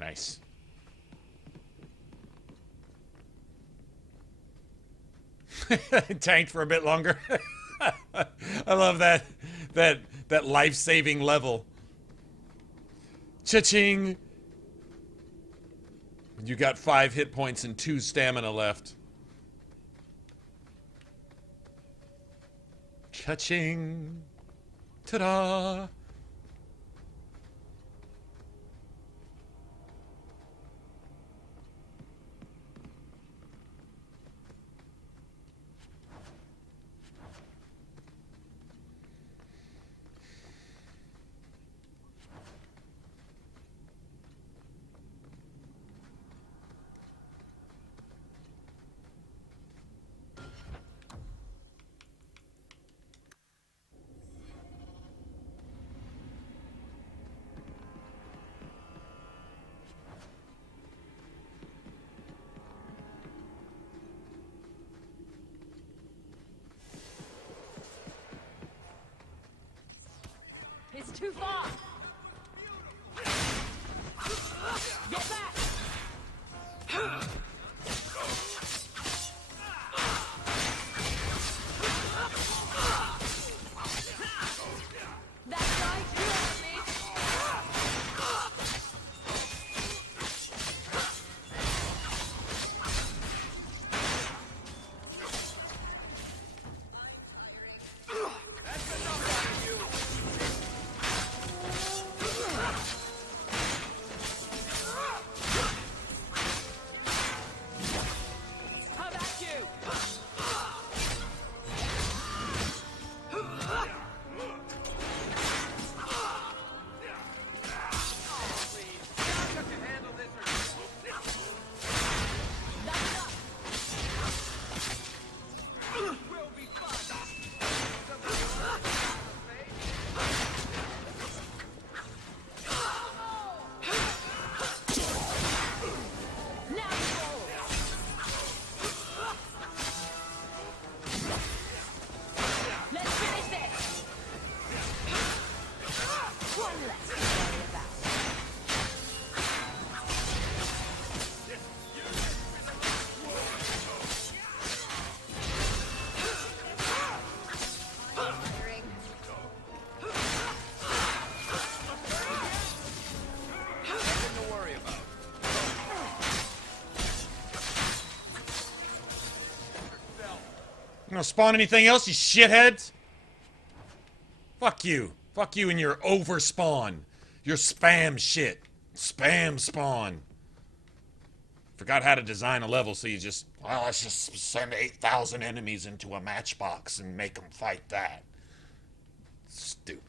Nice. Tanked for a bit longer. I love that life-saving level. Cha-ching! You got 5 hit points and 2 stamina left. Cha-ching! Ta-da! It's too far! Get back! That guy killed me! You gonna spawn anything else, you shitheads? Fuck you. Fuck you and your overspawn. Your spam shit. Spam spawn. Forgot how to design a level, so you just, well, let's just send 8,000 enemies into a matchbox and make them fight that. Stupid.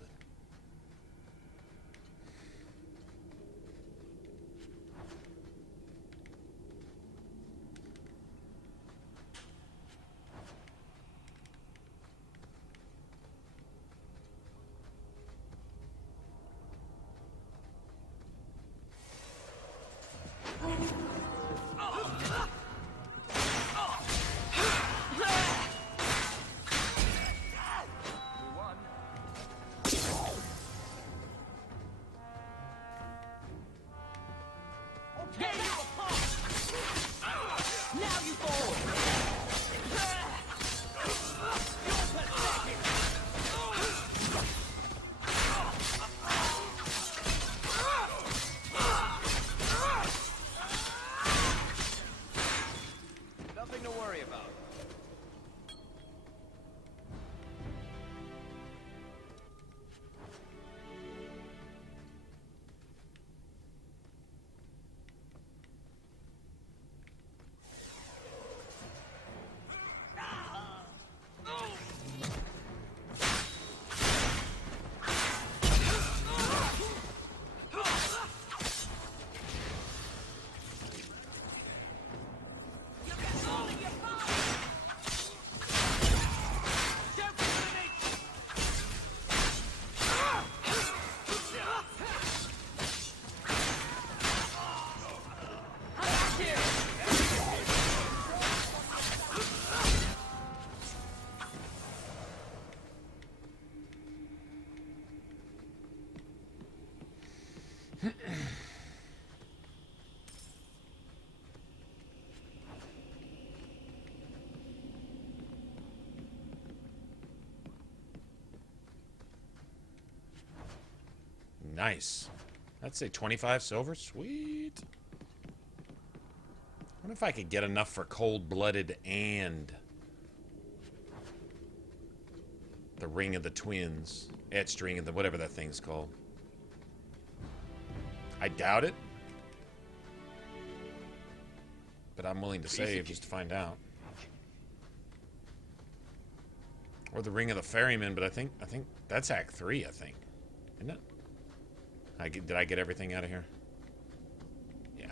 Nice. I'd say 25 silver. Sweet. I wonder if I could get enough for cold-blooded and the Ring of the Twins. Etched Ring of the... whatever that thing's called. I doubt it. But I'm willing to save just to find out. Or the Ring of the Ferryman, but I think that's Act 3, I think. Isn't it? Did I get everything out of here? Yeah.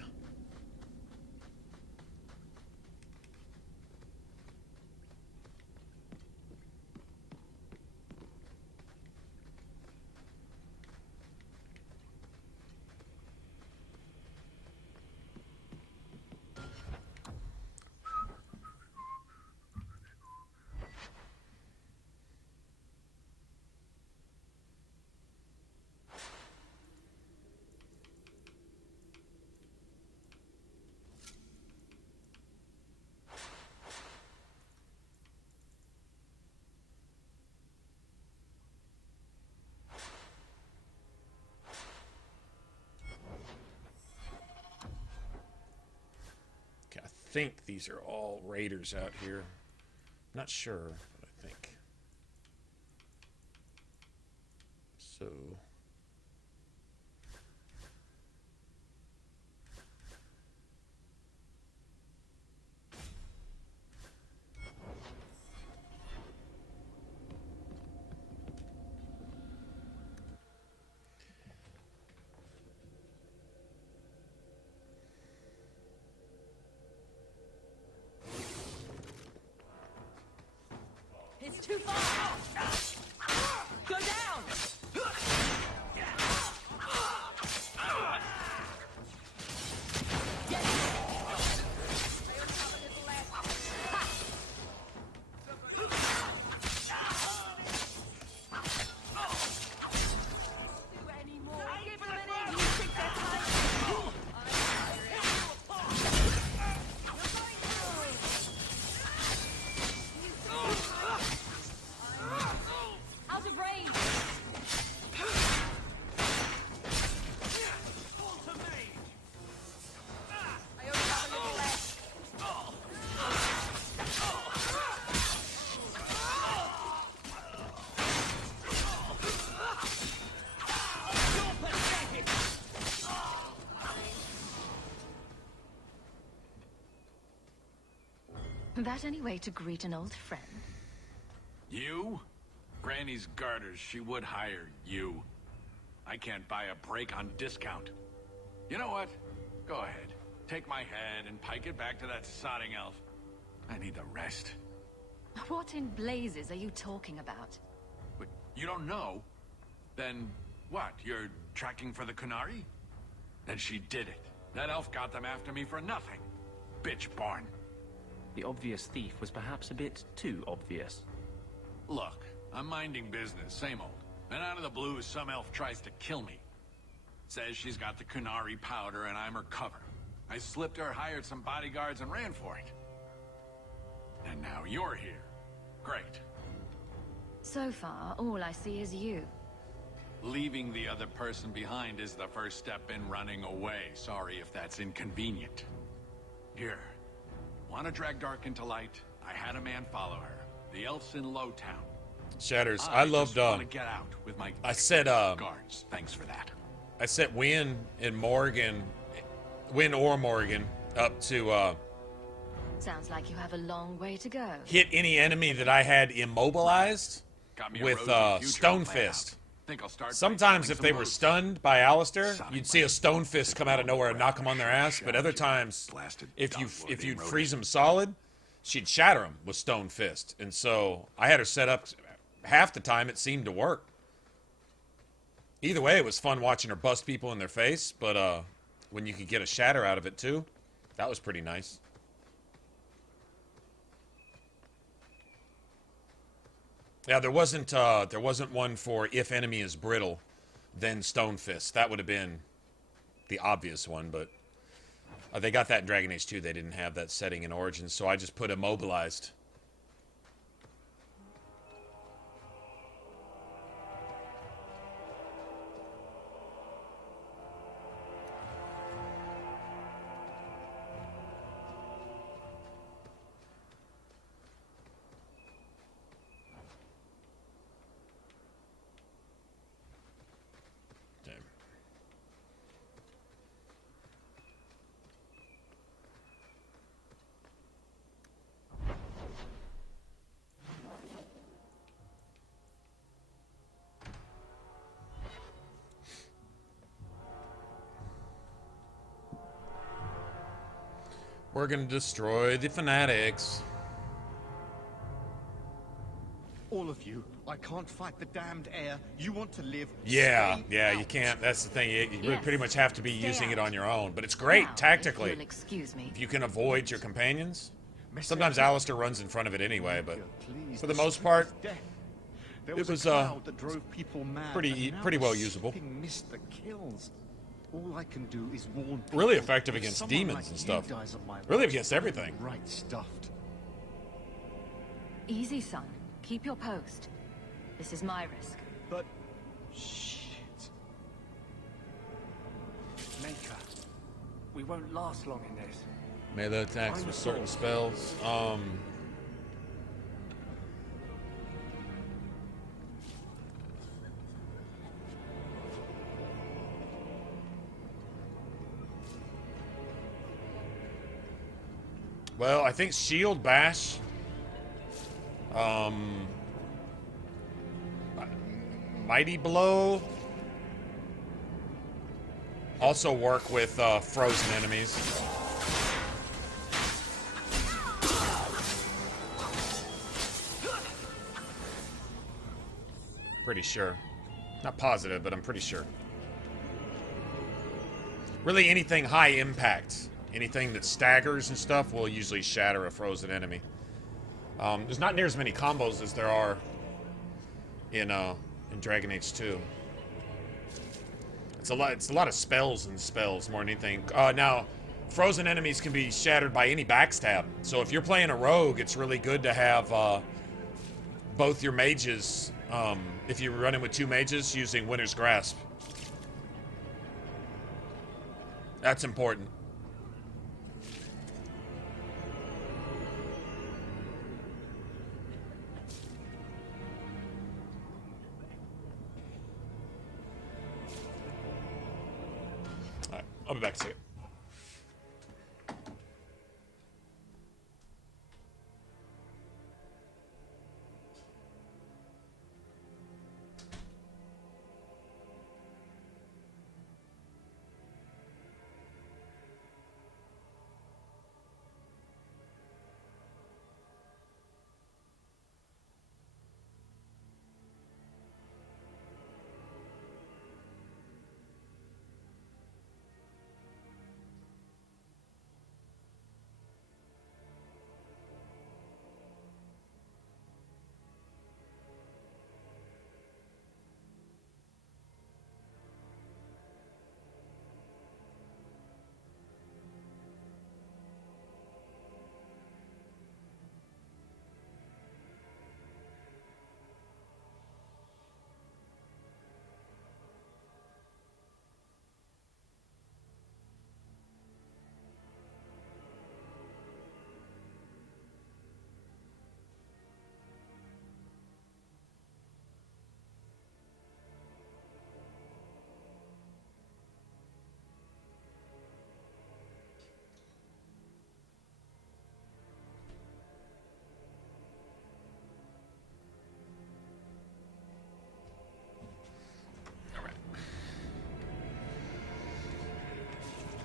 I think these are all raiders out here. Not sure, but I think. So... It's too far! Go down! That any way to greet an old friend? You? Granny's garters, she would hire you. I can't buy a break on discount. You know what? Go ahead. Take my head and pike it back to that sodding elf. I need the rest. What in blazes are you talking about? But you don't know? Then what? You're tracking for the Kunari? Then she did it. That elf got them after me for nothing. Bitch born. The obvious thief was perhaps a bit too obvious. Look, I'm minding business, same old. And out of the blue, some elf tries to kill me. Says she's got the Kunari powder and I'm her cover. I slipped her, hired some bodyguards, and ran for it. And now you're here. Great. So far, all I see is you. Leaving the other person behind is the first step in running away. Sorry if that's inconvenient. Here. Want to drag Dark into Light? I had a man follow her. The elf's in Lowtown. Shatters. I loved want to get out with my I said guards. Thanks for that. I set Wynn or Morgan up to Sounds like you have a long way to go. hit any enemy that I had immobilized with Stone Fist. Sometimes if they were stunned by Alistair, you'd see a Stone Fist come out of nowhere and knock them on their ass, but other times, if you'd freeze them solid, she'd shatter them with Stone Fist. And so I had her set up. Half the time it seemed to work. Either way, it was fun watching her bust people in their face, but when you could get a shatter out of it too, that was pretty nice. Yeah, there wasn't one for if enemy is brittle, then Stone Fist. That would have been the obvious one, but they got that in Dragon Age 2. They didn't have that setting in Origins, so I just put immobilized. We're gonna destroy the fanatics. All of you, I can't fight the damned air. You want to live. Yeah, Stay yeah, out. you can't. That's the thing. You Yes. pretty much have to be Stay using it out. on your own. But it's great Now, tactically. if you'll excuse me. If you can avoid your companions. Mr. Sometimes Alistair runs in front of it anyway, but Please, for the the most street part, is death. There it was a cloud that drove people mad, pretty and now pretty the well usable. shipping missed the kills. All I can do is warn people. Really effective If against someone demons like and you stuff. dies on my Really watch, against everything. Right stuffed. Easy, son. Keep your post. This is my risk. But shit. Maker, we won't last long in this. Melee attacks with certain spells. Well, I think Shield Bash. Mighty Blow. Also work with frozen enemies. Pretty sure. Not positive, but I'm pretty sure. Really anything high impact. Anything that staggers and stuff will usually shatter a frozen enemy. There's not near as many combos as there are in Dragon Age 2. It's a lot of spells and spells more than anything. Now, frozen enemies can be shattered by any backstab. So if you're playing a rogue, it's really good to have both your mages. If you're running with two mages, using Winter's Grasp. That's important. Alright, I'll be back to see it.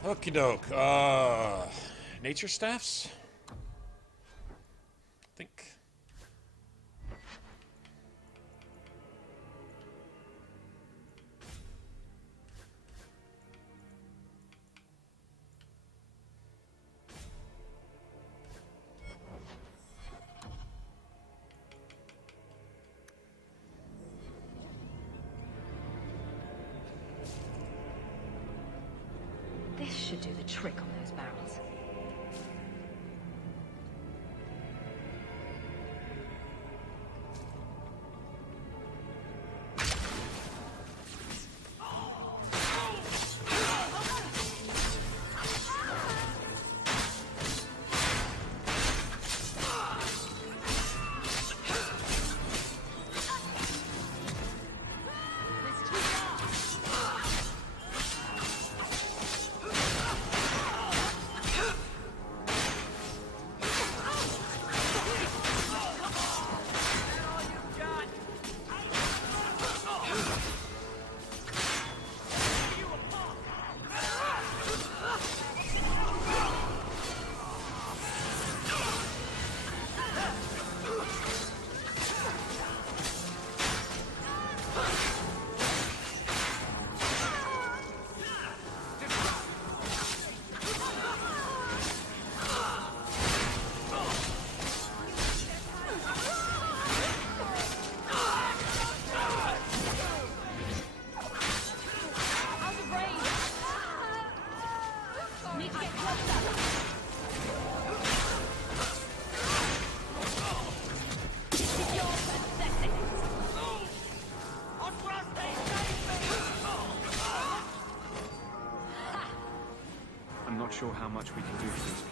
Okie doke. Nature staffs? I think. This should do the trick on those barrels. sure how much we can do for these people.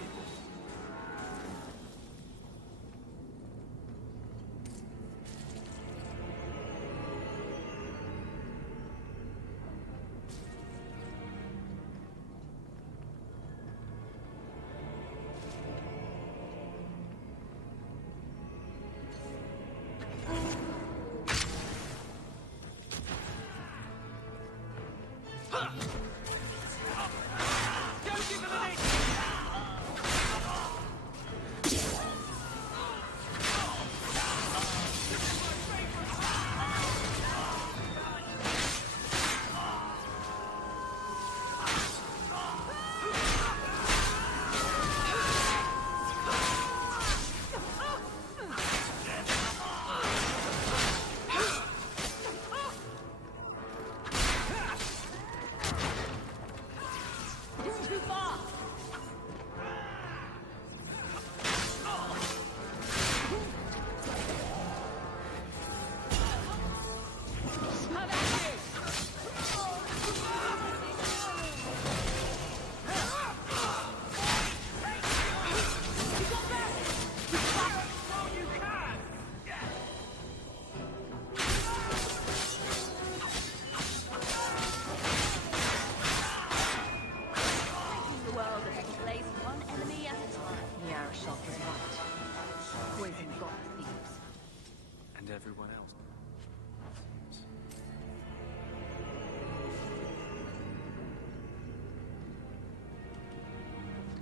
Everyone else.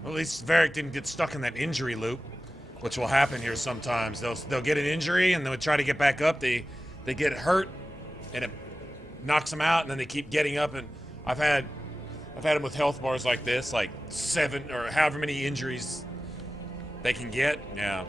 Well, at least Varric didn't get stuck in that injury loop, which will happen here sometimes. They'll get an injury and they'll try to get back up. They get hurt and it knocks them out, and then they keep getting up. And I've had them with health bars like this, like 7 or however many injuries they can get. Yeah.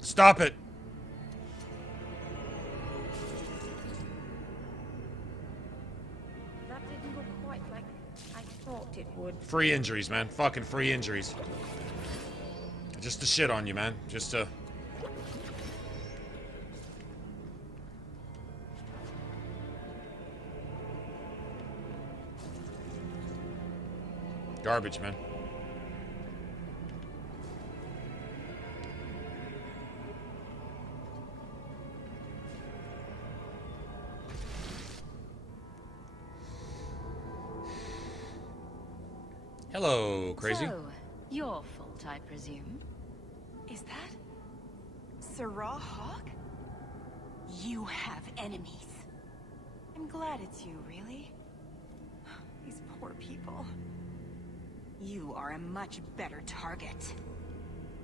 Stop it. That didn't go quite like I thought it would. Free injuries, man. Fucking free injuries. Just to shit on you, man. Just to... Garbage, man. Hello, crazy. So, your fault, I presume. Is that Sarah Hawk? You have enemies. I'm glad it's you, really. These poor people. You are a much better target.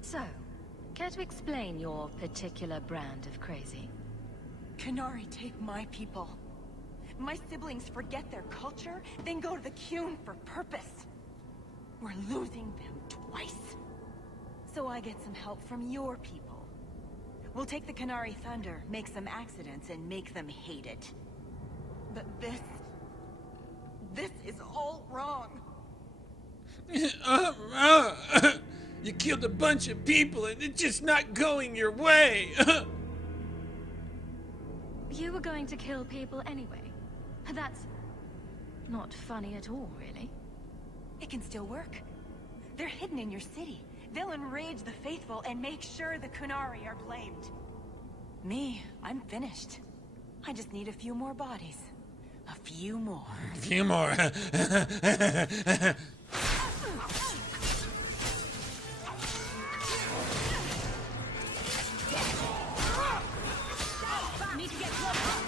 So, Care to explain your particular brand of crazy? Qunari take my people. My siblings forget their culture, then go to the Qun for purpose. We're losing them twice. So I get some help from your people. We'll take the Qunari thunder, make some accidents, and make them hate it. But this is all wrong. You killed a bunch of people and it's just not going your way. You were going to kill people anyway. That's not funny at all, really. It can still work. They're hidden in your city. They'll enrage the faithful and make sure the Qunari are blamed. Me, I'm finished. I just need a few more bodies. A few more. A few more. Need to get closer.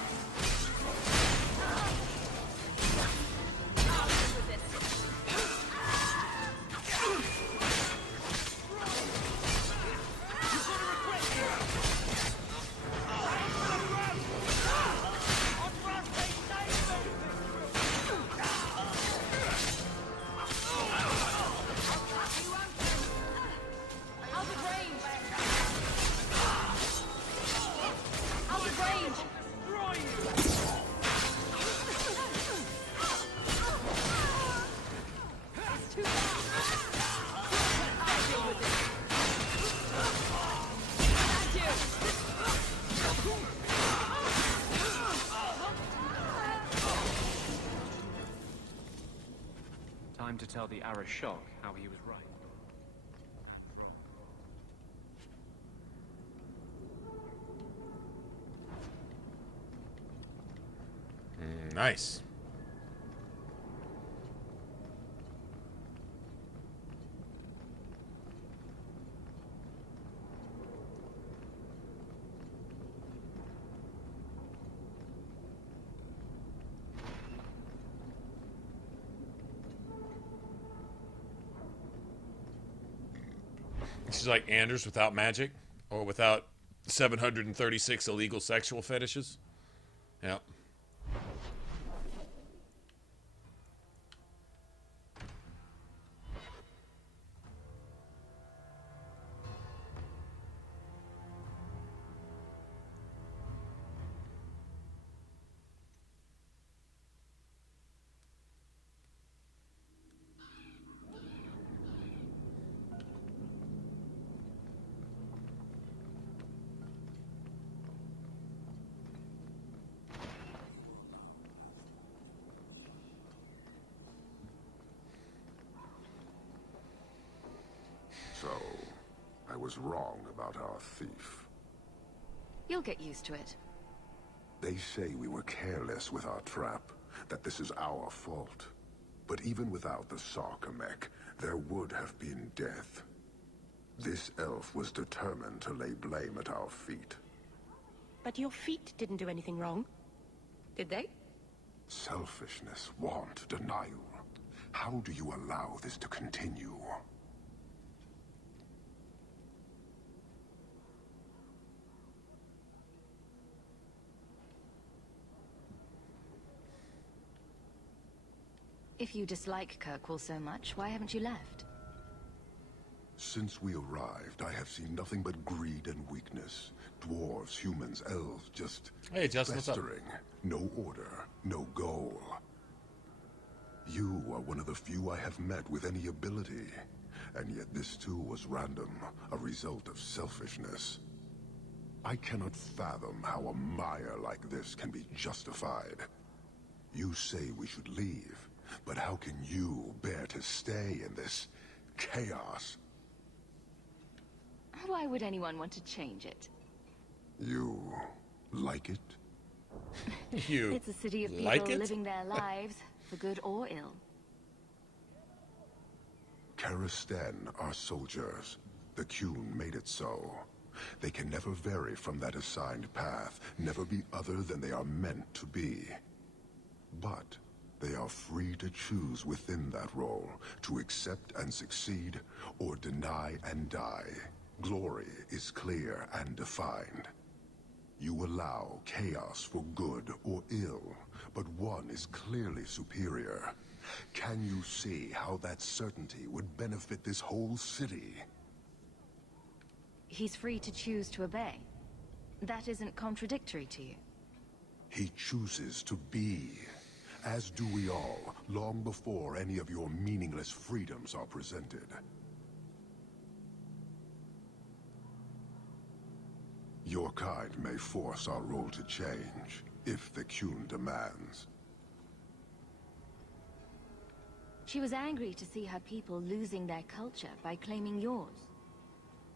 Time to tell the Arashok how he was right. Nice. This is like Anders without magic, or without 736 illegal sexual fetishes. Yep. So, I was wrong about our thief. You'll get used to it. They say we were careless with our trap, that this is our fault. But even without the Sarkamek, there would have been death. This elf was determined to lay blame at our feet. But your feet didn't do anything wrong. Did they? Selfishness, want, denial. How do you allow this to continue? If you dislike Kirkwall so much, why haven't you left? Since we arrived, I have seen nothing but greed and weakness. Dwarves, humans, elves, just festering. No order, no goal. You are one of the few I have met with any ability. And yet this too was random, a result of selfishness. I cannot fathom how a mire like this can be justified. You say we should leave, but how can you bear to stay in this chaos? Why would anyone want to change it? You like it? You It's a city of people like it? living their lives, for good or ill. Karastan are soldiers. The Qun made it so. They can never vary from that assigned path, never be other than they are meant to be. But they are free to choose within that role, to accept and succeed, or deny and die. Glory is clear and defined. You allow chaos for good or ill, but one is clearly superior. Can you see how that certainty would benefit this whole city? He's free to choose to obey. That isn't contradictory to you. He chooses to be, as do we all, long before any of your meaningless freedoms are presented. Your kind may force our role to change, if the Qun demands. She was angry to see her people losing their culture by claiming yours.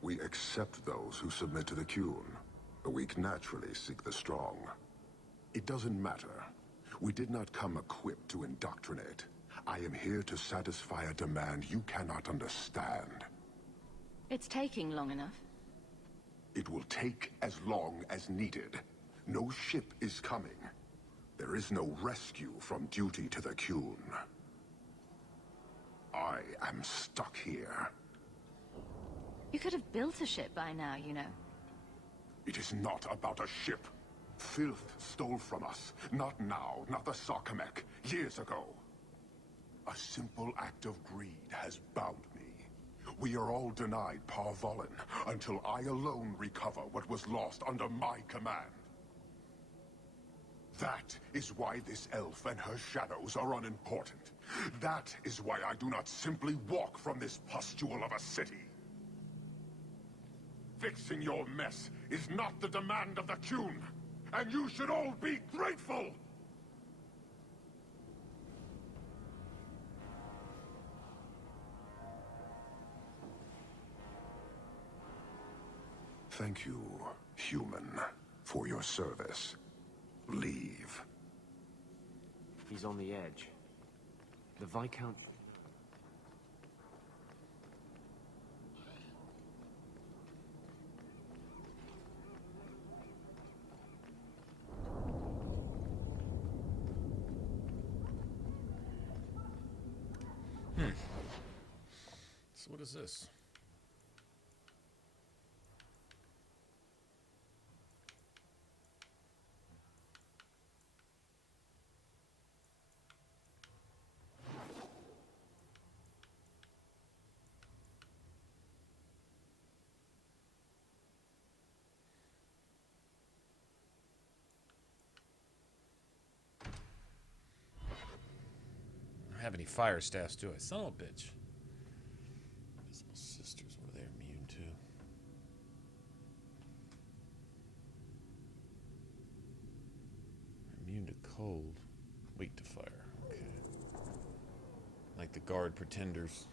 We accept those who submit to the Qun. The weak naturally seek the strong. It doesn't matter. We did not come equipped to indoctrinate. I am here to satisfy a demand you cannot understand. It's taking long enough. It will take as long as needed. No ship is coming. There is no rescue from duty to the Qun. I am stuck here. You could have built a ship by now, you know. It is not about a ship. Filth stole from us. Not now, not the Sarkamek. Years ago. A simple act of greed has bound me. We are all denied Paarthurnax until I alone recover what was lost under my command. That is why this elf and her shadows are unimportant. That is why I do not simply walk from this pustule of a city. Fixing your mess is not the demand of the Qun, and you should all be grateful! Thank you, human, for your service. Leave. He's on the edge. The Viscount... So what is this? I don't have any fire staffs, do I? Son of a bitch. Invisible sisters, what are they immune to? Immune to cold. Weak to fire. Okay. Like the guard pretenders.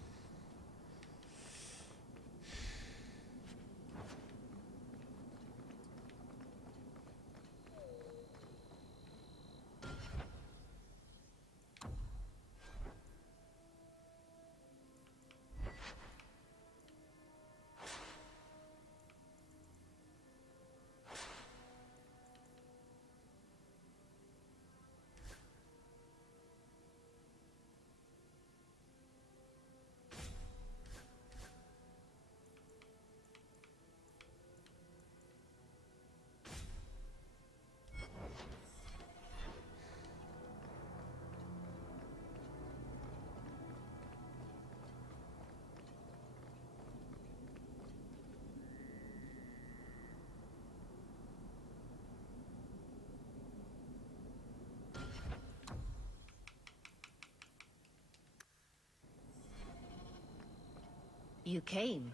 You came.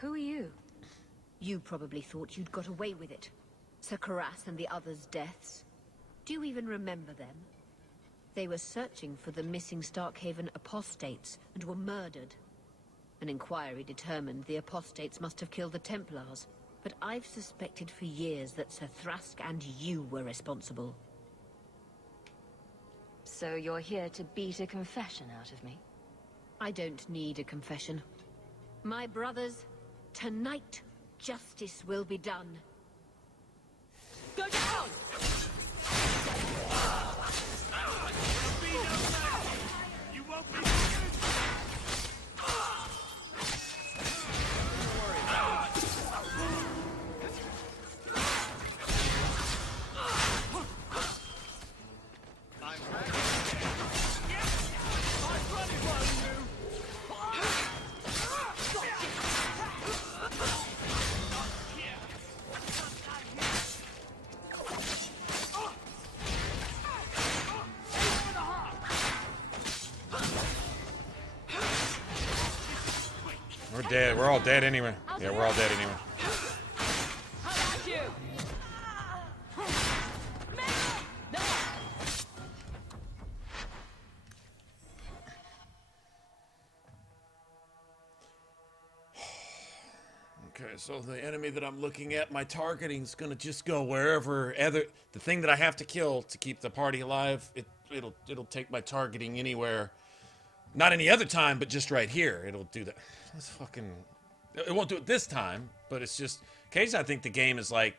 Who are you? You probably thought you'd got away with it. Sir Karas and the others' deaths. Do you even remember them? They were searching for the missing Starkhaven apostates and were murdered. An inquiry determined the apostates must have killed the Templars, but I've suspected for years that Sir Thrask and you were responsible. So you're here to beat a confession out of me? I don't need a confession. My brothers, tonight, justice will be done. Go down! You won't be... dead. We're all dead anyway. Yeah, we're all dead anyway. How about you? Okay, so the enemy that I'm looking at, my targeting is gonna just go wherever the thing that I have to kill to keep the party alive. It'll take my targeting anywhere, not any other time, but just right here. It'll do that. That's fucking. It won't do it this time, but it's just. Occasionally, I think the game is like,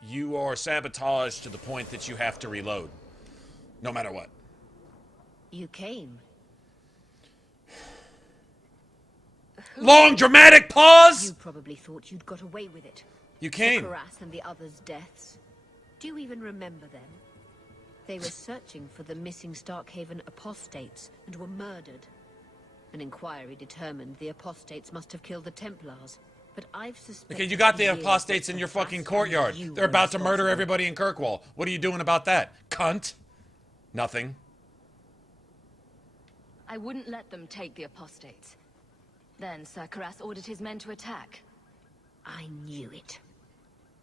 you are sabotaged to the point that you have to reload, no matter what. You came. Long dramatic pause. You probably thought you'd got away with it. You came. Harass and the others' deaths. Do you even remember them? They were searching for the missing Starkhaven apostates and were murdered. An inquiry determined the apostates must have killed the Templars, but I've suspected. Okay, you got the apostates in your fucking courtyard. They're about to murder everybody in Kirkwall. What are you doing about that, cunt? Nothing. I wouldn't let them take the apostates. Then Sir Karas ordered his men to attack. I knew it.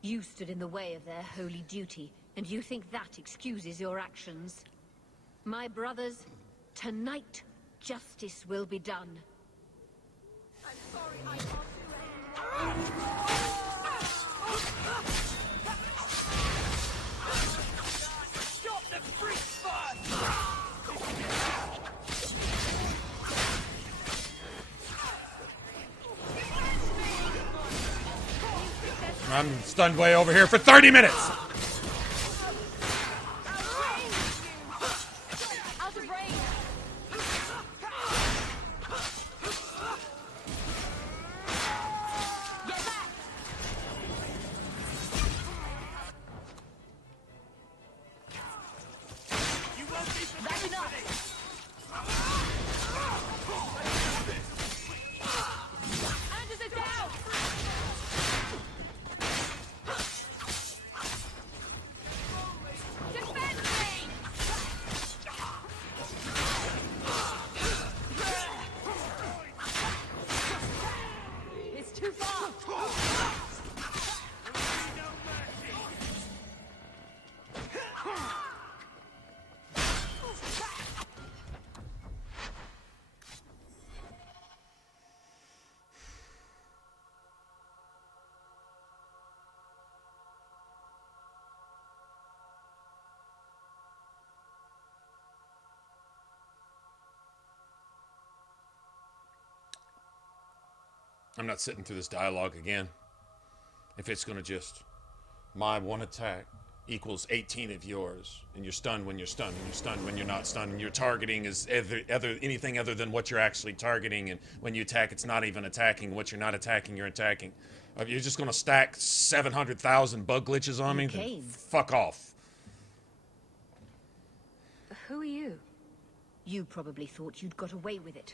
You stood in the way of their holy duty, and you think that excuses your actions. My brothers, tonight, justice will be done. I'm sorry, I can't do anything. Stop the freaks first! I'm stunned way over here for 30 minutes. Out of range. Get back. You won't be That's enough. Anders is down. Defend me. It's too far. I'm not sitting through this dialogue again. If it's gonna just, my one attack equals 18 of yours, and you're stunned when you're stunned, and you're stunned when you're not stunned, and your targeting is anything other than what you're actually targeting, and when you attack, it's not even attacking. What you're not attacking, you're attacking. You're just gonna stack 700,000 bug glitches on me? Then fuck off. Who are you? You probably thought you'd got away with it.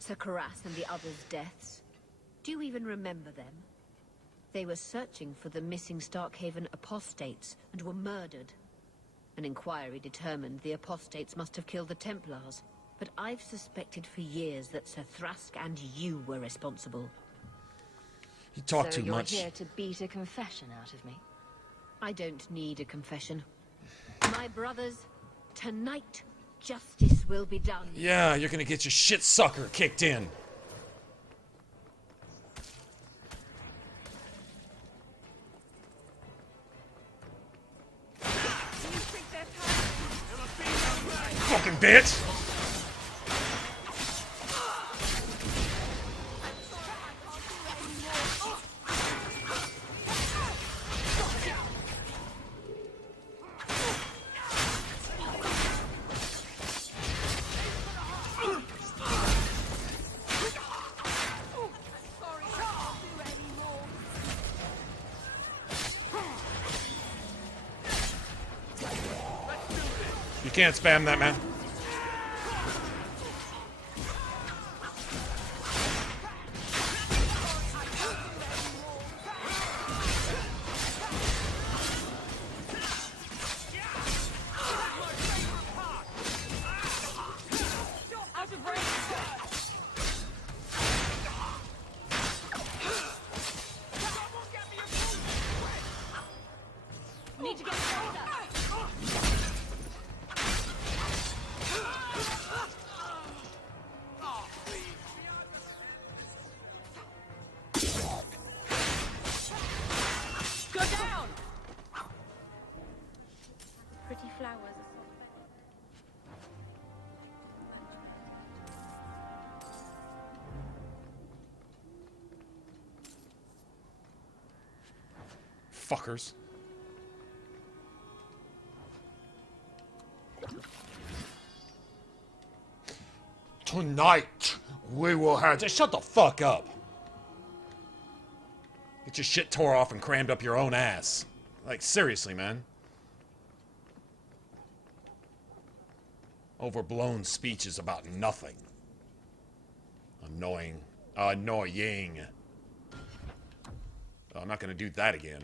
Sir Karas and the others' deaths. Do you even remember them? They were searching for the missing Starkhaven apostates and were murdered. An inquiry determined the apostates must have killed the Templars, but I've suspected for years that Sir Thrask and you were responsible. You talk So too you're much. here to beat a confession out of me? I don't need a confession. My brothers, tonight, justice will be done. Yeah, you're gonna get your shit sucker kicked in. Fucking bitch! You can't spam that, man. fuckers. Tonight, we will have... Just shut the fuck up. Get your shit tore off and crammed up your own ass. Like, seriously, man. Overblown speeches about nothing. Annoying. Annoying. Oh, I'm not gonna do that again.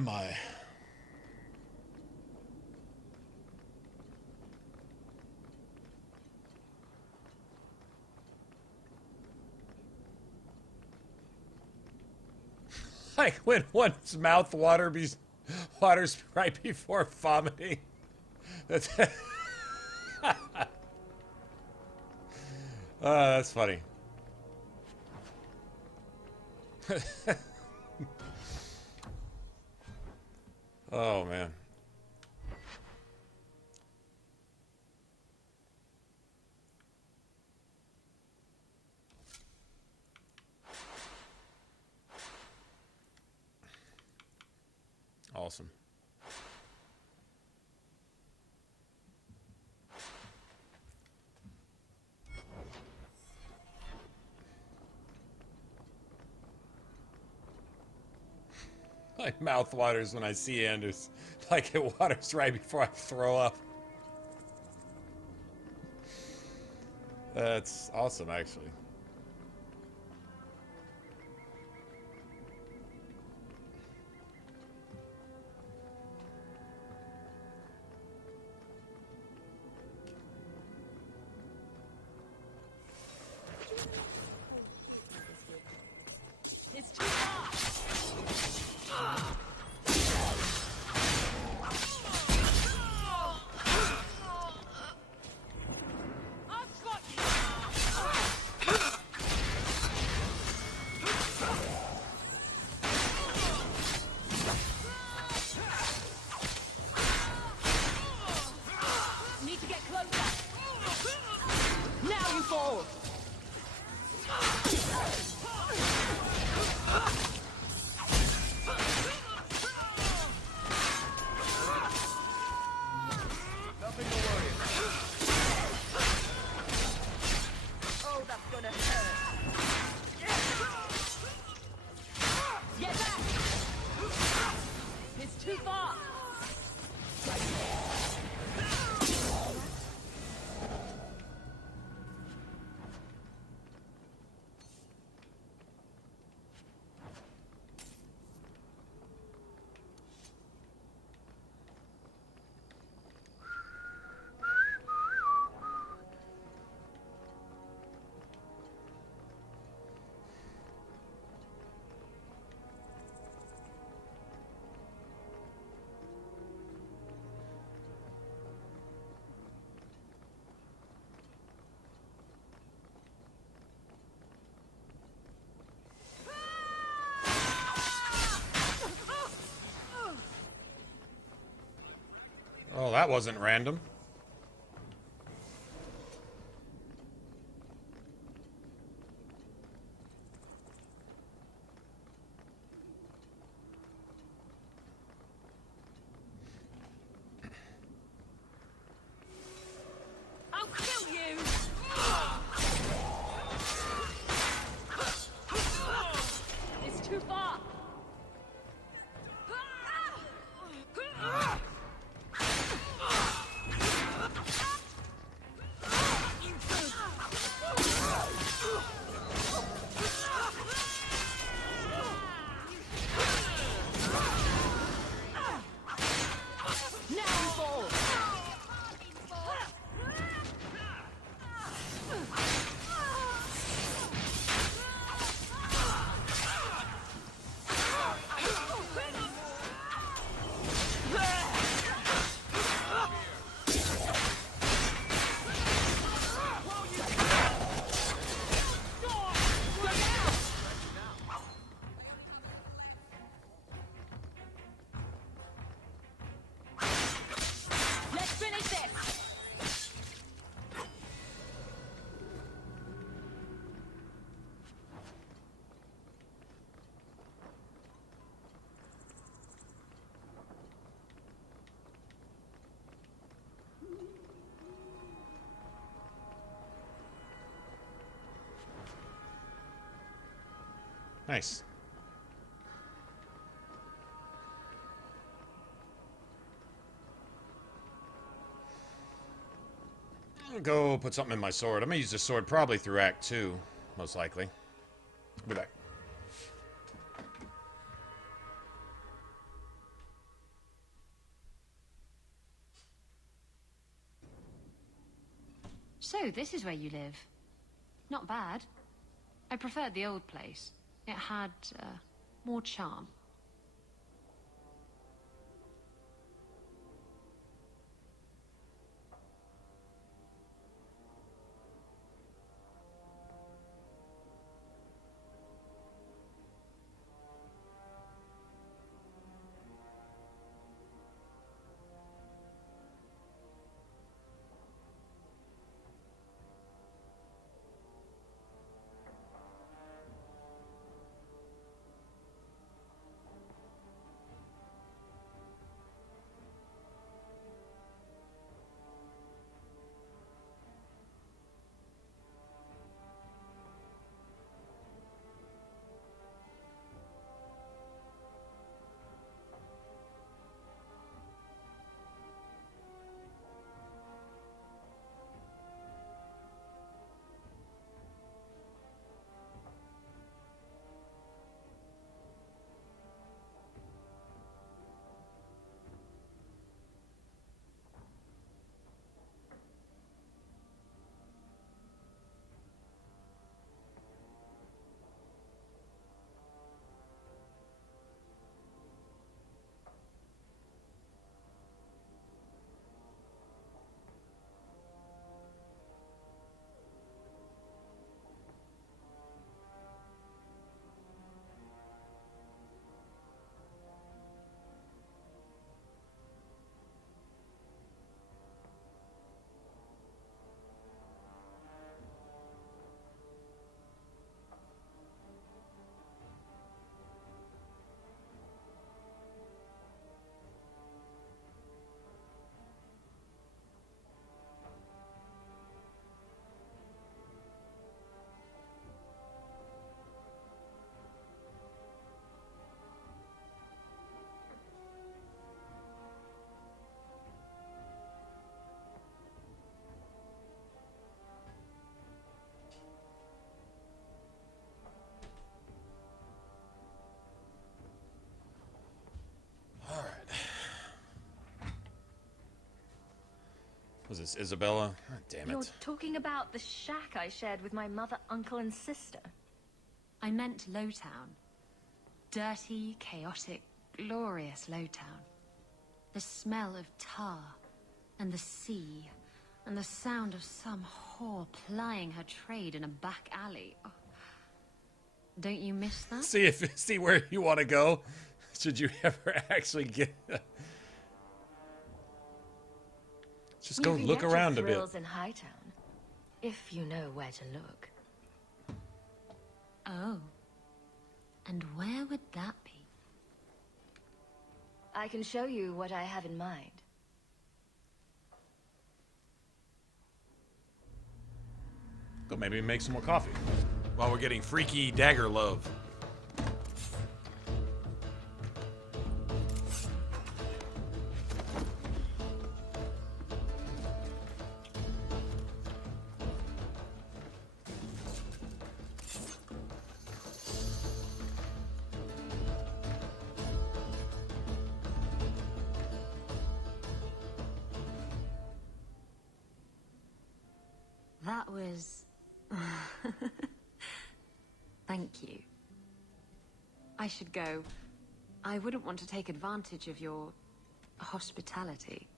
My. Like when one's mouth waters right before vomiting. That's funny. Oh, man. Awesome. My mouth waters when I see Anders. Like it waters right before I throw up. That's awesome, actually. It's too far. Need to get closer. Now you fall. Nothing to worry about. Oh, that's gonna hurt. Get back! It's too far. Oh, that wasn't random. Nice. I'll go put something in my sword. I'm gonna use this sword probably through Act 2, most likely. I'll be back. So, this is where you live. Not bad. I preferred the old place. It had, more charm. Was this Isabella? Oh, damn it. You're talking about the shack I shared with my mother, uncle, and sister. I meant Lowtown. Dirty, chaotic, glorious Lowtown. The smell of tar, and the sea, and the sound of some whore plying her trade in a back alley. Oh. Don't you miss that? See where you want to go. Should you ever actually get? Just go look around a bit. In Hightown, if you know where to look. Oh. And where would that be? I can show you what I have in mind. Go maybe make some more coffee while we're getting freaky dagger love. That was... Thank you. I should go. I wouldn't want to take advantage of your hospitality.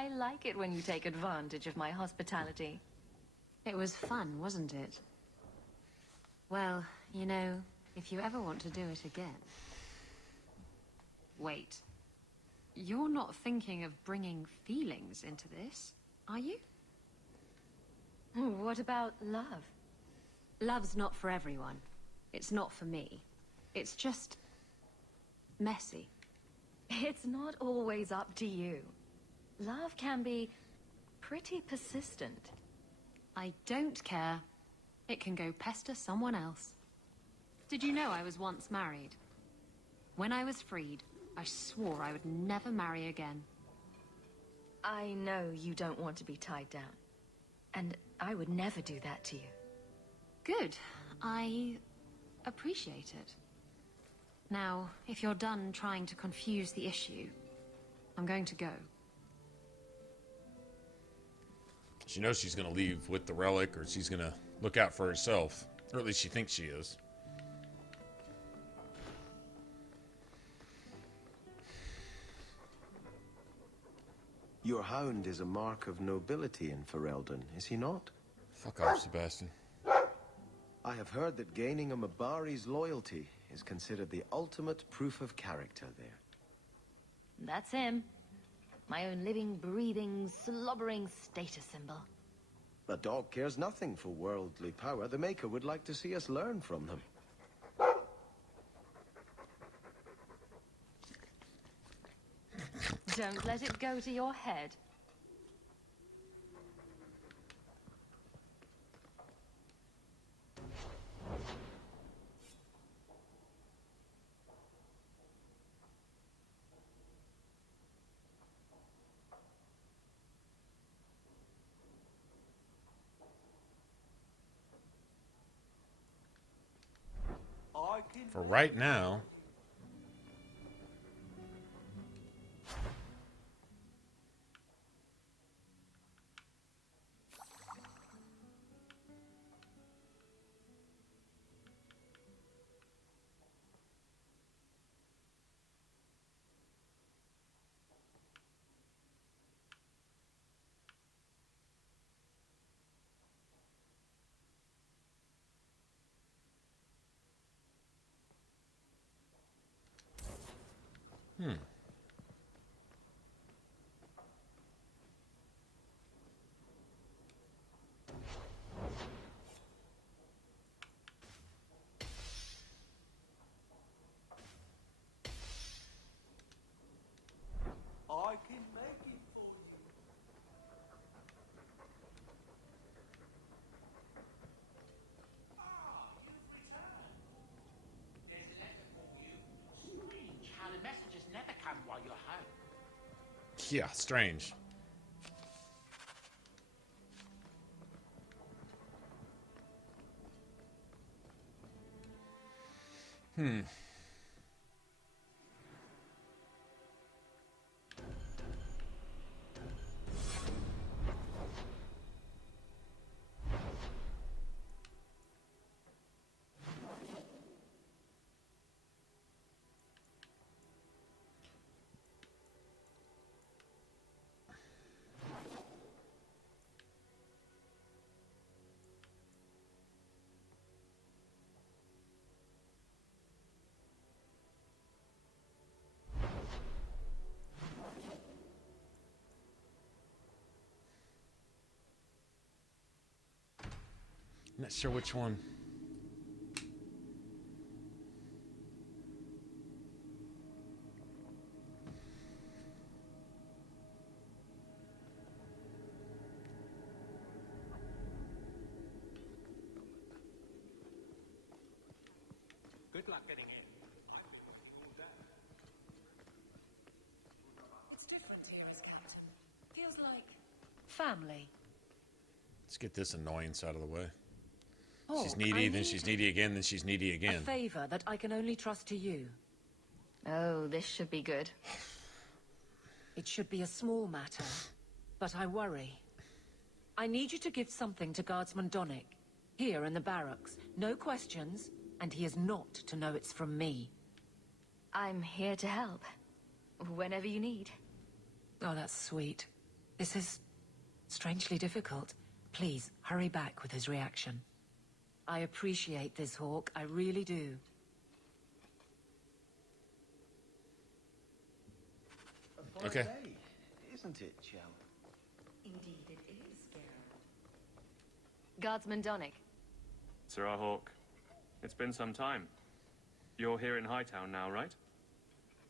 I like it when you take advantage of my hospitality. It was fun, wasn't it? Well, you know, if you ever want to do it again... Wait. You're not thinking of bringing feelings into this, are you? What about love? Love's not for everyone. It's not for me. It's just... messy. It's not always up to you. Love can be pretty persistent. I don't care. It can go pester someone else. Did you know I was once married? When I was freed, I swore I would never marry again. I know you don't want to be tied down. And I would never do that to you. Good. I appreciate it. Now, if you're done trying to confuse the issue, I'm going to go. She knows she's going to leave with the relic, or she's going to look out for herself. Or at least she thinks she is. Your hound is a mark of nobility in Ferelden, is he not? Fuck off, Sebastian. I have heard that gaining a Mabari's loyalty is considered the ultimate proof of character there. That's him. My own living, breathing, slobbering status symbol. The dog cares nothing for worldly power. The Maker would like to see us learn from them. Don't let it go to your head. For right now. I can make it for you. You've returned. There's a letter for you. Strange how the messages never come while you're home. Yeah, strange. Not sure which one. Good luck getting in. It's different here as Captain. Feels like family. Let's get this annoyance out of the way. Oh, She's needy, then she's needy again, then she's needy A again. favor that I can only trust to you. Oh, this should be good. It should be a small matter, but I worry. I need you to give something to Guardsman Donick, here in the barracks. No questions, and he is not to know it's from me. I'm here to help. Whenever you need. Oh, that's sweet. This is strangely difficult. Please, hurry back with his reaction. I appreciate this, Hawk. I really do. Okay. Isn't it, Chell? Indeed it is, Geralt. Guardsman Donick. Sirrah Hawk, it's been some time. You're here in Hightown now, right?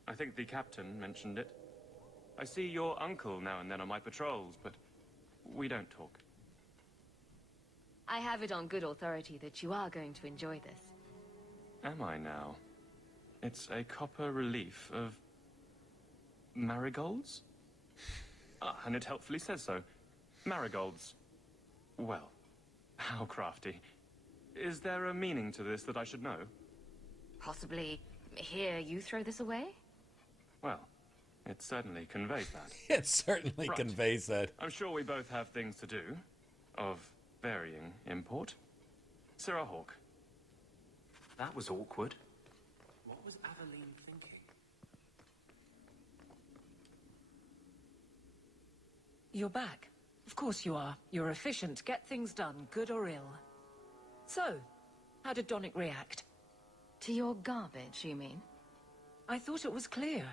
I think the captain mentioned it. I see your uncle now and then on my patrols, but we don't talk. I have it on good authority that you are going to enjoy this. Am I now? It's a copper relief of marigolds? And it helpfully says so. Marigolds. Well, how crafty. Is there a meaning to this that I should know? Possibly hear you throw this away? Well, it certainly conveys that. It certainly Right. conveys that. I'm sure we both have things to do, of varying import. Sirrah Hawk. That was awkward. What was Aveline thinking? You're back. Of course you are. You're efficient. Get things done, good or ill. So, how did Donick react? To your garbage, you mean? I thought it was clear.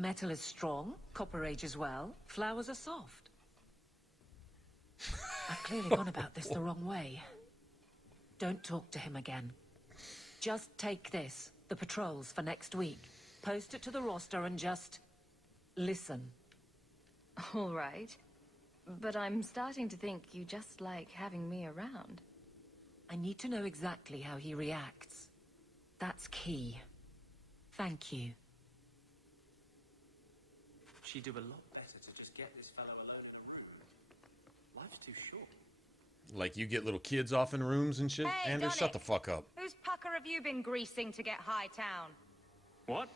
Metal is strong, copper ages well, flowers are soft. I've clearly gone about this the wrong way. Don't talk to him again. Just take this, the patrols for next week. Post it to the roster and just listen. All right. But I'm starting to think you just like having me around. I need to know exactly how he reacts. That's key. Thank you. She'd do a lot better to just get this fellow alone in a room. Life's too short. Like you get little kids off in rooms and shit? Hey, Anders, Donick. shut the fuck up. Whose pucker have you been greasing to get Hightown? What?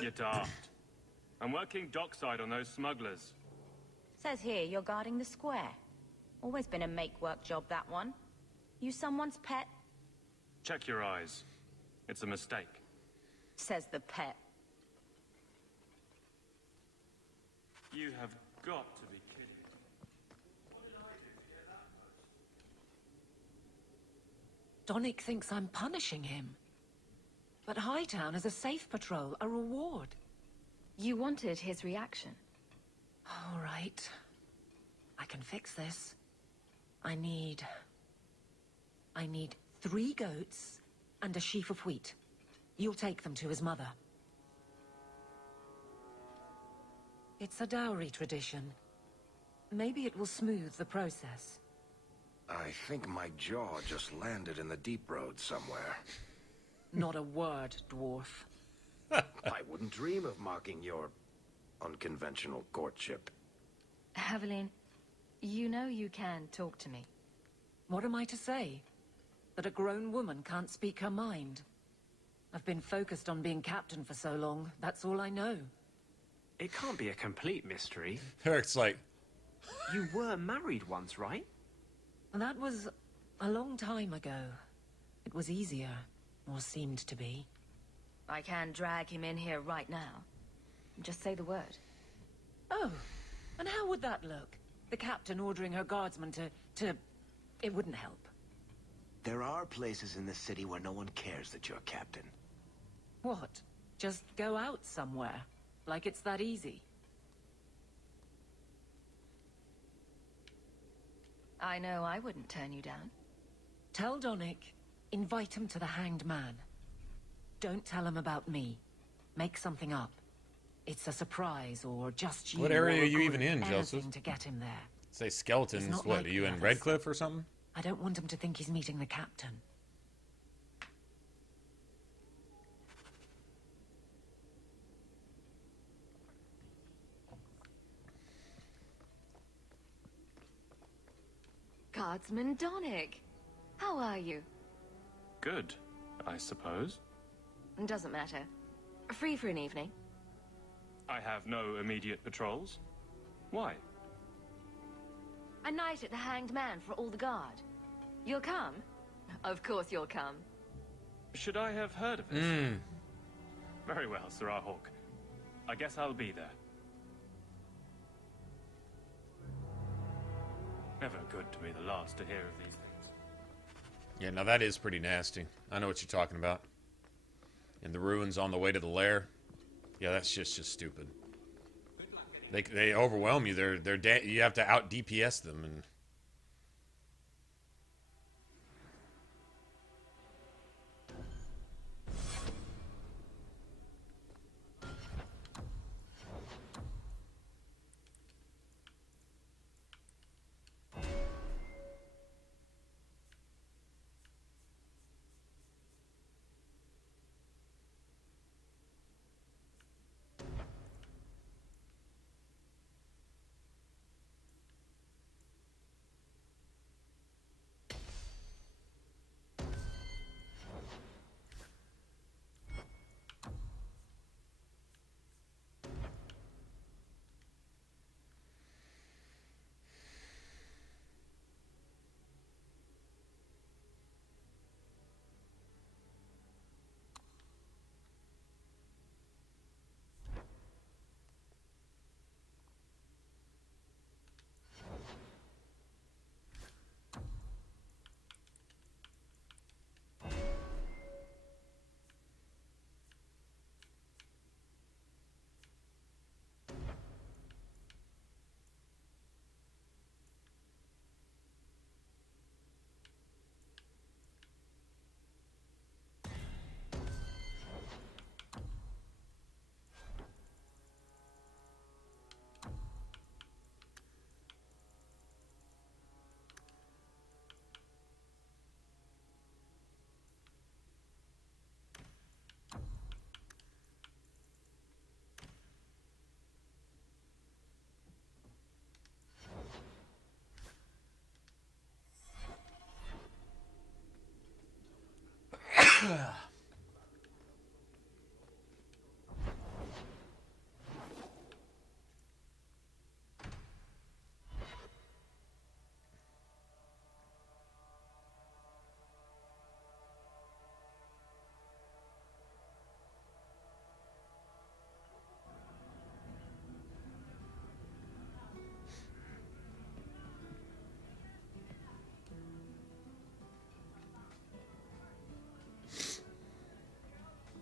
You're daft. I'm working dockside on those smugglers. Says here you're guarding the square. Always been a make-work job, that one. You someone's pet? Check your eyes. It's a mistake. Says the pet. You have got to be kidding. Donick thinks I'm punishing him. But Hightown is a safe patrol, a reward. You wanted his reaction. All right. I can fix this. I need 3 goats and a sheaf of wheat. You'll take them to his mother. It's a dowry tradition. Maybe it will smooth the process. I think my jaw just landed in the deep road somewhere. Not a word, dwarf. I wouldn't dream of mocking your unconventional courtship. Aveline, you know you can talk to me. What am I to say? That a grown woman can't speak her mind? I've been focused on being captain for so long, that's all I know. It can't be a complete mystery. Eric's like... You were married once, right? That was a long time ago. It was easier, or seemed to be. I can drag him in here right now. Just say the word. Oh, and how would that look? The captain ordering her guardsmen to... It wouldn't help. There are places in this city where no one cares that you're captain. What? Just go out somewhere? Like it's that easy? I know I wouldn't turn you down. Tell Donick, invite him to the Hanged Man. Don't tell him about me. Make something up. It's a surprise, or just you. What area or are a you even group, in, anything Joseph? to get him there. Say skeletons, He's not what, like are you the in others. Redcliffe or something? I don't want him to think he's meeting the captain. Guardsman Donick, how are you? Good, I suppose. Doesn't matter. Free for an evening? I have no immediate patrols. Why? A night at the Hanged Man for all the guard. You'll come? Of course you'll come. Should I have heard of it? Very well, Sirrah Hawk. I guess I'll be there. good to be the last to hear of these things. Yeah, now that is pretty nasty. I know what you're talking about. And the ruins on the way to the lair. Yeah, that's just stupid. They overwhelm you. You have to out DPS them and.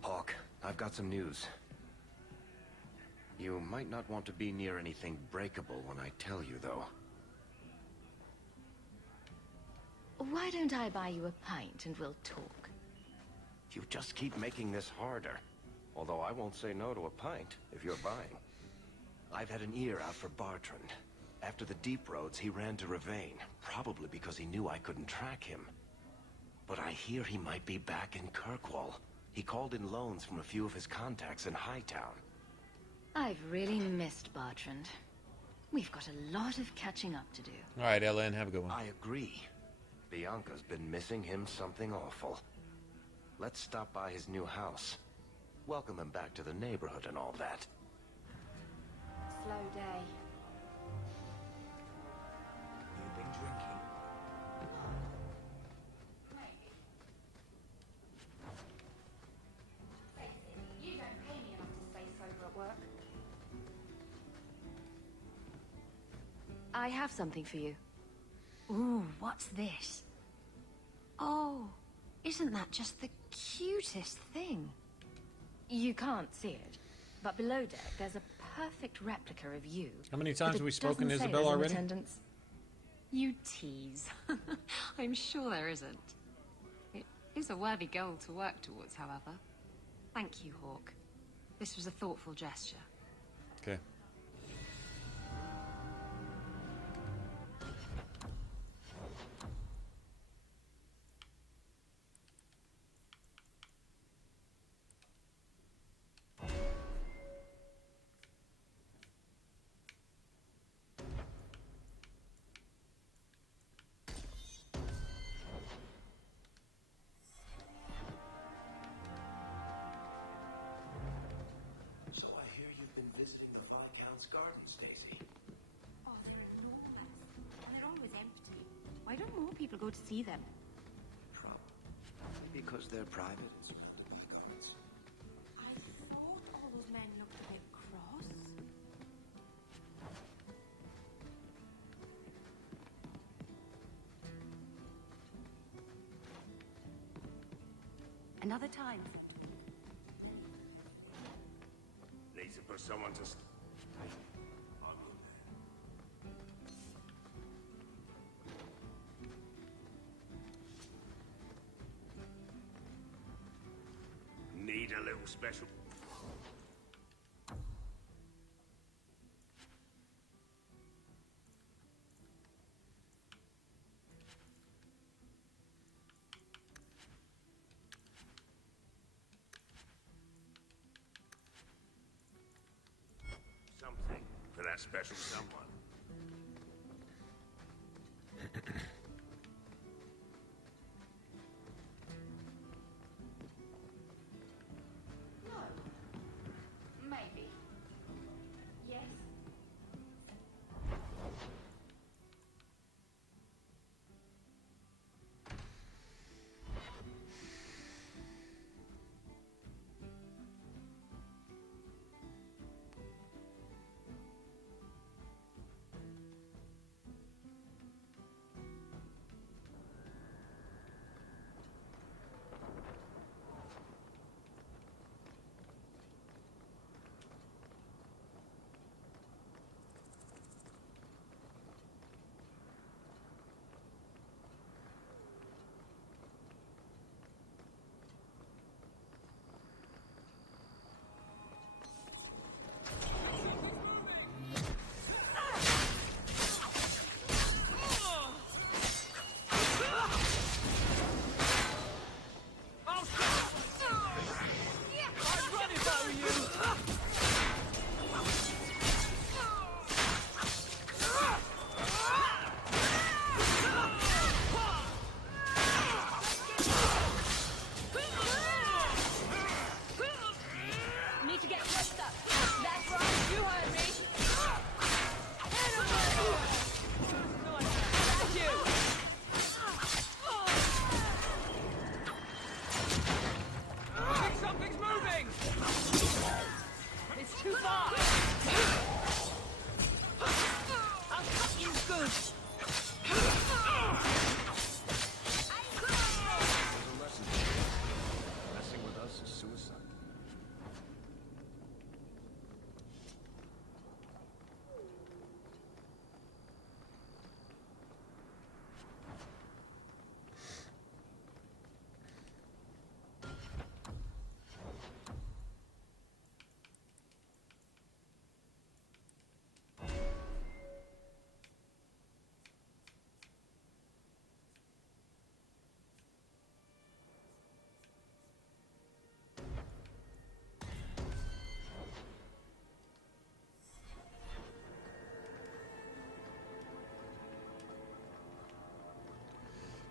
Hawk, I've got some news. You might not want to be near anything breakable when I tell you, though. Why don't I buy you a pint and we'll talk? You just keep making this harder. Although I won't say no to a pint, if you're buying. I've had an ear out for Bartrand. After the deep roads, he ran to Ravane, probably because he knew I couldn't track him. But I hear he might be back in Kirkwall. He called in loans from a few of his contacts in Hightown. I've really missed Bartrand. We've got a lot of catching up to do. All right, Ellen, have a good one. I agree. Bianca's been missing him something awful. Let's stop by his new house. Welcome him back to the neighborhood and all that. Slow day. You've been drinking? You don't pay me enough to stay sober at work. I have something for you. Ooh, what's this? Oh, isn't that just the cutest thing? You can't see it, but below deck there's a perfect replica of you. How many times have we spoken, dozen Isabel, sailors in already? attendance. You tease. I'm sure there isn't. It is a worthy goal to work towards, however. Thank you, Hawk. This was a thoughtful gesture. Okay. Why don't more people go to see them? Probably because they're private. I thought all those men looked a bit cross. Another time. Need to put someone to... Need a little special... Something for that special someone. Maybe. Yes.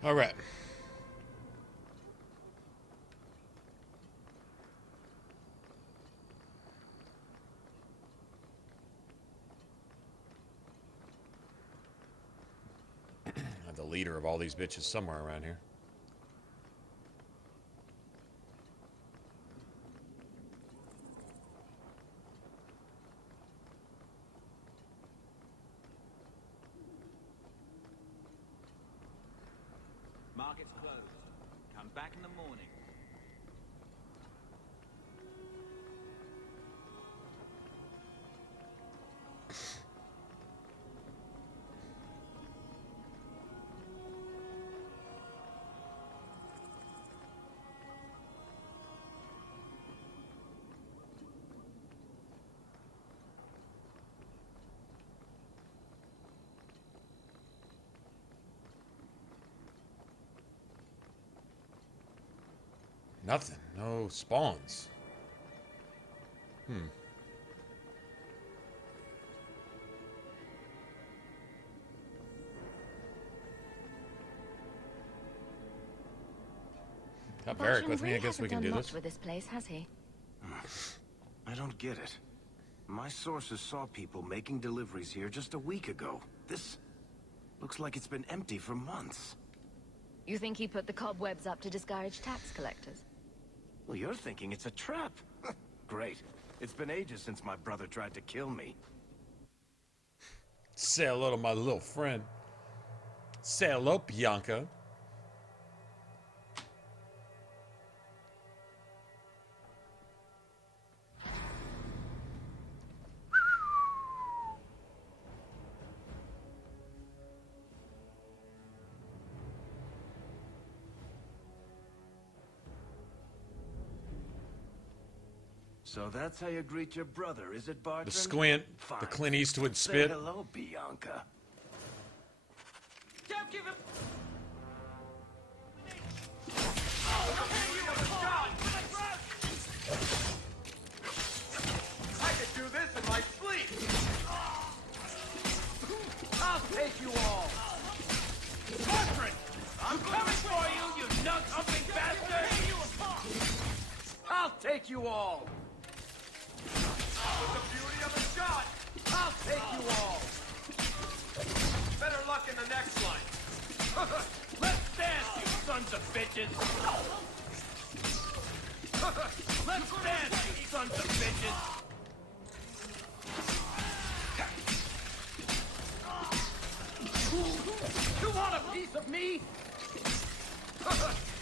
All right. The leader of all these bitches somewhere around here. Market's closed. Come back in the morning. Nothing. No spawns. Got Varric with me. I guess we can do this. With this place, has he? I don't get it. My sources saw people making deliveries here just a week ago. This looks like it's been empty for months. You think he put the cobwebs up to discourage tax collectors? Well, you're thinking it's a trap. Great. It's been ages since my brother tried to kill me. Say hello to my little friend. Say hello, Bianca. So that's how you greet your brother, is it, Barton? The squint, Fine. the Clint Eastwood Say spit. hello, Bianca. Don't give him... I could do this in my sleep! I'll take you all! Barton! I'm coming for you, you nug-humping bastard! I'll take you all! With the beauty of a shot, I'll take you all! Better luck in the next line. Let's dance, you sons of bitches! Let's dance, you sons of bitches! You want a piece of me?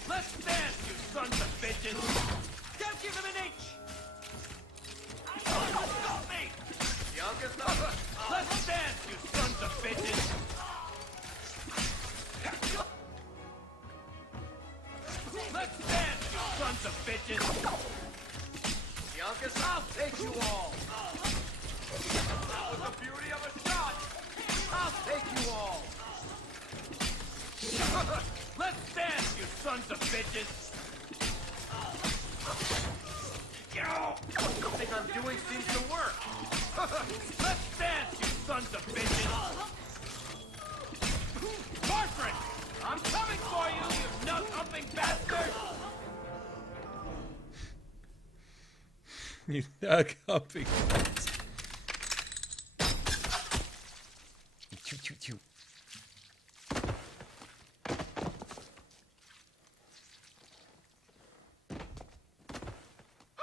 Let's dance, you sons of bitches! Don't give him an inch! Stop me! Youngest number! Let's dance, you sons of bitches! Let's dance, you sons of bitches! Youngest, I'll take you all! With the beauty of a shot, I'll take you all! Let's dance, you sons of bitches! Think I'm doing seems to work! Let's dance, you sons of bitches! Barton! I'm coming for you, you nut-humping bastard! You nug-humping bastard. Choo, choo, choo.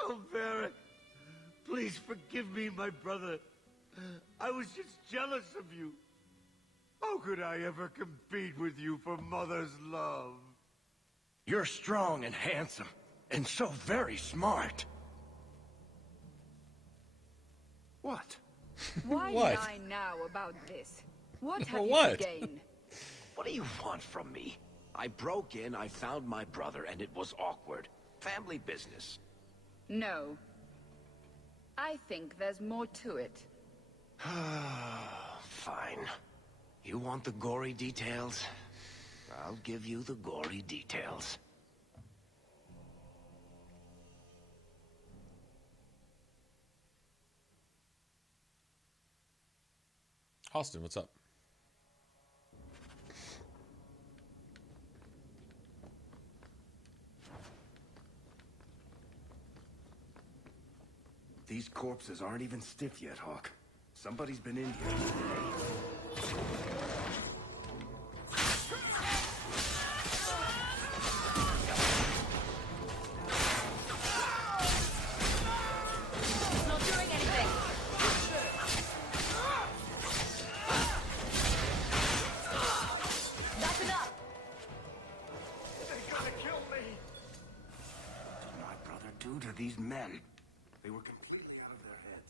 Oh, Varric, please forgive me, my brother. I was just jealous of you. How could I ever compete with you for Mother's love? You're strong and handsome, and so very smart. What? Why What? lie now about this? What have What? you to gain? What do you want from me? I broke in, I found my brother, and it was awkward. Family business. No. I think there's more to it. Fine. You want the gory details? I'll give you the gory details. Austin, what's up? These corpses aren't even stiff yet, Hawk. Somebody's been in here today. Not doing anything. That's enough. They're gonna kill me! What did my brother do to these men? They were completely out of their heads.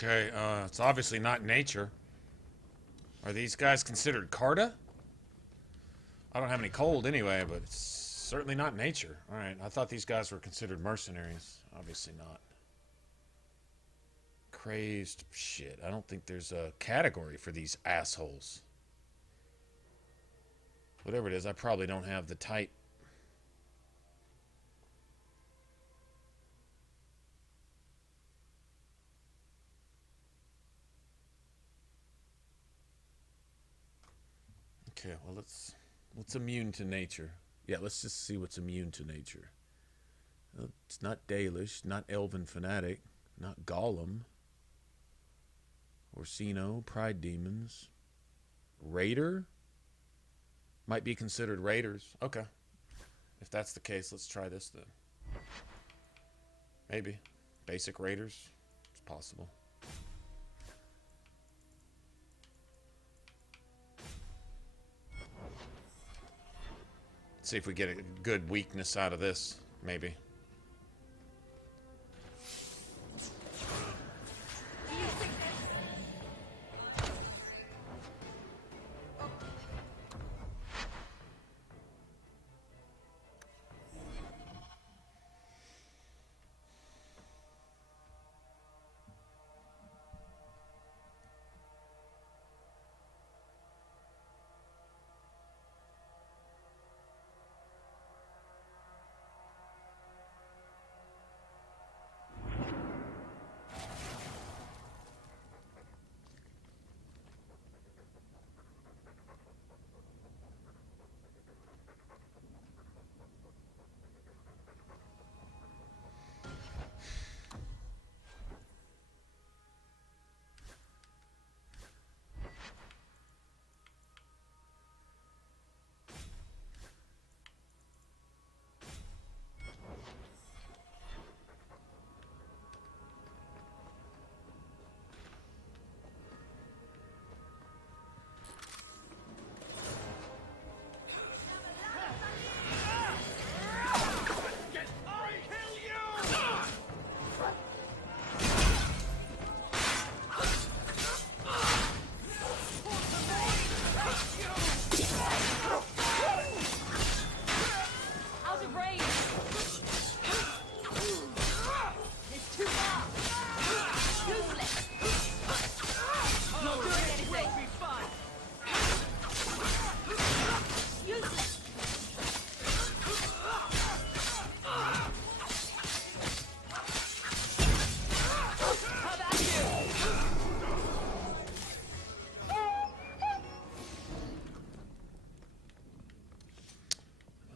Okay, it's obviously not nature. Are these guys considered Carta? I don't have any cold anyway, but it's certainly not nature. Alright, I thought these guys were considered mercenaries. Obviously not. Crazed shit. I don't think there's a category for these assholes. Whatever it is, I probably don't have the type. Okay, well what's immune to nature? Yeah, let's just see what's immune to nature. It's not Dalish, not Elven Fanatic, not Gollum. Orsino, Pride Demons. Raider? Might be considered raiders. Okay. If that's the case, let's try this then. Maybe. Basic raiders? It's possible. See if we get a good weakness out of this, maybe.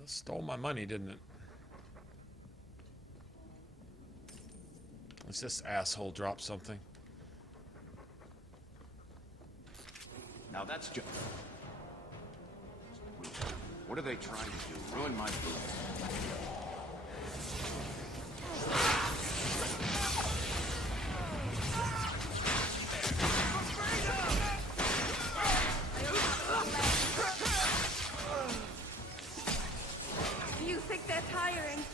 Stole my money, didn't it? Let's this asshole drop something. Now that's just... What are they trying to do? Ruin my boots. You think they're tiring?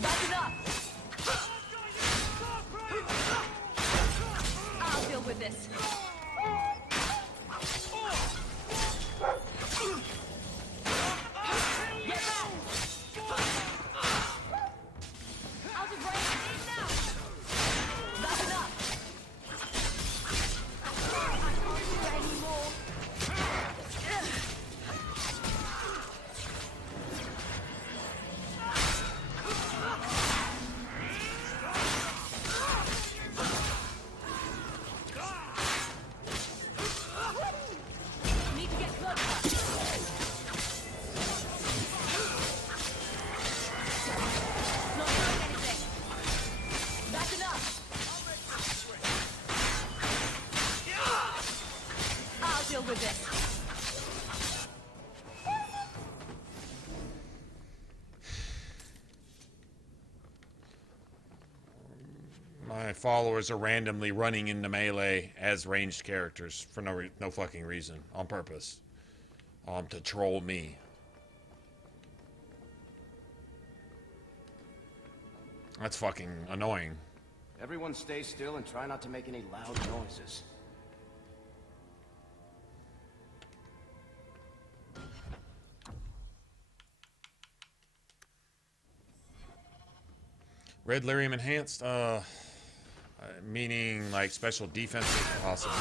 That's enough! my followers are randomly running into melee as ranged characters for no fucking reason, on purpose, to troll me. That's fucking annoying. Everyone stay still and try not to make any loud noises. Red Lyrium enhanced, meaning like special defenses, possible.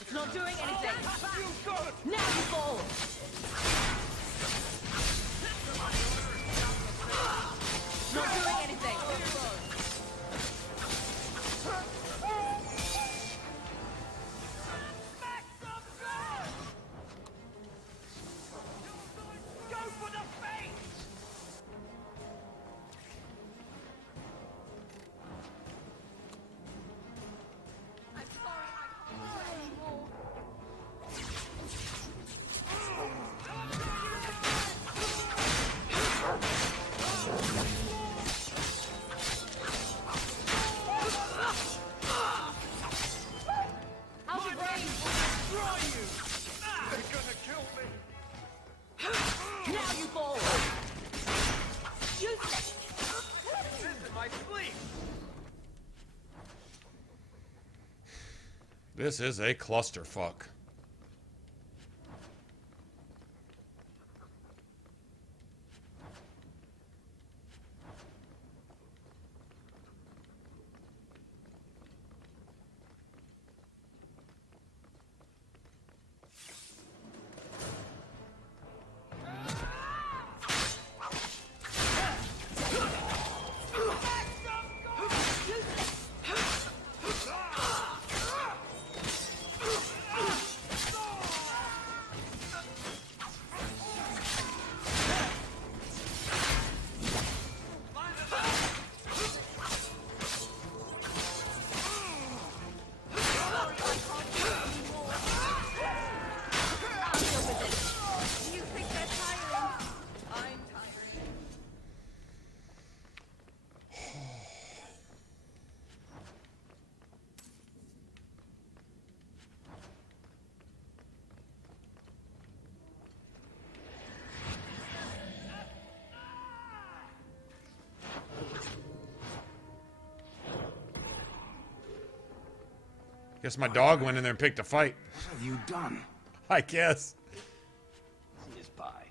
It's not doing anything. Now you fall. Not doing anything. Go for the face! I'm sorry, I can't do it anymore. Out of range! Destroy you! They're gonna kill me! Now you fall! Useless! This is my sleep! This is a clusterfuck. Guess my dog went in there and picked a fight. What have you done? I guess. His pie.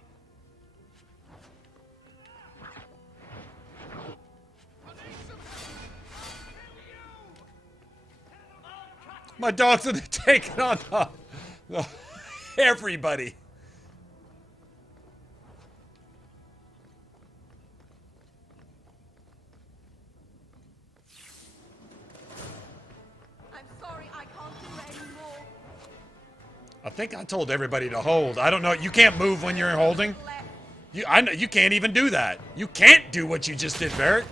My dog's gonna take it on everybody. I'm sorry, I can't do it anymore. I think I told everybody to hold. I don't know. You can't move when you're holding. I know you can't even do that. You can't do what you just did, Barrett.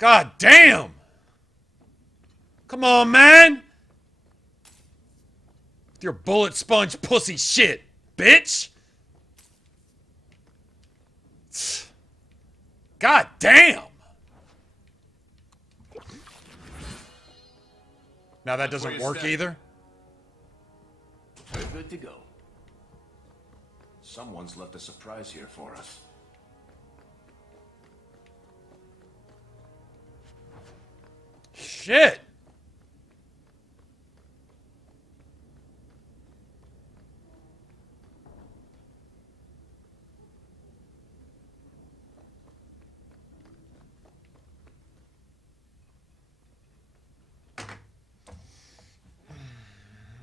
God damn! Come on, man! With your bullet sponge pussy shit, bitch! God damn! Now that doesn't work either? We're good to go. Someone's left a surprise here for us. Shit!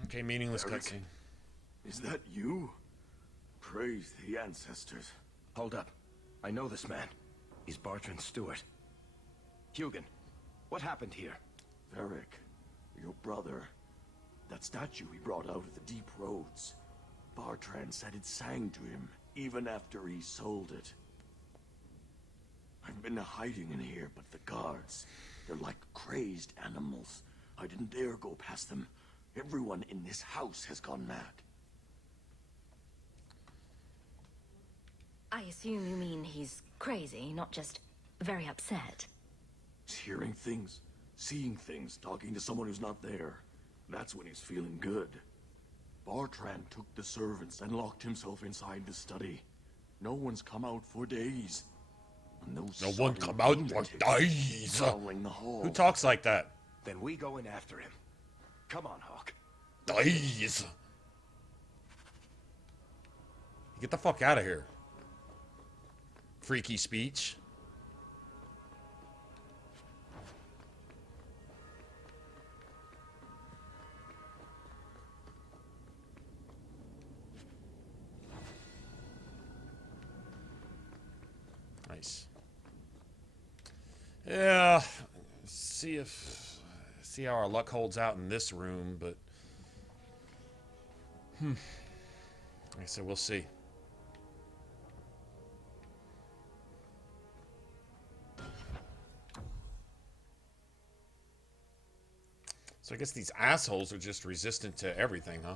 Okay, meaningless cutscene. Is that you? Praise the ancestors. Hold up. I know this man. He's Bartran's steward. Hugin, what happened here? Varric, your brother. That statue he brought out of the deep roads. Bartran said it sang to him, even after he sold it. I've been hiding in here, but the guards, they're like crazed animals. I didn't dare go past them. Everyone in this house has gone mad. I assume you mean he's crazy, not just very upset. He's hearing things, seeing things, talking to someone who's not there. That's when he's feeling good. Bartran took the servants and locked himself inside the study. No one's come out for days. No one come out for days. Who talks like that? Then we go in after him. Come on, Hawk. Days. Get the fuck out of here. Freaky speech. Nice. Yeah. See how our luck holds out in this room, but like I said, we'll see. So I guess these assholes are just resistant to everything, huh? I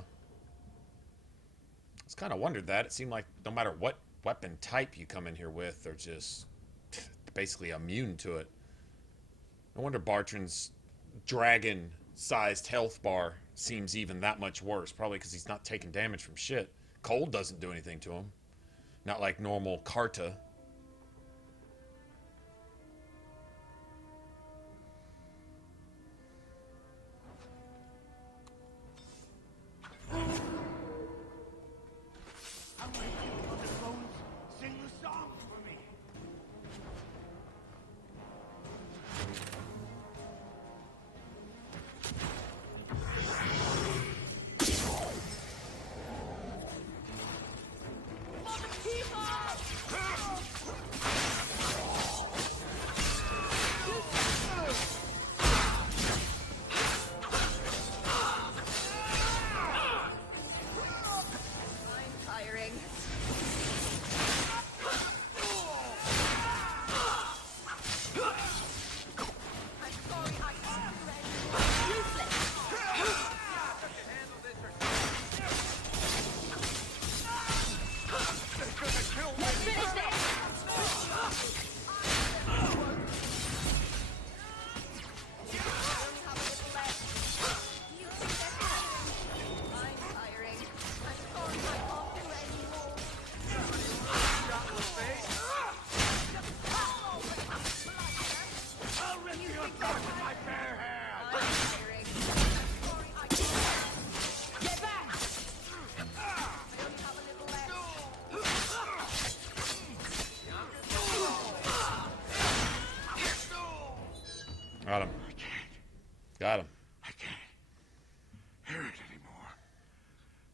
was kind of wondered that. It seemed like no matter what weapon type you come in here with, they're just basically immune to it. No wonder Bartran's dragon-sized health bar seems even that much worse. Probably because he's not taking damage from shit. Cold doesn't do anything to him. Not like normal Karta. Got him. Got him. I can't hear it anymore.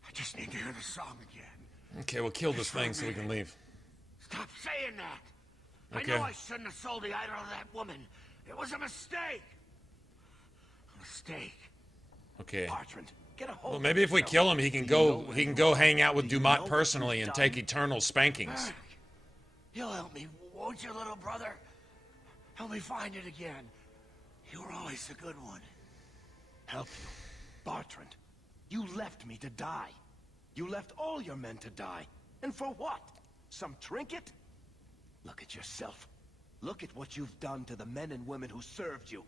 I just need to hear the song again. Okay, we'll kill this thing so we can leave. Stop saying that. Okay. I know I shouldn't have sold the idol to that woman. It was a mistake. A mistake. Okay. Bartrand, get a hold Well, maybe if we kill him, he can go hang out with Dumont personally and take eternal spankings. You'll help me, won't you, little brother? Help me find it again. You were always a good one. Help you? Bartrand, you left me to die. You left all your men to die. And for what? Some trinket? Look at yourself. Look at what you've done to the men and women who served you.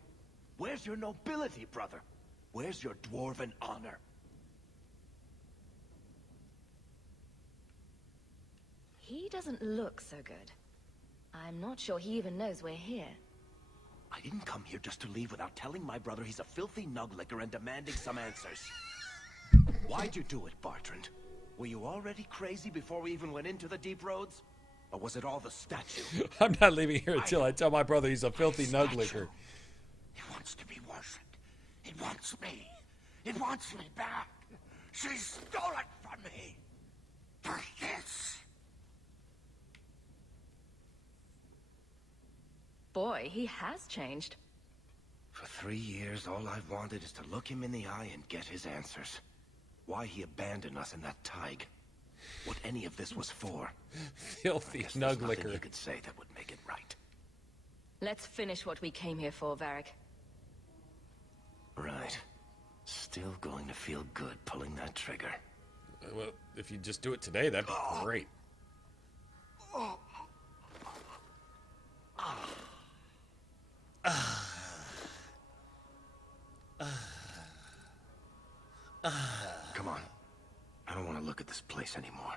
Where's your nobility, brother? Where's your dwarven honor? He doesn't look so good. I'm not sure he even knows we're here. I didn't come here just to leave without telling my brother he's a filthy nuglicker and demanding some answers. Why'd you do it, Bartrand? Were you already crazy before we even went into the deep roads? Or was it all the statue? I'm not leaving here until I tell my brother he's a filthy nuglicker. It wants to be worshipped. It wants me. It wants me back. She stole it from me. For this. Boy, he has changed. For 3 years, all I've wanted is to look him in the eye and get his answers. Why he abandoned us in that Tig. What any of this was for. Filthy There's nothing nuglicker. you could say that would make it right. Let's finish what we came here for, Varric. Right. Still going to feel good pulling that trigger. Well, if you just do it today, that'd be great. Come on. I don't want to look at this place anymore.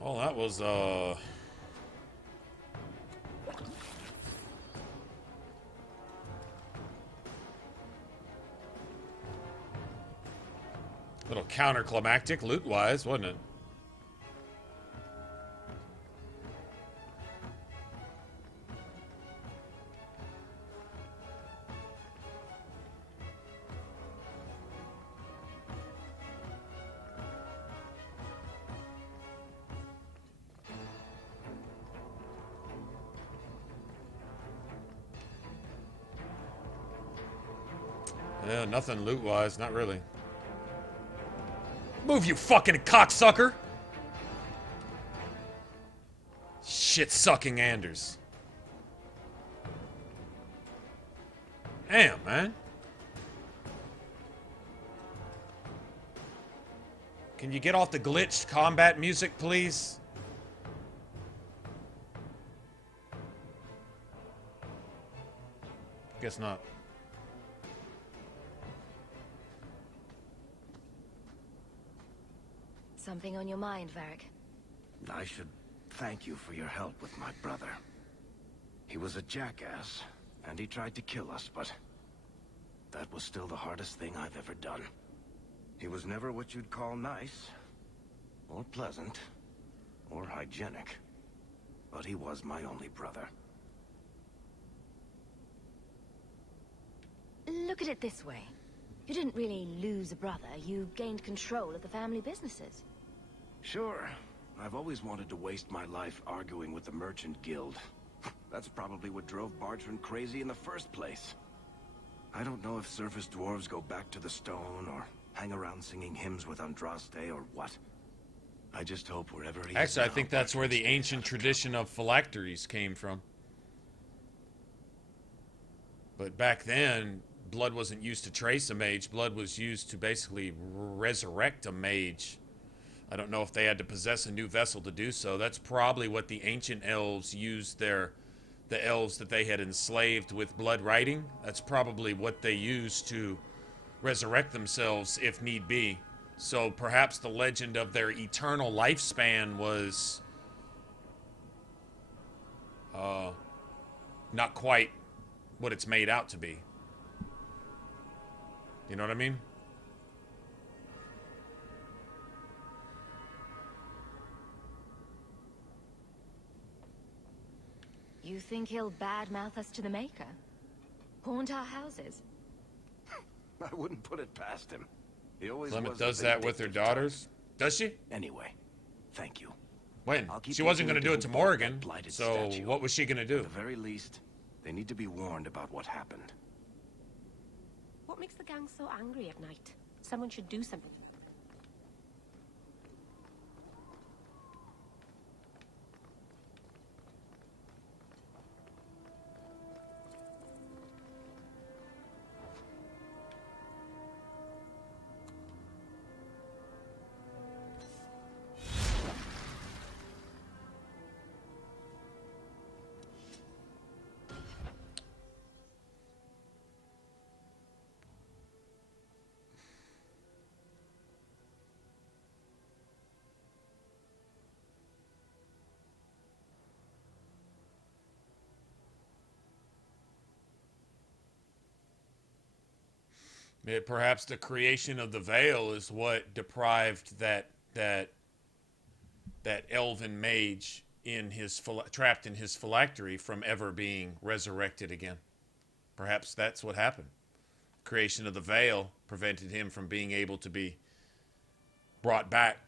Oh, that was, little counterclimactic loot-wise, wasn't it? Yeah, nothing loot-wise, not really. Move, you fucking cocksucker! Shit-sucking Anders. Damn, man. Can you get off the glitched combat music, please? Guess not. Something on your mind, Varric? I should thank you for your help with my brother. He was a jackass, and he tried to kill us, but that was still the hardest thing I've ever done. He was never what you'd call nice, or pleasant, or hygienic, but he was my only brother. Look at it this way. You didn't really lose a brother, you gained control of the family businesses. Sure. I've always wanted to waste my life arguing with the Merchant Guild. That's probably what drove Bartrand crazy in the first place. I don't know if surface dwarves go back to the stone, or hang around singing hymns with Andraste, or what. I just hope wherever he is Actually, I now, think that's where the ancient tradition of phylacteries came from. But back then, blood wasn't used to trace a mage. Blood was used to basically resurrect a mage. I don't know if they had to possess a new vessel to do so. That's probably what the ancient elves used the elves that they had enslaved with blood writing. That's probably what they used to resurrect themselves if need be. So perhaps the legend of their eternal lifespan was not quite what it's made out to be. You know what I mean? You think he'll badmouth us to the Maker? Haunt our houses? I wouldn't put it past him. He always Clement was does that with her daughters? Does she? Anyway, thank you. When? I'll keep She wasn't taking going to do them it to Hobart, Morgan, that blighted so statue. what was she going to do? At the very least, they need to be warned about what happened. What makes the gang so angry at night? Someone should do something about it. Perhaps the creation of the veil is what deprived that elven mage in his trapped in his phylactery from ever being resurrected again. Perhaps that's what happened. Creation of the veil prevented him from being able to be brought back.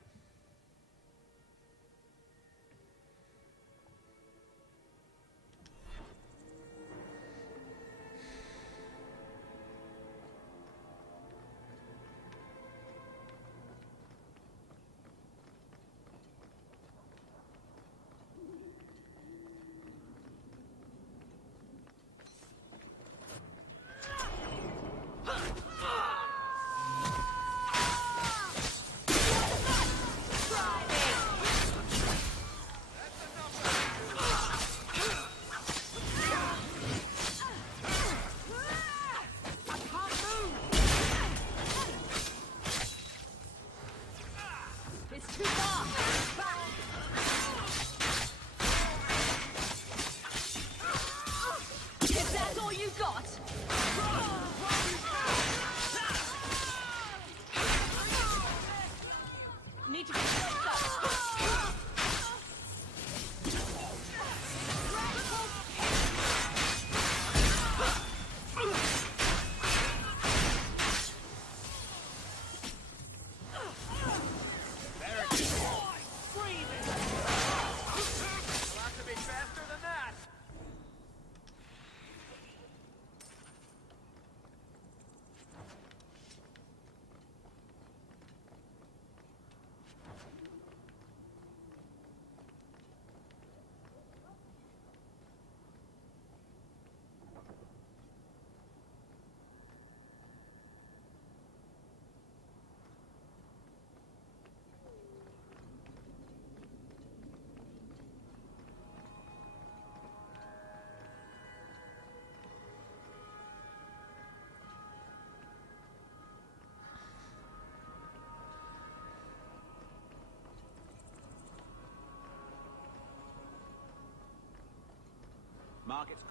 Market's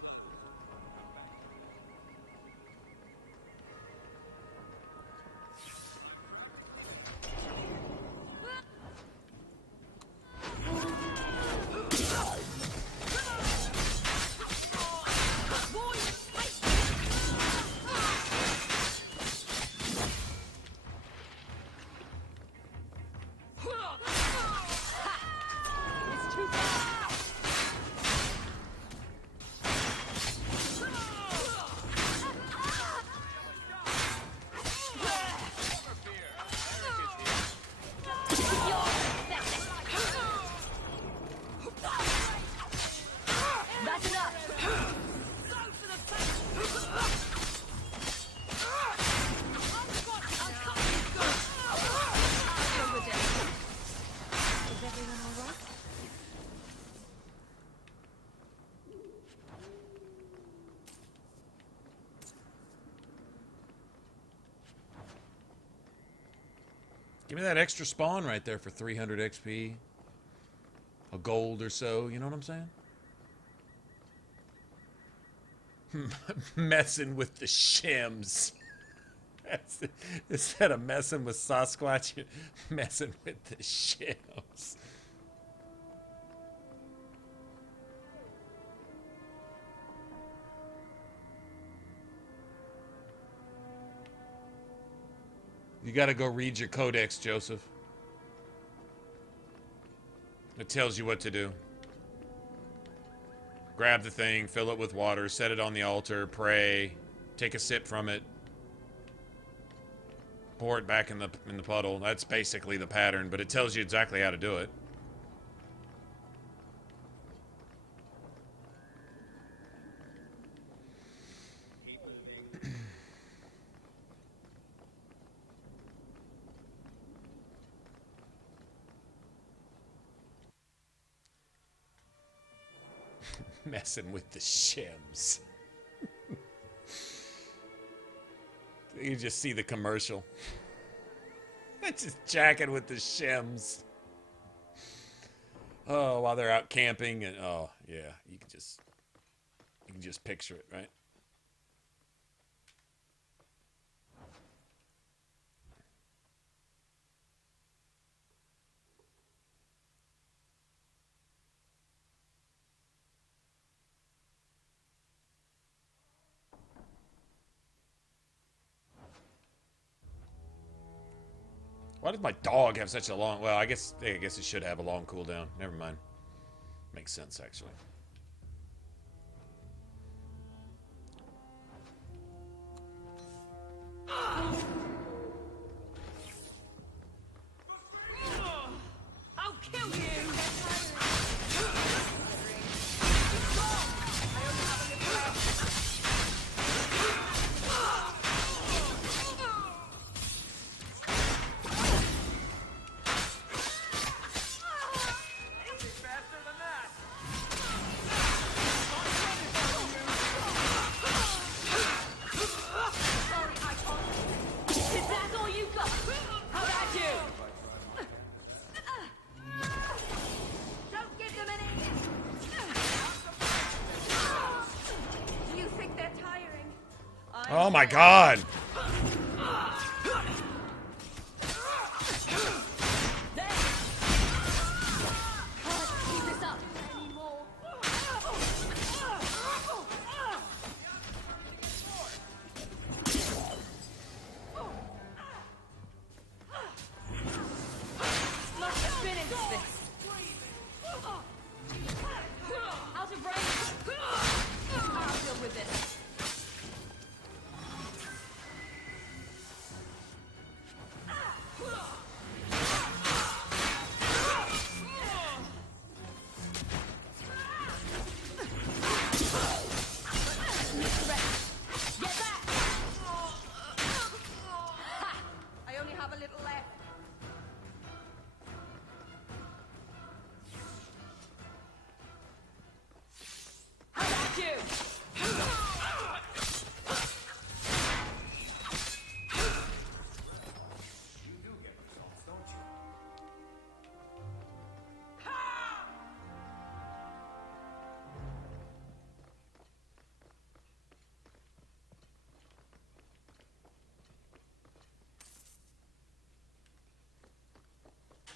Give me that extra spawn right there for 300 XP. A gold or so, you know what I'm saying? Messing with the shims. Instead of messing with Sasquatch, you're messing with the shims. You gotta go read your codex, Joseph. It tells you what to do. Grab the thing, fill it with water, set it on the altar, pray, take a sip from it, pour it back in the puddle. That's basically the pattern, but it tells you exactly how to do it. Messing with the shims. You just see the commercial. Just jacking with the shims. Oh, while they're out camping and oh yeah, you can just picture it, right? Why does my dog have such a long... Well, I guess it should have a long cooldown. Never mind. Makes sense, actually. I'll kill you! Oh my god!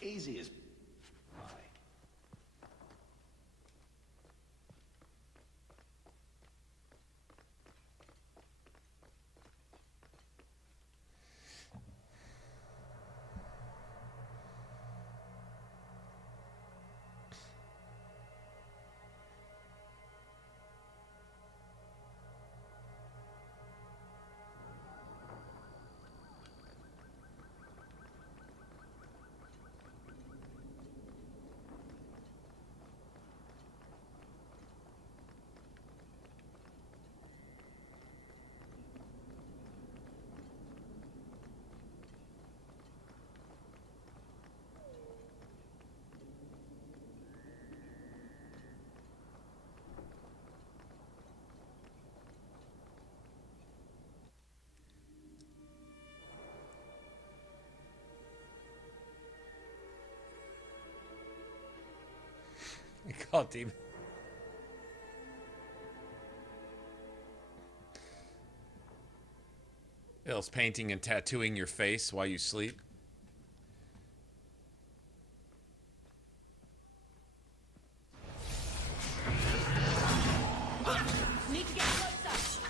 Easy as pie. You can't even... Else painting and tattooing your face while you sleep. Need to get closer.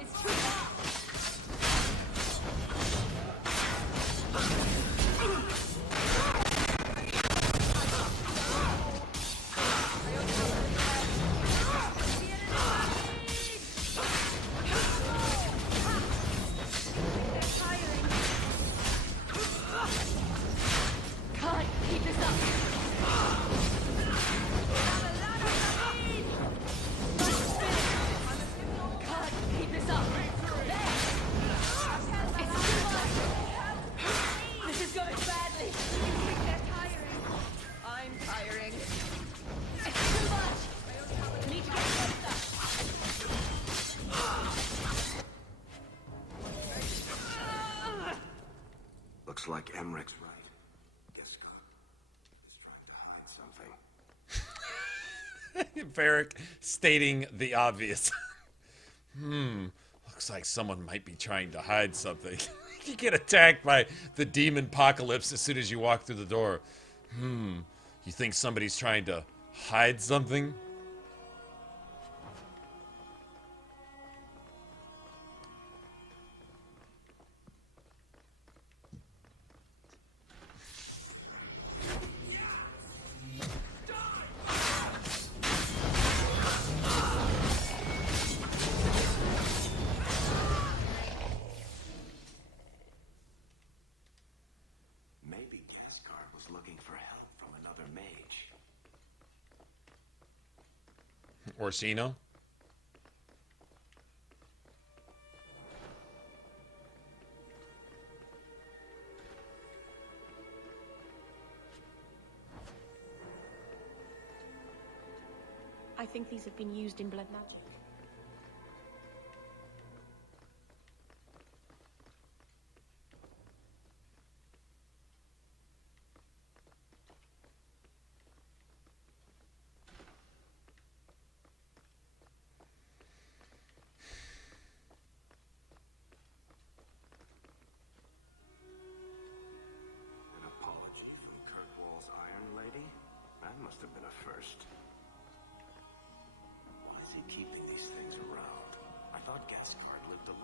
It's too far. like Emrich's right. Giscard is trying to hide something. Varric stating the obvious. Looks like someone might be trying to hide something. You get attacked by the demon apocalypse as soon as you walk through the door. You think somebody's trying to hide something? Maybe Giscard was looking for help from another mage. Orsino? I think these have been used in blood magic. An apology from Kirkwall's Iron Lady? That must have been a first. Why is he keeping these things around? I thought Giscard lived alone.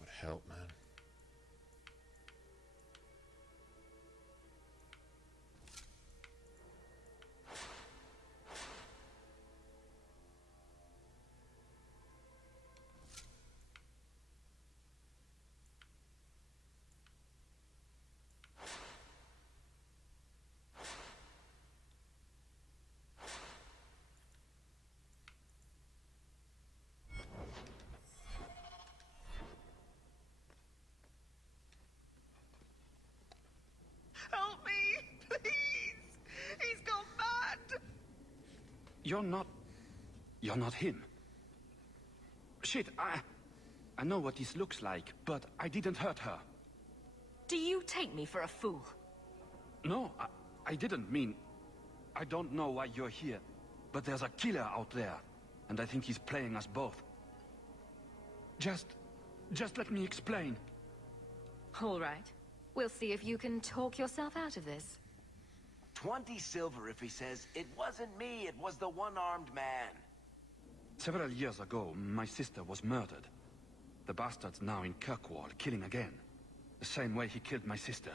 Would help, man. Help me, please! He's gone mad! You're not him. Shit, I know what this looks like, but I didn't hurt her. Do you take me for a fool? No, I didn't mean... I don't know why you're here, but there's a killer out there, and I think he's playing us both. Just let me explain. All right. We'll see if you can talk yourself out of this. 20 silver if he says, "It wasn't me, it was the one-armed man." Several years ago, my sister was murdered. The bastard's now in Kirkwall, killing again. The same way he killed my sister.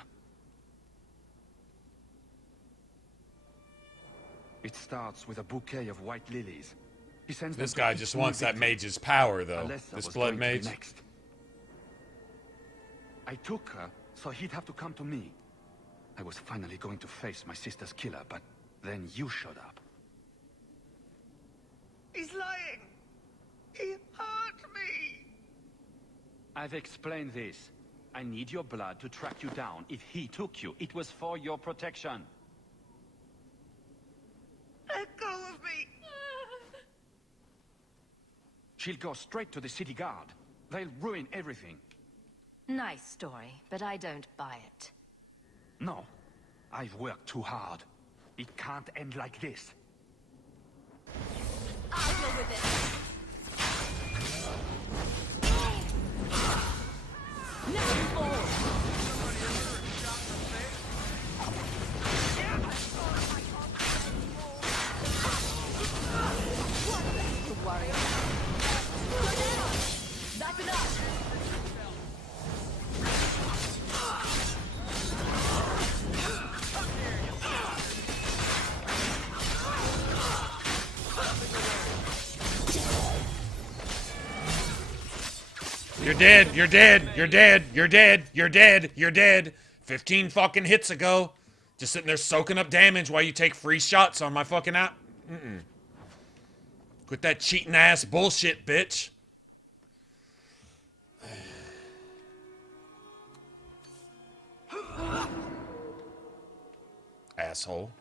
It starts with a bouquet of white lilies. He sends This them to guy each just new wants that victim. mage's power, though. Alessa This was blood going to be mage. next. I took her, so he'd have to come to me. I was finally going to face my sister's killer, but then you showed up. He's lying! He hurt me! I've explained this. I need your blood to track you down. If he took you, it was for your protection. Let go of me! She'll go straight to the city guard. They'll ruin everything. Nice story, but I don't buy it. No. I've worked too hard. It can't end like this. I'll deal with it. Now you fall. To worry about. That's enough. You're dead, you're dead, you're dead, you're dead, you're dead, you're dead. 15 fucking hits ago. Just sitting there soaking up damage while you take free shots on my fucking app. Quit that cheating ass bullshit, bitch. Asshole.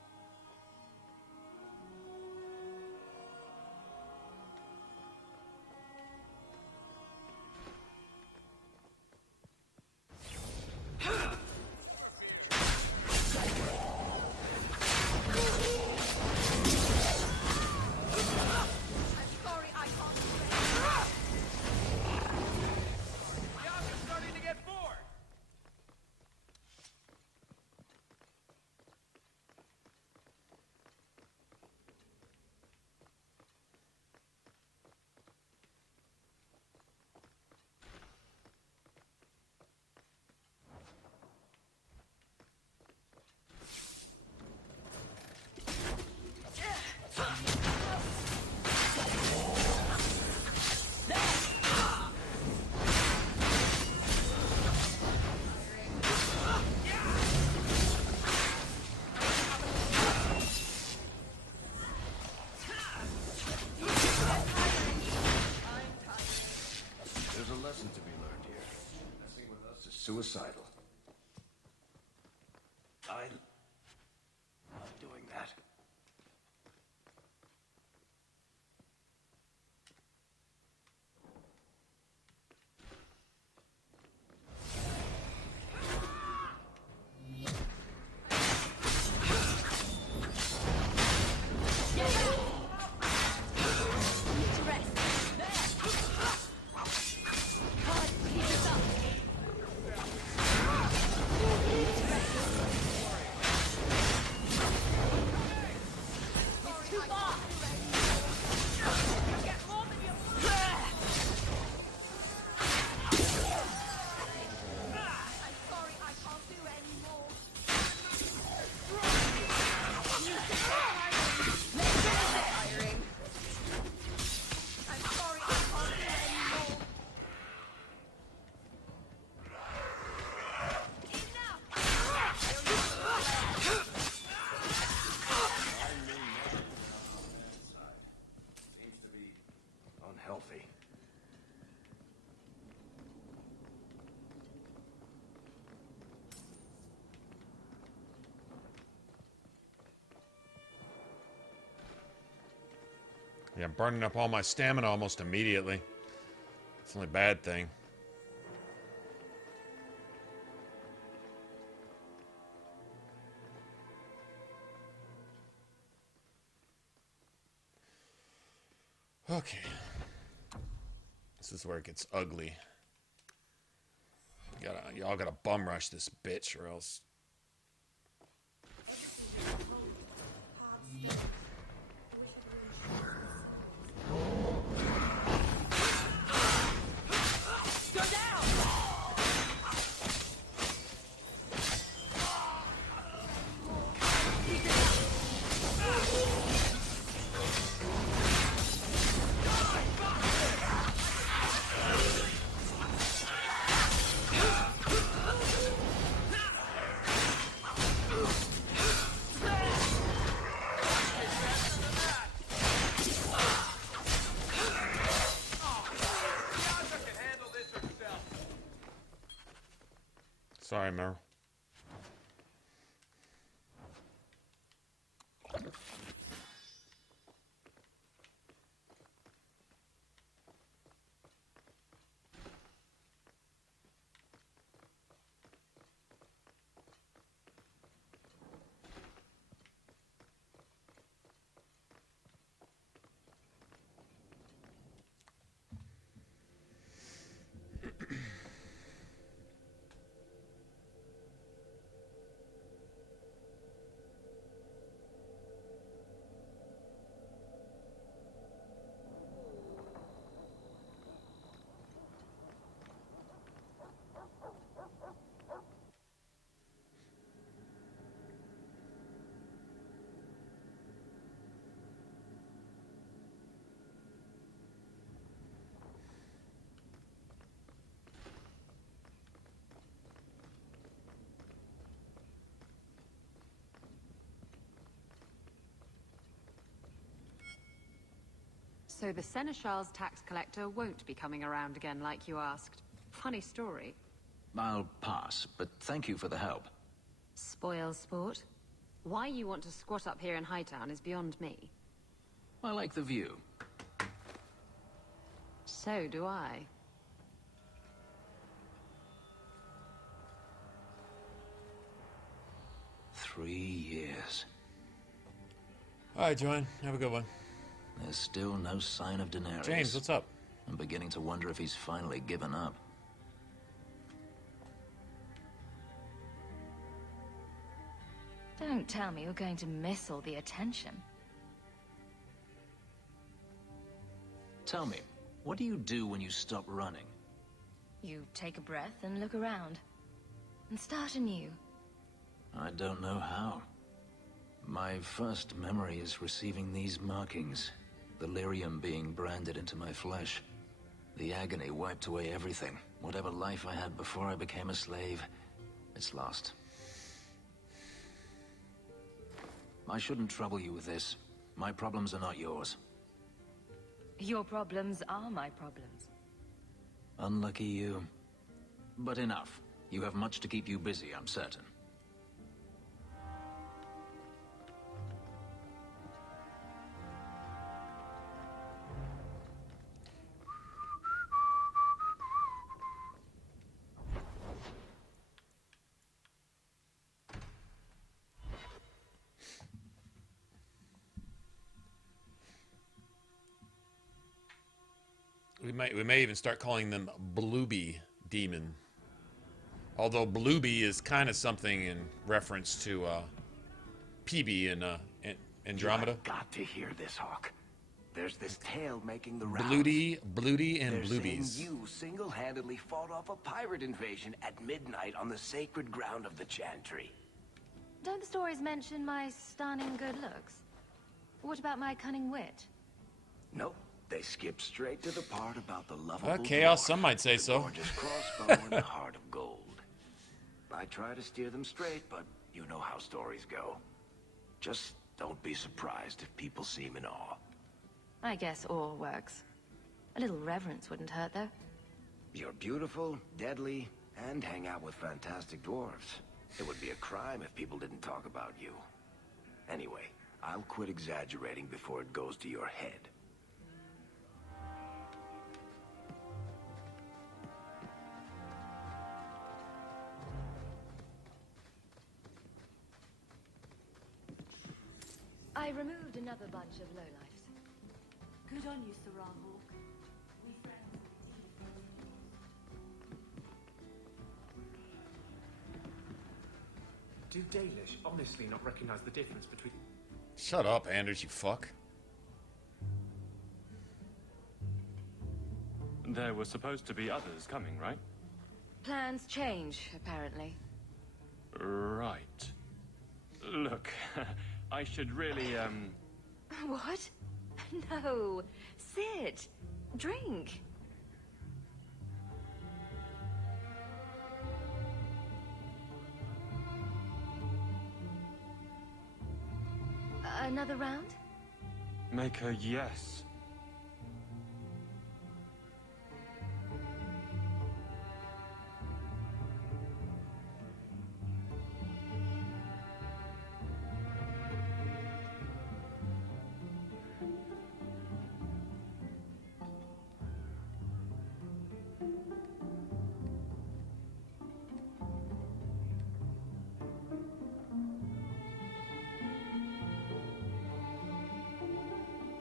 Suicidal. I love doing that. Yeah, I'm burning up all my stamina almost immediately. It's the only bad thing. Okay. This is where it gets ugly. Y'all gotta bum rush this bitch or else. Sorry, Meryl. So the Seneschal's tax collector won't be coming around again like you asked. Funny story. I'll pass, but thank you for the help. Spoil sport. Why you want to squat up here in Hightown is beyond me. I like the view. So do I. "3 years. All right, Joanne. Have a good one. There's still no sign of Daenerys. James, what's up? I'm beginning to wonder if he's finally given up. Don't tell me you're going to miss all the attention. Tell me, what do you do when you stop running? You take a breath and look around. And start anew. I don't know how. My first memory is receiving these markings. The lyrium being branded into my flesh. The agony wiped away everything. Whatever life I had before I became a slave, it's lost. I shouldn't trouble you with this. My problems are not yours. Your problems are my problems. Unlucky you. But enough. You have much to keep you busy, I'm certain. We may even start calling them Blueby Demon. Although Blueby is kind of something in reference to PB in Andromeda. You've got to hear this, Hawk. There's this tale making the rounds. Bloody, and They're Bluebies. saying you single-handedly fought off a pirate invasion at midnight on the sacred ground of the Chantry. Don't the stories mention my stunning good looks? What about my cunning wit? Nope. They skip straight to the part about the lovable Chaos, dwarf, some might say the so. gorgeous crossbow and the heart of gold. I try to steer them straight, but you know how stories go. Just don't be surprised if people seem in awe. I guess all works. A little reverence wouldn't hurt, though. You're beautiful, deadly, and hang out with fantastic dwarves. It would be a crime if people didn't talk about you. Anyway, I'll quit exaggerating before it goes to your head. I removed another bunch of lowlifes. Good on you, Sarah Hawk. We friends. Do Dalish honestly not recognize the difference between... Shut up, Anders, you fuck. There were supposed to be others coming, right? Plans change, apparently. Right. Look, I should really, What? No. Sit. Drink. Another round? make a yes.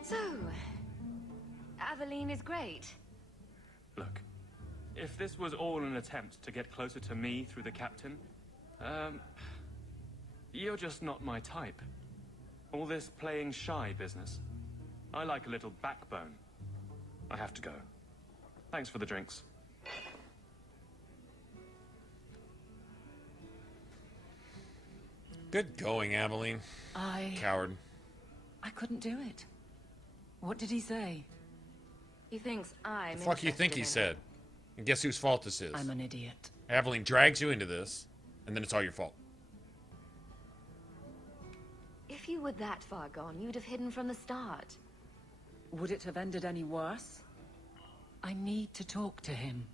So, Aveline is great. Look, if this was all an attempt to get closer to me through the captain, you're just not my type. All this playing shy business. I like a little backbone. I have to go. Thanks for the drinks. Good going, Aveline. Coward. I couldn't do it. What did he say? He thinks I'm The fuck you think he said? And guess whose fault this is? I'm an idiot. Aveline drags you into this, and then it's all your fault. If you were that far gone, you'd have hidden from the start. Would it have ended any worse? I need to talk to him.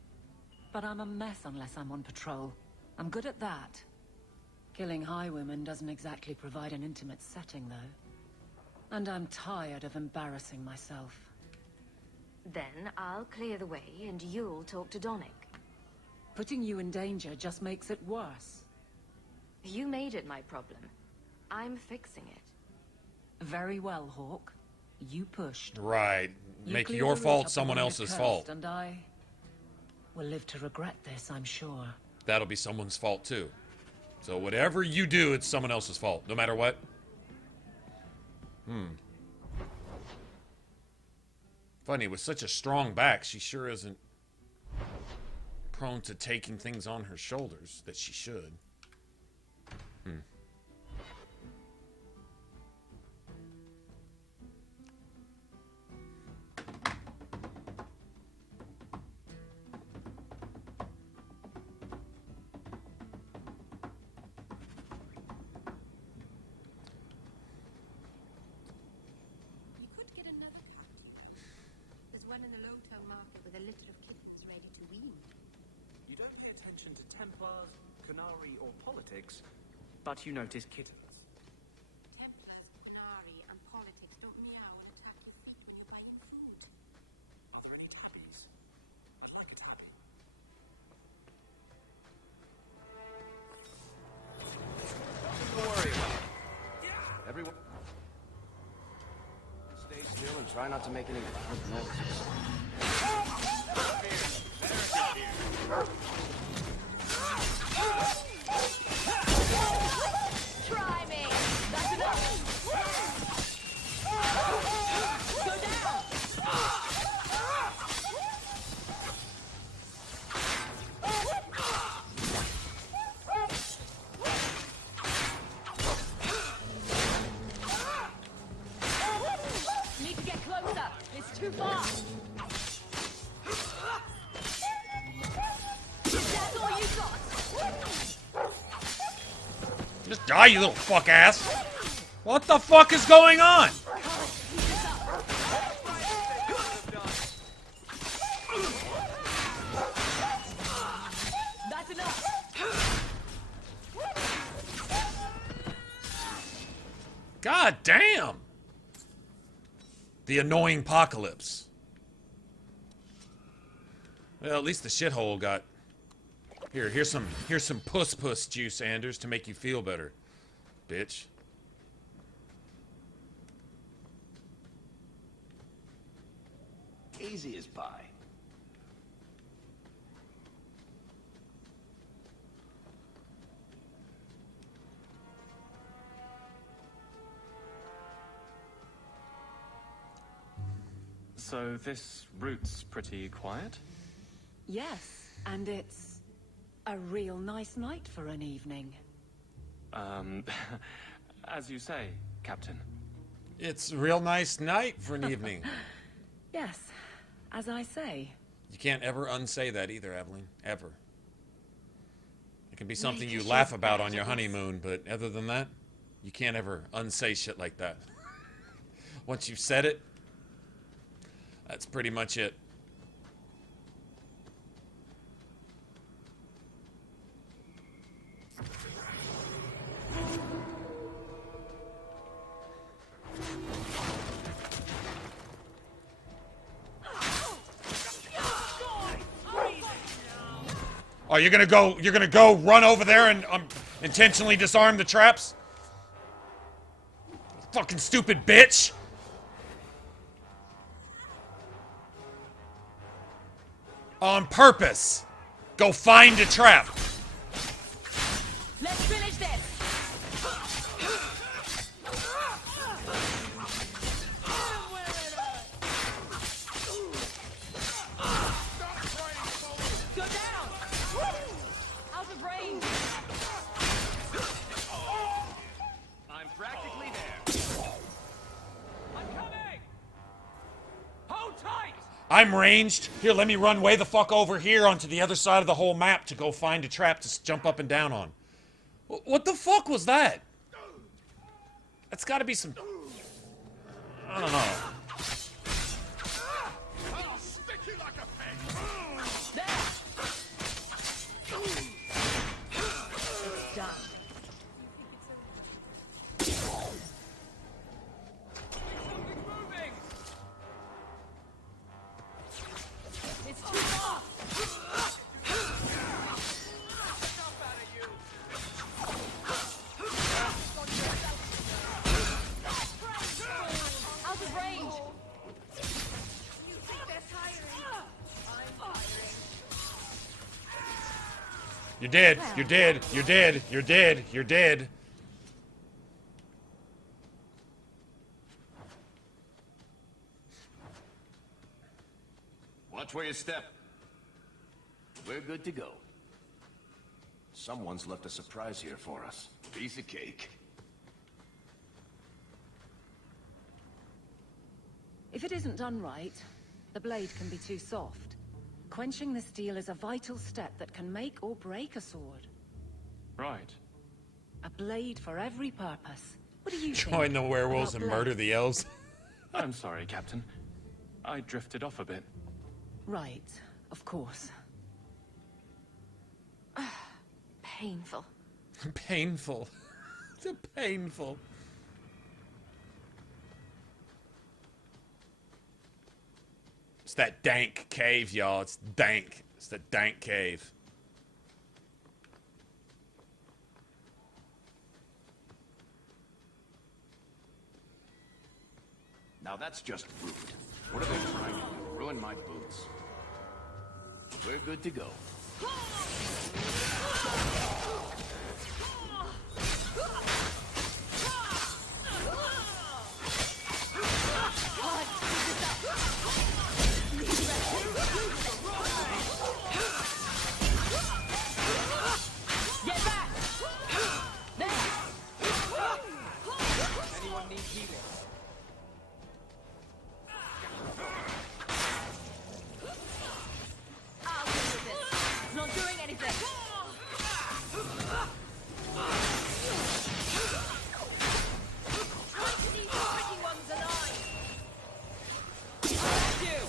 But I'm a mess unless I'm on patrol. I'm good at that. Killing highwaymen doesn't exactly provide an intimate setting, though. And I'm tired of embarrassing myself. Then I'll clear the way and you'll talk to Donick. Putting you in danger just makes it worse. You made it my problem. I'm fixing it. Very well, Hawk. You pushed. Right. You Make cleared your the route fault up someone the one else's you've fault. cursed, and I will live to regret this, I'm sure. That'll be someone's fault too. So whatever you do, it's someone else's fault, no matter what. Funny, with such a strong back, she sure isn't prone to taking things on her shoulders that she should. You could get another cat, you know. There's one in the Low-Town market with a litter of kittens ready to wean. You don't pay attention to Templars, Kunari, or politics, but you notice kittens. Templars, Kunari, and politics don't meow and attack your feet when you're biting food. Are there any tabbies? I'd like a tabby. Nothing to worry about. Everyone, stay still and try not to make any loud noises. Try me! That's enough! Go down! Need to get closer. It's too far. That's all you got. Just die, you little fuck ass. What the fuck is going on? That's enough. God damn. The annoying apocalypse. Well, at least the shithole got... Here's some puss juice, Anders, to make you feel better, bitch. Easy as pie. So this route's pretty quiet? Yes, and it's a real nice night for an evening. As you say, Captain. It's a real nice night for an evening. Yes, as I say. You can't ever unsay that either, Evelyn. Ever. It can be something you Make laugh sure about that on your it's- honeymoon, but other than that, you can't ever unsay shit like that. Once you've said it, that's pretty much it. Oh, you're gonna go run over there and intentionally disarm the traps? Fucking stupid bitch! On purpose! Go find a trap! Let's finish this. Go down. Out of range. I'm practically there. I'm coming! Hold tight! I'm ranged. Here, let me run way the fuck over here onto the other side of the whole map to go find a trap to jump up and down on. What the fuck was that? That's gotta be some... I don't know. You're dead. You're dead. You're dead. You're dead. You're dead. Watch where you step. We're good to go. Someone's left a surprise here for us. Piece of cake. If it isn't done right, the blade can be too soft. Quenching the steel is a vital step that can make or break a sword. Right. A blade for every purpose. What do you think? Join the werewolves about and murder blades? the elves. I'm sorry, Captain. I drifted off a bit. Right, of course. Painful. Painful. Painful. It's that dank cave, y'all. It's dank. It's the dank cave. Now that's just rude. What are they trying to do? Ruin my boots. We're good to go. Get back! There! Anyone need healing? I'll deal with this. It's not doing anything. Try to leave the pretty ones alive. Thank you.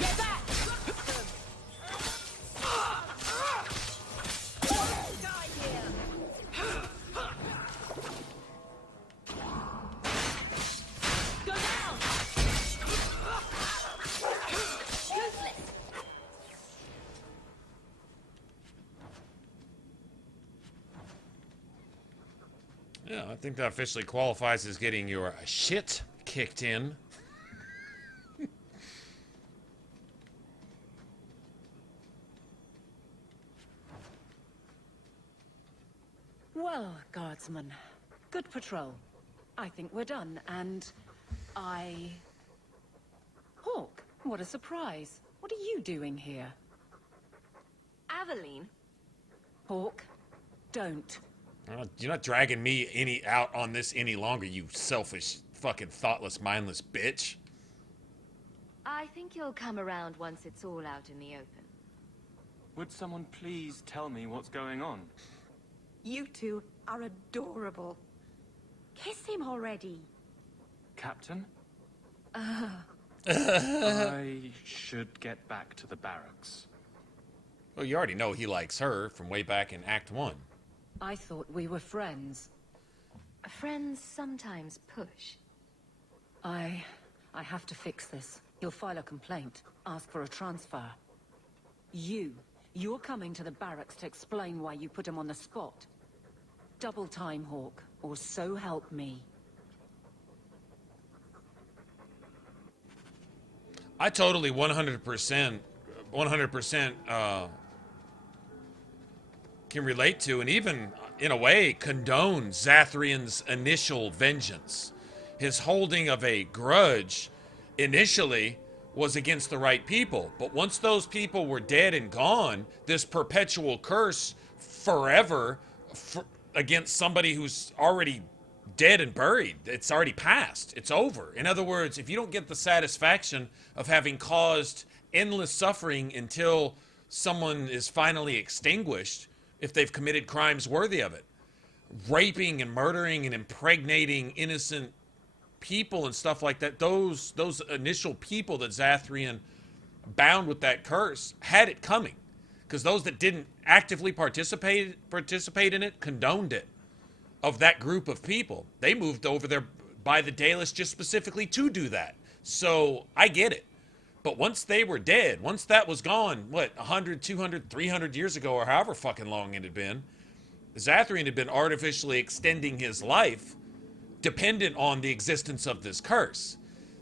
Get back! Die here! Go down! Useless! Yeah, I think that officially qualifies as getting your shit kicked in. Well, guardsman, good patrol. I think we're done, and Hawk, what a surprise. What are you doing here? Aveline? Hawk, don't. You're not dragging me out on this any longer, you selfish, fucking thoughtless, mindless bitch. I think you'll come around once it's all out in the open. Would someone please tell me what's going on? You two are adorable. Kiss him already. Captain? I should get back to the barracks. Well, you already know he likes her from way back in Act 1. I thought we were friends. Friends sometimes push. I have to fix this. He'll file a complaint, ask for a transfer. You're coming to the barracks to explain why you put him on the spot. Double time, Hawk, or so help me. I totally 100% can relate to, and even, in a way, condone Zathrian's initial vengeance. His holding of a grudge, initially, was against the right people. But once those people were dead and gone, this perpetual curse forever against somebody who's already dead and buried. It's already passed. It's over. In other words, if you don't get the satisfaction of having caused endless suffering until someone is finally extinguished, if they've committed crimes worthy of it, raping and murdering and impregnating innocent people and stuff like that, those initial people that Zathrian bound with that curse had it coming, because those that didn't actively participate in it condoned it. Of that group of people, they moved over there by the Daedalus just specifically to do that. So I get it. But once they were dead, once that was gone, what, 100, 200, 300 years ago, or however fucking long it had been, Zathrian had been artificially extending his life dependent on the existence of this curse.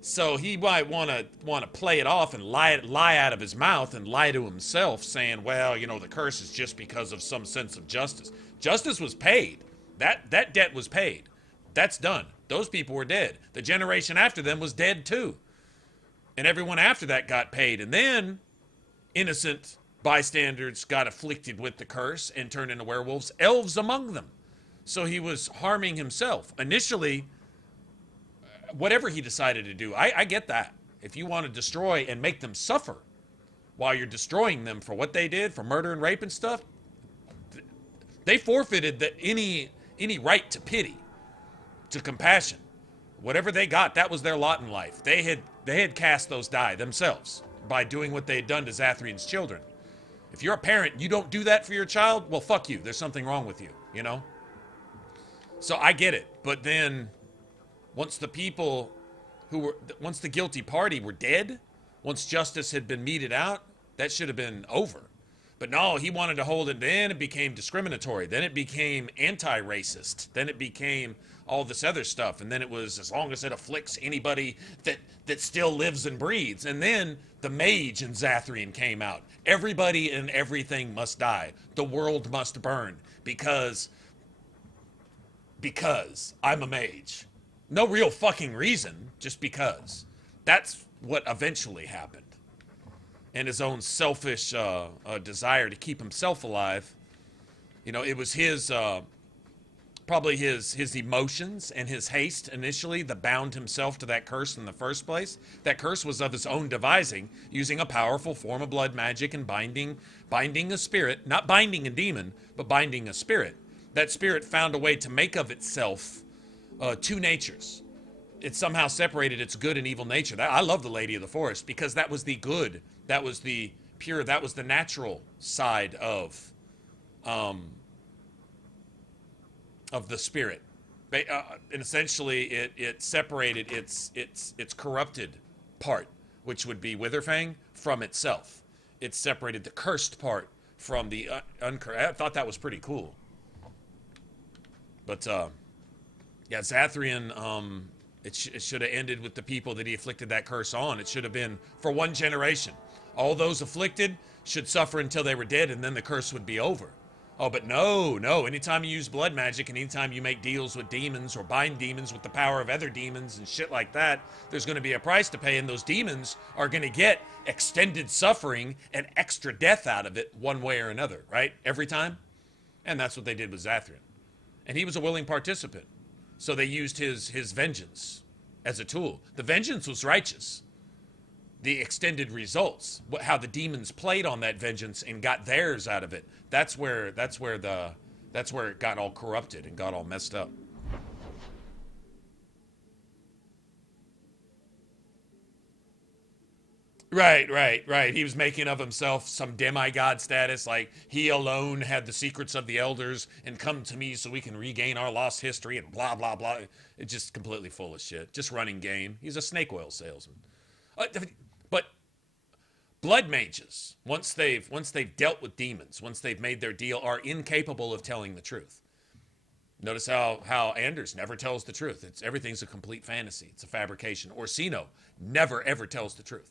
So he might want to play it off and lie out of his mouth and lie to himself, saying, well, you know, the curse is just because of some sense of justice. Justice was paid. That debt was paid. That's done. Those people were dead. The generation after them was dead too. And everyone after that got paid. And then innocent bystanders got afflicted with the curse and turned into werewolves, elves among them. So he was harming himself. Initially, whatever he decided to do, I get that. If you want to destroy and make them suffer while you're destroying them for what they did, for murder and rape and stuff, they forfeited any right to pity, to compassion. Whatever they got, that was their lot in life. They had cast those die themselves by doing what they had done to Zathrian's children. If you're a parent, you don't do that for your child, well, fuck you. There's something wrong with you, you know? So I get it. But then once the people once the guilty party were dead, once justice had been meted out, that should have been over. But no, he wanted to hold it. Then it became discriminatory. Then it became anti-racist. Then it became all this other stuff. And then it was, as long as it afflicts anybody that still lives and breathes. And then the Mage in Zathrian came out. Everybody and everything must die. The world must burn because I'm a mage. No real fucking reason, just because. That's what eventually happened. And his own selfish desire to keep himself alive. You know, it was his, probably his emotions and his haste initially that bound himself to that curse in the first place. That curse was of his own devising, using a powerful form of blood magic and binding a spirit, not binding a demon, but binding a spirit. That spirit found a way to make of itself two natures. It somehow separated its good and evil nature. I love the Lady of the Forest because that was the good, that was the pure, that was the natural side of the spirit. And essentially, it separated its corrupted part, which would be Witherfang, from itself. It separated the cursed part from the uncursed. I thought that was pretty cool. But yeah, Zathrian, it should have ended with the people that he afflicted that curse on. It should have been for one generation. All those afflicted should suffer until they were dead, and then the curse would be over. Oh, but no. Anytime you use blood magic and anytime you make deals with demons or bind demons with the power of other demons and shit like that, there's going to be a price to pay, and those demons are going to get extended suffering and extra death out of it one way or another, right? Every time. And that's what they did with Zathrian. And he was a willing participant. So they used his vengeance as a tool. The vengeance was righteous. The extended results, how the demons played on that vengeance and got theirs out of it, that's where it got all corrupted and got all messed up. Right. He was making of himself some demigod status, like he alone had the secrets of the elders and come to me so we can regain our lost history and blah, blah, blah. It's just completely full of shit. Just running game. He's a snake oil salesman. But blood mages, once they've dealt with demons, once they've made their deal, are incapable of telling the truth. Notice how Anders never tells the truth. Everything's a complete fantasy. It's a fabrication. Orsino never, ever tells the truth.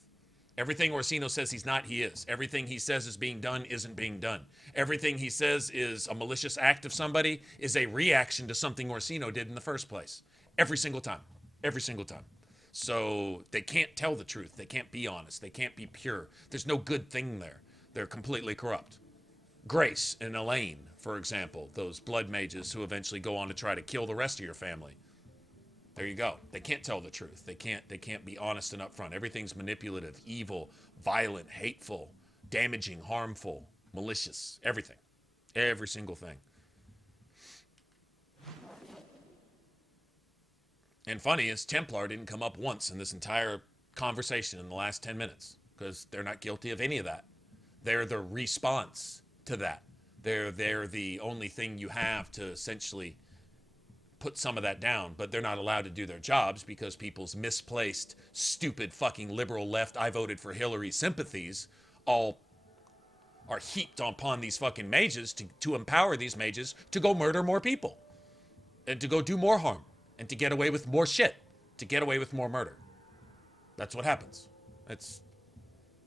Everything Orsino says he's not, he is. Everything he says is being done isn't being done. Everything he says is a malicious act of somebody is a reaction to something Orsino did in the first place. Every single time. Every single time. So they can't tell the truth. They can't be honest. They can't be pure. There's no good thing there. They're completely corrupt. Grace and Elaine, for example, those blood mages who eventually go on to try to kill the rest of your family. There you go. They can't tell the truth. They can't be honest and upfront. Everything's manipulative, evil, violent, hateful, damaging, harmful, malicious. Everything. Every single thing. And funny is, Templar didn't come up once in this entire conversation in the last 10 minutes, because they're not guilty of any of that. They're the response to that. They're the only thing you have to essentially put some of that down, but they're not allowed to do their jobs because people's misplaced, stupid, fucking liberal left, I voted for Hillary sympathies all are heaped upon these fucking mages to empower these mages to go murder more people and to go do more harm and to get away with more shit, to get away with more murder. That's what happens. It's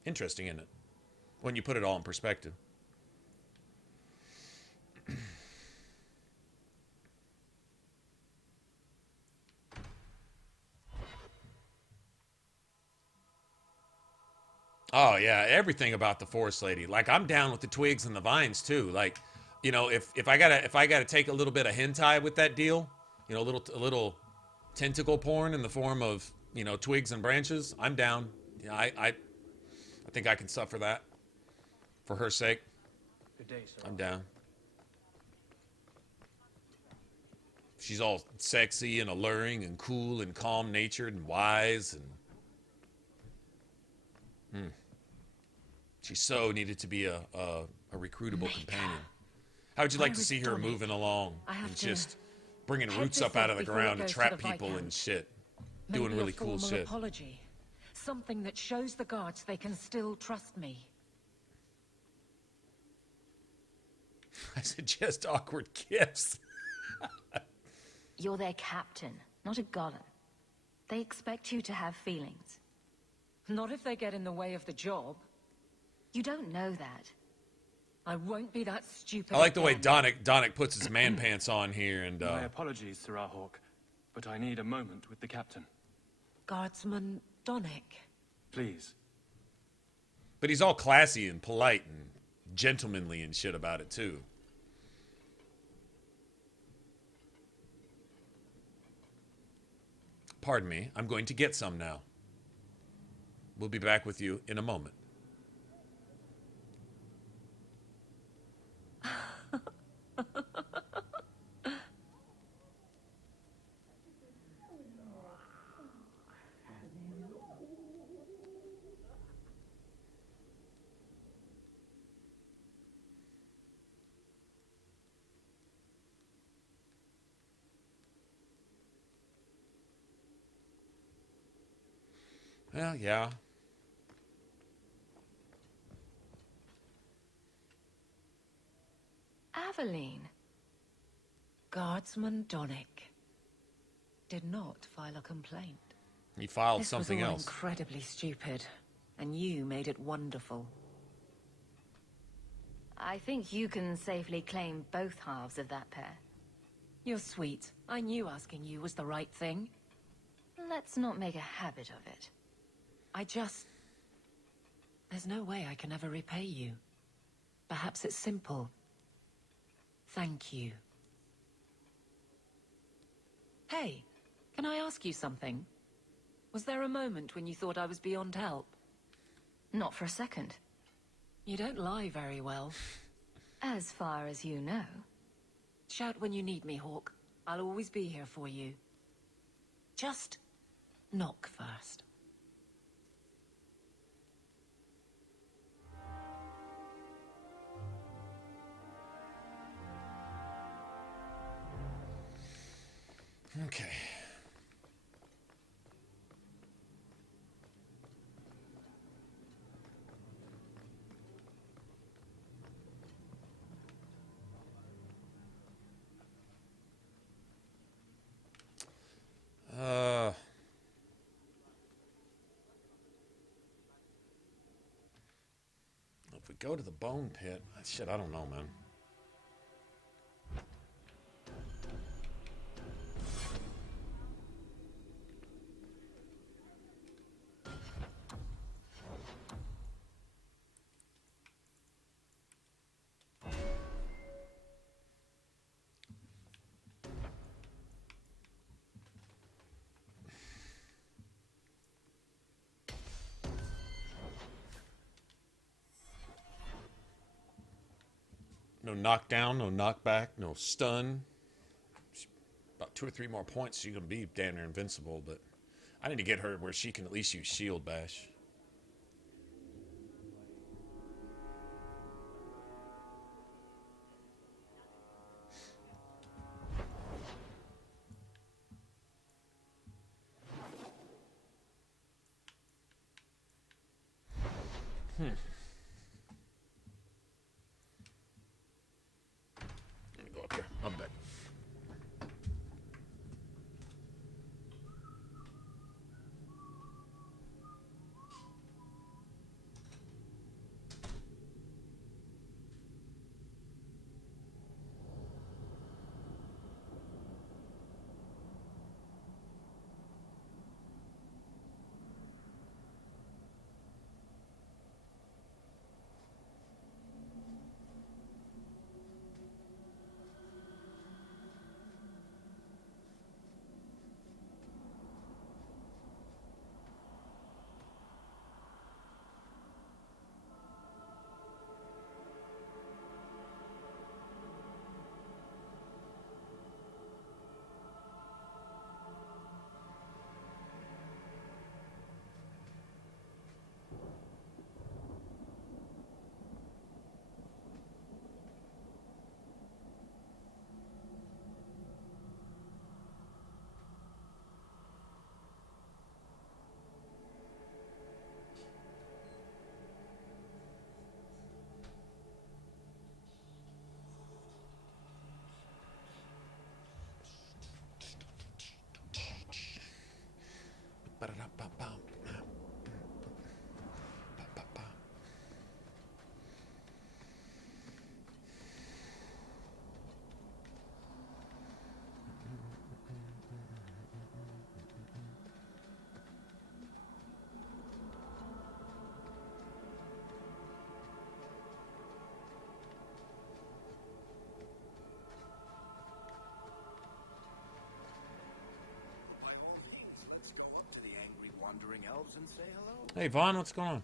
interesting, isn't it? When you put it all in perspective. Oh yeah, everything about the Forest Lady. Like, I'm down with the twigs and the vines too. Like, you know, if I gotta take a little bit of hentai with that deal, you know, a little tentacle porn in the form of, you know, twigs and branches, I'm down. Yeah, I think I can suffer that for her sake. Good day, sir. I'm down. She's all sexy and alluring and cool and calm-natured and wise and she so needed to be a recruitable companion. How would you like to see her moving along and just bringing roots up out of the ground to trap people and shit, doing really cool shit? Apology. Something that shows the guards they can still trust me. I suggest awkward gifts. You're their captain, not a golem. They expect you to have feelings. Not if they get in the way of the job. You don't know that. I won't be that stupid. I like the way Donick puts his man pants on here and My apologies, Sir Hawk, but I need a moment with the captain. Guardsman Donick. Please. But he's all classy and polite and gentlemanly and shit about it too. Pardon me, I'm going to get some now. We'll be back with you in a moment. Well, yeah. Aveline. Guardsman Donick did not file a complaint. He filed something This was all else. Incredibly stupid, and you made it wonderful. I think you can safely claim both halves of that pair. You're sweet. I knew asking you was the right thing. Let's not make a habit of it. There's no way I can ever repay you. Perhaps it's simple. Thank you. Hey, can I ask you something? Was there a moment when you thought I was beyond help? Not for a second. You don't lie very well. As far as you know. Shout when you need me, Hawk. I'll always be here for you. Just knock first. Okay. If we go to the bone pit, shit, I don't know, man. No knockdown, no knockback, no stun. About 2 or 3 more points, she's gonna be damn near invincible, but I need to get her where she can at least use shield bash. Let me go up here. I'm back. elves and say hello? Hey, Vaughn, what's going on?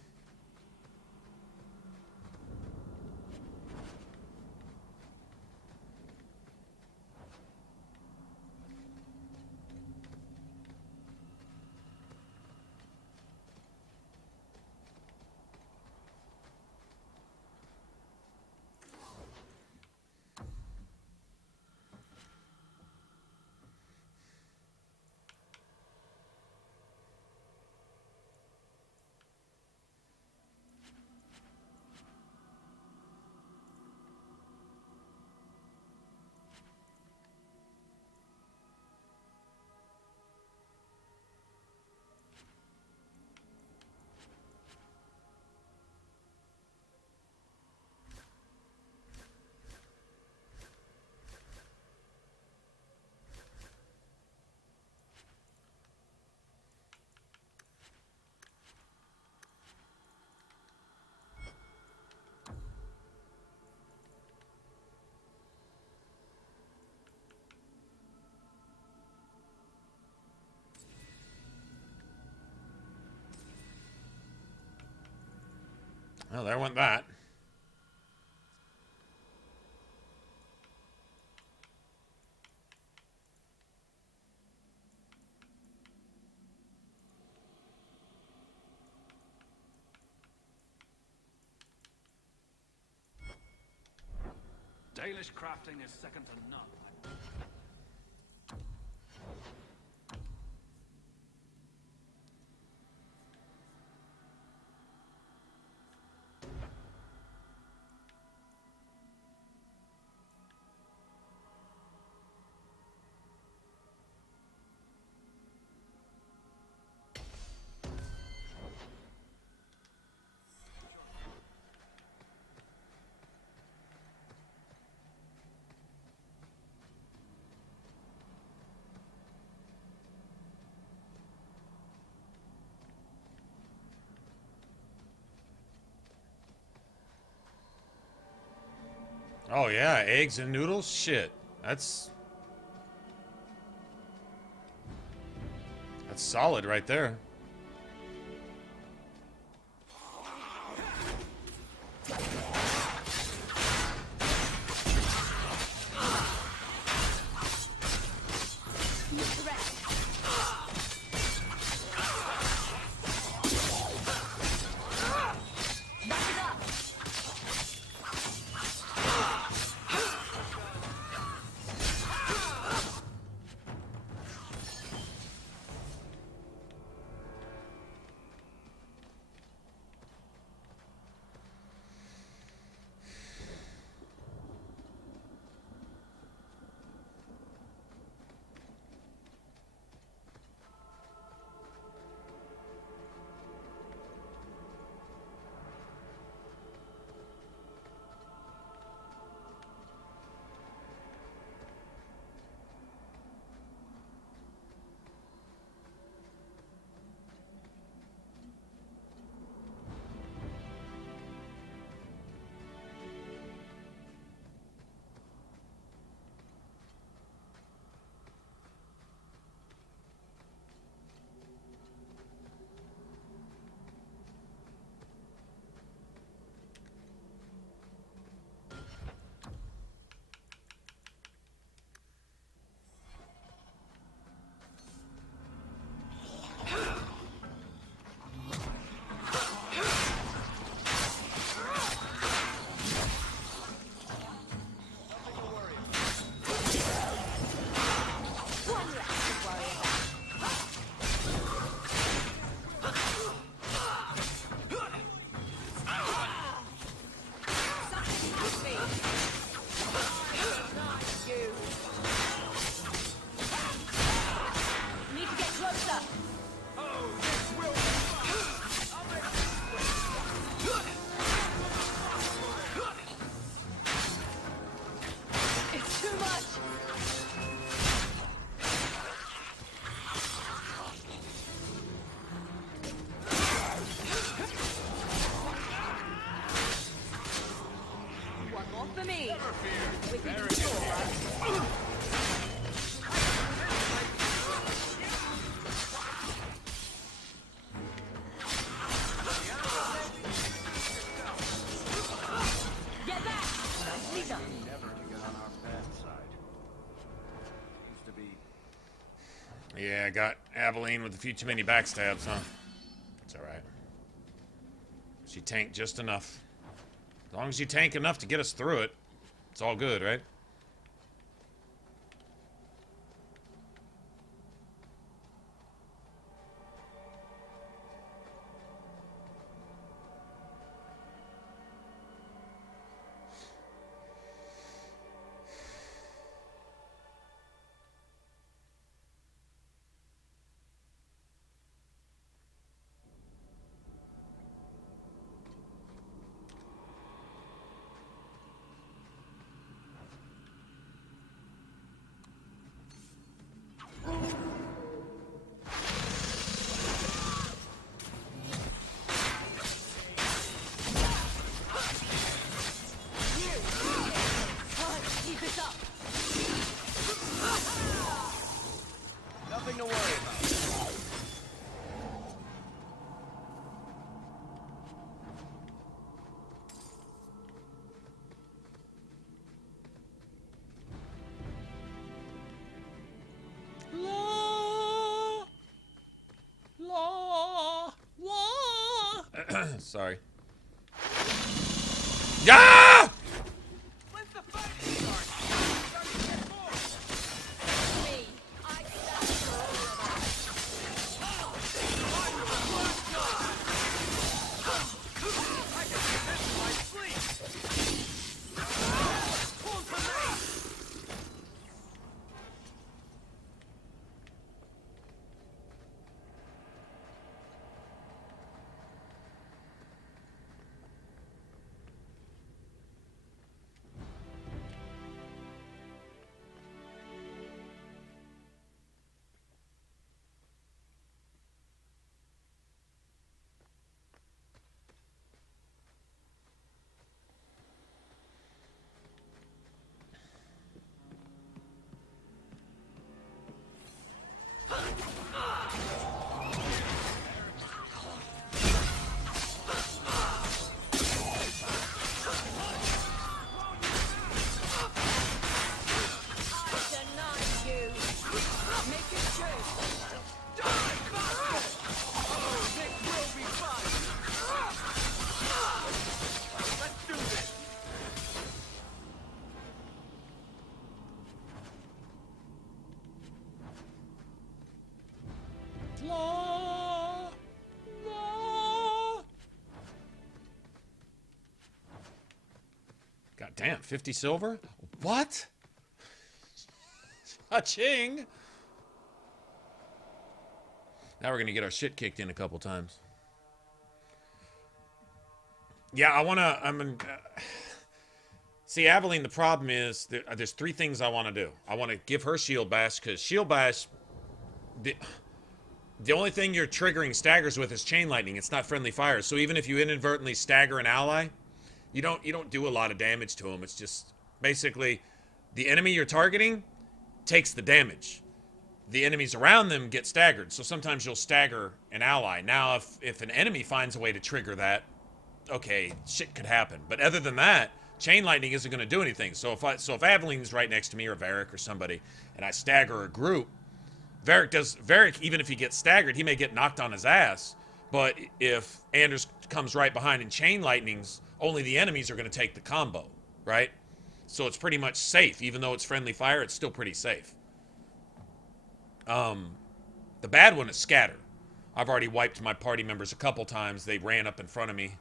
Well, there went that. Dalish crafting is second to none. Oh yeah, eggs and noodles? Shit. That's solid right there. Never to get on our bad side. Used to be. Yeah, I got Aveline with a few too many backstabs, huh? It's alright. She tanked just enough. As long as you tank enough to get us through it, it's all good, right? Nothing to worry about. Sorry. Yeah! God damn, 50 silver? What? Cha-ching! Now we're gonna get our shit kicked in a couple times. Yeah, see, Aveline, the problem is, there's three things I want to do. I want to give her Shield Bash, because Shield Bash, the only thing you're triggering staggers with is Chain Lightning. It's not friendly fire. So even if you inadvertently stagger an ally, you don't do a lot of damage to them. It's just basically the enemy you're targeting takes the damage. The enemies around them get staggered. So sometimes you'll stagger an ally. Now, if an enemy finds a way to trigger that, okay, shit could happen. But other than that, Chain Lightning isn't going to do anything. So if Aveline's right next to me, or Varric or somebody, and I stagger a group, Varric, even if he gets staggered, he may get knocked on his ass. But if Anders comes right behind and Chain Lightnings, only the enemies are going to take the combo, right? So it's pretty much safe. Even though it's friendly fire, it's still pretty safe. The bad one is Scatter. I've already wiped my party members a couple times. They ran up in front of me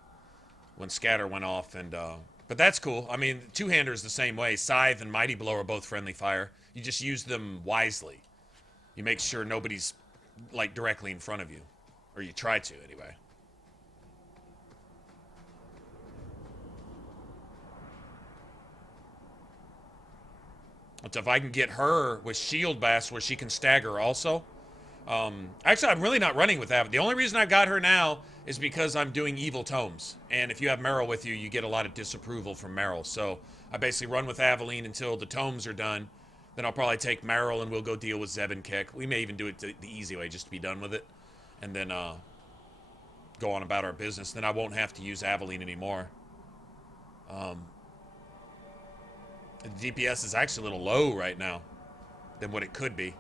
when Scatter went off, and but that's cool. I mean, Two-Hander is the same way. Scythe and Mighty Blow are both friendly fire. You just use them wisely. You make sure nobody's, like, directly in front of you. Or you try to, anyway. So if I can get her with Shield Bash where she can stagger also. Actually, I'm really not running with that. The only reason I got her now is because I'm doing Evil Tomes. And if you have Meryl with you, you get a lot of disapproval from Meryl. So I basically run with Aveline until the Tomes are done. Then I'll probably take Meryl and we'll go deal with Zeb and Keck. We may even do it the easy way, just to be done with it. And then go on about our business. Then I won't have to use Aveline anymore. DPS is actually a little low right now than what it could be.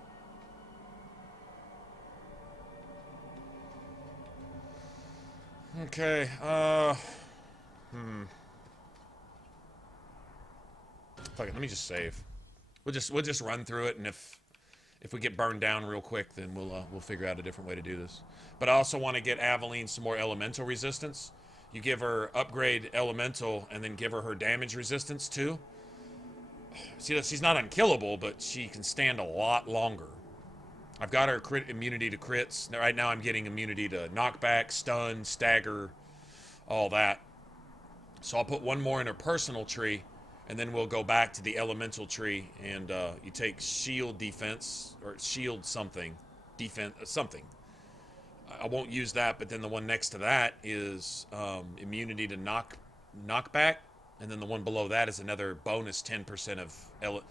Okay, fuck it, let me just save. We'll just run through it, and if we get burned down real quick, then we'll figure out a different way to do this. But I also want to get Aveline some more elemental resistance. You give her upgrade elemental, and then give her damage resistance too. See, she's not unkillable, but she can stand a lot longer. I've got her crit immunity to crits. Right now I'm getting immunity to knockback, stun, stagger, all that. So I'll put one more in her personal tree, and then we'll go back to the elemental tree, and you take shield defense, or shield something, defense, something. I won't use that, but then the one next to that is immunity to knockback, and then the one below that is another bonus 10% of,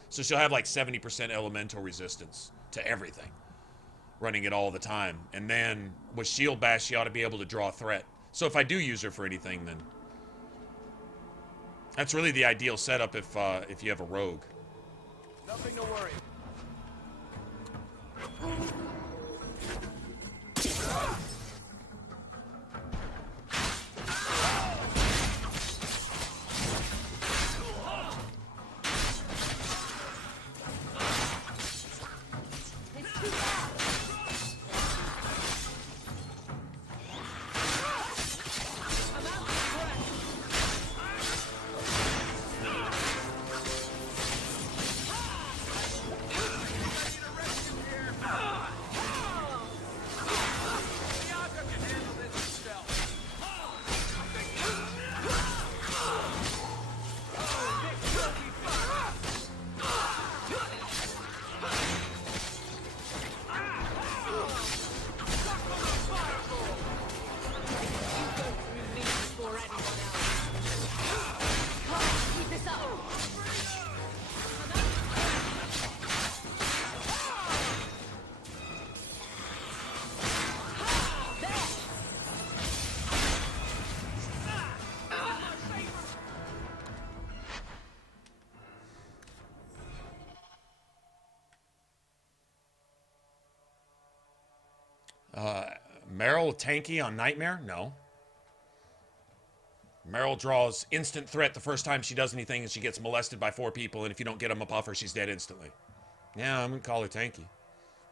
so she'll have like 70% elemental resistance to everything, running it all the time. And then with shield bash, she ought to be able to draw threat. So if I do use her for anything, then that's really the ideal setup if you have a rogue. Nothing to worry. Meryl tanky on Nightmare? No. Meryl draws instant threat the first time she does anything, and she gets molested by 4 people, and if you don't get them up off her, she's dead instantly. Yeah, I'm gonna call her tanky.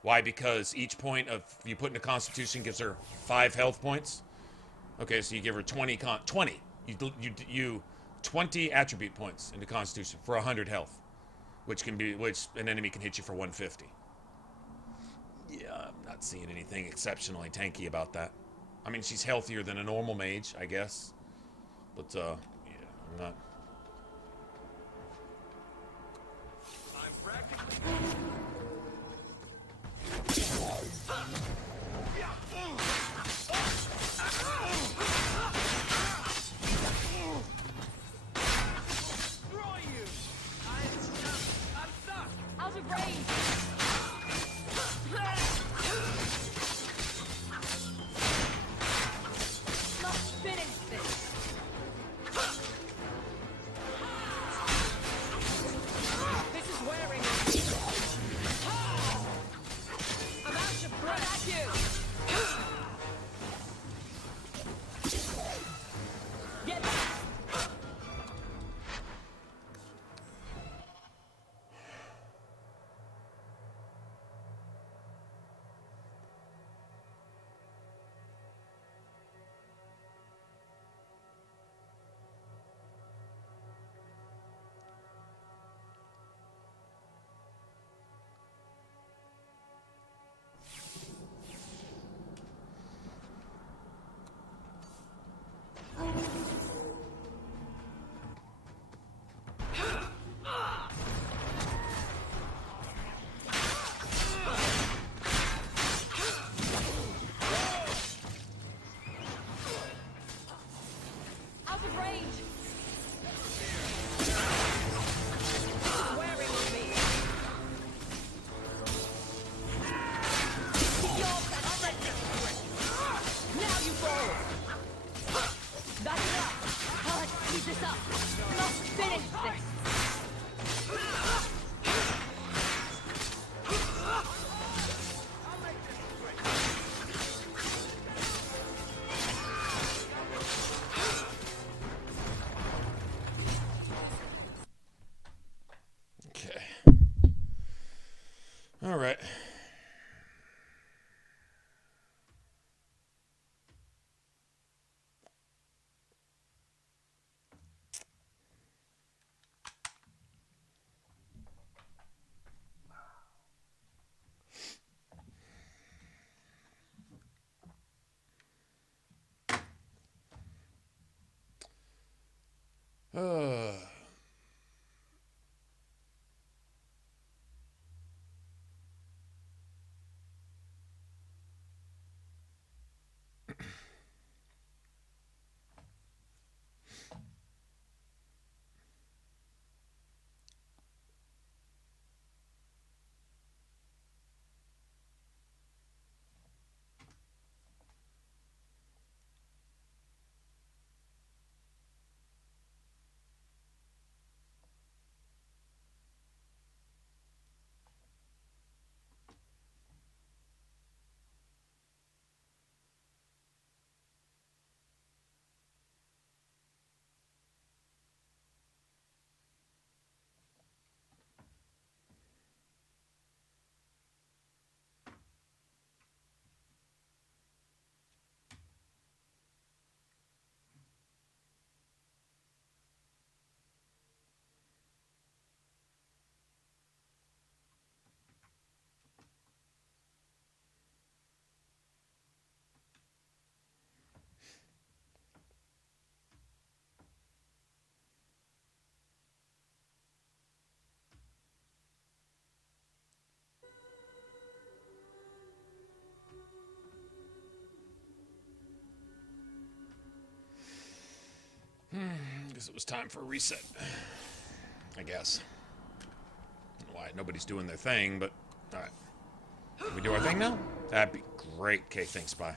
Why? Because each point of you put into Constitution gives her 5 health points. Okay, so you give her 20 you 20 attribute points into Constitution for 100 health, which an enemy can hit you for 150. Yeah, I'm not seeing anything exceptionally tanky about that. I mean, she's healthier than a normal mage, I guess. But, yeah, I'm not. I'm practically... Out of range! Let's finish this! All right. Guess it was time for a reset. I guess. I don't know why nobody's doing their thing, but alright. Can we do our thing now? That'd be great. Okay, thanks, bye.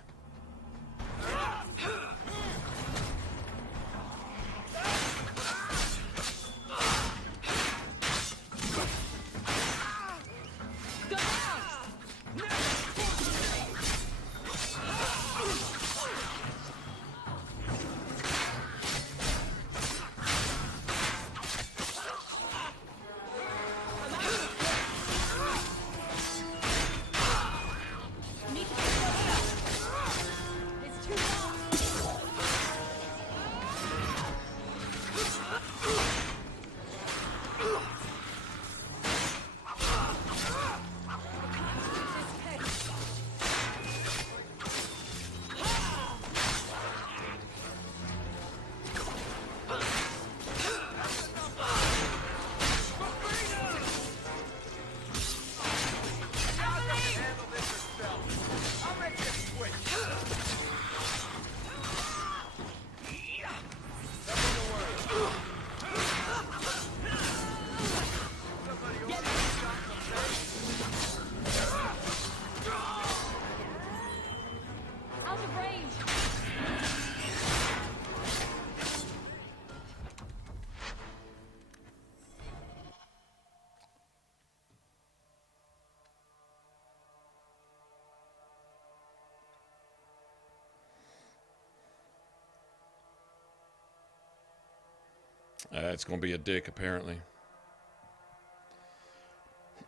It's gonna be a dick, apparently.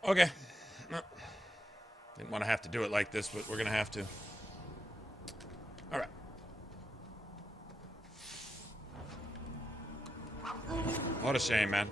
Okay. Well, didn't want to have to do it like this, but we're gonna have to. Alright. What a shame, man.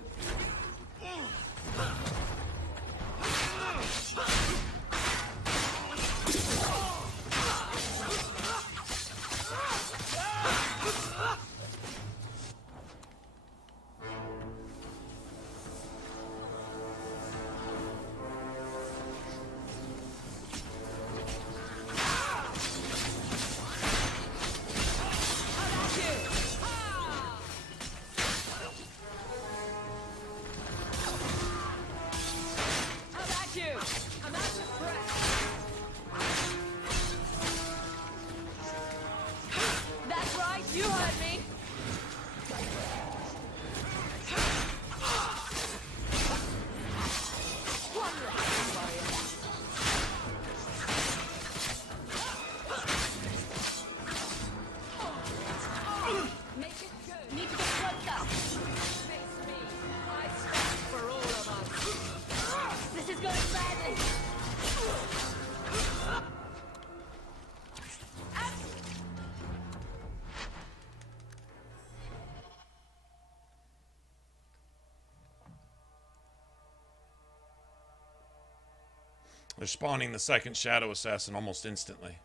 They're spawning the second Shadow Assassin almost instantly.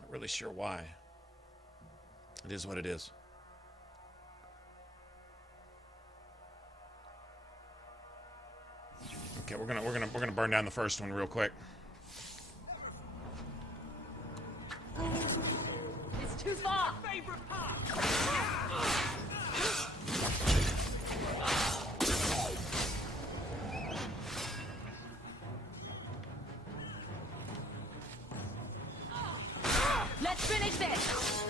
Not really sure why. It is what it is. Okay, we're gonna burn down the first one real quick. It's too far. Favorite part. Let's finish this.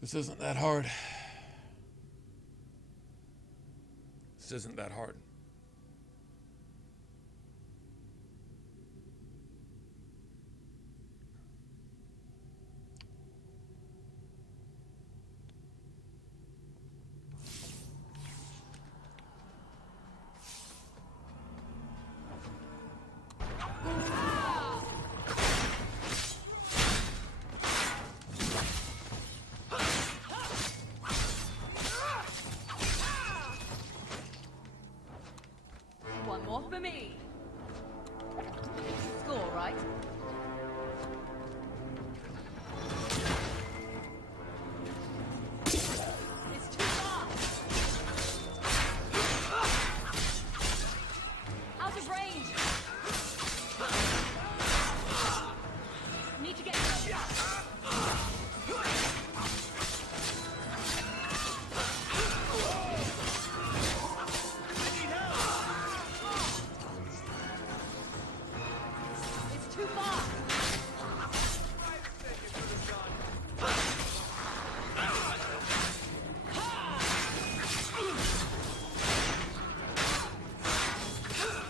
This isn't that hard. This isn't that hard. One more for me. Score, right? It's too far. Out of range. Need to get closer. Too far.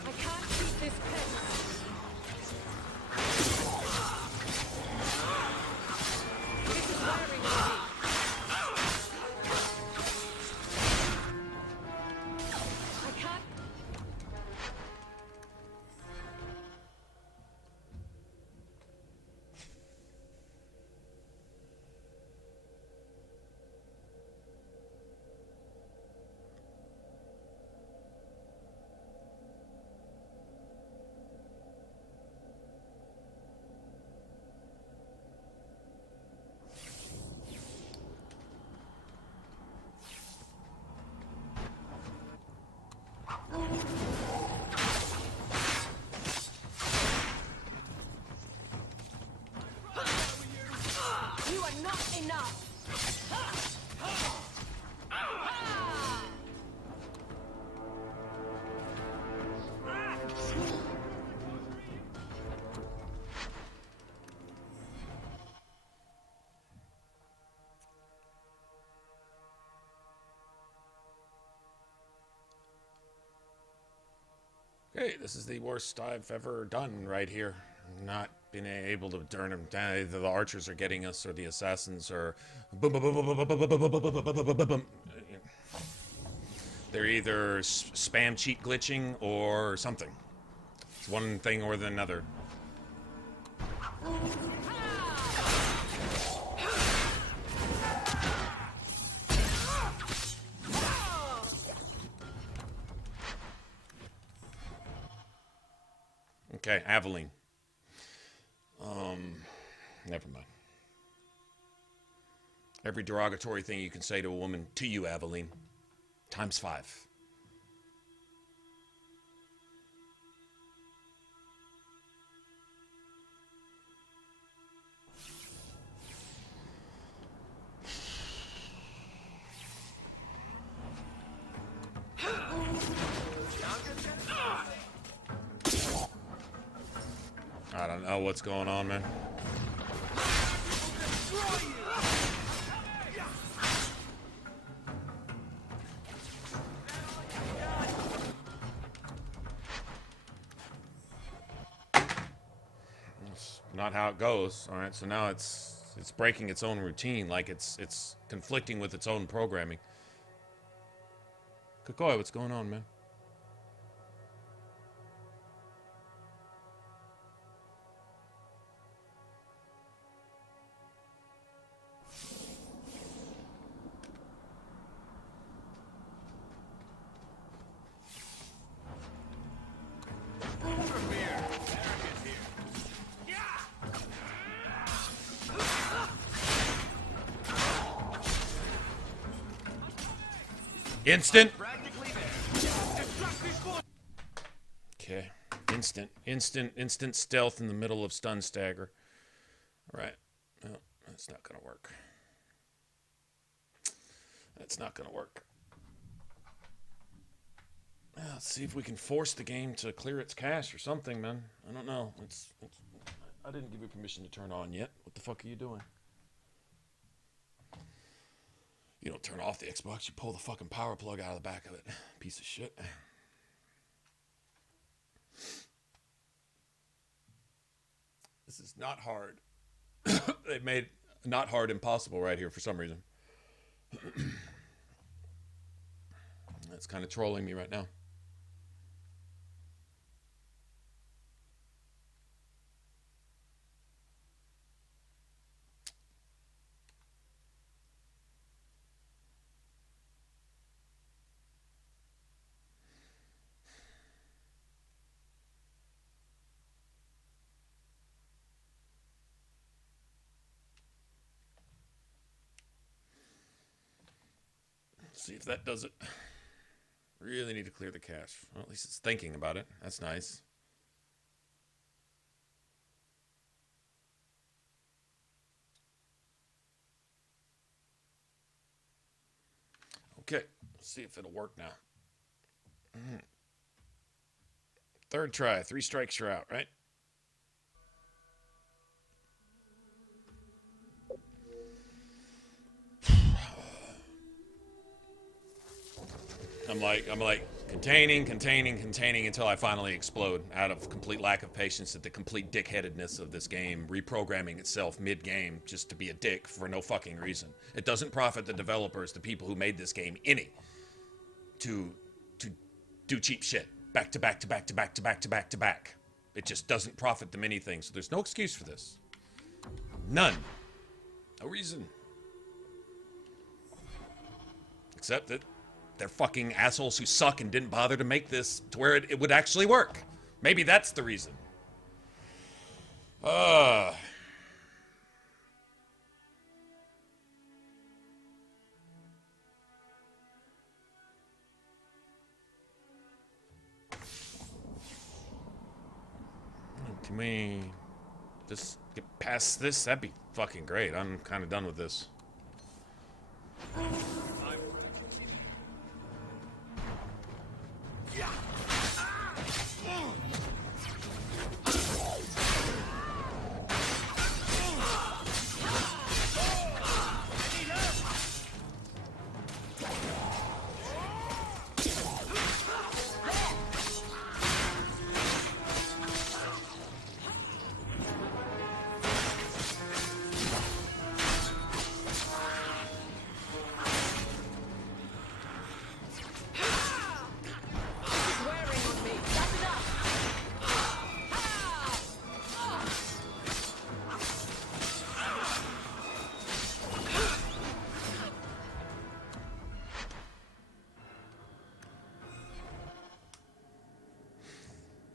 I can't keep this pace. This is wearing me. I can't. You are not enough. Okay, this is the worst I've ever done right here. Not being able to turn them down. Either the archers are getting us or the assassins are... They're either spam cheat glitching or something. It's one thing or the another. Okay, Aveline. Never mind. Every derogatory thing you can say to a woman, to you, Aveline, times 5. I don't know what's going on, man. That's not how it goes. All right, so now it's breaking its own routine, like it's conflicting with its own programming. Kokoi, what's going on, man? Instant. Okay. Instant stealth in the middle of stun stagger. All right. No, that's not gonna work. That's not gonna work. Let's see if we can force the game to clear its cache or something, man. I don't know. I didn't give you permission to turn on yet. What the fuck are you doing? You don't turn off the Xbox, you pull the fucking power plug out of the back of it. Piece of shit. This is not hard. They made not hard impossible right here for some reason. That's kind of trolling me right now. See if that does it. Really need to clear the cache. Well, at least it's thinking about it. That's nice. Okay, let's see if it'll work now. Third try. 3 strikes, you're out, right? I'm like containing until I finally explode out of complete lack of patience at the complete dickheadedness of this game, reprogramming itself mid-game just to be a dick for no fucking reason. It doesn't profit the developers, the people who made this game, any to do cheap shit back to back to back to back to back to back to back. It just doesn't profit them anything, so there's no excuse for this. None. No reason. Except that they're fucking assholes who suck and didn't bother to make this to where it would actually work. Maybe that's the reason. Can we just get past this? That'd be fucking great. I'm kind of done with this.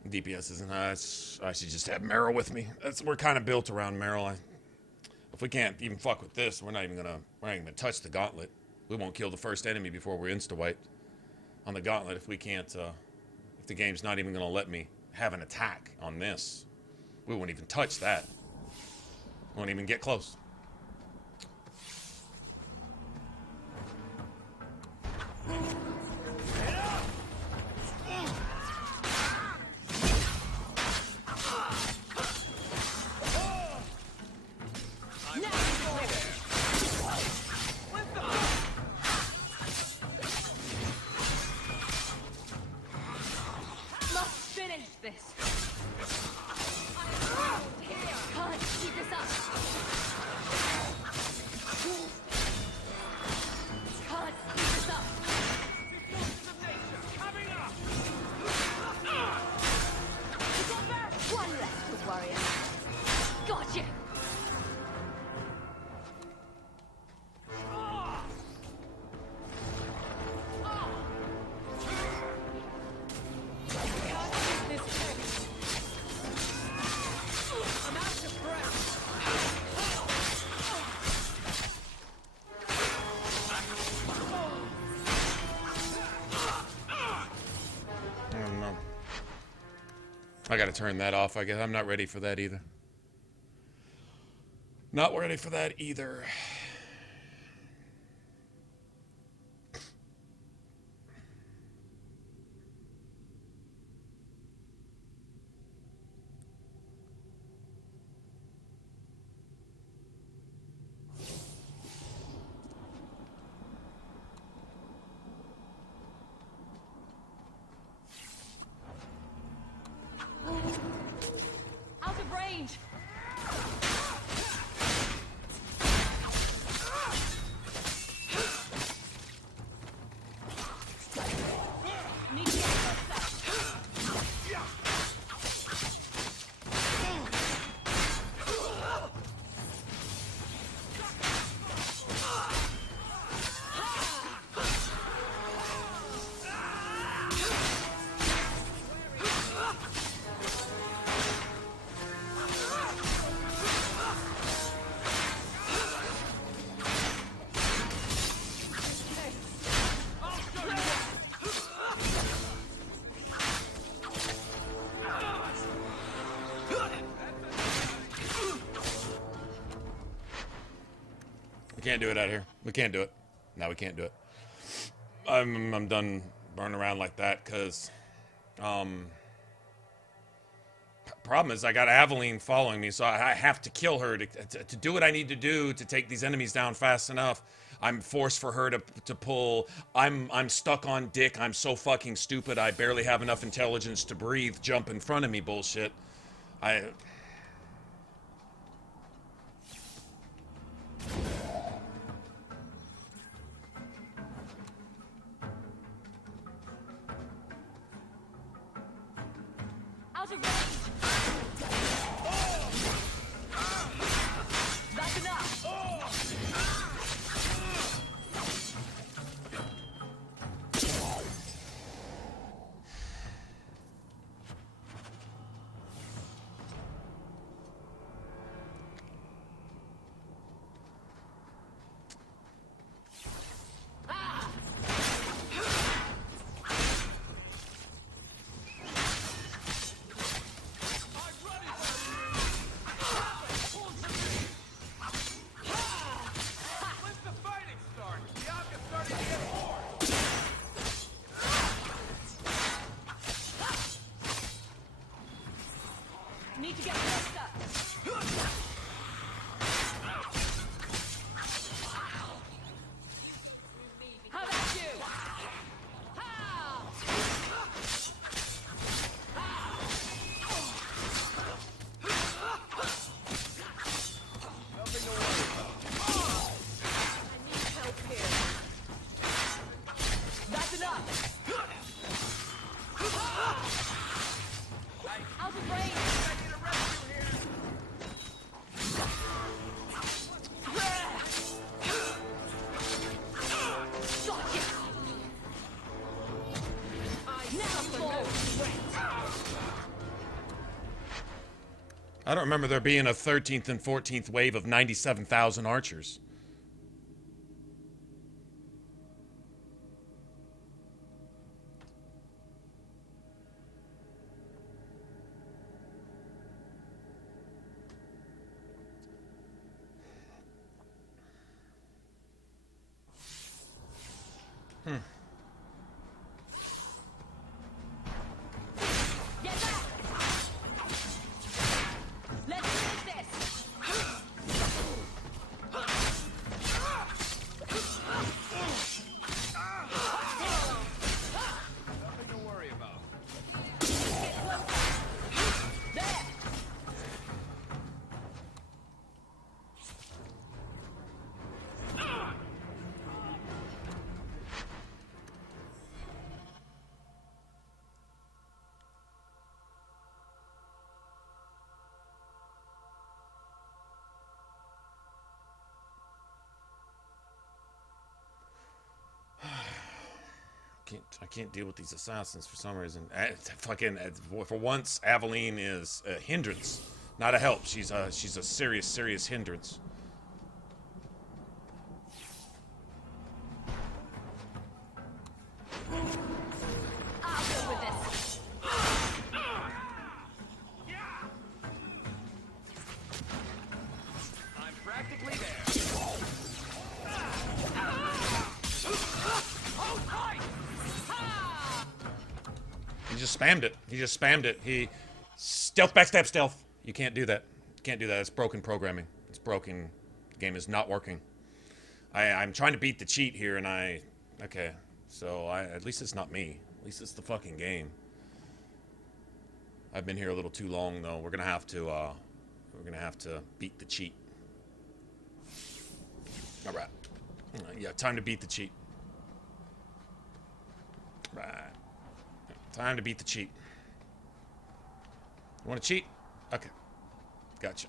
DPS isn't high. I should just have Meryl with me. We're kind of built around Meryl. If we can't even fuck with this, we're not even gonna touch the gauntlet. We won't kill the first enemy before we're insta-wiped on the gauntlet. If we can't, if the game's not even gonna let me have an attack on this, we won't even touch that. Won't even get close. I gotta turn that off, I guess. I'm not ready for that either. Not ready for that either. Out of range! Need to get We can't do it out here. We can't do it. No, we can't do it. I'm done running around like that because problem is I got Aveline following me, so I have to kill her to do what I need to do to take these enemies down fast enough. I'm forced for her to pull. I'm stuck on Dick. I'm so fucking stupid. I barely have enough intelligence to breathe. Jump in front of me bullshit. Out of range! That's enough! Need to get closer. How about you? Nothing to worry about. I need help here. That's enough. Out of range. I don't remember there being a 13th and 14th wave of 97,000 archers. I can't deal with these assassins for some reason. For once, Aveline is a hindrance, not a help. She's a serious hindrance. I'll go with this. He just spammed it. He just spammed it. He stealth, backstab, stealth. You can't do that. You can't do that. It's broken programming. It's broken. The game is not working. I'm trying to beat the cheat here, and okay. So at least it's not me. At least it's the fucking game. I've been here a little too long, though. We're gonna have to beat the cheat. All right. Yeah, time to beat the cheat. Right. Time to beat the cheat. You want to cheat? Okay. Gotcha.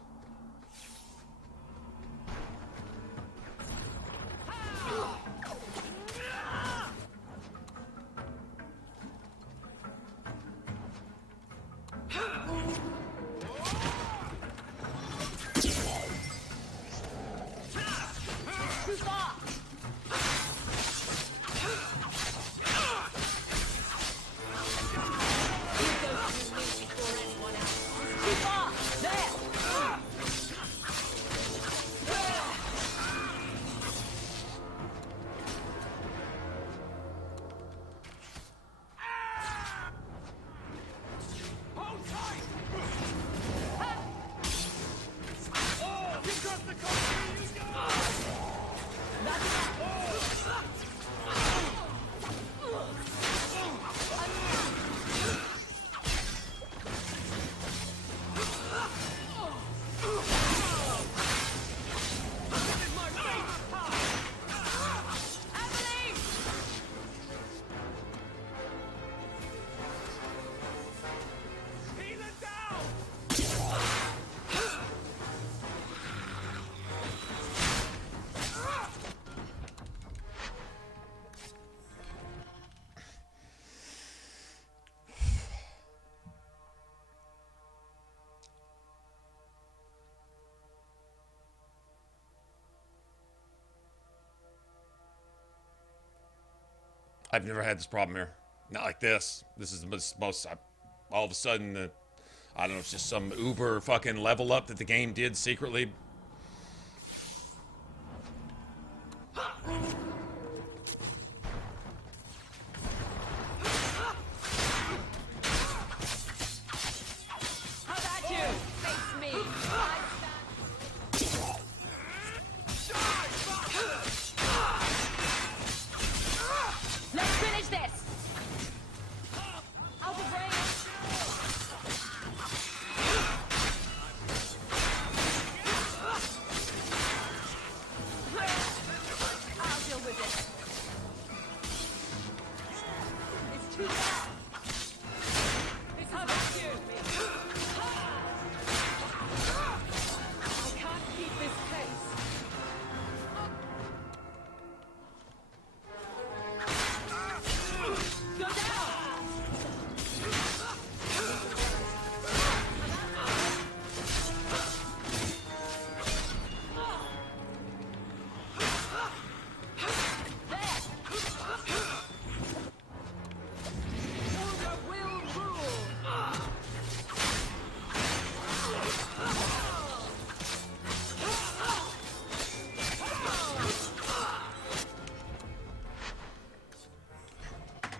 I've never had this problem here. Not like this. This is the most all of a sudden, I don't know, it's just some uber fucking level up that the game did secretly.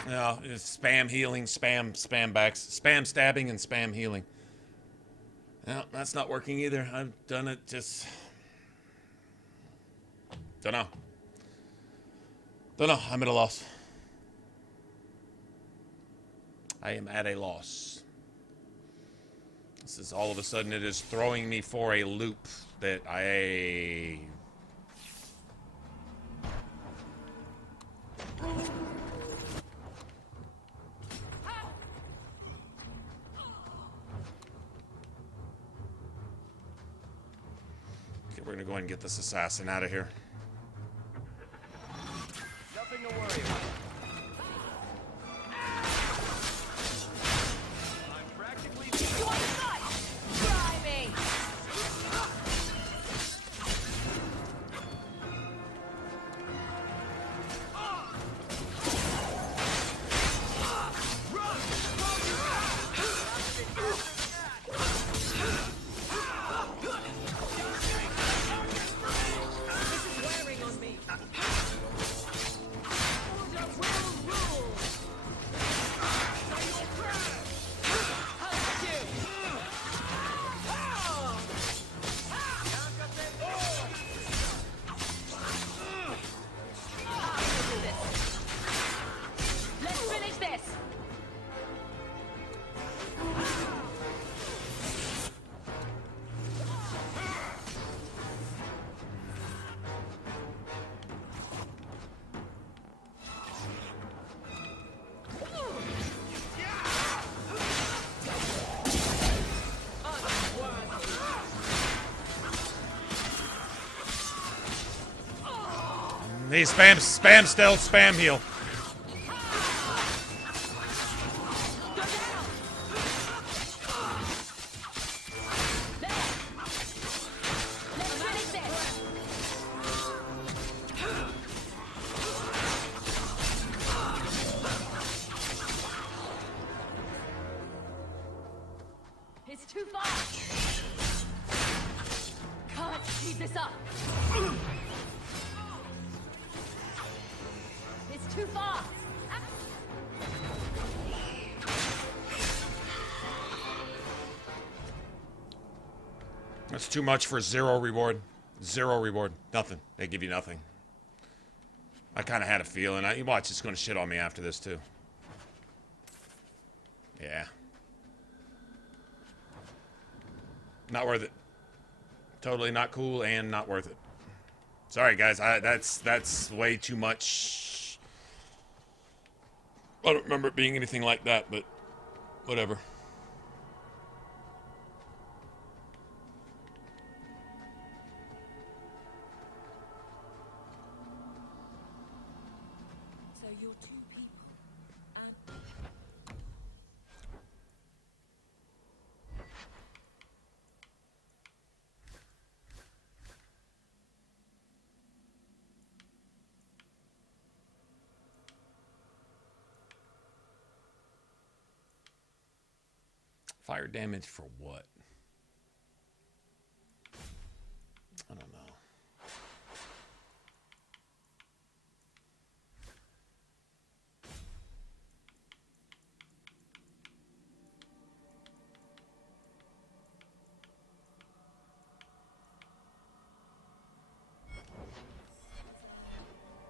No, it's spam healing, spam backs, spam stabbing, and spam healing. No, that's not working either. I've done it just... Don't know. I'm at a loss. I am at a loss. This is all of a sudden it is throwing me for a loop that I... We're gonna go ahead and get this assassin out of here. Nothing to worry about. I'm practically Try me! Me, spam still, spam heal. It's too far. Can't keep this up. It's too far. That's too much for 0 reward. 0 reward. Nothing. They give you nothing. I kind of had a feeling. You watch, it's going to shit on me after this, too. Yeah. Not worth it. Totally not cool and not worth it. Sorry, guys. That's way too much. I don't remember it being anything like that, but whatever. So you're two people, and Fire damage for what? I don't know.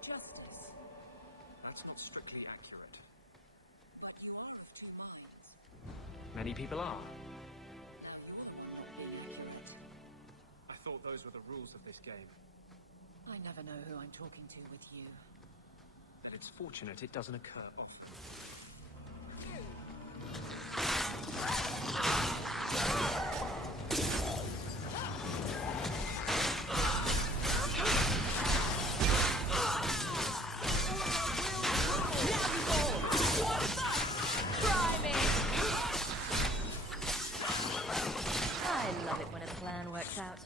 justice. That's not strictly accurate. But you are of two minds. Many people are. Now you're not inaccurate. I thought those were the rules of this game. I never know who I'm talking to with you. And it's fortunate it doesn't occur often. I love it when a plan works out.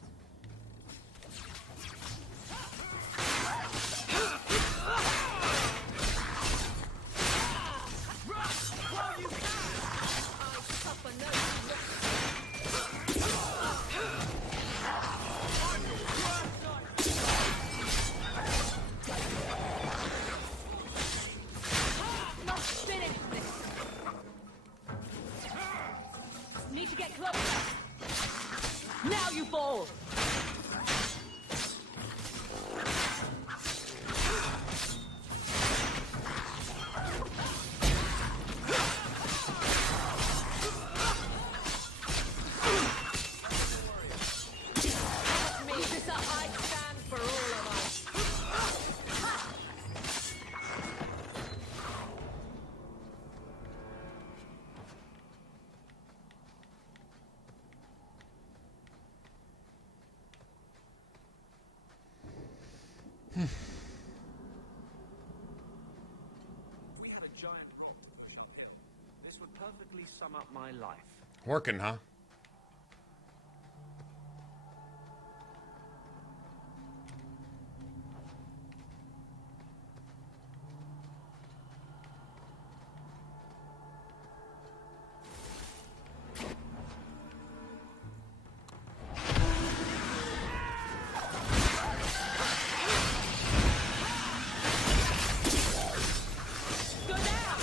Must finish this. Need to get closer. Now you fall. This a high stand for all of us. If we had a giant bolt to push uphill, this would perfectly sum up my life. Working, huh? Go down.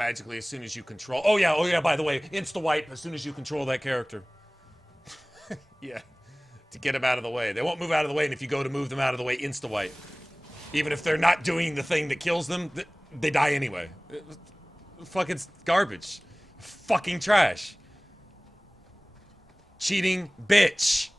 magically as soon as you control. Oh yeah, by the way, insta-wipe as soon as you control that character. Yeah, to get them out of the way. They won't move out of the way, and if you go to move them out of the way, insta-wipe. Even if they're not doing the thing that kills them, they die anyway. Fucking garbage. Fucking trash. Cheating bitch.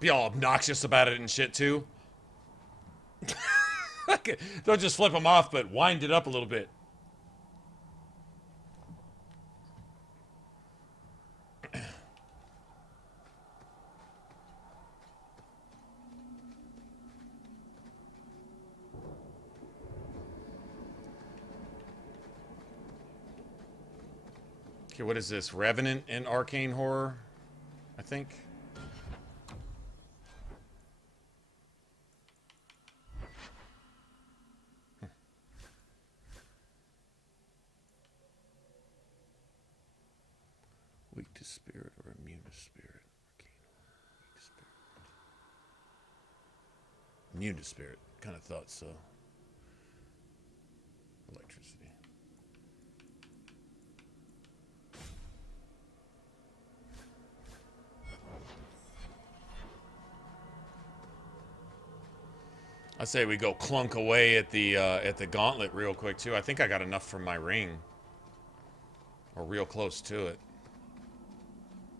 Be all obnoxious about it and shit too. Don't just flip them off, but wind it up a little bit. Okay, what is this? Revenant and Arcane Horror, I think. Weak to spirit or immune to spirit. Weak to spirit. Immune to spirit. Kind of thought so. Electricity. I say we go clunk away at the gauntlet real quick too. I think I got enough from my ring. Or real close to it.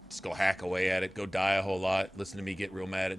Just go hack away at it, go die a whole lot, listen to me get real mad.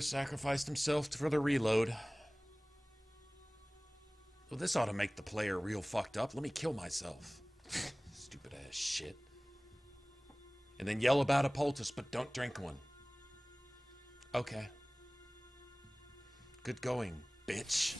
Sacrificed himself for the reload. Well, this ought to make the player real fucked up. Let me kill myself. Stupid ass shit. And then yell about a poultice, but don't drink one. Okay. Good going, bitch.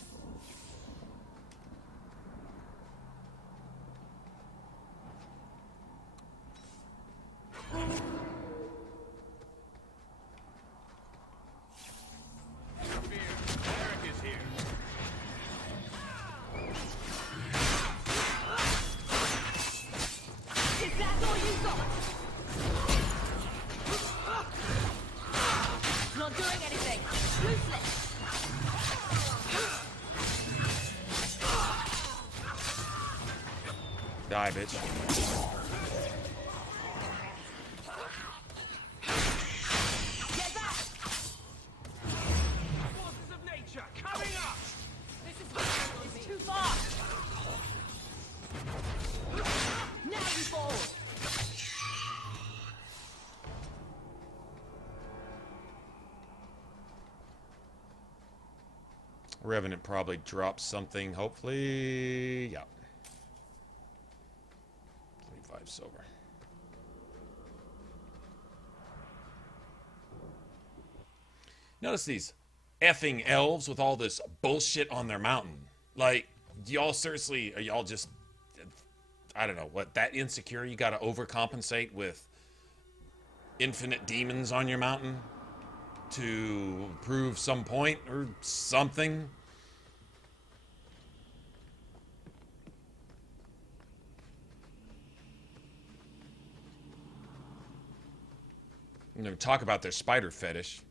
Die, bitch. Get back! Forces of nature coming up! It's too far! Now you fall! Revenant probably drops something, hopefully. Yeah. 25 silver. Notice these effing elves with all this bullshit on their mountain. Like, y'all seriously, are y'all just, I don't know, what, that insecure? You gotta overcompensate with infinite demons on your mountain to prove some point or something? You know, talk about their spider fetish.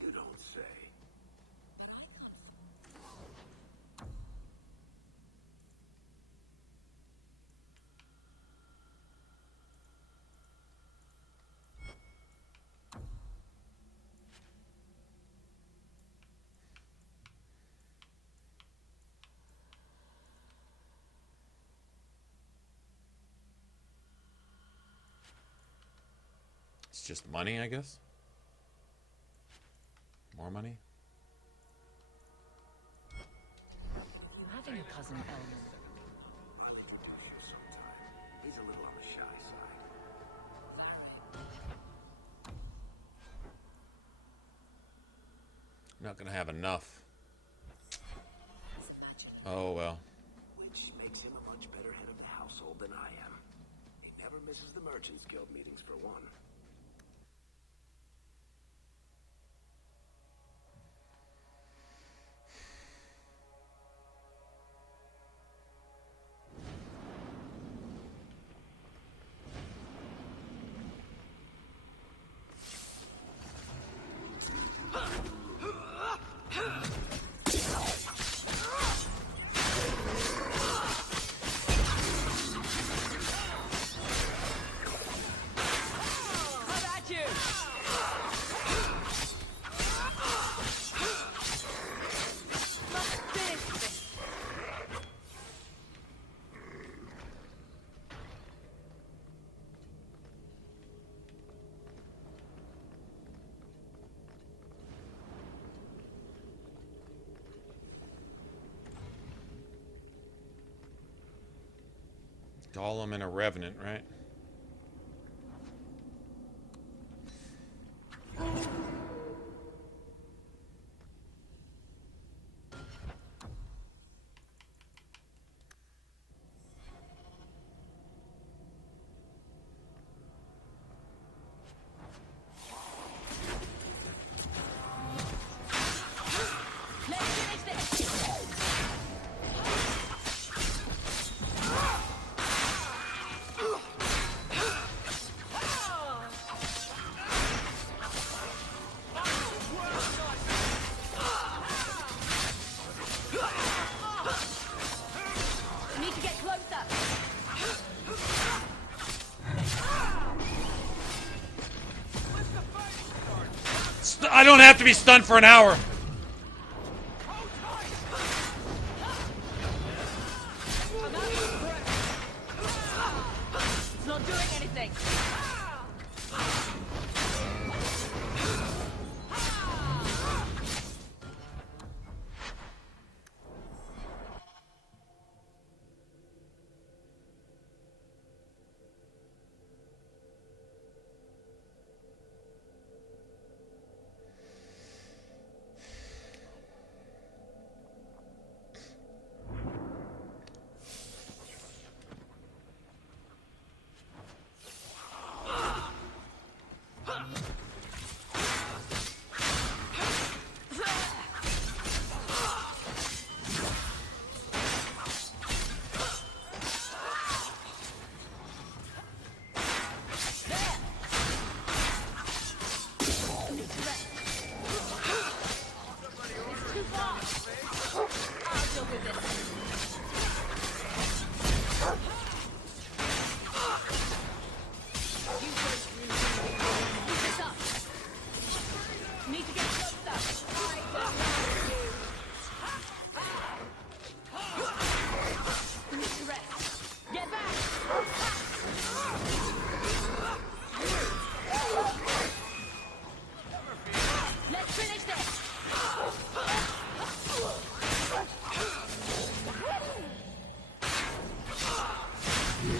You don't say. It's just money, I guess. More money? You having a cousin, Elman? I'll introduce you sometime. He's a little on the shy side. Not gonna have enough. Oh well. Which makes him a much better head of the household than I am. He never misses the Merchants Guild meetings for one. Golem and a Revenant, right? I don't have to be stunned for an hour. It's not doing anything.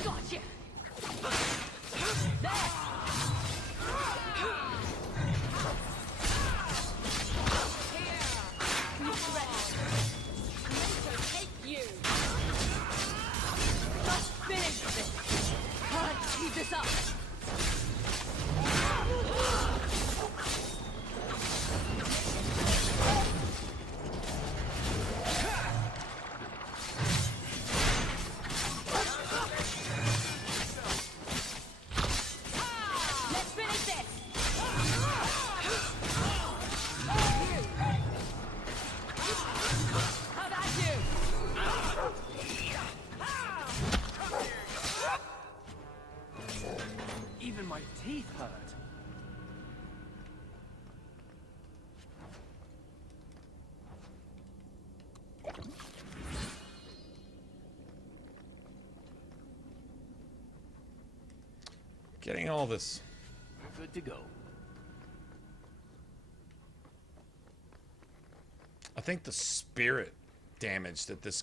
Gotcha! There! Finish this! Can't keep this up! Let's finish this! How about you? Even my teeth hurt. Getting all this. We're good to go. I think the spirit damage that this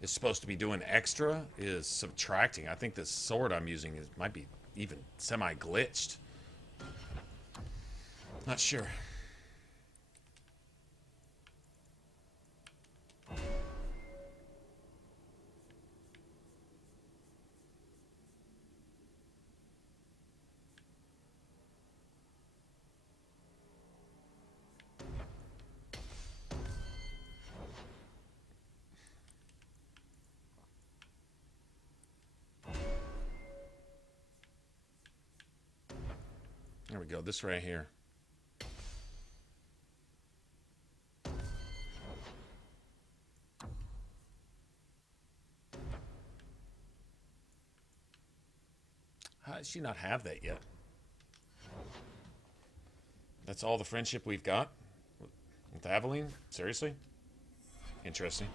is supposed to be doing extra is subtracting. I think this sword I'm using might be even semi-glitched. Not sure. There we go, this right here. How does she not have that yet? That's all the friendship we've got? With Aveline? Seriously? Interesting.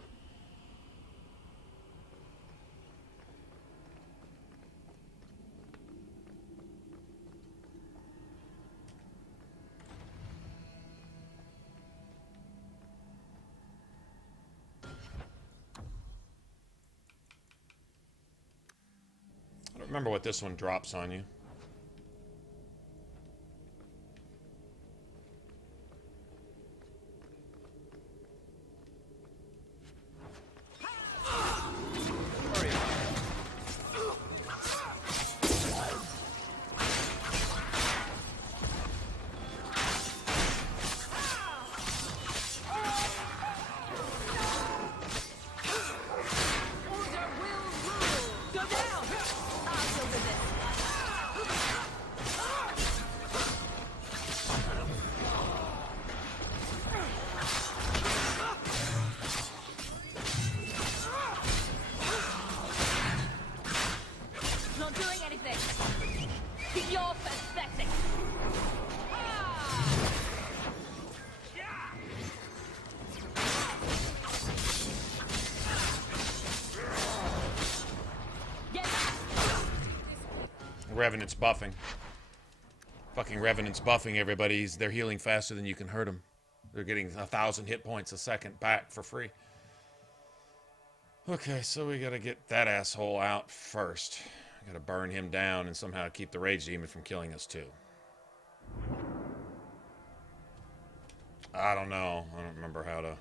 Remember what this one drops on you. Revenant's buffing. Fucking Revenant's buffing, everybody. They're healing faster than you can hurt them. They're getting 1,000 hit points a second back for free. Okay, so we gotta get that asshole out first. Gotta burn him down and somehow keep the Rage Demon from killing us too. I don't know. I don't remember how to...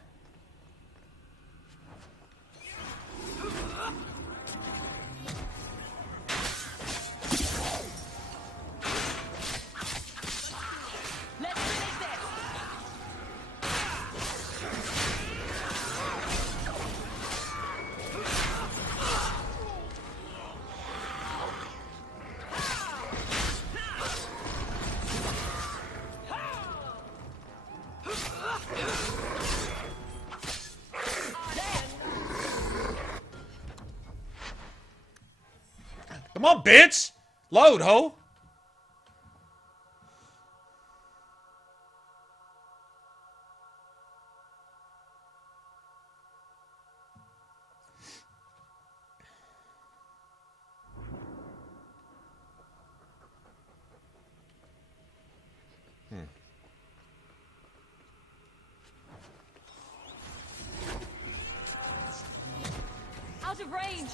Come on, bitch! Load, ho! Out of range!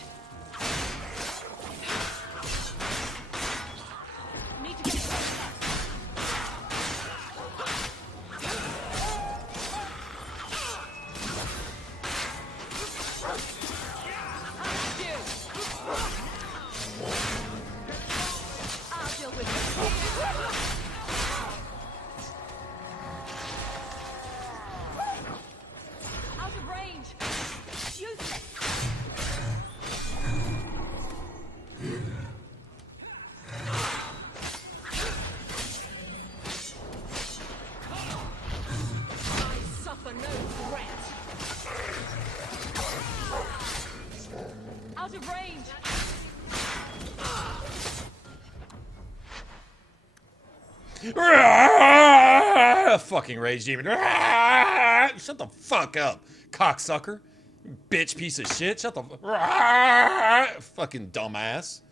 Fucking rage demon. Shut the fuck up, cocksucker. Bitch piece of shit. Shut the fucking dumbass.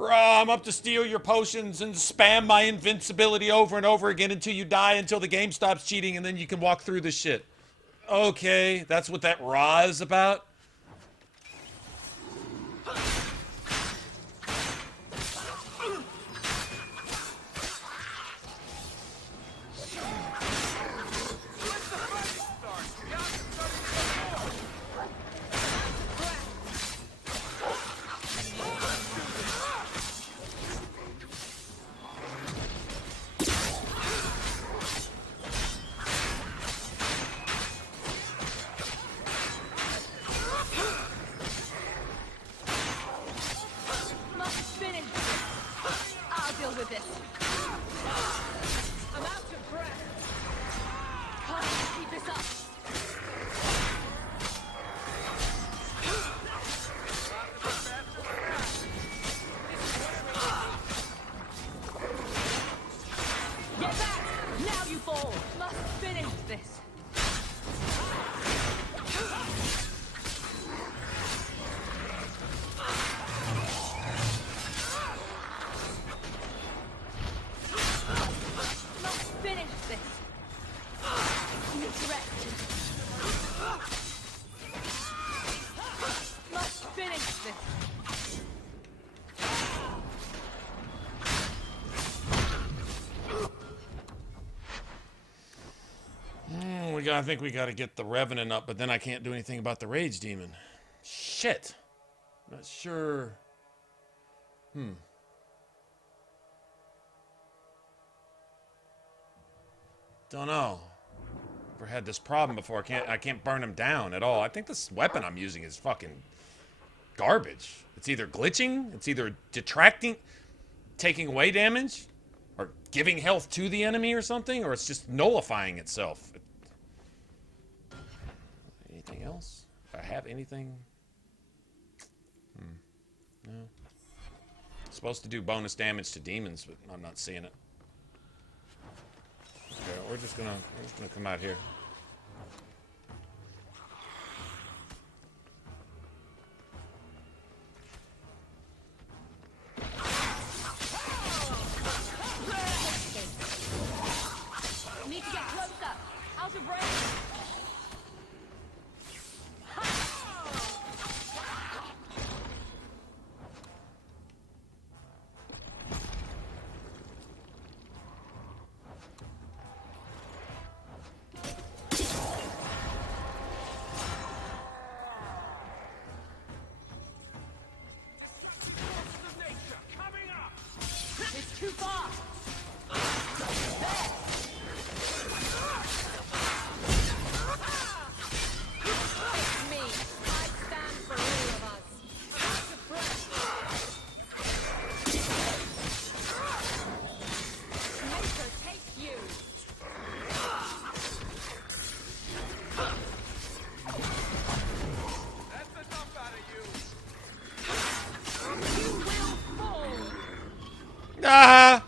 I'm up to steal your potions and spam my invincibility over and over again until you die, until the game stops cheating, and then you can walk through this shit. Okay, that's what that Ra is about? I think we gotta get the Revenant up, but then I can't do anything about the Rage Demon. Shit. Not sure. Don't know. Never had this problem before. I can't burn him down at all. I think this weapon I'm using is fucking garbage. It's either glitching, it's either detracting, taking away damage, or giving health to the enemy or something, or it's just nullifying itself. Anything else? If I have anything? No. It's supposed to do bonus damage to demons, but I'm not seeing it. Okay, we're just gonna come out here. Need to get closer. Out of range. It's too far. It's me. I stand for all of us. Out of breath. Nature take you. That's enough out of you. You will fall. Ah!